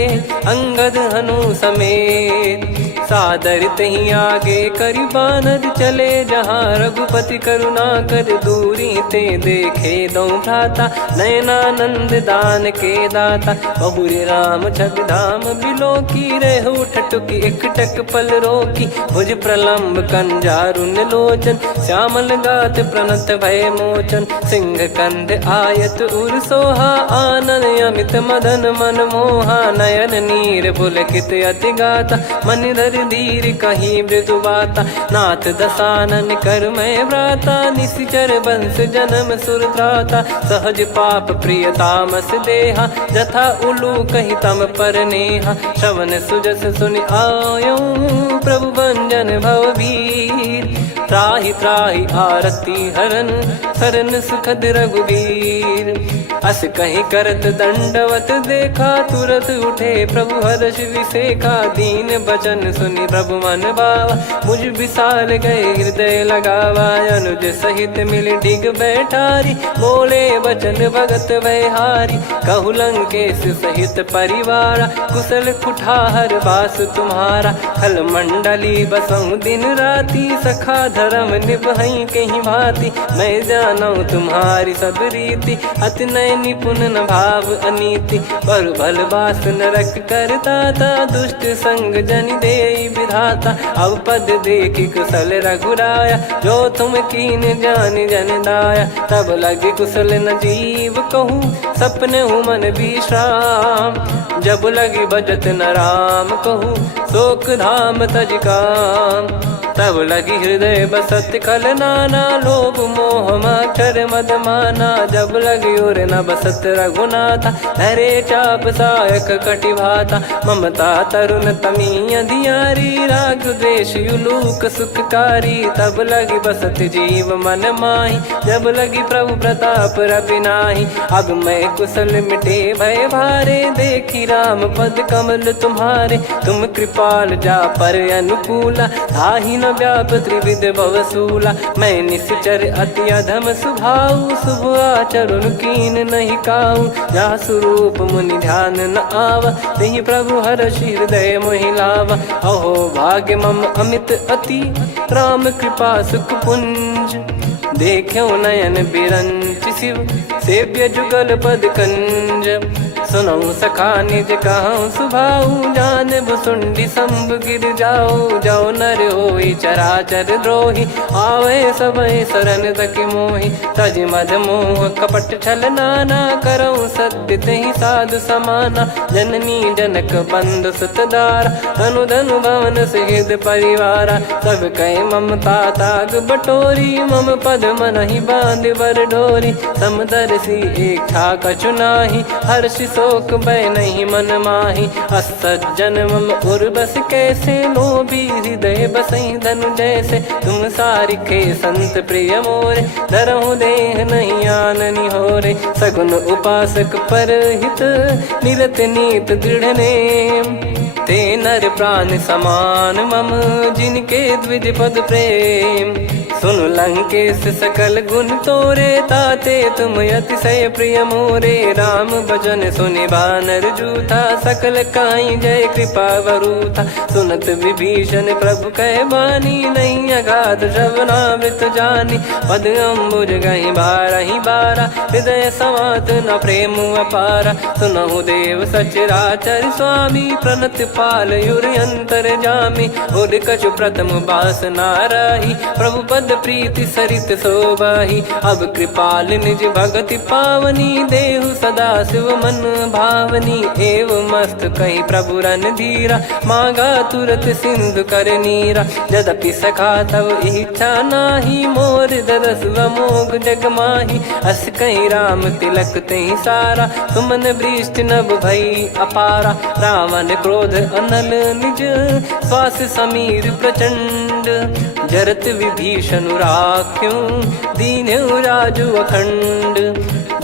अंगद हनु समेत। सादर तहीं आगे करी बानर चले जहाँ रघुपति करुणा कर दूरी ते देखे दो भ्राता नयनानंद दान के दाता बहुरी राम छग धाम बिलो की रेहू ठटुकी एकटक पल रोकी भुज प्रलम्ब कंजारुन लोचन श्यामल गात प्रणत भय मोचन सिंह कंद आयत उर सोहा आनन अमित मदन मन मोहा नयन नीर पुलकित अति गाता मन धर धीर कहीं मृदु बाता नाथ दसानन कर मैं व्राता निशिचर बंस जन्म सुरत्राता सहज पाप प्रिय तामस देहा जथा उलू कही तम पर नेहा श्रवण सुजस सुनि आयो प्रभु भंजन भववीर त्राहि त्राहि आरती हरन सरन सुखद रघुवीर अस कहीं करत दंडवत देखा तुरत उठे प्रभु हर्ष विसेखा दीन बचन सुनि प्रभु मन भावा मुझ विसार गए हृदय लगावा अनुज सहित मिल डिग बैठारी बोले बचन भगत वैहारी कहु लंकेश सहित परिवारा कुशल कुठार बास तुम्हारा खल मंडली बसऊं दिन राती सखा धर्म निभई कहीं भांति मैं जानू तुम्हारी सब रीति अति नय निपुण न भाव अनीति पर भल बास नरक करता था दुष्ट संग जन दे विधाता अब पद देखी कुशल रघुराया जो तुम कीन जान जन दाया तब लगे कुशल न जीव कहूँ सपने हूँ मन विश्राम जब लगी भजत न राम कहूँ शोक धाम तज काम तब लगी हृदय बसत कल नाना लोभ मोह मक्षर मद माना जब लगी उर न बसत रघुनाथा धरे चाप सायक कटि भाता ममता तरुण तमी अधियारी राग द्वेष युलूक सुखकारी तब लगी बसत जीव मन माही जब लगी प्रभु प्रताप रवि नाही अब मैं कुशल मिटे भय भारे देखी राम पद कमल तुम्हारे तुम कृपाल जा पर अनुकूला ताहि न व्याप त्रिविध भवसूला मैं निश्चर अति अधम सुभाऊ शुभ आचरण कीन नहीं काऊ जा स्वरूप मुनि ध्यान न आवा नहीं प्रभु हर्ष हृदय मोहि लावा अहो भाग्य मम अमित अति राम कृपा सुख पुंज देखो नयन बिरंच शिव सेव्य जुगल पद कंज सुनऊ सखा निज कहूँ सुभाऊ जान भुसुंडी संभ गिर जाओ जाओ नर होई चराचर द्रोही आवे सबय शरण तक मोहि तज मद मोह कपट छल नाना करऊँ सत्य तहि साधु समाना जननी जनक बंधु सुतदारा धनु धनु भवन सहित परिवारा सब कहे ममता ताग बटोरी मम पद मन ही बांध बर डोरी समदर्शी इच्छा कछु नाही हर्ष शोक भय नहीं मन माही असज्जन मम उर्वस कैसे लोभी हृदय बसई धनु जैसे तुम सारिखे संत प्रिय मोरे धरहु देह नहीं आननि होरे सगुन उपासक पर हित निरत नीत दृढ़ नेम ते नर प्राण समान मम जिनके द्विज पद प्रेम सुन लंकेश सकल गुण तोरे ताते तुम अतिशय प्रिय मोरे राम भजन सुनि बानर जूथा सकल काई जय कृपा वरूथा सुनत विभीषण प्रभु कह बानी नहीं अगाध श्रवणामृत जानी पद अम्बुज गहि बारहि बारा हृदय समात न प्रेम अपारा सुनहु देव सचराचर स्वामी प्रणत पाल युर अंतर जामी उद कछु प्रथम बास नाराही प्रभु पद प्रीति सरित शोभाही अब कृपाल निज भगति पावनी देहु सदा शिव मन भावनी एव मस्त कही प्रभु रन धीरा मांगा तुरत सिंधु कर नीरा यद्यपि सखा तब इच्छा नाही मोर दरस मोग जग माही अस कही राम तिलक तही सारा सुमन वृष्टि नभ भई अपारा रावण क्रोध अनल निज श्वास समीर प्रचंड जरत विभीषण राख्यों दीन्यु राजु अखंड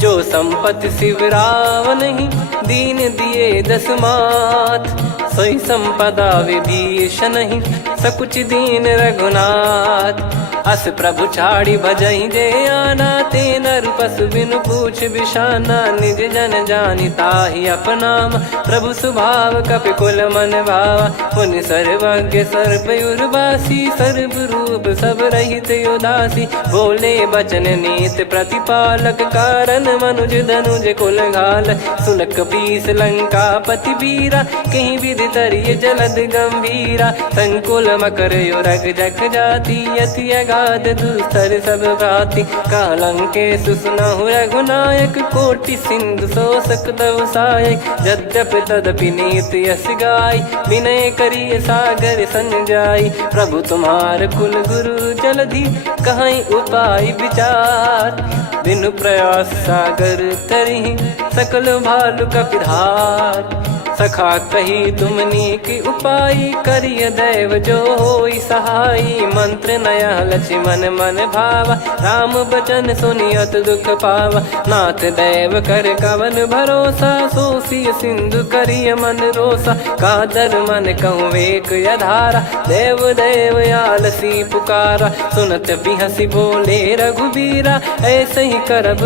जो संपत्ति शिव रावण ही दीन दिए दस मात सोई संपदा विभीषण नहीं सकुच दीन रघुनाथ। अस प्रभु छाड़ी भजई जे आना ते नर पशु बिनु पूछ बिशाना। निज जन जानि ताहि अपनाम प्रभु स्वभाव कपि कुल मन भावा। मुनि सर्वज्ञ सर्वयुर्वासी सर्व रूप सब रहित उदासी। बोले बचन नीत प्रतिपालक कारण मनुज धनुज कुल घाल। सुनक बीस लंका पति बीरा कहीं विधि तरिय जलद गंभीरा। संकुल मकर युरग जख जाति अति अगाध दुस्तर सब भाति। कालंके सुसुनहु रघुनायक कोटि सिंधु शोषक तव सहायक। यद्यपि तदपि नीति यस गाय विनय करिय सागर सन जाई। प्रभु तुम्हार कुल गुरु जलधि कहीं उपाय विचार। बिनु प्रयास सागर तरिहि सकल भालु कपिधार। सखा कही तुमनी की उपाय करिय दैव जो होई सहाई। मंत्र नया लक्ष्मण मन भावा राम बचन सुनियत दुख पावा। नाथ दैव कर कवन भरोसा सोसिय सिंधु करिय मन रोसा। कादर मन कहूँ एक यधारा देव देव आलसी पुकारा। सुनत बिहसी बोले रघुबीरा ऐसे ही करब